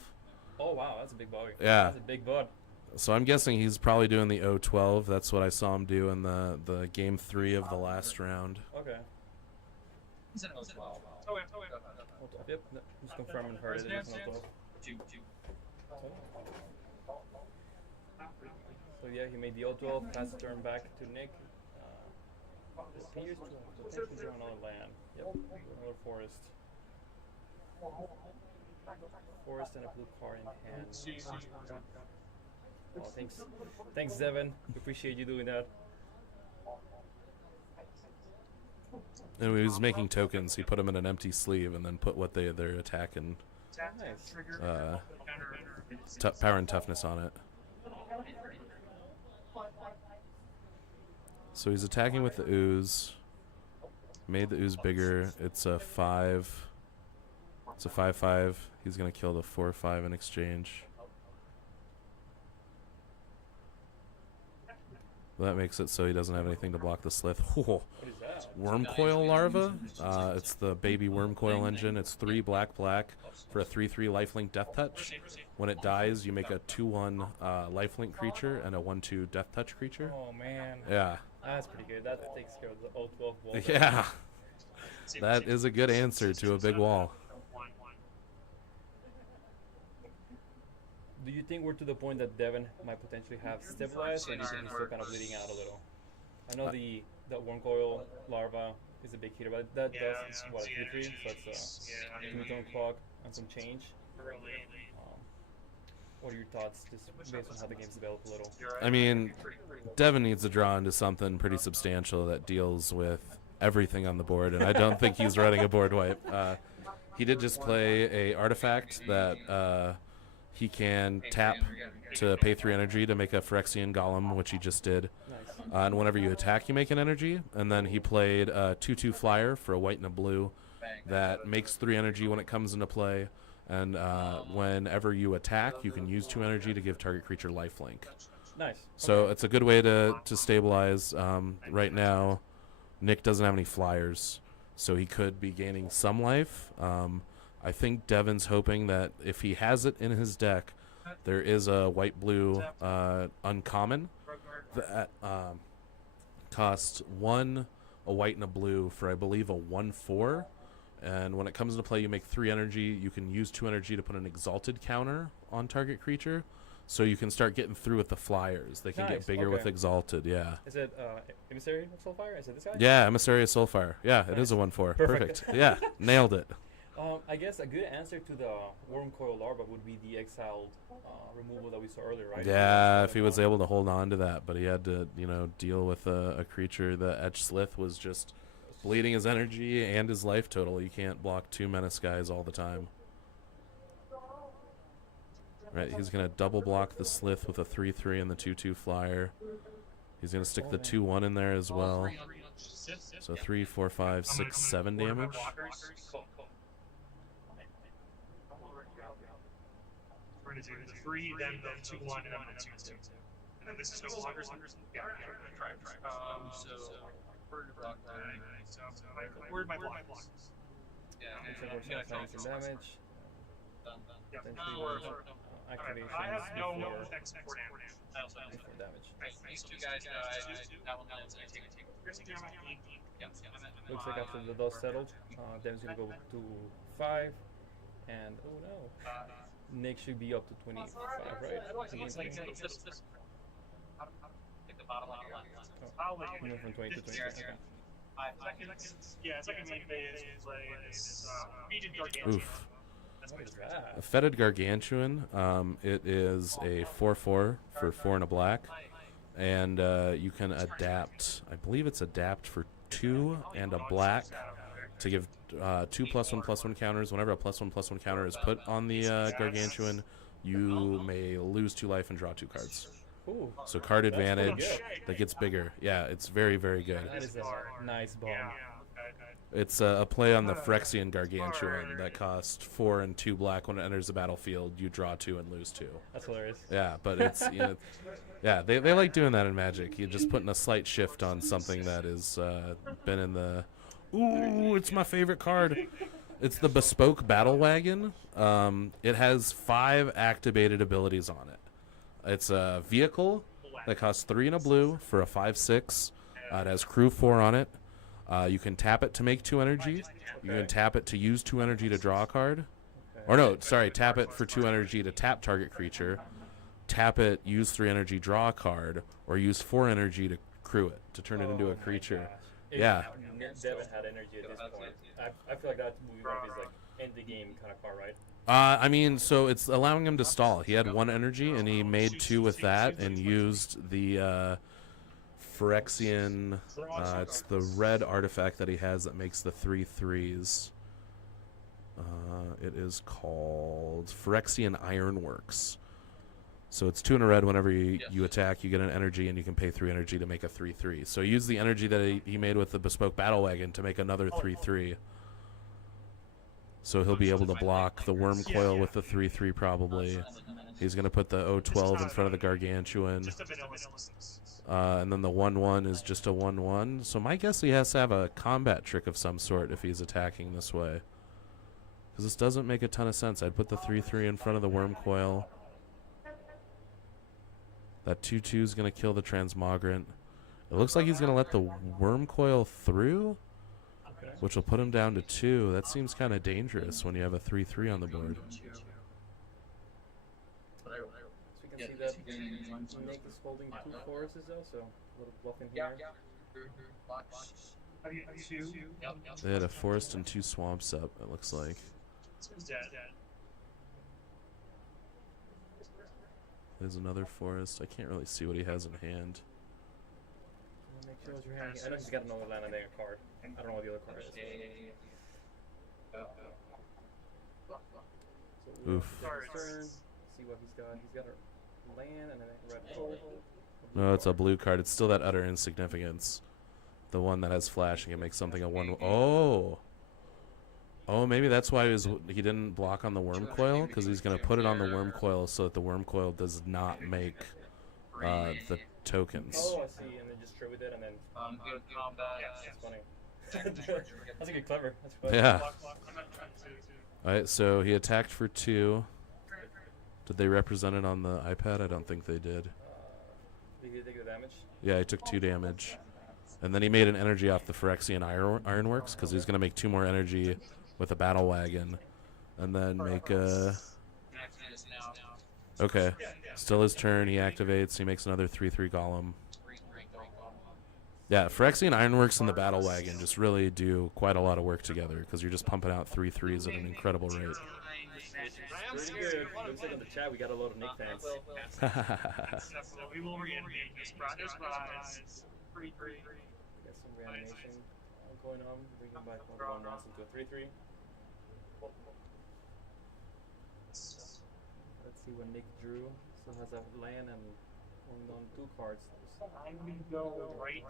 Oh wow, that's a big bug. Yeah, that's a big bud. So I'm guessing he's probably doing the 0/12. That's what I saw him do in the game 3 of the last round. Okay. Is it 0/12? Oh yeah. Yep. Just confirming her. It is 0/12. So yeah, he made the 0/12. Pass the turn back to Nick. Appears to potentially draw another land. Yep, another forest. Forest and a blue card in hand. Oh, thanks, Devin. We appreciate you doing that. And he was making tokens. He put them in an empty sleeve and then put what they're attacking. Nice. Power and toughness on it. So he's attacking with the Ooze. Made the Ooze bigger. It's a 5. It's a 5/5. He's going to kill the 4/5 in exchange. Well, that makes it so he doesn't have anything to block the Slith. What is that? worm coil larva. It's the baby worm coil engine. It's 3 black for a 3/3 lifelink death touch. When it dies, you make a 2/1 lifelink creature and a 1/2 death touch creature. Oh man. Yeah. That's pretty good. That takes care of the all 12 walls. Yeah. That is a good answer to a big wall. Do you think we're to the point that Devin might potentially have stabilized, or do you think he's still kind of bleeding out a little? I know the worm coil larva is a big hitter, but that does what, 3/3, so that's a 2-tone clock and some change. What are your thoughts, just based on how the game's developed a little? I mean, Devin needs to draw into something pretty substantial that deals with everything on the board, and I don't think he's running a board wipe. He did just play a artifact that he can tap to pay 3 energy to make a Phyrexian Golem, which he just did. Nice. And whenever you attack, you make an energy. And then he played a 2/2 flyer for a white and a blue that makes 3 energy when it comes into play. And whenever you attack, you can use 2 energy to give target creature lifelink. Nice. So it's a good way to stabilize. Right now, Nick doesn't have any flyers, so he could be gaining some life. I think Devin's hoping that if he has it in his deck, there is a white-blue uncommon that costs 1 a white and a blue for, I believe, a 1/4. And when it comes into play, you make 3 energy. You can use 2 energy to put an exalted counter on target creature. So you can start getting through with the flyers. They can get bigger with exalted, yeah. Is it Emissary of Soulfire? Is it this guy? Yeah, Emissary of Soulfire. Yeah, it is a 1/4. Perfect. Yeah, nailed it. I guess a good answer to the worm coil larva would be the exiled removal that we saw earlier, right? Yeah, if he was able to hold on to that, but he had to, deal with a creature. The Etch Slith was just bleeding his energy and his life total. You can't block 2 menace guys all the time. Right, he's going to double block the Slith with a 3/3 and the 2/2 flyer. He's going to stick the 2/1 in there as well. So 3, 4, 5, 6, 7 damage. We're going to do the 3, then the 2/1, and then the 2/2. And then this is no longer. Yeah, try. So, where'd my block? Yeah, some damage. I have no export damage. These 2 guys, that will not take. Looks like after the dust settled, Devin's going to go to 5. And, oh no. Nick should be up to 25, right? From 20 to 23. Okay. Second main phase, we play this Regent Gargantuan. Oof. A Fetid Gargantuan. It is a 4/4 for 4 and a black. And you can adapt. I believe it's adapt for 2 and a black to give 2 +1/+1 counters. Whenever a +1/+1 counter is put on the Gargantuan, you may lose 2 life and draw 2 cards. Ooh, so card advantage that gets bigger. Yeah, it's very, very good. That is a nice bomb. It's a play on the Phyrexian Gargantuan that costs 4 and 2 black. When it enters the battlefield, you draw 2 and lose 2. That's hilarious. Yeah, but it's yeah, they like doing that in Magic. You're just putting a slight shift on something that has been in the. Ooh, it's my favorite card. It's the Bespoke Battle Wagon. It has 5 activated abilities on it. It's a vehicle that costs 3 and a blue for a 5/6. It has crew 4 on it. You can tap it to make 2 energy. You can tap it to use 2 energy to draw a card. Or no, sorry, tap it for 2 energy to tap target creature. Tap it, use 3 energy, draw a card, or use 4 energy to crew it to turn it into a creature. Yeah. Devin had energy at this point. I feel like that movie one of his end the game kind of card, right? I mean, so it's allowing him to stall. He had 1 energy, and he made 2 with that, and used the Phyrexian. It's the red artifact that he has that makes the 3/3s. It is called Phyrexian Ironworks. So it's 2 in a red. Whenever you attack, you get an energy, and you can pay 3 energy to make a 3/3. So use the energy that he made with the Bespoke Battle Wagon to make another 3/3. So he'll be able to block the Worm Coil with the 3/3 probably. He's going to put the 012 in front of the Gargantuan. And then the 1/1 is just a 1/1. So my guess he has to have a combat trick of some sort if he's attacking this way. Because this doesn't make a ton of sense. I'd put the 3/3 in front of the Worm Coil. That 2/2 is going to kill the Transmogrant. It looks like he's going to let the Worm Coil through, which will put him down to 2. That seems kind of dangerous when you have a 3/3 on the board. So we can see that Nick is holding 2 forests though, so a little bluff in here. They had a forest and 2 swamps up, it looks like. There's another forest. I can't really see what he has in hand. Make sure it's your hand. I know he's got another land and a card. I don't know what the other card is. So Oof. turn, see what he's got. He's got a land and a red card. No, it's a blue card. It's still that utter insignificance. The one that has flashing. It makes something a 1. Oh. Oh, maybe that's why he didn't block on the Worm Coil, because he's going to put it on the Worm Coil so that the Worm Coil does not make the tokens. Oh, I see, and then just trade with it, and then good combat. That's funny. That's a good clever. That's clever. Yeah. Alright, so he attacked for 2. Did they represent it on the iPad? I don't think they did. Did he take the damage? Yeah, he took 2 damage. And then he made an energy off the Phyrexian Ironworks, because he's going to make 2 more energy with a battle wagon, and then make a... Okay, still his turn, he activates, he makes another 3/3 golem. Yeah, Phyrexian Ironworks and the battle wagon just really do quite a lot of work together, because you're just pumping out 3/3s at an incredible rate. Pretty good. Looks like in the chat we got a lot of Nick fans. We will reanimate this process. 3/3. Got some reanimation going on. Bringing back 1/1 rounds into a 3/3. Let's see what Nick drew. Still has a land and only on 2 cards. I'm going to go right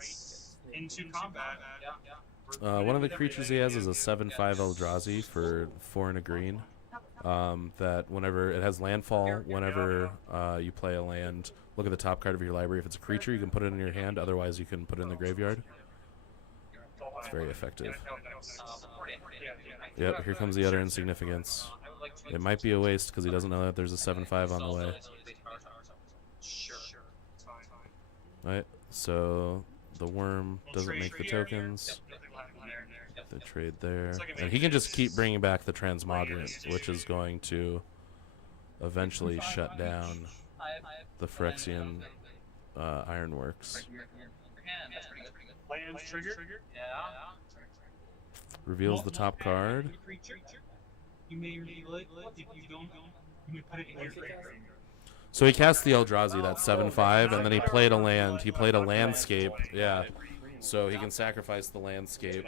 into combat. One of the creatures he has is a 7/5 Eldrazi for 4 and a green. That whenever it has landfall, whenever you play a land, look at the top card of your library. If it's a creature, you can put it in your hand. Otherwise, you can put it in the graveyard. It's very effective. Yep, here comes the utter insignificance. It might be a waste because he doesn't know that there's a 7/5 on the way. Right, so the worm doesn't make the tokens. The trade there. And he can just keep bringing back the Transmogrant, which is going to eventually shut down the Phyrexian Ironworks. Lands trigger. Reveals the top card. You may reveal it. If you don't, you may put it in your graveyard. So he cast the Eldrazi, that 7/5, and then he played a land. He played a landscape. Yeah. So he can sacrifice the landscape.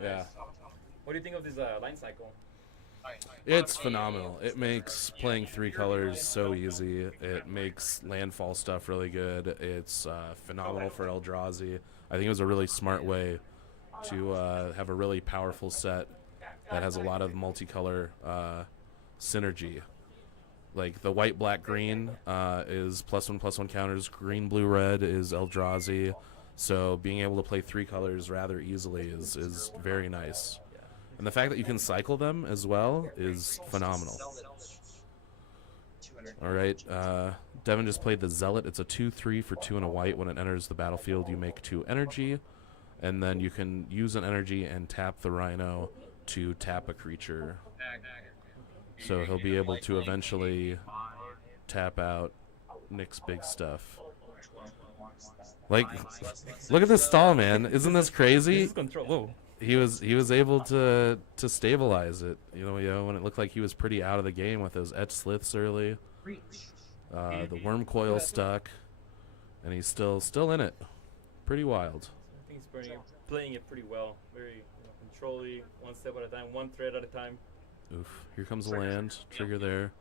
Yeah. What do you think of this line cycle? It's phenomenal. It makes playing 3 colors so easy. It makes landfall stuff really good. It's phenomenal for Eldrazi. I think it was a really smart way to have a really powerful set that has a lot of multicolor synergy. Like the white, black, green is +1/+1 counters. Green, blue, red is Eldrazi. So being able to play 3 colors rather easily is very nice. And the fact that you can cycle them as well is phenomenal. All right, Devin just played the Zealot. It's a 2/3 for 2 and a white. When it enters the battlefield, you make 2 energy, and then you can use an energy and tap the Rhino to tap a creature. So he'll be able to eventually tap out Nick's big stuff. Like, look at this stall, man! Isn't this crazy? Whoa. He was able to stabilize it. You know, when it looked like he was pretty out of the game with those Etch Sliths early. The Worm Coil stuck, and he's still in it. Pretty wild. I think he's playing it pretty well. Very controlly, one step at a time, one thread at a time. Oof. Here comes a land. Trigger there.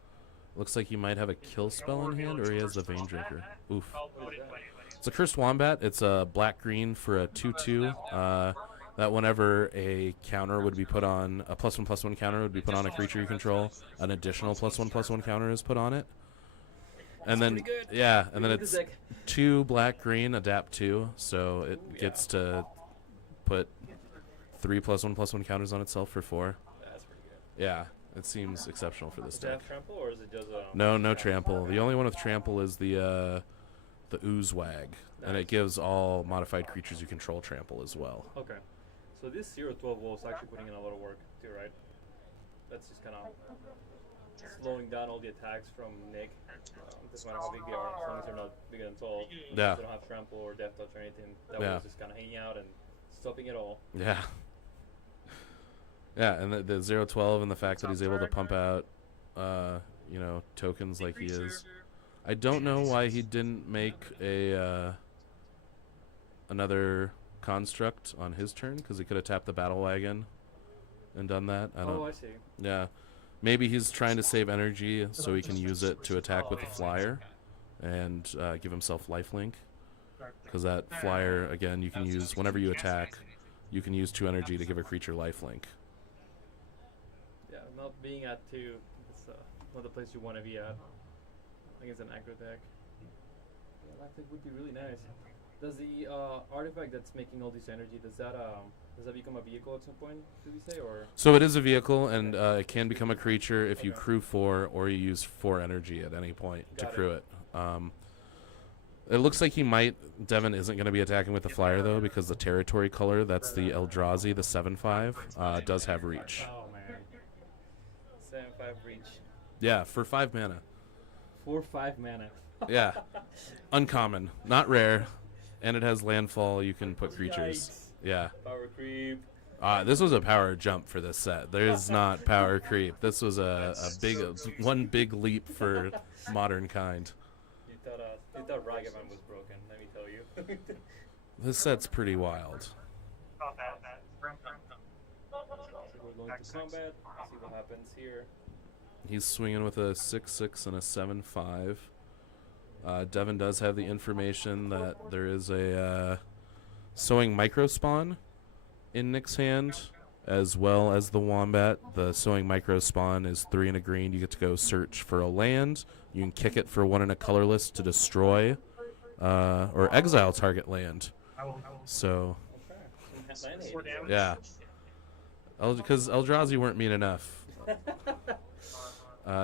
Looks like he might have a kill spell in hand, or he has the Vein Drinker. Oof. It's a Cursed Wombat. It's a black-green for a 2/2. that whenever a counter would be put on, a +1/+1 counter would be put on a creature you control, an additional +1/+1 counter is put on it. And then, yeah, and then it's 2 black green, adapt 2, so it gets to put 3 +1/+1 counters on itself for 4. That's pretty good. Yeah, it seems exceptional for this Does it deck. have trample, or is it just No trample. The only one with trample is the Oozewag, and it gives all modified creatures you control trample as well. Okay. So this 0-12 wall is actually putting in a lot of work too, right? That's just kind of slowing down all the attacks from Nick. Doesn't matter how big they are, as long as they're not bigger than tall. Yeah. They don't have trample or death touch or anything. That Yeah. wall's just kind of hanging out and stopping it all. Yeah. Yeah, and the 0-12 and the fact that he's able to pump out, tokens like he is. I don't know why he didn't make a another construct on his turn, because he could have tapped the battle wagon and done that. I see. Yeah. Maybe he's trying to save energy so he can use it to attack with the flyer and give himself lifelink. Because that flyer, again, you can use whenever you attack, you can use 2 energy to give a creature lifelink. Yeah, not being at 2, it's not the place you want to be at. I think it's an aggro deck. Yeah, lifelink would be really nice. Does the artifact that's making all this energy, does that become a vehicle at some point, did we say, or? So it is a vehicle, and it can become a creature if you crew 4 or you use 4 energy at any point to crew it. It looks like Devin isn't going to be attacking with the flyer, though, because the territory color, that's the Eldrazi, the 7/5, does have reach. Oh, man. 7/5 reach. Yeah, for 5 mana. For 5 mana. Yeah. Uncommon. Not rare. And it has landfall. You can put creatures. Yikes. Yeah. Power creep. This was a power jump for this set. There's not power creep. This was one big leap for modern kind. You thought Ragavan was broken, let me tell you. This set's pretty wild. So we're going to combat, see what happens here. He's swinging with a 6/6 and a 7/5. Devin does have the information that there is a Sowing Microspawn in Nick's hand, as well as the Wombat. The Sowing Microspawn is 3 and a green. You get to go search for a land. You can kick it for 1 and a colorless to destroy or exile target land. So, yeah. Because Eldrazi weren't mean enough.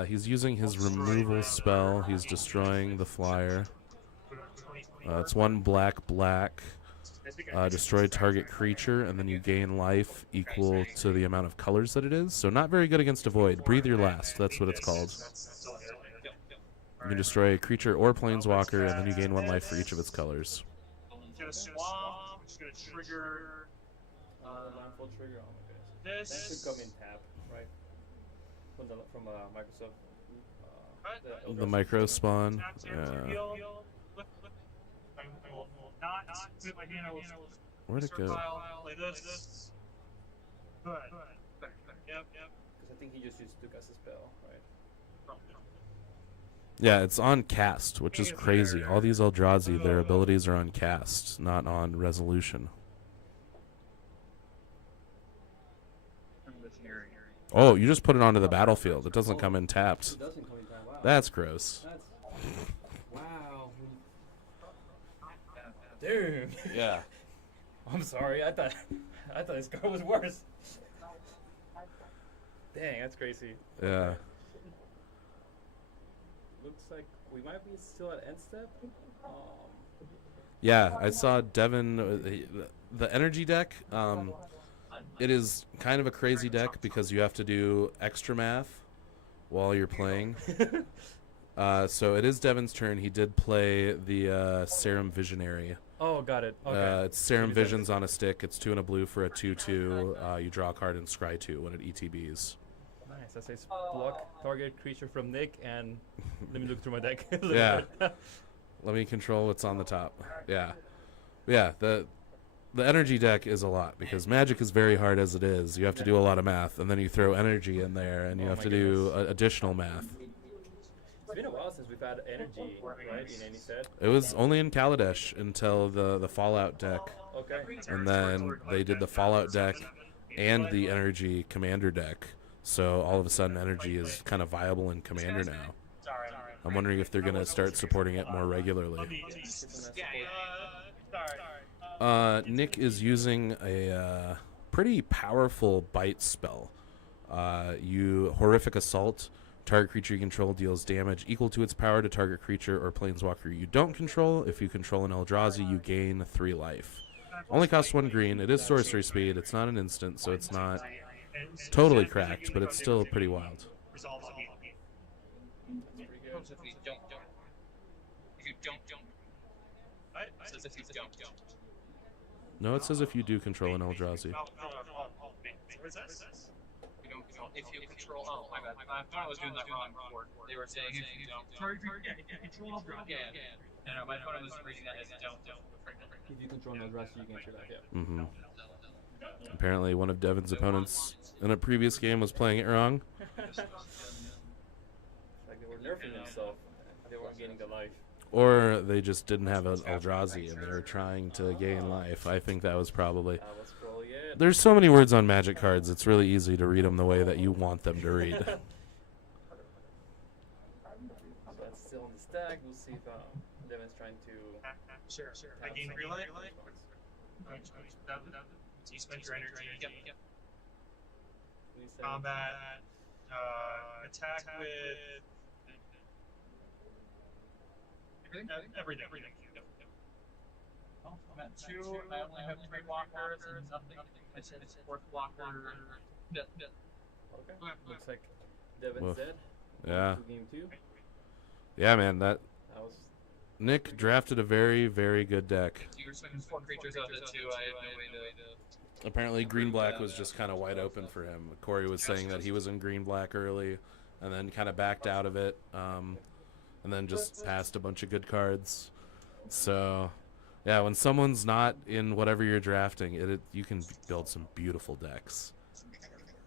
He's using his removal spell. He's destroying the flyer. It's 1 black. Destroy target creature, and then you gain life equal to the amount of colors that it is. So not very good against a void. Breathe your last. That's what it's called. You can destroy a creature or planeswalker, and then you gain 1 life for each of its colors. Just swamp, which is going to trigger. Landfall trigger. Oh my goodness. That should come in tap, right? From Microsoft. The Microspawn. Yeah. Where'd it go? Play this. Good. Yep. Because I think he just used Duke as a spell, right? Yeah, it's on cast, which is crazy. All these Eldrazi, their abilities are on cast, not on resolution. Oh, you just put it onto the battlefield. It doesn't come in tapped. It doesn't come in tapped. Wow. That's gross. Wow. Dude. Yeah. I'm sorry. I thought this card was worse. Dang, that's crazy. Yeah. Looks like we might be still at end step. Yeah, I saw Devin. The energy deck. It is kind of a crazy deck because you have to do extra math while you're playing. So it is Devin's turn. He did play the Serum Visionary. Oh, got it. Okay. It's Serum Visions on a stick. It's 2 and a blue for a 2/2. You draw a card and scry 2 when it ETBs. Nice. That says block target creature from Nick, and let me look through my deck. Yeah. Let me control what's on the top. Yeah. Yeah, the energy deck is a lot because Magic is very hard as it is. You have to do a lot of math, and then you throw energy in there, and you have to do additional math. It's been a while since we've had energy, right, in any set. It was only in Kaladesh until the Fallout deck Okay. And then they did the Fallout deck and the Energy Commander deck. So all of a sudden, Energy is kind of viable in Commander now. I'm wondering if they're going to start supporting it more regularly. Nick is using a pretty powerful bite spell. Horrific Assault. Target creature you control deals damage equal to its power to target creature or planeswalker you don't control. If you control an Eldrazi, you gain 3 life. Only costs 1 green. It is sorcery speed. It's not an instant, so it's not totally cracked, but it's still pretty wild. No, it says if you do control an Eldrazi. If you control, oh my bad, I thought I was doing that wrong before. They were saying if you don't. Yeah, my phone was reading that as don't. If you control no dress, you can shoot that. Yeah. Mm-hmm. Apparently, one of Devin's opponents in a previous game was playing it wrong. Like they were nerfing themselves. They weren't gaining the life. Or they just didn't have an Eldrazi and they were trying to gain life. I think that was probably... it. There's so many words on Magic cards, it's really easy to read them the way that you want them to read. So that's still in the stack. We'll see if Devin's trying to... Sure. I gain relay. You spend your energy. Yep. Combat. Attack with... Everything. Oh, I'm at 2. I only have 3 blockers and nothing. I said it's 4th blocker. Okay. Looks like Devin's Woof. dead. Yeah. Game 2. Yeah, man, that... was... Nick drafted a very, very good deck. You were swinging 4 creatures out of 2. I had no way to... Apparently, green-black was just kind of wide open for him. Corey was saying that he was in green-black early and then kind of backed out of it. And then just passed a bunch of good cards. So, yeah, when someone's not in whatever you're drafting, you can build some beautiful decks.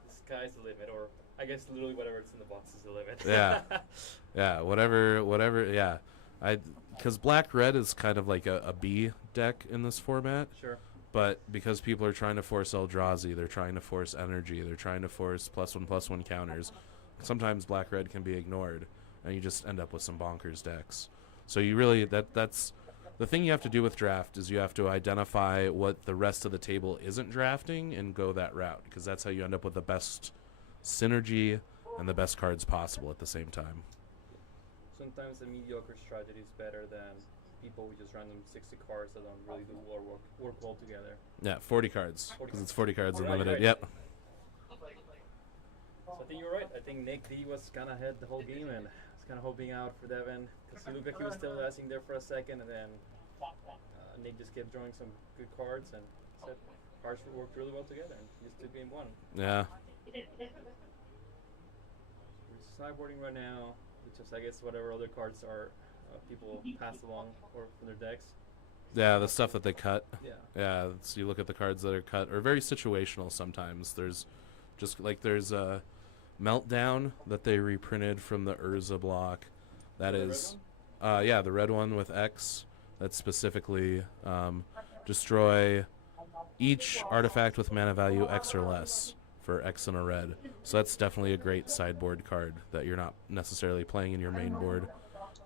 The sky's the limit, or I guess literally whatever's in the box is the limit. Yeah, whatever. Yeah, because black-red is kind of like a B deck in this format. Sure. But because people are trying to force Eldrazi, they're trying to force Energy, they're trying to force +1/+1 counters. Sometimes black-red can be ignored. And you just end up with some bonkers decks. So you really, that's the thing you have to do with draft is you have to identify what the rest of the table isn't drafting and go that route, because that's how you end up with the best synergy and the best cards possible at the same time. Sometimes a mediocre strategy is better than people with just random 60 cards that don't really do work well together. Yeah, 40 cards, because it's 40 cards Right, unlimited. right. Yep. So I think you're right. I think Nick D was kind of ahead the whole game, and I was kind of hoping out for Devin, because he looked like he was still lasting there for a second, and then Nick just kept drawing some good cards, and said cards worked really well together, and just took game 1. Yeah. We're sideboarding right now, which is, I guess, whatever other cards are people pass along or from their decks. Yeah, the stuff that they cut. Yeah. So you look at the cards that are cut, or very situational sometimes. There's a Meltdown that they reprinted from the Urza block. That is, the red one with X. That's specifically destroy each artifact with mana value X or less for X and a red. So that's definitely a great sideboard card that you're not necessarily playing in your main board.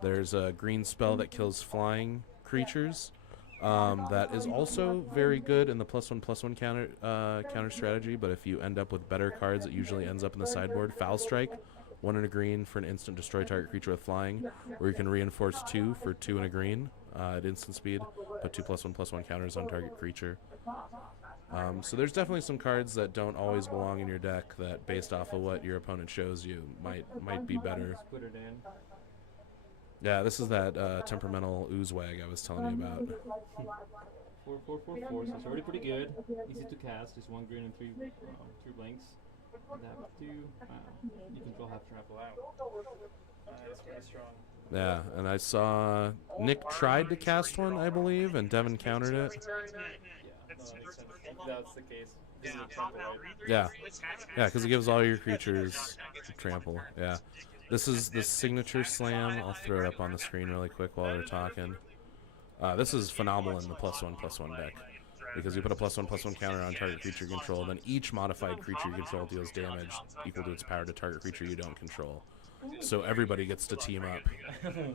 There's a green spell that kills flying creatures. That is also very good in the +1/+1 counter strategy, but if you end up with better cards, it usually ends up in the sideboard. Foul Strike, 1 and a green for an instant destroy target creature with flying, or you can reinforce 2 for 2 and a green at instant speed, put 2 +1/+1 counters on target creature. So there's definitely some cards that don't always belong in your deck that, based off of what your opponent shows you, might be better. Put it in. Yeah, this is that temperamental Oozewag I was telling you about. 4/4/4/4, so it's already pretty good. Easy to cast, just 1 green and 3 blanks. And have to, you can draw half trample out. It's pretty strong. Yeah, and I saw Nick tried to cast one, I believe, and Devin countered it. That's the case. This is a trample, right? Yeah, because it gives all your creatures trample. Yeah. This is the signature slam. I'll throw it up on the screen really quick while we're talking. This is phenomenal in the +1/+1 deck. because you put a +1/+1 counter on target creature you control, then each modified creature you control deals damage equal to its power to target creature you don't control. So everybody gets to team up.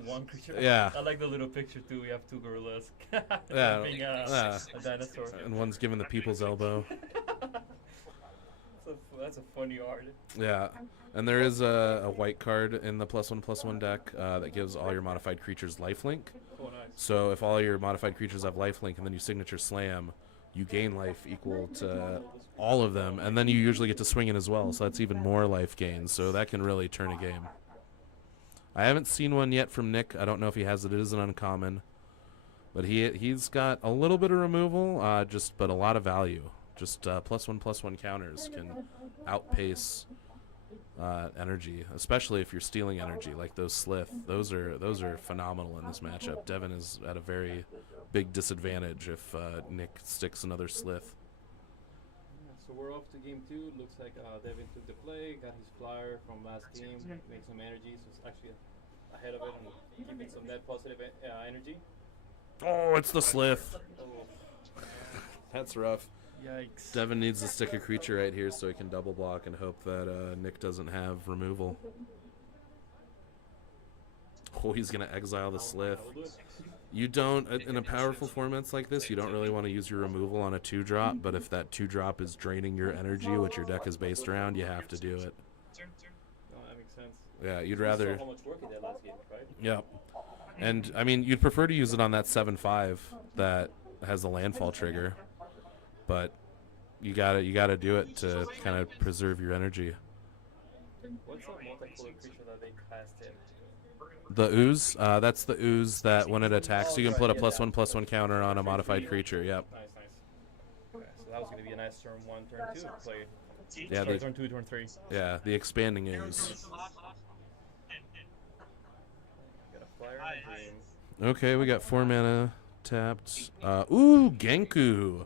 One creature. Yeah. I like the little picture too. We have two gorillas. Yeah. Being, Yeah. a dinosaur. And one's given the people's elbow. That's a funny art. Yeah. And there is a white card in the +1/+1 deck that gives all your modified creatures lifelink. Oh, nice. So if all your modified creatures have lifelink and then you signature slam, you gain life equal to all of them, and then you usually get to swing it as well, so that's even more life gain. So that can really turn a game. I haven't seen one yet from Nick. I don't know if he has it. It is an uncommon, but he's got a little bit of removal, but a lot of value. Just +1/+1 counters can outpace energy, especially if you're stealing energy like those Slith. Those are phenomenal in this matchup. Devin is at a very big disadvantage if Nick sticks another Slith. So we're off to game 2. Looks like Devin took the play, got his flyer from last game, made some energy, so it's actually ahead of it and keeping some net positive energy. Oh, it's the Slith. Oh. That's rough. Yikes. Devin needs to stick a creature right here so he can double block and hope that Nick doesn't have removal. Oh, he's going to exile the Slith. You don't, in a powerful formats like this, you don't really want to use your removal on a 2-drop, but if that 2-drop is draining your energy, which your deck is based around, you have to do it. Oh, that makes sense. Yeah, you'd rather... You saw how much work he did last game, right? Yep. And, I mean, you'd prefer to use it on that 7/5 that has the landfall trigger, but you gotta do it to kind of preserve your energy. What's that multicolored creature that they cast in? The ooze, that's the ooze that when it attacks, you can put a +1/+1 counter on a modified creature. Yep. Nice. Okay, so that was gonna be a nice turn 1, turn 2 play. Yeah, Sorry, turn 2, turn 3. Yeah, the expanding ooze. Got a flyer and green. Okay, we got 4 mana tapped. Ooh, Genku.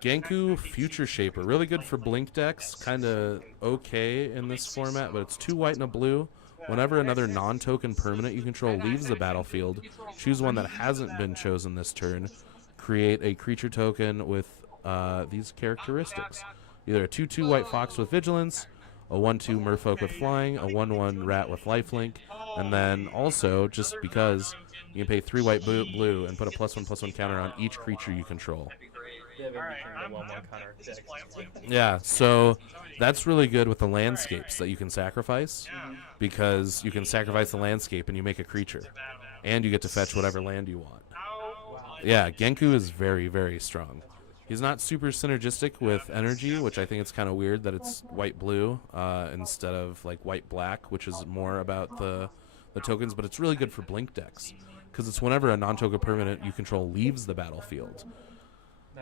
Genku Future Shaper. Really good for blink decks. Kind of okay in this format, but it's 2 white and a blue. Whenever another non-token permanent you control leaves the battlefield, choose one that hasn't been chosen this turn. Create a creature token with these characteristics. Either a 2/2 white fox with vigilance, a 1/2 merfolk with flying, a 1/1 rat with lifelink, and then also, just because, you can pay 3 white blue and put a +1/+1 counter on each creature you control. Yeah, so that's really good with the landscapes that you can sacrifice, because you can sacrifice the landscape and you make a creature, and you get to fetch whatever land you want. Yeah, Genku is very, very strong. He's not super synergistic with energy, which I think it's kind of weird that it's white-blue instead of like white-black, which is more about the tokens, but it's really good for blink decks, because it's whenever a non-token permanent you control leaves the battlefield.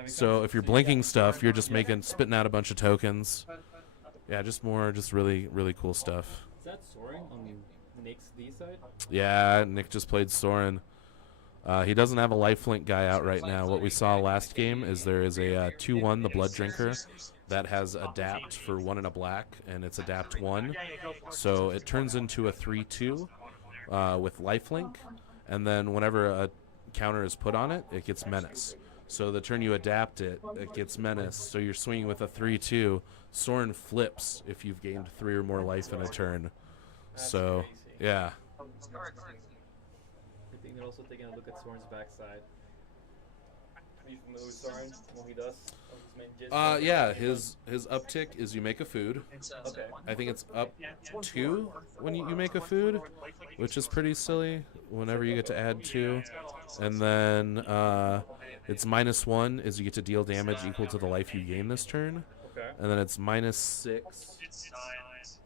So if you're blinking stuff, you're just spitting out a bunch of tokens. Yeah, just really, really cool stuff. Is that Soaring on Nick's D side? Yeah, Nick just played Soren. He doesn't have a lifelink guy out right now. What we saw last game is there is a 2/1, the Blood Drinker, that has adapt for 1 and a black, and it's adapt 1. So it turns into a 3/2 with lifelink, and then whenever a counter is put on it, it gets menace. So the turn you adapt it, it gets menace. So you're swinging with a 3/2. Soren flips if you've gained 3 or more life in a turn. So, yeah. I think they're also taking a look at Soren's backside. Are you familiar with Soren? What he does? Yeah, his uptick is you make a food. Okay. I think it's up 2 when you make a food, which is pretty silly whenever you get to add 2. And then it's -1 is you get to deal damage equal to the life you gain this turn. Okay. And then it's -6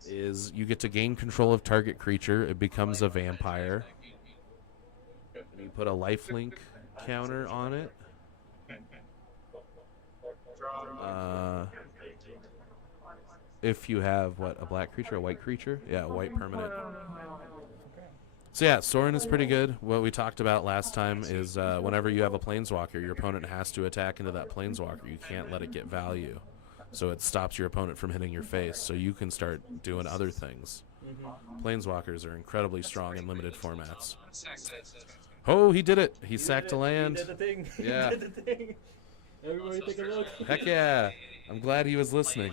is you get to gain control of target creature. It becomes a vampire. You put a lifelink counter on it. If you have, a black creature, a white creature? Yeah, a white permanent. So yeah, Soren is pretty good. What we talked about last time is whenever you have a planeswalker, your opponent has to attack into that planeswalker. You can't let it get value. So it stops your opponent from hitting your face, so you can start doing other things. Planeswalkers are incredibly strong in limited formats. Oh, he did it! He sacked a land. He did the thing. Yeah. He did the thing. Everybody take a look. Heck yeah! I'm glad he was listening.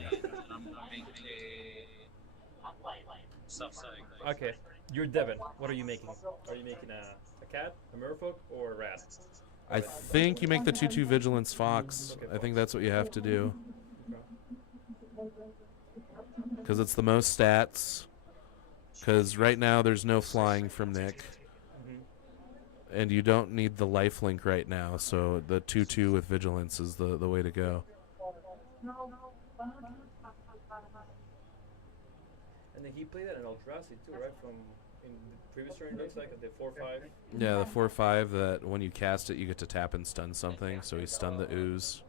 Okay, you're Devin. What are you making? Are you making a cat, a merfolk, or a rat? I think you make the 2/2 Vigilance Fox. Okay, I think fox. that's what you have to do. Okay. Because it's the most stats. Because right now there's no flying from Nick. And you don't need the lifelink right now, so the 2/2 with Vigilance is the way to go. And then he played that in Eldrazi too, right? From in the previous turn, it looks like the 4/5. Yeah, the 4/5 that when you cast it, you get to tap and stun something. So he stunned the ooze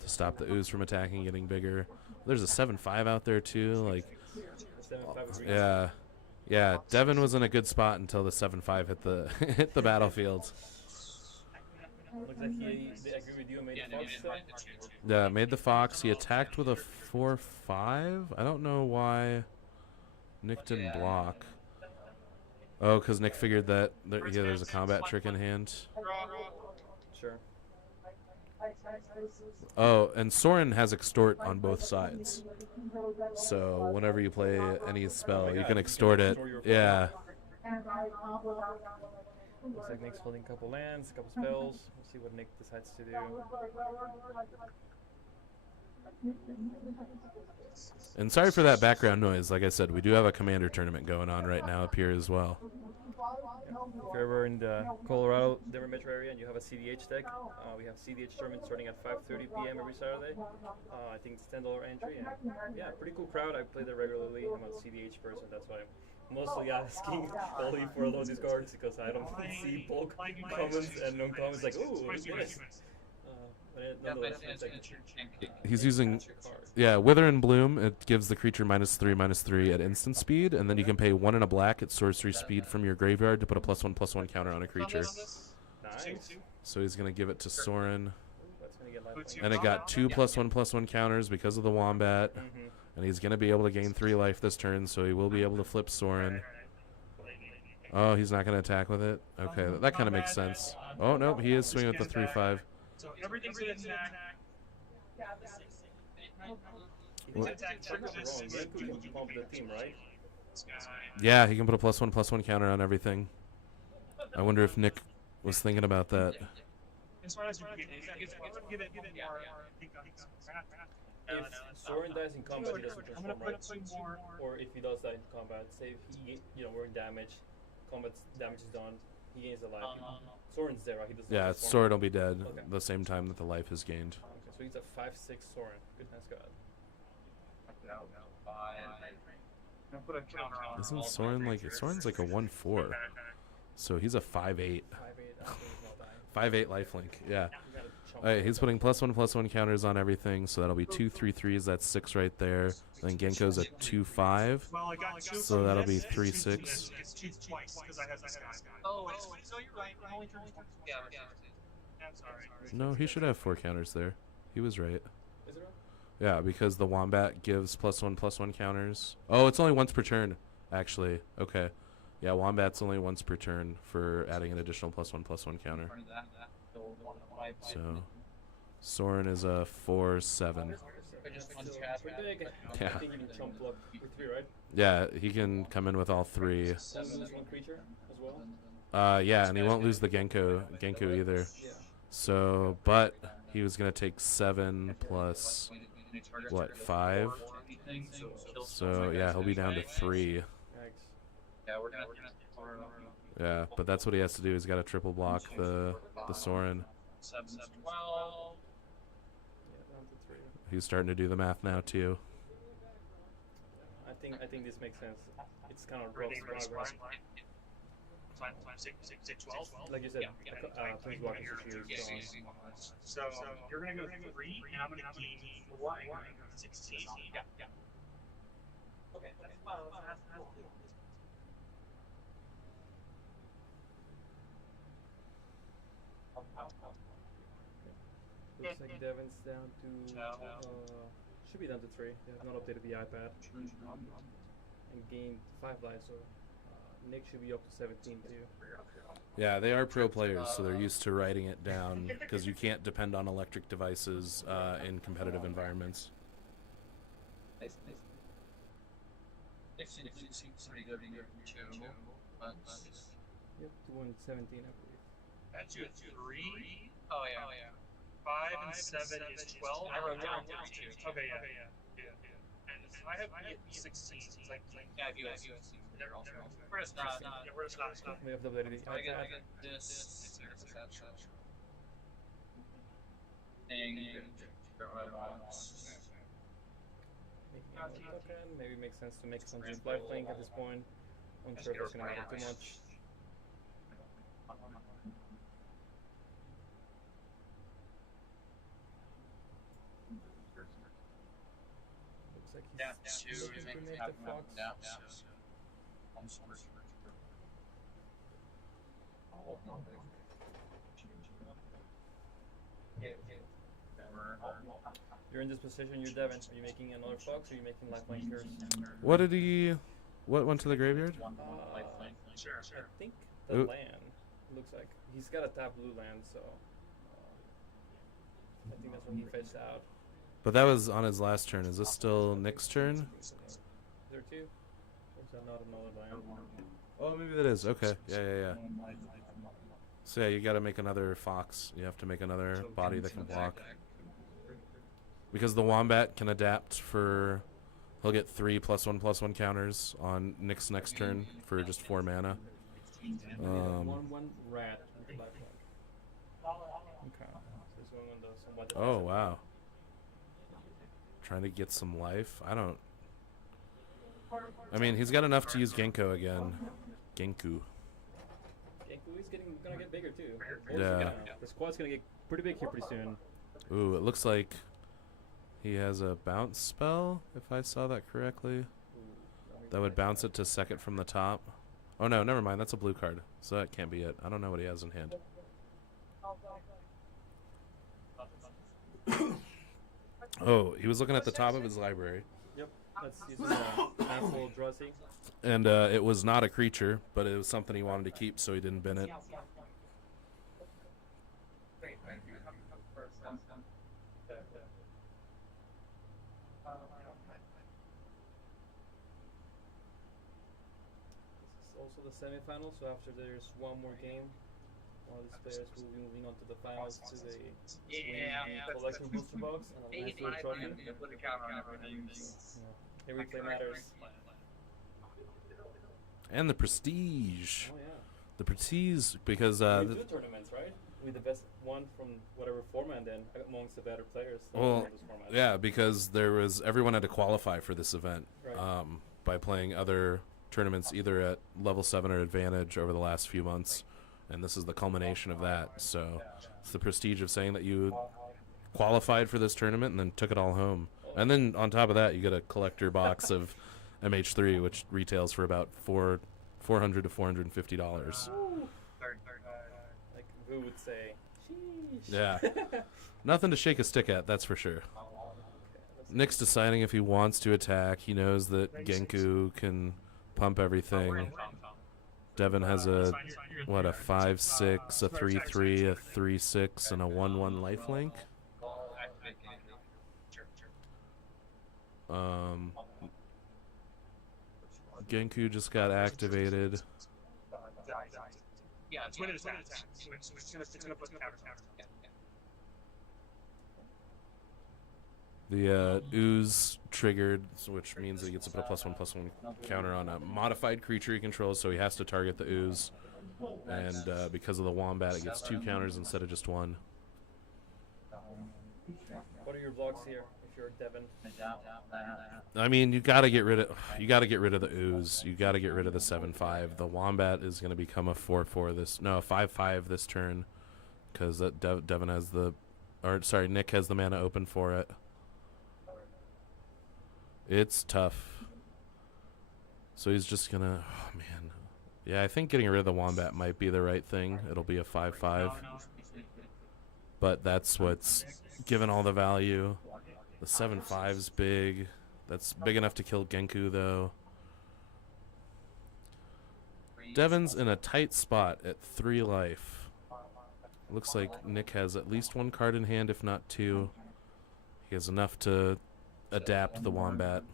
to stop the ooze from attacking, and getting bigger. There's a 7/5 out there too. Like, 7/5 agrees. yeah. Devin was in a good spot until the 7/5 hit the hit the battlefield. Looks like they agree with you and made the fox still. Yeah, made the fox. He attacked with a 4/5. I don't know why Nick didn't block. Oh, because Nick figured that there's a combat trick in hand. Sure. Oh, and Soren has extort on both sides. So whenever you play any spell, you can extort it. Yeah. Looks like Nick's holding a couple lands, a couple spells. We'll see what Nick decides to do. And sorry for that background noise. Like I said, we do have a commander tournament going on right now up here as well. If you're ever in the Colorado Denver metro area and you have a CDH deck, we have CDH tournament starting at 5:30 p.m. every Saturday. I think it's $10 entry, and yeah, pretty cool crowd. I play there regularly. I'm a CDH person, that's why I'm mostly asking only for a lot of these cards because I don't see bulk comments and non-comments like, ooh, what's this? But nonetheless, it's like He's using, yeah, Wither and Bloom. It gives the creature -3/-3 at instant speed, and then you can pay 1 and a black at sorcery speed from your graveyard to put a +1/+1 counter on a creature. Nice. So he's gonna give it to Soren, That's gonna get life and it got 2 +1/+1 counters because of the wombat, and he's gonna be able to gain 3 life this turn, so he will be able to flip Soren. Oh, he's not gonna attack with it. Okay, that kind of makes sense. Oh no, he is swinging with the 3/5. So everything's in attack. Yeah, he can put a +1/+1 counter on everything. I wonder if Nick was thinking about that. As far as you give it more. If Soren dies in combat, he doesn't transform, right? Or if he does die in combat, say if he, we're in damage, combat damage is done, he gains a life. Soren's there, right? He doesn't. Yeah, transform. Soren will be dead Okay. the same time that the life is gained. Okay, so he's a 5/6 Soren. Goodness God. Isn't Soren Soren's like a 1/4, so he's a 5/8. 5/8. After he's not dying. 5/8 lifelink. Yeah. You gotta chump Alright, he's putting +1/+1 counters on everything, so that'll be 2 3/3s. That's 6 right there. Then Genko's a 2/5, Well, I got 2 so that'll be 3/6. It's 2 twice because I have this guy. Oh, so you're right. I only turned 1. Yeah, I'm sorry. No, he should have 4 counters there. He was right. Is it right? Yeah, because the wombat gives +1/+1 counters. Oh, it's only once per turn, actually. Okay. Yeah, wombat's only once per turn for adding an additional +1/+1 counter. So, Soren is a 4/7. Pretty big. Yeah. I think he can chump block with 3, right? Yeah, he can come in with all 3. Lose 1 creature as well. Yeah, and he won't lose the Genko either. Yeah. So, but he was gonna take 7 plus what, 5? So yeah, he'll be down to 3. Yikes. Yeah, but that's what he has to do. He's got to triple block the Soren. 7, 12. Yeah, down to 3. He's starting to do the math now too. I think this makes sense. It's kind of rough spot, right? 12. Like you said, please block is gone. So you're gonna go 3, and I'm gonna gain 4. I'm gonna go 16. Yeah. Okay. Looks like Devin's down to should be down to 3. They have not updated the iPad and gained 5 lives, so Nick should be up to 17 too. Yeah, they are pro players, so they're used to writing it down because you can't depend on electric devices in competitive environments. Yep, 217, I believe. That's you at 3. Oh yeah. 5 and 7 is 12. I wrote down 32. Okay, yeah. And I have 16. It's like Yeah, if you have USC. We're just not. Yeah, we're just not. We have the ability. I get this. Thing. Maybe makes sense to make something lifelink at this point. I'm sure that's gonna matter too much. Looks like he's super native fox. You're in this position, you're Devin. Are you making another fox or are you making lifelink curse? What did he? What went to the graveyard? Sure. I think the Ooh. land looks like he's got a tap blue land, so I think that's what he fetched out. But that was on his last turn. Is this still Nick's turn? There too? Or is that not another land? Oh, maybe that is. Okay. Yeah. So yeah, you got to make another fox. You have to make another body that can block. Because the wombat can adapt for, he'll get 3 +1/+1 counters on Nick's next turn for just 4 mana. 1/1 rat with the black one. Okay. So this one does somewhat. Oh wow. Trying to get some life. I mean, he's got enough to use Genko again. Genku. Genku is gonna get bigger too. Yeah. The squad's gonna get pretty big here pretty soon. Ooh, it looks like he has a bounce spell, if I saw that correctly. That would bounce it to second from the top. Oh no, never mind. That's a blue card, so that can't be it. I don't know what he has in hand. Oh, he was looking at the top of his library. Yep. That's using a handful of Dressy. And it was not a creature, but it was something he wanted to keep, so he didn't bin it. Also the semifinals, so after there's one more game, one of these players will be moving on to the finals to the collection booster box and a nice little trophy. Every play matters. And the prestige. Oh yeah. The prestige, because We do tournaments, right? With the best one from whatever format, then amongst the better players. well, yeah, because everyone had to qualify for this event Right. by playing other tournaments either at level 7 or advantage over the last few months, and this is the culmination of that. So it's the prestige of saying that you qualified for this tournament and then took it all home. And then on top of that, you get a collector box of MH3, which retails for about $400 to $450. Like Vu would say, sheesh. Yeah, nothing to shake a stick at, that's for sure. Nick's deciding if he wants to attack. He knows that Genku can pump everything. Devin has a 5/6, a 3/3, a 3/6, and a 1/1 lifelink. Genku just got activated. Yeah, it's when it attacks. It's gonna put counter. The ooze triggered, which means that he gets to put a +1/+1 counter on a modified creature he controls, so he has to target the ooze. And because of the wombat, it gets 2 counters instead of just 1. What are your blocks here if you're Devin? I mean, you gotta get rid of the ooze. You gotta get rid of the 7/5. The wombat is gonna become a 4/4 a 5/5 this turn, because that Devin has Nick has the mana open for it. It's tough. So he's just gonna. Oh man, yeah. I think getting rid of the wombat might be the right thing. It'll be a 5/5. But that's what's given all the value. The 7/5's big. That's big enough to kill Genku, though. Devin's in a tight spot at 3 life. Looks like Nick has at least 1 card in hand, if not 2. He has enough to adapt the Wombat.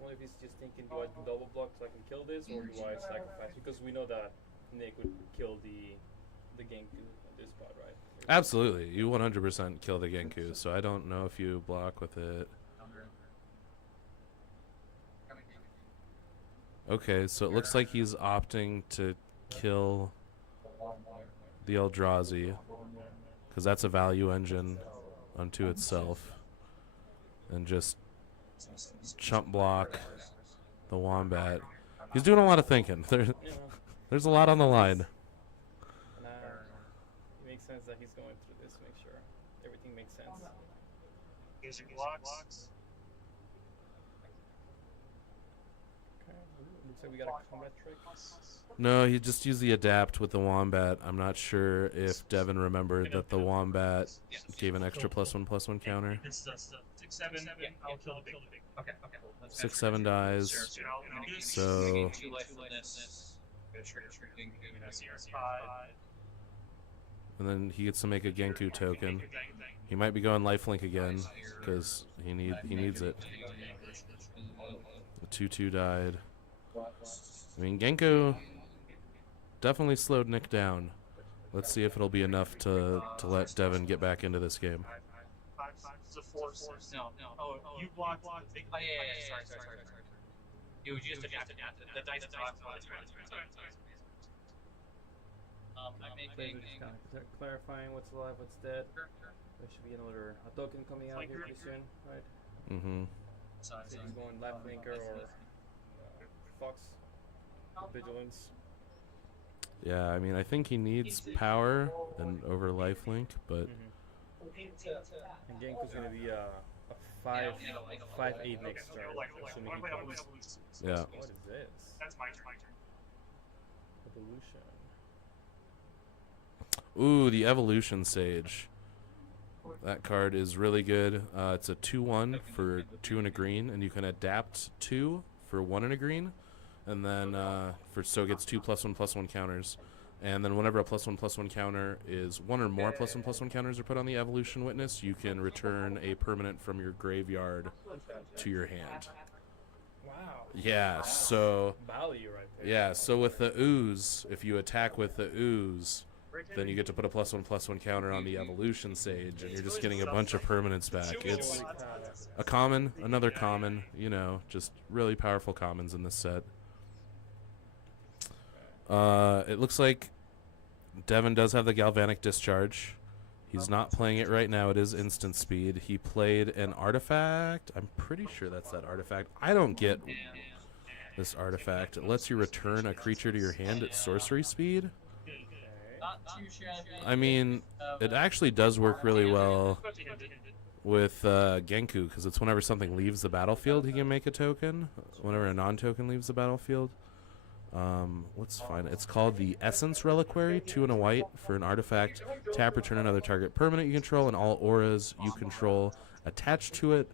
Only if he's just thinking, do I double block so I can kill this, or do I sacrifice? Because we know that Nick would kill the Genku at this spot, right? Absolutely. You 100% kill the Genku, so I don't know if you block with it. Okay, so it looks like he's opting to kill the Eldrazi, because that's a value engine unto itself, and just chump block the Wombat. He's doing a lot of thinking. There's a lot on the line. It makes sense that he's going through this, make sure everything makes sense. Here's your blocks. Okay, looks like we got a combat trick. No, he just used the adapt with the Wombat. I'm not sure if Devin remembered that the Wombat gave an extra +1/+1 counter. This is 6/7. Yeah, I'll kill the big. Okay. 6/7 dies. So and then he gets to make a Genku token. He might be going lifelink again because he needs it. The 2/2 died. I mean, Genku definitely slowed Nick down. Let's see if it'll be enough to let Devin get back into this game. It's a 4. No. Oh, you blocked. Oh, yeah. Sorry. It was just adapt. The dice block. I'm making. Clarifying what's alive, what's dead. There should be another token coming out here pretty soon, right? Mm-hmm. So he's going left linker or Fox Vigilance. Yeah, I mean, I think he needs power and over lifelink, but And Genku's gonna be a 5/8 next turn, assuming he comes. yeah. What is this? That's my turn. Evolution. Ooh, the Evolution Sage. That card is really good. It's a 2/1 for 2 and a green, and you can adapt 2 for 1 and a green, and then so it gets 2 +1/+1 counters. And then whenever a +1/+1 counter is 1 or more +1/+1 counters are put on the Evolution Witness, you can return a permanent from your graveyard to your hand. Wow. Yeah, so value right there. Yeah, so with the Ooze, if you attack with the Ooze, then you get to put a +1/+1 counter on the Evolution Sage, and you're just getting a bunch of permanents back. It's a common, another common, you know, just really powerful commons in this set. It looks like Devin does have the Galvanic Discharge. He's not playing it right now. It is instant speed. He played an artifact. I'm pretty sure that's that artifact. I don't get this artifact. It lets you return a creature to your hand at sorcery speed. I mean, it actually does work really well with Genku, because it's whenever something leaves the battlefield, he can make a token. Whenever a non-token leaves the battlefield. Let's find it. It's called the Essence Reliquary, 2 and a white for an artifact. Tap, return another target permanent you control, and all auras you control attached to it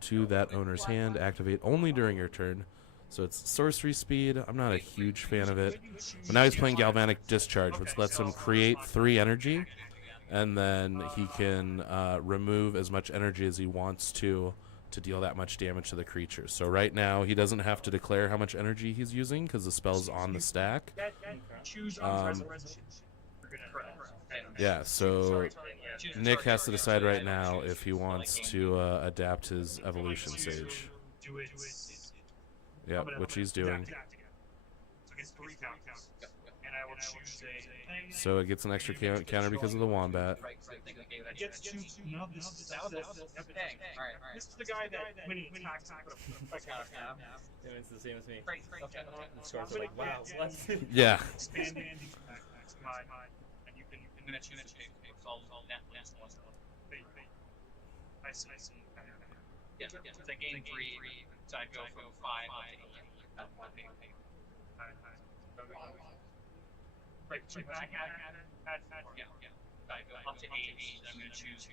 to that owner's hand. Activate only during your turn. So it's sorcery speed. I'm not a huge fan of it. But now he's playing Galvanic Discharge, which lets him create 3 energy, and then he can remove as much energy as he wants to deal that much damage to the creature. So right now he doesn't have to declare how much energy he's using because the spell's on the stack. Yeah, so Nick has to decide right now if he wants to adapt his Evolution Sage. Yeah, which he's doing. So it gets an extra counter because of the Wombat. This is the guy that when he attacks, It's the same as me. These cards are like, wow, let's Yeah. I see. Yeah, it's a game 3, so I go from 5 Right, so back at I go up to 8, I'm going to choose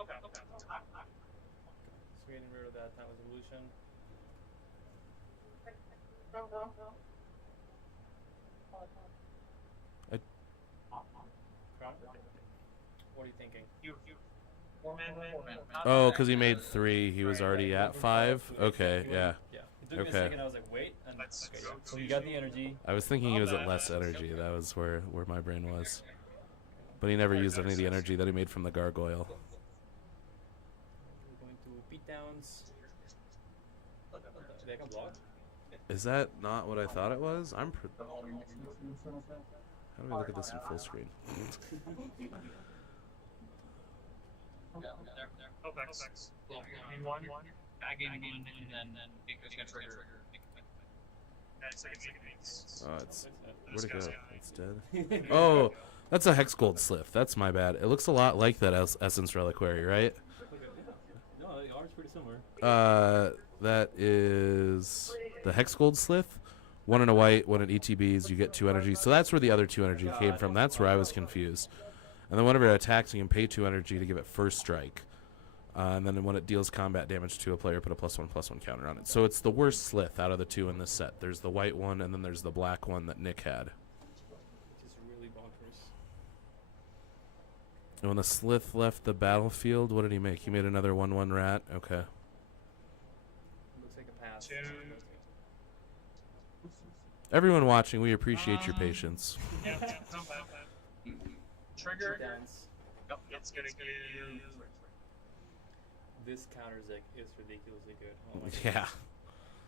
Okay. So getting rid of that time evolution. What are you thinking? Four man. Oh, because he made 3. He was already at 5. Okay, yeah. Yeah. It took me a Okay. second. I was like, wait. And okay, yeah. So you got the energy. I was thinking he was at less energy. That was where my brain was. But he never used any of the energy that he made from the gargoyle. We're going to beat downs. They can block. Is that not what I thought it was? How do we look at this in full screen? Oh, thanks. Yeah, gain one. I gain one, and then because you got trigger. That's like Oh, where'd it go? It's dead. Oh, that's a Hex Gold Slith. That's my bad. It looks a lot like that Essence Reliquary, right? No, they are pretty similar. That is the Hex Gold Slith. 1 in a white, 1 in ETBs. You get 2 energy. So that's where the other 2 energy came from. That's where I was confused. And then whenever it attacks, you can pay 2 energy to give it first strike. And then when it deals combat damage to a player, put a +1/+1 counter on it. So it's the worst Slith out of the 2 in this set. There's the white one, and then there's the black one that Nick had. Which is really bonkers. And when the Slith left the battlefield, what did he make? He made another 1/1 rat. Okay. Looks like a pass. Everyone watching, we appreciate your patience. Trigger. Downs. Yep, it's gonna give. This counter deck is ridiculously good. Oh my Yeah. God.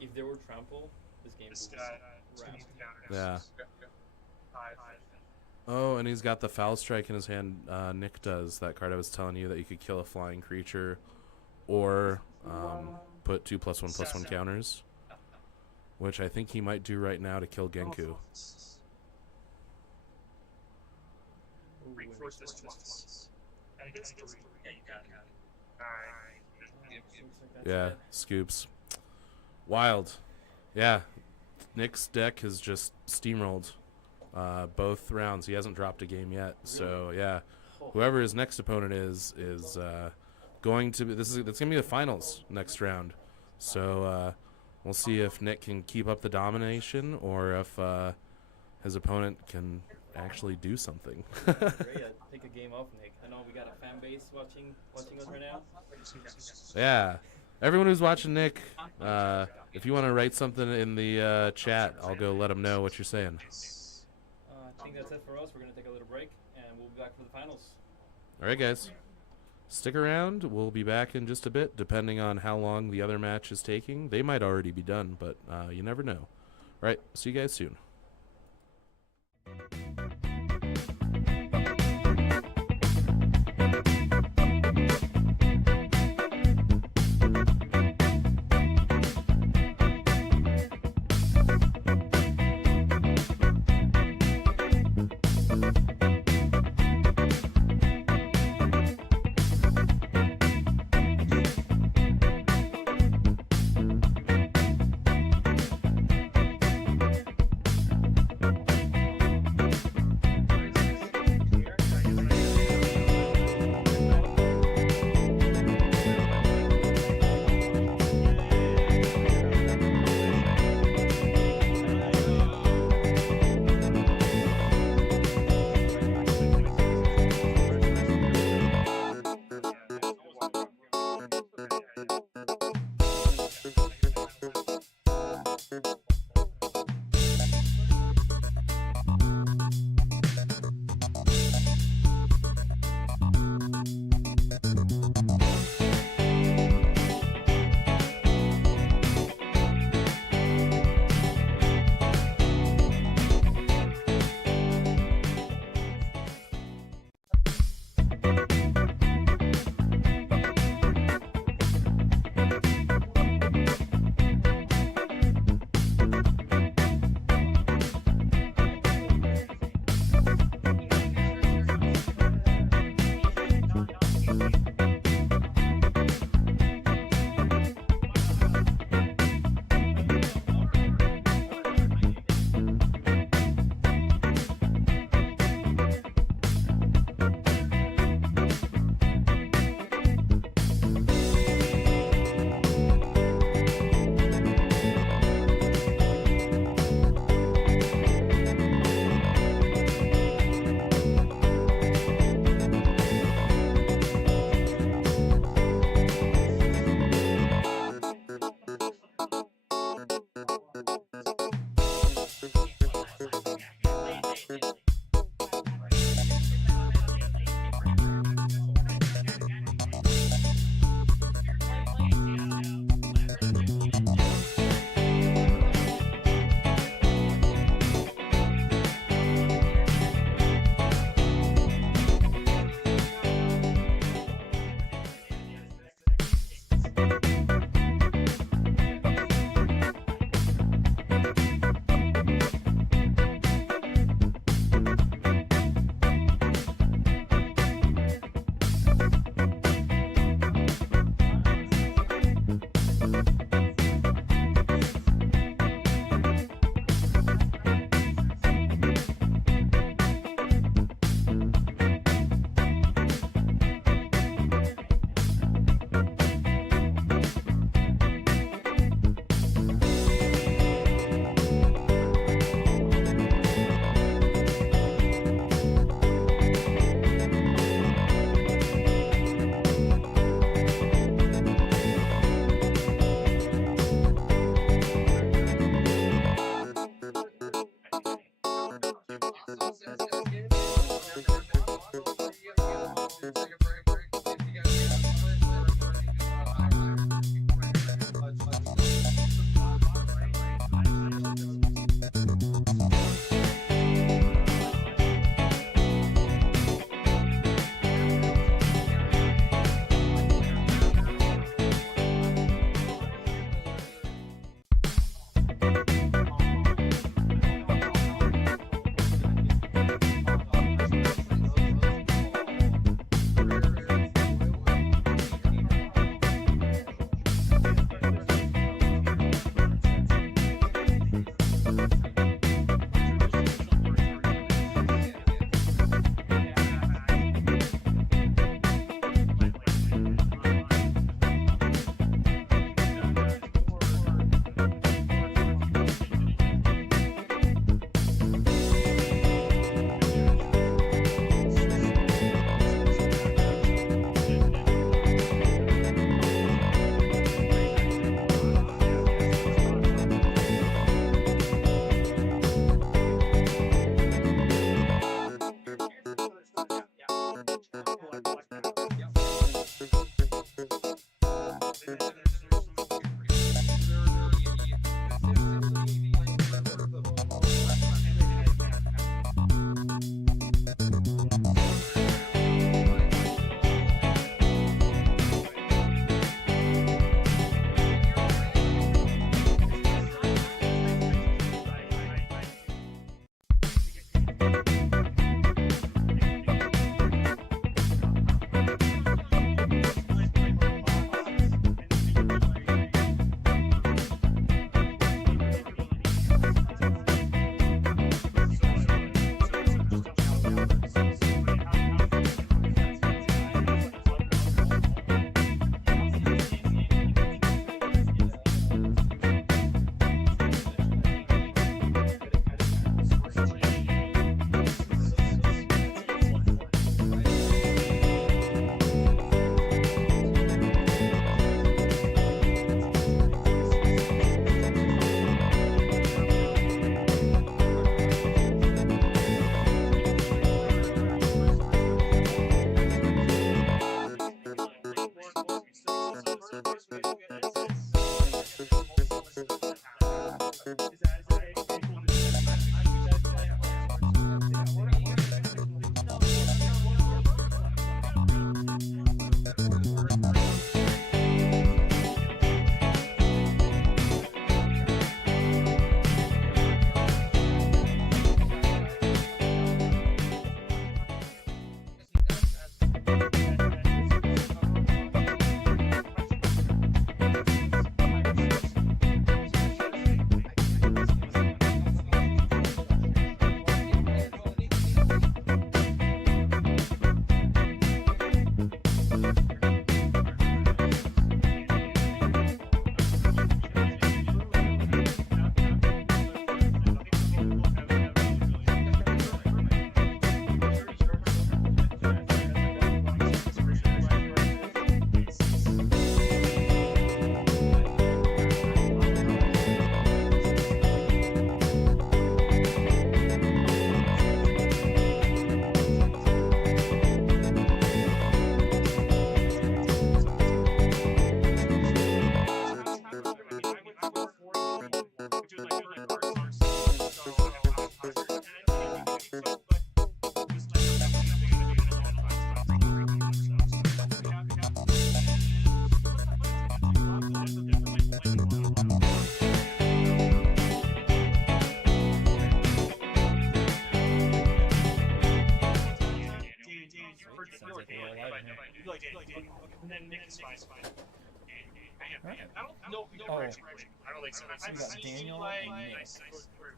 If there were trample, this game This would guy. Yeah. 5. Oh, and he's got the Foul Strike in his hand. Nick does that card I was telling you that you could kill a flying creature, or put 2 +1/+1 counters, which I think he might do right now to kill Genku. Reinforce this twice. And it gets 3. Yeah, you got it. Yeah, scoops. Wild. Yeah, Nick's deck has just steamrolled both rounds. He hasn't dropped a game yet. So yeah, whoever his next opponent is going to be. That's gonna be the finals next round. So we'll see if Nick can keep up the domination or if his opponent can actually do something. Take a game off, Nick. I know we got a fan base watching us right now. Yeah. Everyone who's watching Nick, if you want to write something in the chat, I'll go let them know what you're saying. I think that's it for us. We're going to take a little break, and we'll be back for the finals. All right, guys. Stick around. We'll be back in just a bit, depending on how long the other match is taking. They might already be done, but you never know. All right, see you guys soon. And then Nick is fine. All right. I don't know if we can actually. I don't think so. We got Daniel and Nick.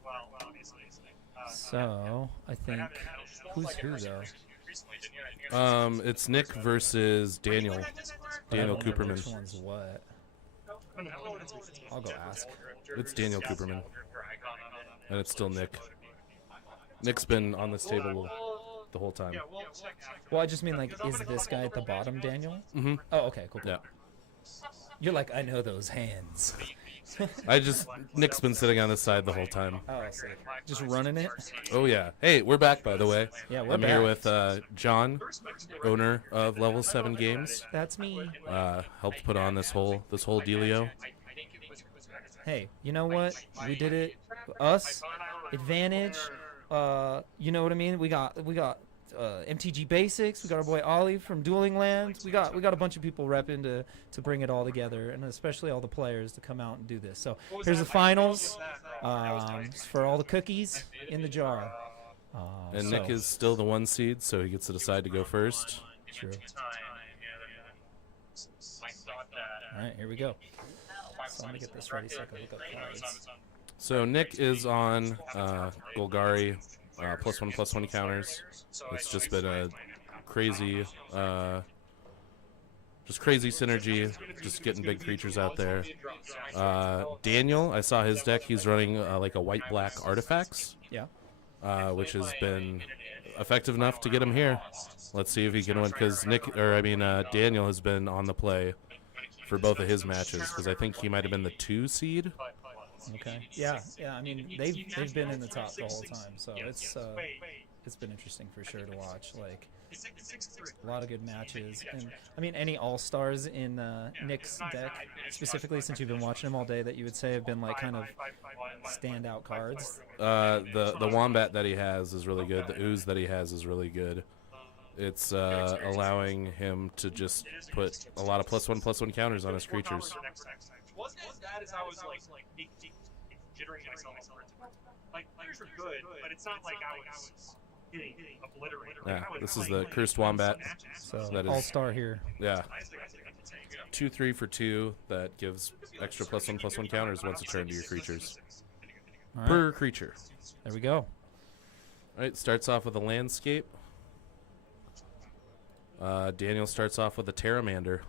Well, obviously. So I think who's who though? It's Nick versus Daniel. Daniel Cooperman. Which one's what? I'll go ask. It's Daniel Cooperman. And it's still Nick. Nick's been on this table the whole time. Well, I just mean like, is this guy at the bottom, Daniel? Mm-hmm. Oh, okay, cool. Yeah. You're like, I know those hands. Nick's been sitting on this side the whole time. Oh, sick. Just running it? Oh, yeah. Hey, we're back, by the way. Yeah, we're I'm back. here with John, owner of Level 7 Games. That's me. Helped put on this whole dealio. Hey, you know what? We did it. Us, Advantage. You know what I mean? We got MTG Basics. We got our boy Ollie from Dueling Lands. We got a bunch of people repping to bring it all together, and especially all the players to come out and do this. So here's the finals for all the cookies in the jar. And Nick is still the 1 seed, so he gets to decide to go first. True. All right, here we go. So I'm gonna get this ready so I can look up cards. So Nick is on Golgari, +1/+1 counters. It's just been a crazy, crazy synergy, just getting big creatures out there. Daniel, I saw his deck. He's running like a white-black artifacts. Yeah. Which has been effective enough to get him here. Let's see if he can win, because Daniel has been on the play for both of his matches, because I think he might have been the 2 seed. Okay. Yeah. I mean, they've been in the top the whole time, so it's been interesting for sure to watch. Like, a lot of good matches, and I mean, any all-stars in Nick's deck specifically, since you've been watching him all day, that you would say have been like kind of standout cards. The Wombat that he has is really good. The Ooze that he has is really good. It's allowing him to just put a lot of +1/+1 counters on his creatures. Wasn't as bad as I was like jittering myself. Like, players are good, but it's not like I was getting obliterated. Yeah, this is the Cursed Wombat. So that is all-star here. Yeah. 2/3 for 2 that gives extra +1/+1 counters once a turn to your creatures. All right. Per creature. There we go. All right, starts off with a landscape. Daniel starts off with a Terramander.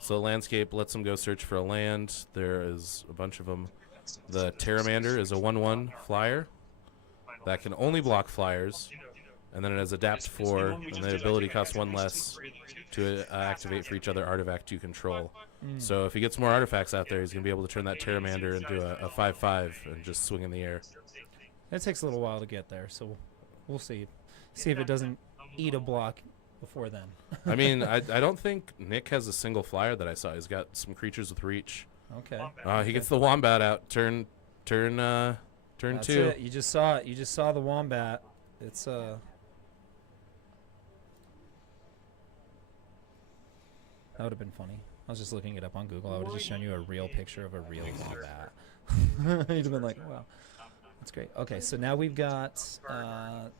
So landscape lets him go search for a land. There is a bunch of them. The Terramander is a 1/1 flyer that can only block flyers, and then it has Adapt 4, and the ability costs 1 less to activate for each other artifact you control. So if he gets more artifacts out there, he's going to be able to turn that Terramander into a 5/5 and just swing in the air. It takes a little while to get there, so we'll see. See if it doesn't eat a block before then. I mean, I don't think Nick has a single flyer that I saw. He's got some creatures with reach. Okay. He gets the wombat out. Turn That's 2. it. You just saw it. You just saw the wombat. It's That would have been funny. I was just looking it up on Google. I would have just shown you a real picture of a real wombat. You'd have been like, wow. That's great. Okay, so now we've got,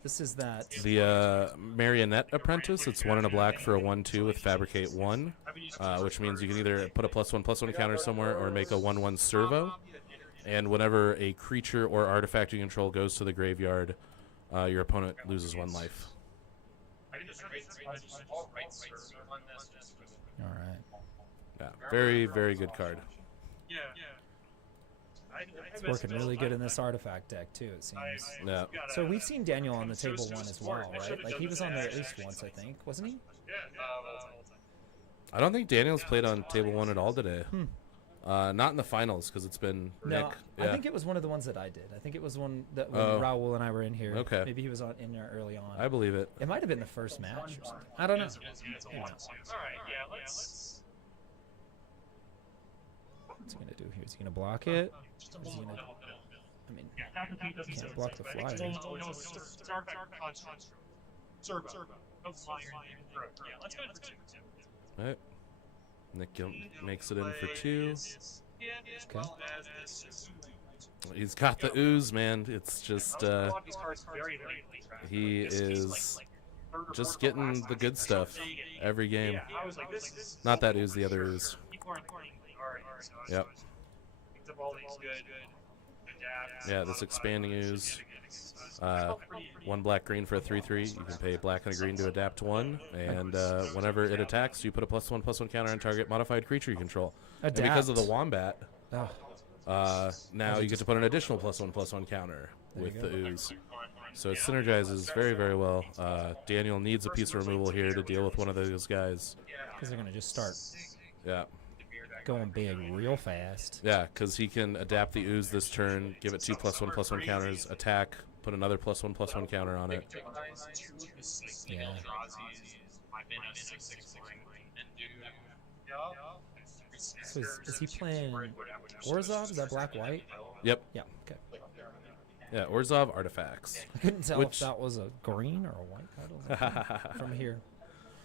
this is that. The Marionette Apprentice. It's 1 and a black for a 1/2 with Fabricate 1, which means you can either put a +1/+1 counter somewhere or make a 1/1 servo. And whenever a creature or artifact you control goes to the graveyard, your opponent loses 1 life. All right. Yeah, very, very good card. It's working really good in this artifact deck, too, it seems. Yeah. So we've seen Daniel on the table 1 as well, right? Like, he was on there at least once, I think. Wasn't he? I don't think Daniel's played on table 1 at all today. Not in the finals, because it's been Nick. No, Yeah. I think it was one of the ones that I did. I think it was one that when Raul and I were in here. Okay. Maybe he was in there early on. I believe it. It might have been the first match or something. I don't know. All right, yeah, let's. What's he going to do here? Is he going to block it? Is he gonna, I mean, can't block the flyer. No, it's artifact construct. Servo. No flyer. Yeah, let's go for 2. All right. Nick makes it in for 2. Okay. He's got the ooze, man. It's just he is just getting the good stuff every game. Not that ooze, the other ooze. Yep. Yeah, this expanding ooze. 1 black green for a 3/3. You can pay black and a green to adapt 1, and whenever it attacks, you put a +1/+1 counter on target modified creature you control. And because of the wombat, now you get to put an additional +1/+1 counter with the ooze. So it synergizes very, very well. Daniel needs a piece of removal here to deal with one of those guys. Because they're going to just start going big real fast. Yeah, because he can adapt the ooze this turn, give it 2 +1/+1 counters, attack, put another +1/+1 counter on it. Yeah. So is he playing Orzhov? Is that black-white? Yep. Yeah, okay. Yeah, Orzhov artifacts. I couldn't tell if that was a green or a white card from here.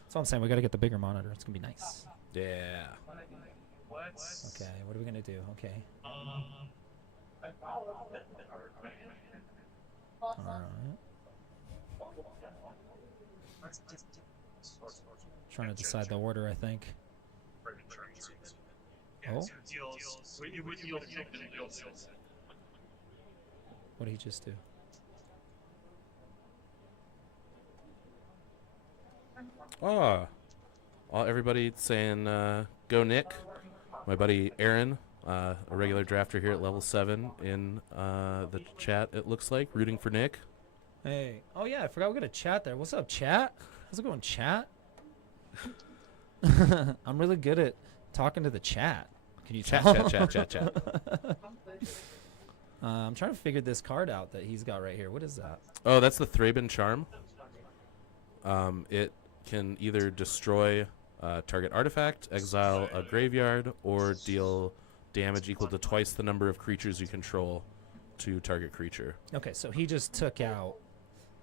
That's all I'm saying. We got to get the bigger monitor. It's going to be nice. Yeah. Okay, what are we going to do? Okay. All right. Trying to decide the order, I think. Oh? What did he just do? Oh. Well, everybody saying go Nick. My buddy Aaron, a regular drafter here at level 7 in the chat, it looks like, rooting for Nick. Hey. Oh, yeah, I forgot we got a chat there. What's up, chat? How's it going, chat? I'm really good at talking to the chat. Can you chat? I'm trying to figure this card out that he's got right here. What is that? Oh, that's the Thraben Charm. It can either destroy target artifact, exile a graveyard, or deal damage equal to twice the number of creatures you control to target creature. Okay, so he just took out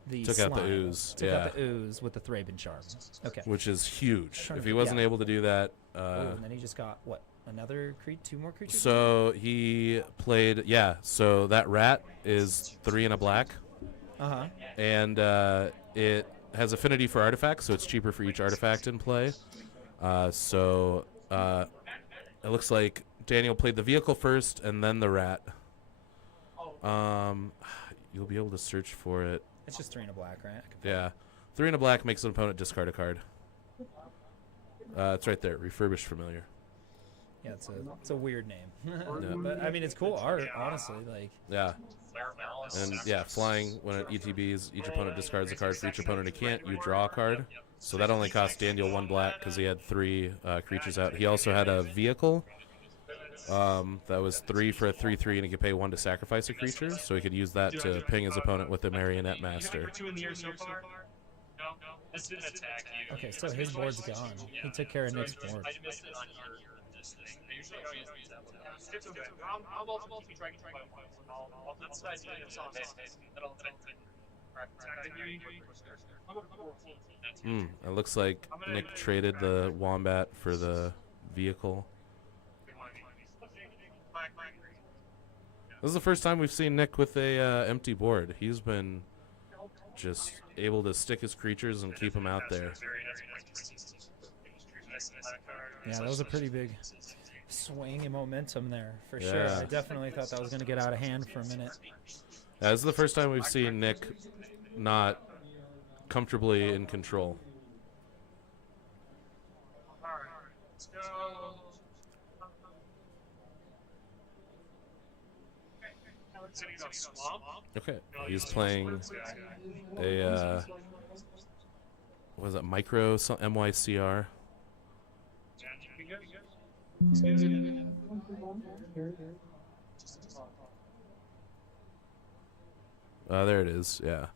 the Took out the ooze. Took out the ooze with the Thraben Charm. Okay. Which is huge. If he wasn't able to do that... and then he just got, what, another 2 more creatures? So he played... Yeah, so that rat is 3 and a black. Uh-huh. And it has affinity for artifacts, so it's cheaper for each artifact in play. So it looks like Daniel played the vehicle first and then the rat. You'll be able to search for it. It's just 3 and a black, right? Yeah. 3 and a black makes an opponent discard a card. It's right there. Refurbished Familiar. Yeah, it's a weird name. But, I mean, it's cool art, honestly. Like. Yeah. And, yeah, flying when it ETBs, each opponent discards a card. For each opponent it can't, you draw a card. So that only cost Daniel 1 black because he had 3 creatures out. He also had a vehicle that was 3 for a 3/3, and he could pay 1 to sacrifice a creature. So he could use that to ping his opponent with the Marionette Master. Okay, so his board's gone. He took care of Nick's board. this thing. I usually don't use that one. It's okay. I'll also keep trying to find one. That's what I do. It's awesome. It looks like Nick traded the Wombat for the vehicle. This is the first time we've seen Nick with a empty board. He's been just able to stick his creatures and keep them out there. Yeah, that was a pretty big swing in momentum there, for sure. I definitely thought that was going to get out of hand for a minute. Yeah, this is the first time we've seen Nick not comfortably in control. Okay, he's playing a what is it, micro MYCR. There it is. Yeah.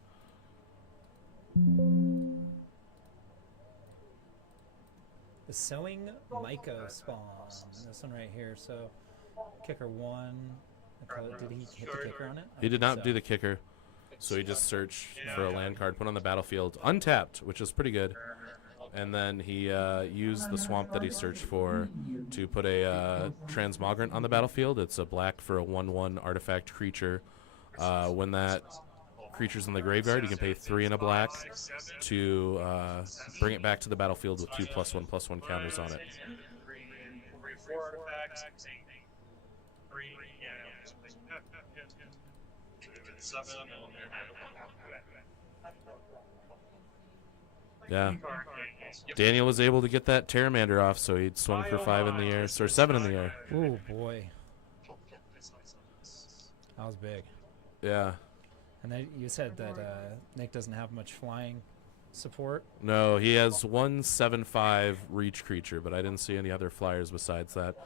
The Sowing Myco spawn. This one right here. So, kicker 1. Did he hit the kicker on it? He did not do the kicker. So he just searched for a land card, put on the battlefield, untapped, which is pretty good. And then he used the swamp that he searched for to put a transmogrant on the battlefield. It's a black for a 1/1 artifact creature. When that creature's in the graveyard, you can pay 3 and a black to bring it back to the battlefield with 2 +1/+1 counters on it. Yeah. Daniel was able to get that Terramander off, so he swung for 5 in the air, or 7 in the air. Oh boy, that was big. Yeah. And then you said that Nick doesn't have much flying support. No, he has 1 7/5 reach creature, but I didn't see any other flyers besides that.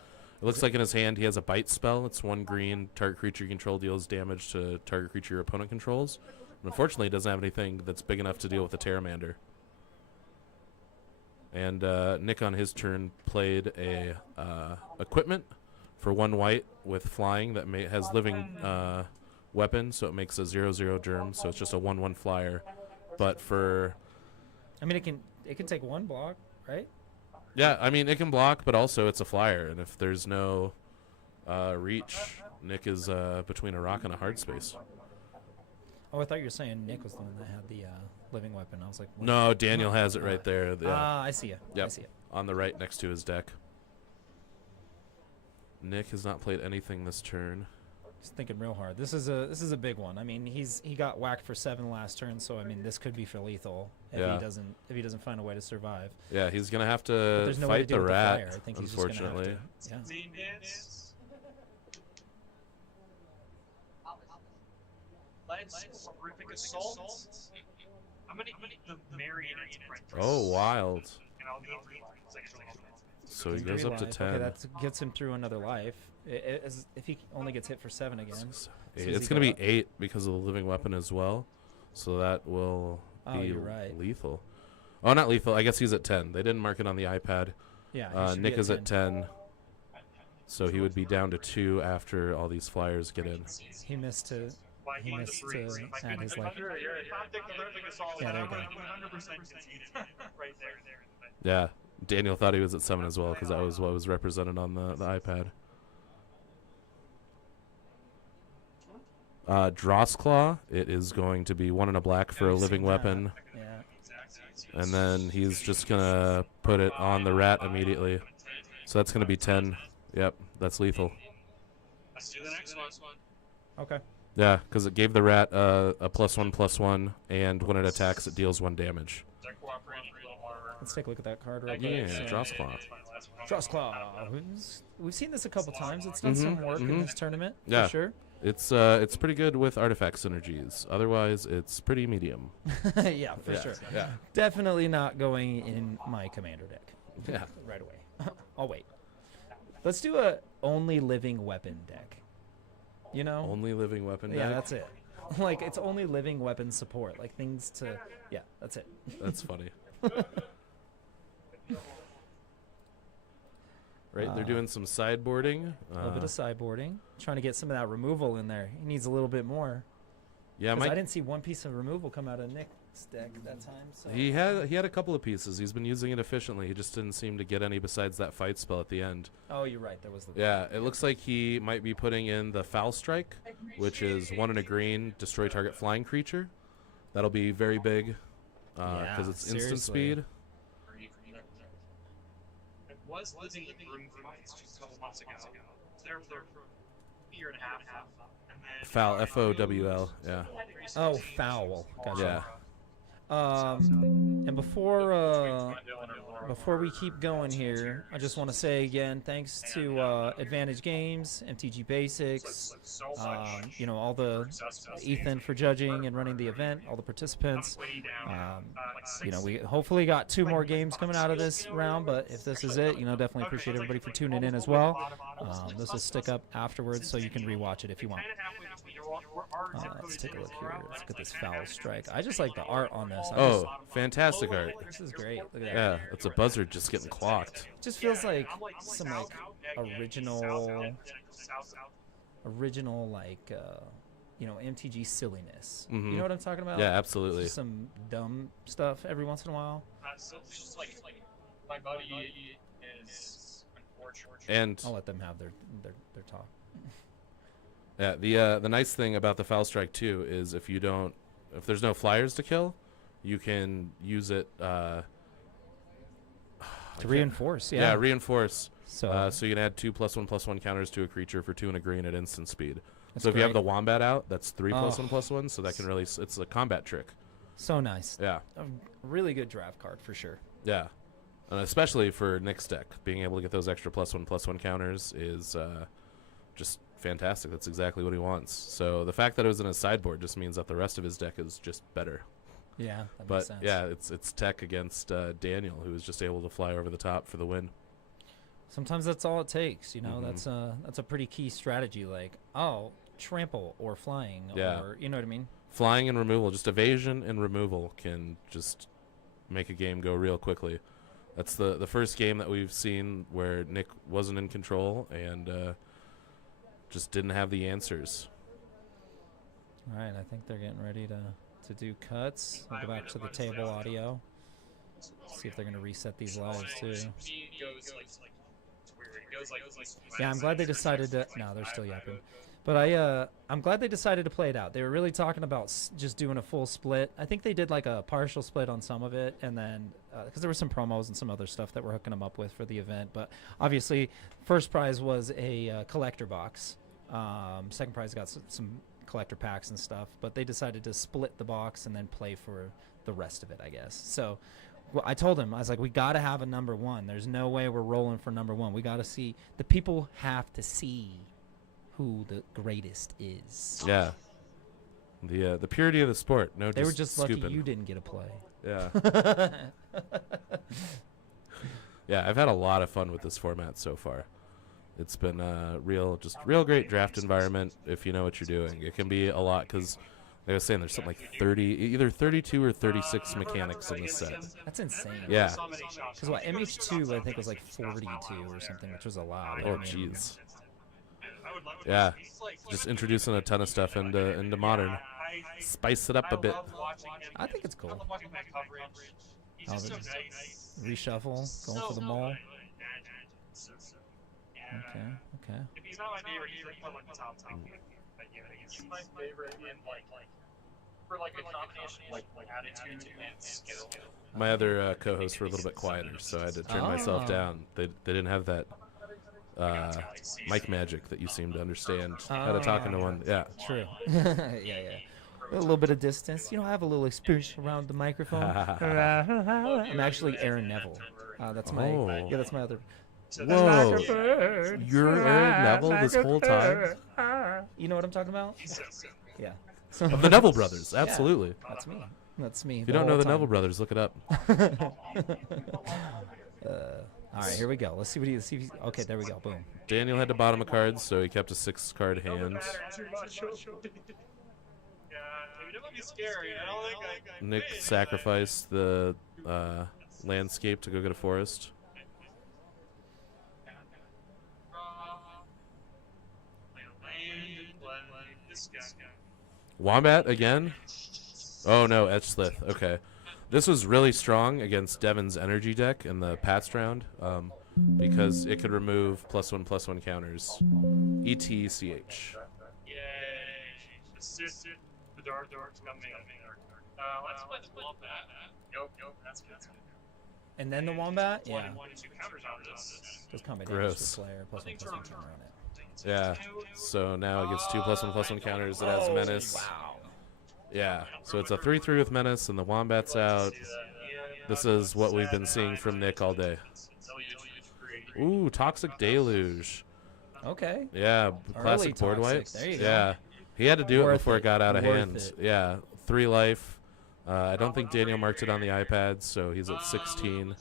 It looks like in his hand he has a bite spell. It's 1 green. Target creature you control deals damage to target creature your opponent controls. And unfortunately, he doesn't have anything that's big enough to deal with the Terramander. And Nick on his turn played a equipment for 1 white with flying that has living weapon, so it makes a 0/0 germ. So it's just a 1/1 flyer. But for, I mean, it can take 1 block, right? Yeah, I mean it can block, but also it's a flyer, and if there's no reach, Nick is between a rock and a hard space. Oh, I thought you were saying Nick was the one that had the living weapon. I was like, what? No, Daniel has it right there. Yeah. I see it. Yep. I see it. On the right next to his deck. Nick has not played anything this turn. He's thinking real hard. This is a big one. I mean, he got whacked for 7 last turn, so I mean, this could be for lethal if he doesn't find a way to survive. Yeah, he's gonna have to fight the rat. I think unfortunately. He's just gonna have to, Let's horrific assault. I'm gonna eat the Marionette. Oh, wild. So he goes up to 10. Okay, that gets him through another life. If he only gets hit for 7 again. It's going to be 8 because of the living weapon as well. So that will be lethal. Oh, not lethal. I guess he's at 10. They didn't mark it on the iPad. Yeah. Nick is at 10. So he would be down to 2 after all these flyers get in. He missed to add his life. Yeah, there you go. Yeah. Daniel thought he was at 7 as well because that was what was represented on the iPad. Drossclaw, it is going to be 1 and a black for a living weapon. Yeah. And then he's just going to put it on the rat immediately. So that's going to be 10. Yep, that's lethal. Let's do the next one. Okay. Yeah, because it gave the rat a +1/+1, and when it attacks, it deals 1 damage. Let's take a look at that card right Yeah, quick. Drossclaw. Drossclaw. We've seen this a couple times. It's done some work in this tournament, yeah. for sure. It's pretty good with artifact synergies. Otherwise, it's pretty medium. Yeah, for sure. Yeah. Definitely not going in my commander deck. Yeah. Right away. I'll wait. Let's do a only living weapon deck. You know? Only living weapon deck? Yeah, that's it. Like, it's only living weapon support. Like, things to... Yeah, that's it. That's funny. Right, they're doing some sideboarding. A little bit of sideboarding. Trying to get some of that removal in there. He needs a little bit more. Yeah, I didn't see one piece of removal come out of Nick's deck that time. So. He had a couple of pieces. He's been using it efficiently. He just didn't seem to get any besides that fight spell at the end. Oh, you're right. There was the. Yeah, it looks like he might be putting in the Foul Strike, which is 1 and a green, destroy target flying creature. That'll be very big because it's instant speed. It was losing room fights just a couple months ago. They're for a year and a half. And then Foul, Fowl, yeah. Oh, foul. Gotcha. Yeah. And before we keep going here, I just want to say again, thanks to Advantage Games, MTG Basics, all the Ethan for judging and running the event, all the participants. We hopefully got 2 more games coming out of this round, but if this is it, definitely appreciate everybody for tuning in as well. This will stick up afterwards, so you can rewatch it if you want. Let's take a look here. Let's look at this Foul Strike. I just like the art on this. Fantastic art. This is great. Look at that. Yeah, it's a buzzard just getting clocked. It just feels like some original MTG silliness. Mm-hmm. You know what I'm talking about? Yeah, absolutely. Just some dumb stuff every once in a while. So it's just like my buddy is unfortunate. And I'll let them have their talk. Yeah, the nice thing about the Foul Strike too is if there's no flyers to kill, you can use it to reinforce. Yeah, reinforce. So you can add 2+1/+1 counters to a creature for 2 and a green at instant speed. That's So if you have great. the Wombat out, that's 3+1/+1, so that can really it's a combat trick. So nice. Yeah. A really good draft card for sure. Yeah. And especially for Nick's deck, being able to get those extra +1/+1 counters is just fantastic. That's exactly what he wants. So the fact that it was in his sideboard just means that the rest of his deck is just better. Yeah, that but makes sense. yeah, it's tech against Daniel, who was just able to fly over the top for the win. Sometimes that's all it takes. Mhm. That's a pretty key strategy. Like, trample or flying, Yeah. or you know what I mean. Flying and removal, just evasion and removal can just make a game go real quickly. That's the first game that we've seen where Nick wasn't in control and just didn't have the answers. All right, I think they're getting ready to do cuts. We'll go back to the table audio. See if they're going to reset these lives too. Yeah, I'm glad they decided to. No, they're still yapping. But I'm glad they decided to play it out. They were really talking about just doing a full split. I think they did like a partial split on some of it, and then because there were some promos and some other stuff that we're hooking them up with for the event. But obviously, first prize was a collector box. Second prize got some collector packs and stuff. But they decided to split the box and then play for the rest of it, I guess. So I told him, I was like, we got to have a number 1. There's no way we're rolling for number 1. We got to see. The people have to see who the greatest is. Yeah. The purity of the sport. No, they were just scooping. lucky you didn't get a play. Yeah. Yeah, I've had a lot of fun with this format so far. It's been a real great draft environment if you know what you're doing. It can be a lot because, like I was saying, there's something like 30, either 32 or 36 mechanics in this set. That's insane. Yeah. Because what, MH2 I think was like 42 or something, which was a lot. Oh, jeez. Yeah, just introducing a ton of stuff into modern. Spice it up a bit. I think it's cool. Reshuffle, going for the mole. Okay. If he's not my favorite, he's like the top. He's my favorite in for a combination of attitude and skill. My other co-hosts were a little bit quieter, so I had to turn myself down. They didn't have that mic magic that you seem to understand how to talk into one. Yeah. True. yeah. A little bit of distance. I have a little experience around the microphone. I'm actually Aaron Neville. That's my that's my other. Whoa! You're Aaron Neville this whole time? You know what I'm talking about? Yeah. Of the Neville brothers, absolutely. Yeah, that's me. If you don't know the Neville brothers, look it up. All right, here we go. Let's see what he. Okay, there we go. Boom. Daniel had to bottom a card, so he kept a 6-card hand. Nick sacrificed the landscape to go get a forest. Wombat again? Oh no, Etchslith. Okay. This was really strong against Devin's energy deck in the past round because it could remove +1/+1 counters. ETCH. Yay. Assist the dark's coming. Let's play the Wombat. Yup, that's good. And then the Wombat? One Yeah. and 1/2 counters on this. Just combat Gross. damage to the player, +1/+1 counter on it. Yeah. So now it gets 2 +1/+1 counters. It has Menace. Wow. Yeah. So it's a 3/3 with Menace, and the Wombat's out. This is what we've been seeing from Nick all day. Ooh, Toxic Deluge. Okay. Yeah, classic board toxic. wipes. There you go. Yeah, he had to do it Worth before it got out of Worth hand. it. Yeah, 3 life. I don't think Daniel marked it on the iPad, so he's at 16.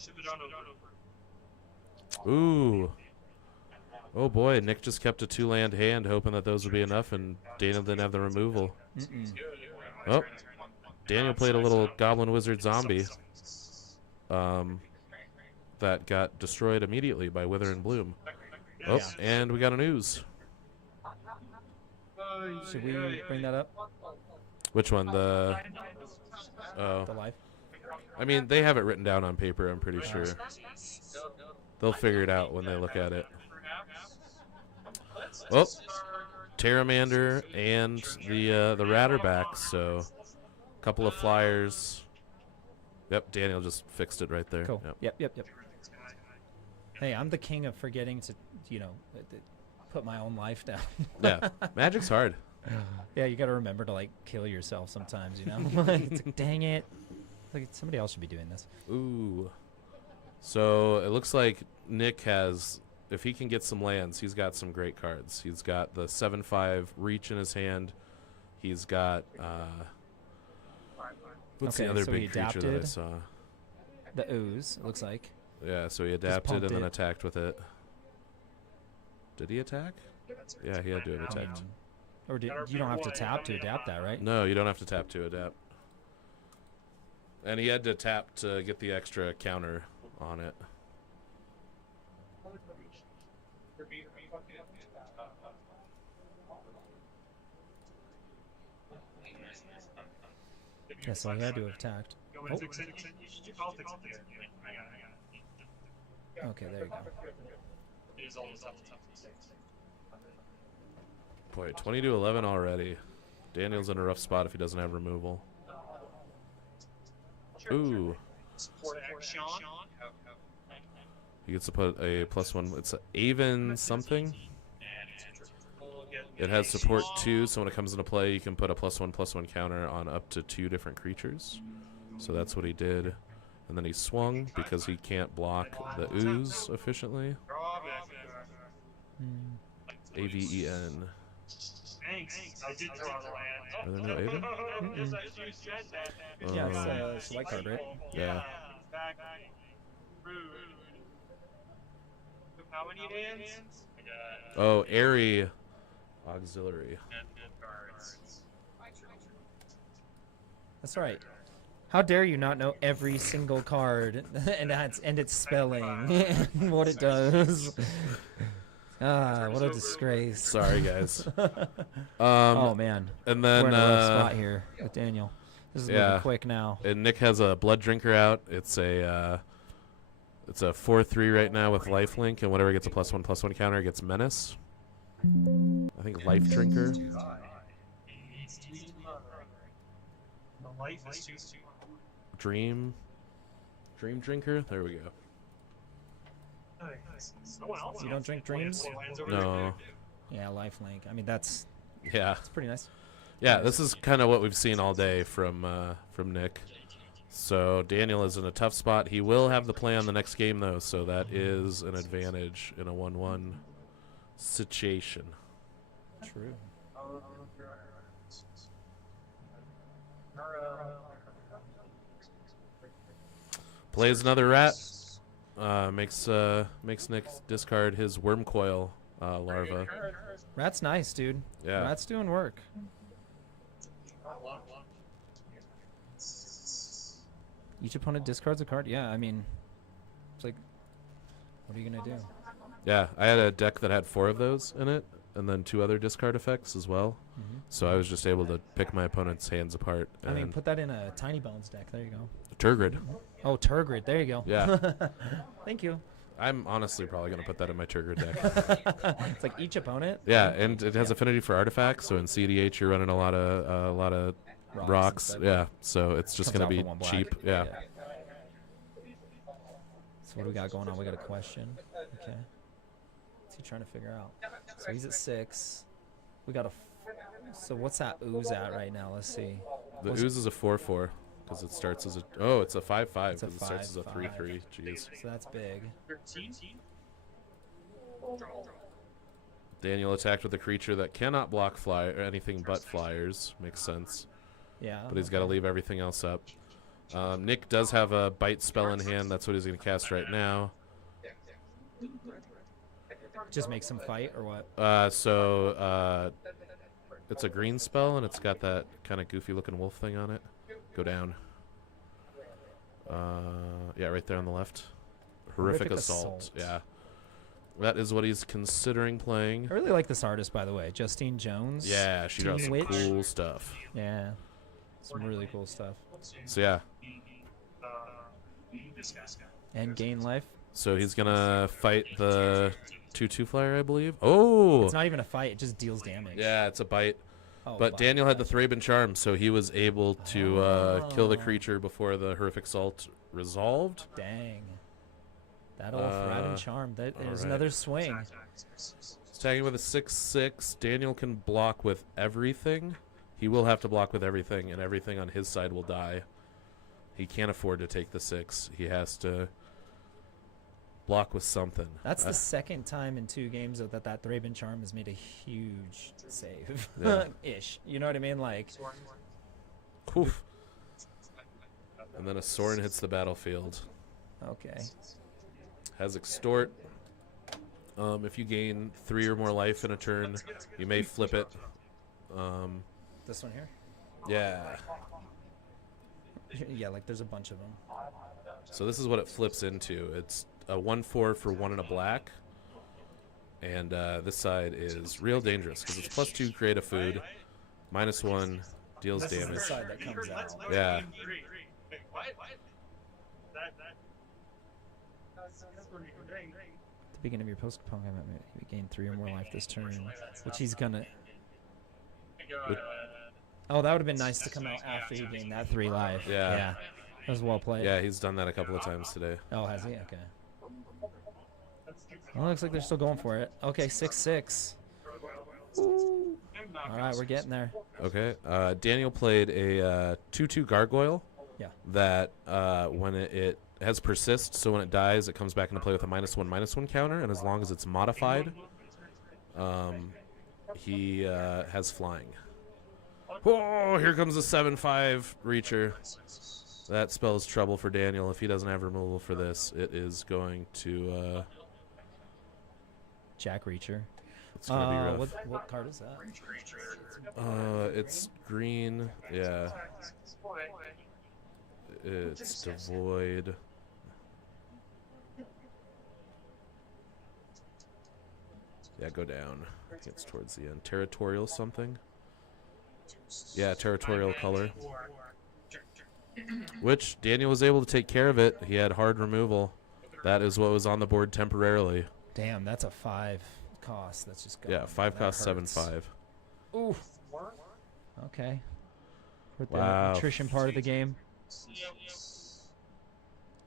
Ooh. Oh boy, Nick just kept a 2-land hand, hoping that those would be enough, and Daniel didn't have the removal. Oh, Daniel played a little Goblin Wizard Zombie. That got destroyed immediately by Wither and Bloom. Oh, and we got an ooze. Should we bring that up? Which one? The life? I mean, they have it written down on paper, I'm pretty sure. They'll figure it out when they look at it. Oh, Terramander and the Ratterback, so a couple of flyers. Yep, Daniel just fixed it right there. Cool. Yep. Yep. Hey, I'm the king of forgetting to, put my own life down. Yeah, Magic's hard. Yeah, you got to remember to kill yourself sometimes. It's like, dang it! Like somebody else should be doing this. Ooh. So it looks like Nick has, if he can get some lands, he's got some great cards. He's got the 7/5 reach in his hand. He's got what's the other big creature that I saw? The ooze, it looks like. Yeah, so he adapted and then attacked with it. Did he attack? Yeah, he had to have attacked. Or you don't have to tap to adapt that, right? No, you don't have to tap to adapt. And he had to tap to get the extra counter on it. Yeah, so he had to have attacked. Oh. Okay, there you go. Boy, 20-11 already. Daniel's in a rough spot if he doesn't have removal. Ooh. He gets to put a +1. It's an Avon something. It has support 2, so when it comes into play, you can put a +1/+1 counter on up to 2 different creatures. So that's what he did. And then he swung because he can't block the ooze efficiently. AVEN. Thanks. I did draw the land. Are there no Avon? Yeah, it's a white card, right? Yeah. Rude. How many hands? Oh, Airy Auxiliary. That's right. How dare you not know every single card and its spelling and what it does? What a disgrace. Sorry, guys. Oh man. And then we're in a rough spot here with Daniel. This is moving quick now. And Nick has a Blood Drinker out. It's a 4/3 right now with Lifelink, and whatever gets a +1/+1 counter gets Menace. I think Life Drinker. Dream Drinker. There we go. You don't drink dreams? No. Yeah, lifelink. I mean, that's pretty nice. Yeah, this is kind of what we've seen all day from Nick. So Daniel is in a tough spot. He will have the play on the next game though, so that is an advantage in a 1-1 situation. True. Plays another rat. Makes Nick discard his worm coil larva. Rat's nice, dude. Yeah. Rat's doing work. Each opponent discards a card. Yeah, I mean, it's like, what are you gonna do? Yeah, I had a deck that had 4 of those in it, and then 2 other discard effects as well. So I was just able to pick my opponent's hands apart. I mean, and put that in a Tiny Bones deck. There you go. Turgid. Oh, Turgid. There you go. Yeah. Thank you. I'm honestly probably going to put that in my Turgid deck. It's like each opponent. Yeah, and it has affinity for artifacts. So in CDH, you're running a lot of rocks. Yeah, so it's just going to be cheap. Yeah. So what do we got going on? We got a question. Okay. What's he trying to figure out? So he's at 6. We got a. So what's that ooze at right now? Let's see. The ooze is a 4/4 because it starts as a. Oh, it's a 5/5 because it starts as a 5/5. 3/3. Jeez. So that's big. Daniel attacked with a creature that cannot block fly or anything but flyers. Makes sense. Yeah. But he's got to leave everything else up. Nick does have a bite spell in hand. That's what he's going to cast right now. Just makes him fight or what? It's a green spell and it's got that kind of goofy looking wolf thing on it. Go down. Yeah, right there on the left. Horrific Assault. Yeah. That is what he's considering playing. I really like this artist, by the way. Justine Jones. Yeah, she does some Witch. cool stuff. Yeah. Some really cool stuff. So, yeah. And gain life. So he's going to fight the 2/2 flyer, I believe. Oh! It's not even a fight. It just deals damage. Yeah, it's a bite. Oh, but Daniel had the Thraben Charm, so he was able to kill the creature before the Horrific Assault resolved. Dang. That old Thraben Charm. There's right. another swing. He's tagging with a 6/6. Daniel can block with everything. He will have to block with everything, and everything on his side will die. He can't afford to take the 6. He has to block with something. That's the second time in 2 games that Thraben Charm has made a huge save. Yeah. Ish. You know what I mean? Like. Oof. And then a Sorin hits the battlefield. Okay. Has Extort. If you gain 3 or more life in a turn, you may flip it. This one here? Yeah. Yeah, like there's a bunch of them. So this is what it flips into. It's a 1/4 for 1 and a black. And this side is real dangerous because it's +2 create a food, -1 deals This damage. is the side that comes out. Yeah. At the beginning of your post combat, you gain 3 or more life this turn, which he's gonna. Oh, that would have been nice to come out after he gained that 3 life. Yeah. Yeah. That was well played. Yeah, he's done that a couple of times today. Oh, has he? Okay. Well, looks like they're still going for it. Okay, 6/6. All right, we're getting there. Okay. Daniel played a 2/2 gargoyle. Yeah. That when it has persist, so when it dies, it comes back into play with a -1/-1 counter, and as long as it's modified, he has flying. Oh, here comes a 7/5 Reacher. That spells trouble for Daniel. If he doesn't have removal for this, it is going to... Jack Reacher. It's going to be rough. What card is that? It's green. Yeah. It's devoid. Yeah, go down. It's towards the end. Territorial something? Yeah, territorial color. Which Daniel was able to take care of it. He had hard removal. That is what was on the board temporarily. Damn, that's a 5 cost. That's just gone. Yeah, 5 cost 7/5. Ooh. Okay. With the Wow. nutrition part of the game.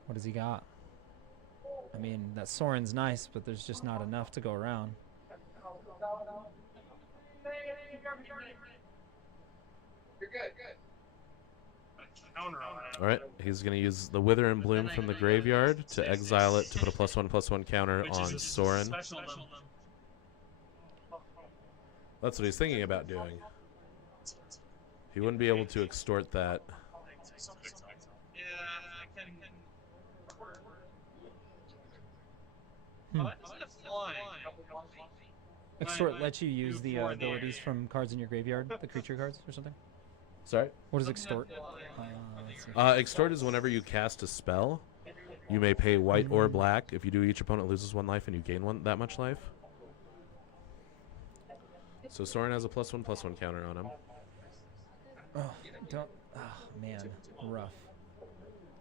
What does he got? I mean, that Sorin's nice, but there's just not enough to go around. All right, he's going to use the Wither and Bloom from the graveyard to exile it to put a +1/+1 counter on Sorin. That's what he's thinking about doing. He wouldn't be able to extort that. Extort lets you use the abilities from cards in your graveyard, the creature cards or something? Sorry? What is extort? Extort is whenever you cast a spell, you may pay white or black. If you do, each opponent loses 1 life and you gain that much life. So Soren has a +1/+1 counter on him. Oh, don't. Oh, man. Rough.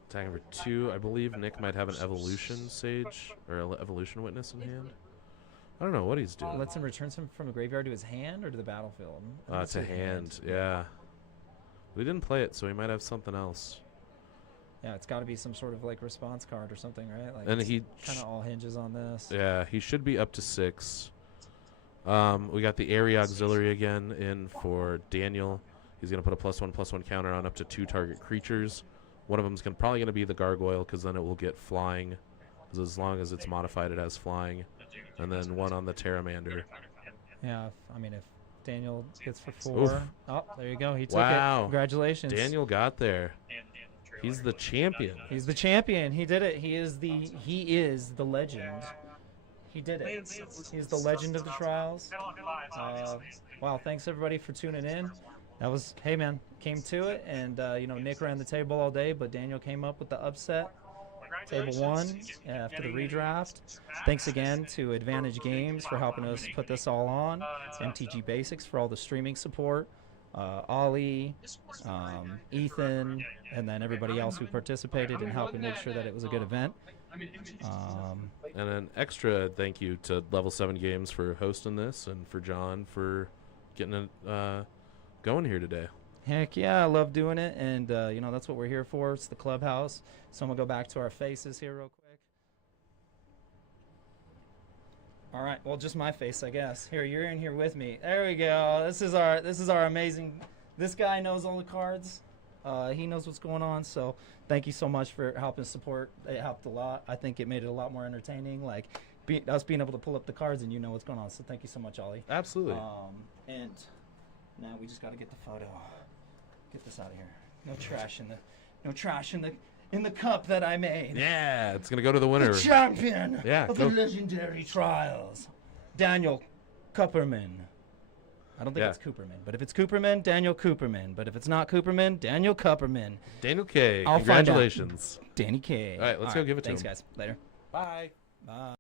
Attacking for 2. I believe Nick might have an Evolution Sage or an Evolution Witness in hand. I don't know what he's doing. Lets him return some from a graveyard to his hand or to the battlefield? To hand, yeah. We didn't play it, so he might have something else. Yeah, it's got to be some sort of like response card or something, right? Like, And he kind of all hinges on this. Yeah, he should be up to 6. We got the Area Auxiliary again in for Daniel. He's going to put a +1/+1 counter on up to 2 target creatures. One of them's probably going to be the Gargoyle, because then it will get flying. 'Cause as long as it's modified, it has flying. And then 1 on the Terramander. Yeah, if Daniel gets for 4. Oof. Oh, there you go. He took Wow. it. Congratulations. Daniel got there. He's the champion. He's the champion. He did it. He is the legend. He did it. He's the legend of the trials. Wow, thanks everybody for tuning in. That was, hey man, came to it, and Nick ran the table all day, but Daniel came up with the upset. Table 1 after the redraft. Thanks again to Advantage Games for helping us put this all on. MTG Basics for all the streaming support. Ollie, Ethan, and then everybody else who participated in helping make sure that it was a good event. And an extra thank you to Level 7 Games for hosting this, and for John for getting it going here today. Heck yeah, I love doing it, and that's what we're here for. It's the clubhouse. So I'm gonna go back to our faces here real quick. All right, well, just my face, I guess. Here, you're in here with me. There we go. This is our amazing. This guy knows all the cards. He knows what's going on. So thank you so much for helping support. It helped a lot. I think it made it a lot more entertaining. Like us being able to pull up the cards and you know what's going on. So thank you so much, Ollie. Absolutely. And now we just got to get the photo. Get this out of here. No trash in the cup that I made. Yeah, it's gonna go to the winner. The champion of go. the legendary trials, Daniel Cooperman. I don't think it's Cooperman, but if it's Cooperman, Daniel Cooperman. But if it's not Cooperman, Daniel Cooperman. Daniel K. I'll Congratulations. Danny K. All right, let's go give it to him. Thanks, guys. Later. Bye. Bye.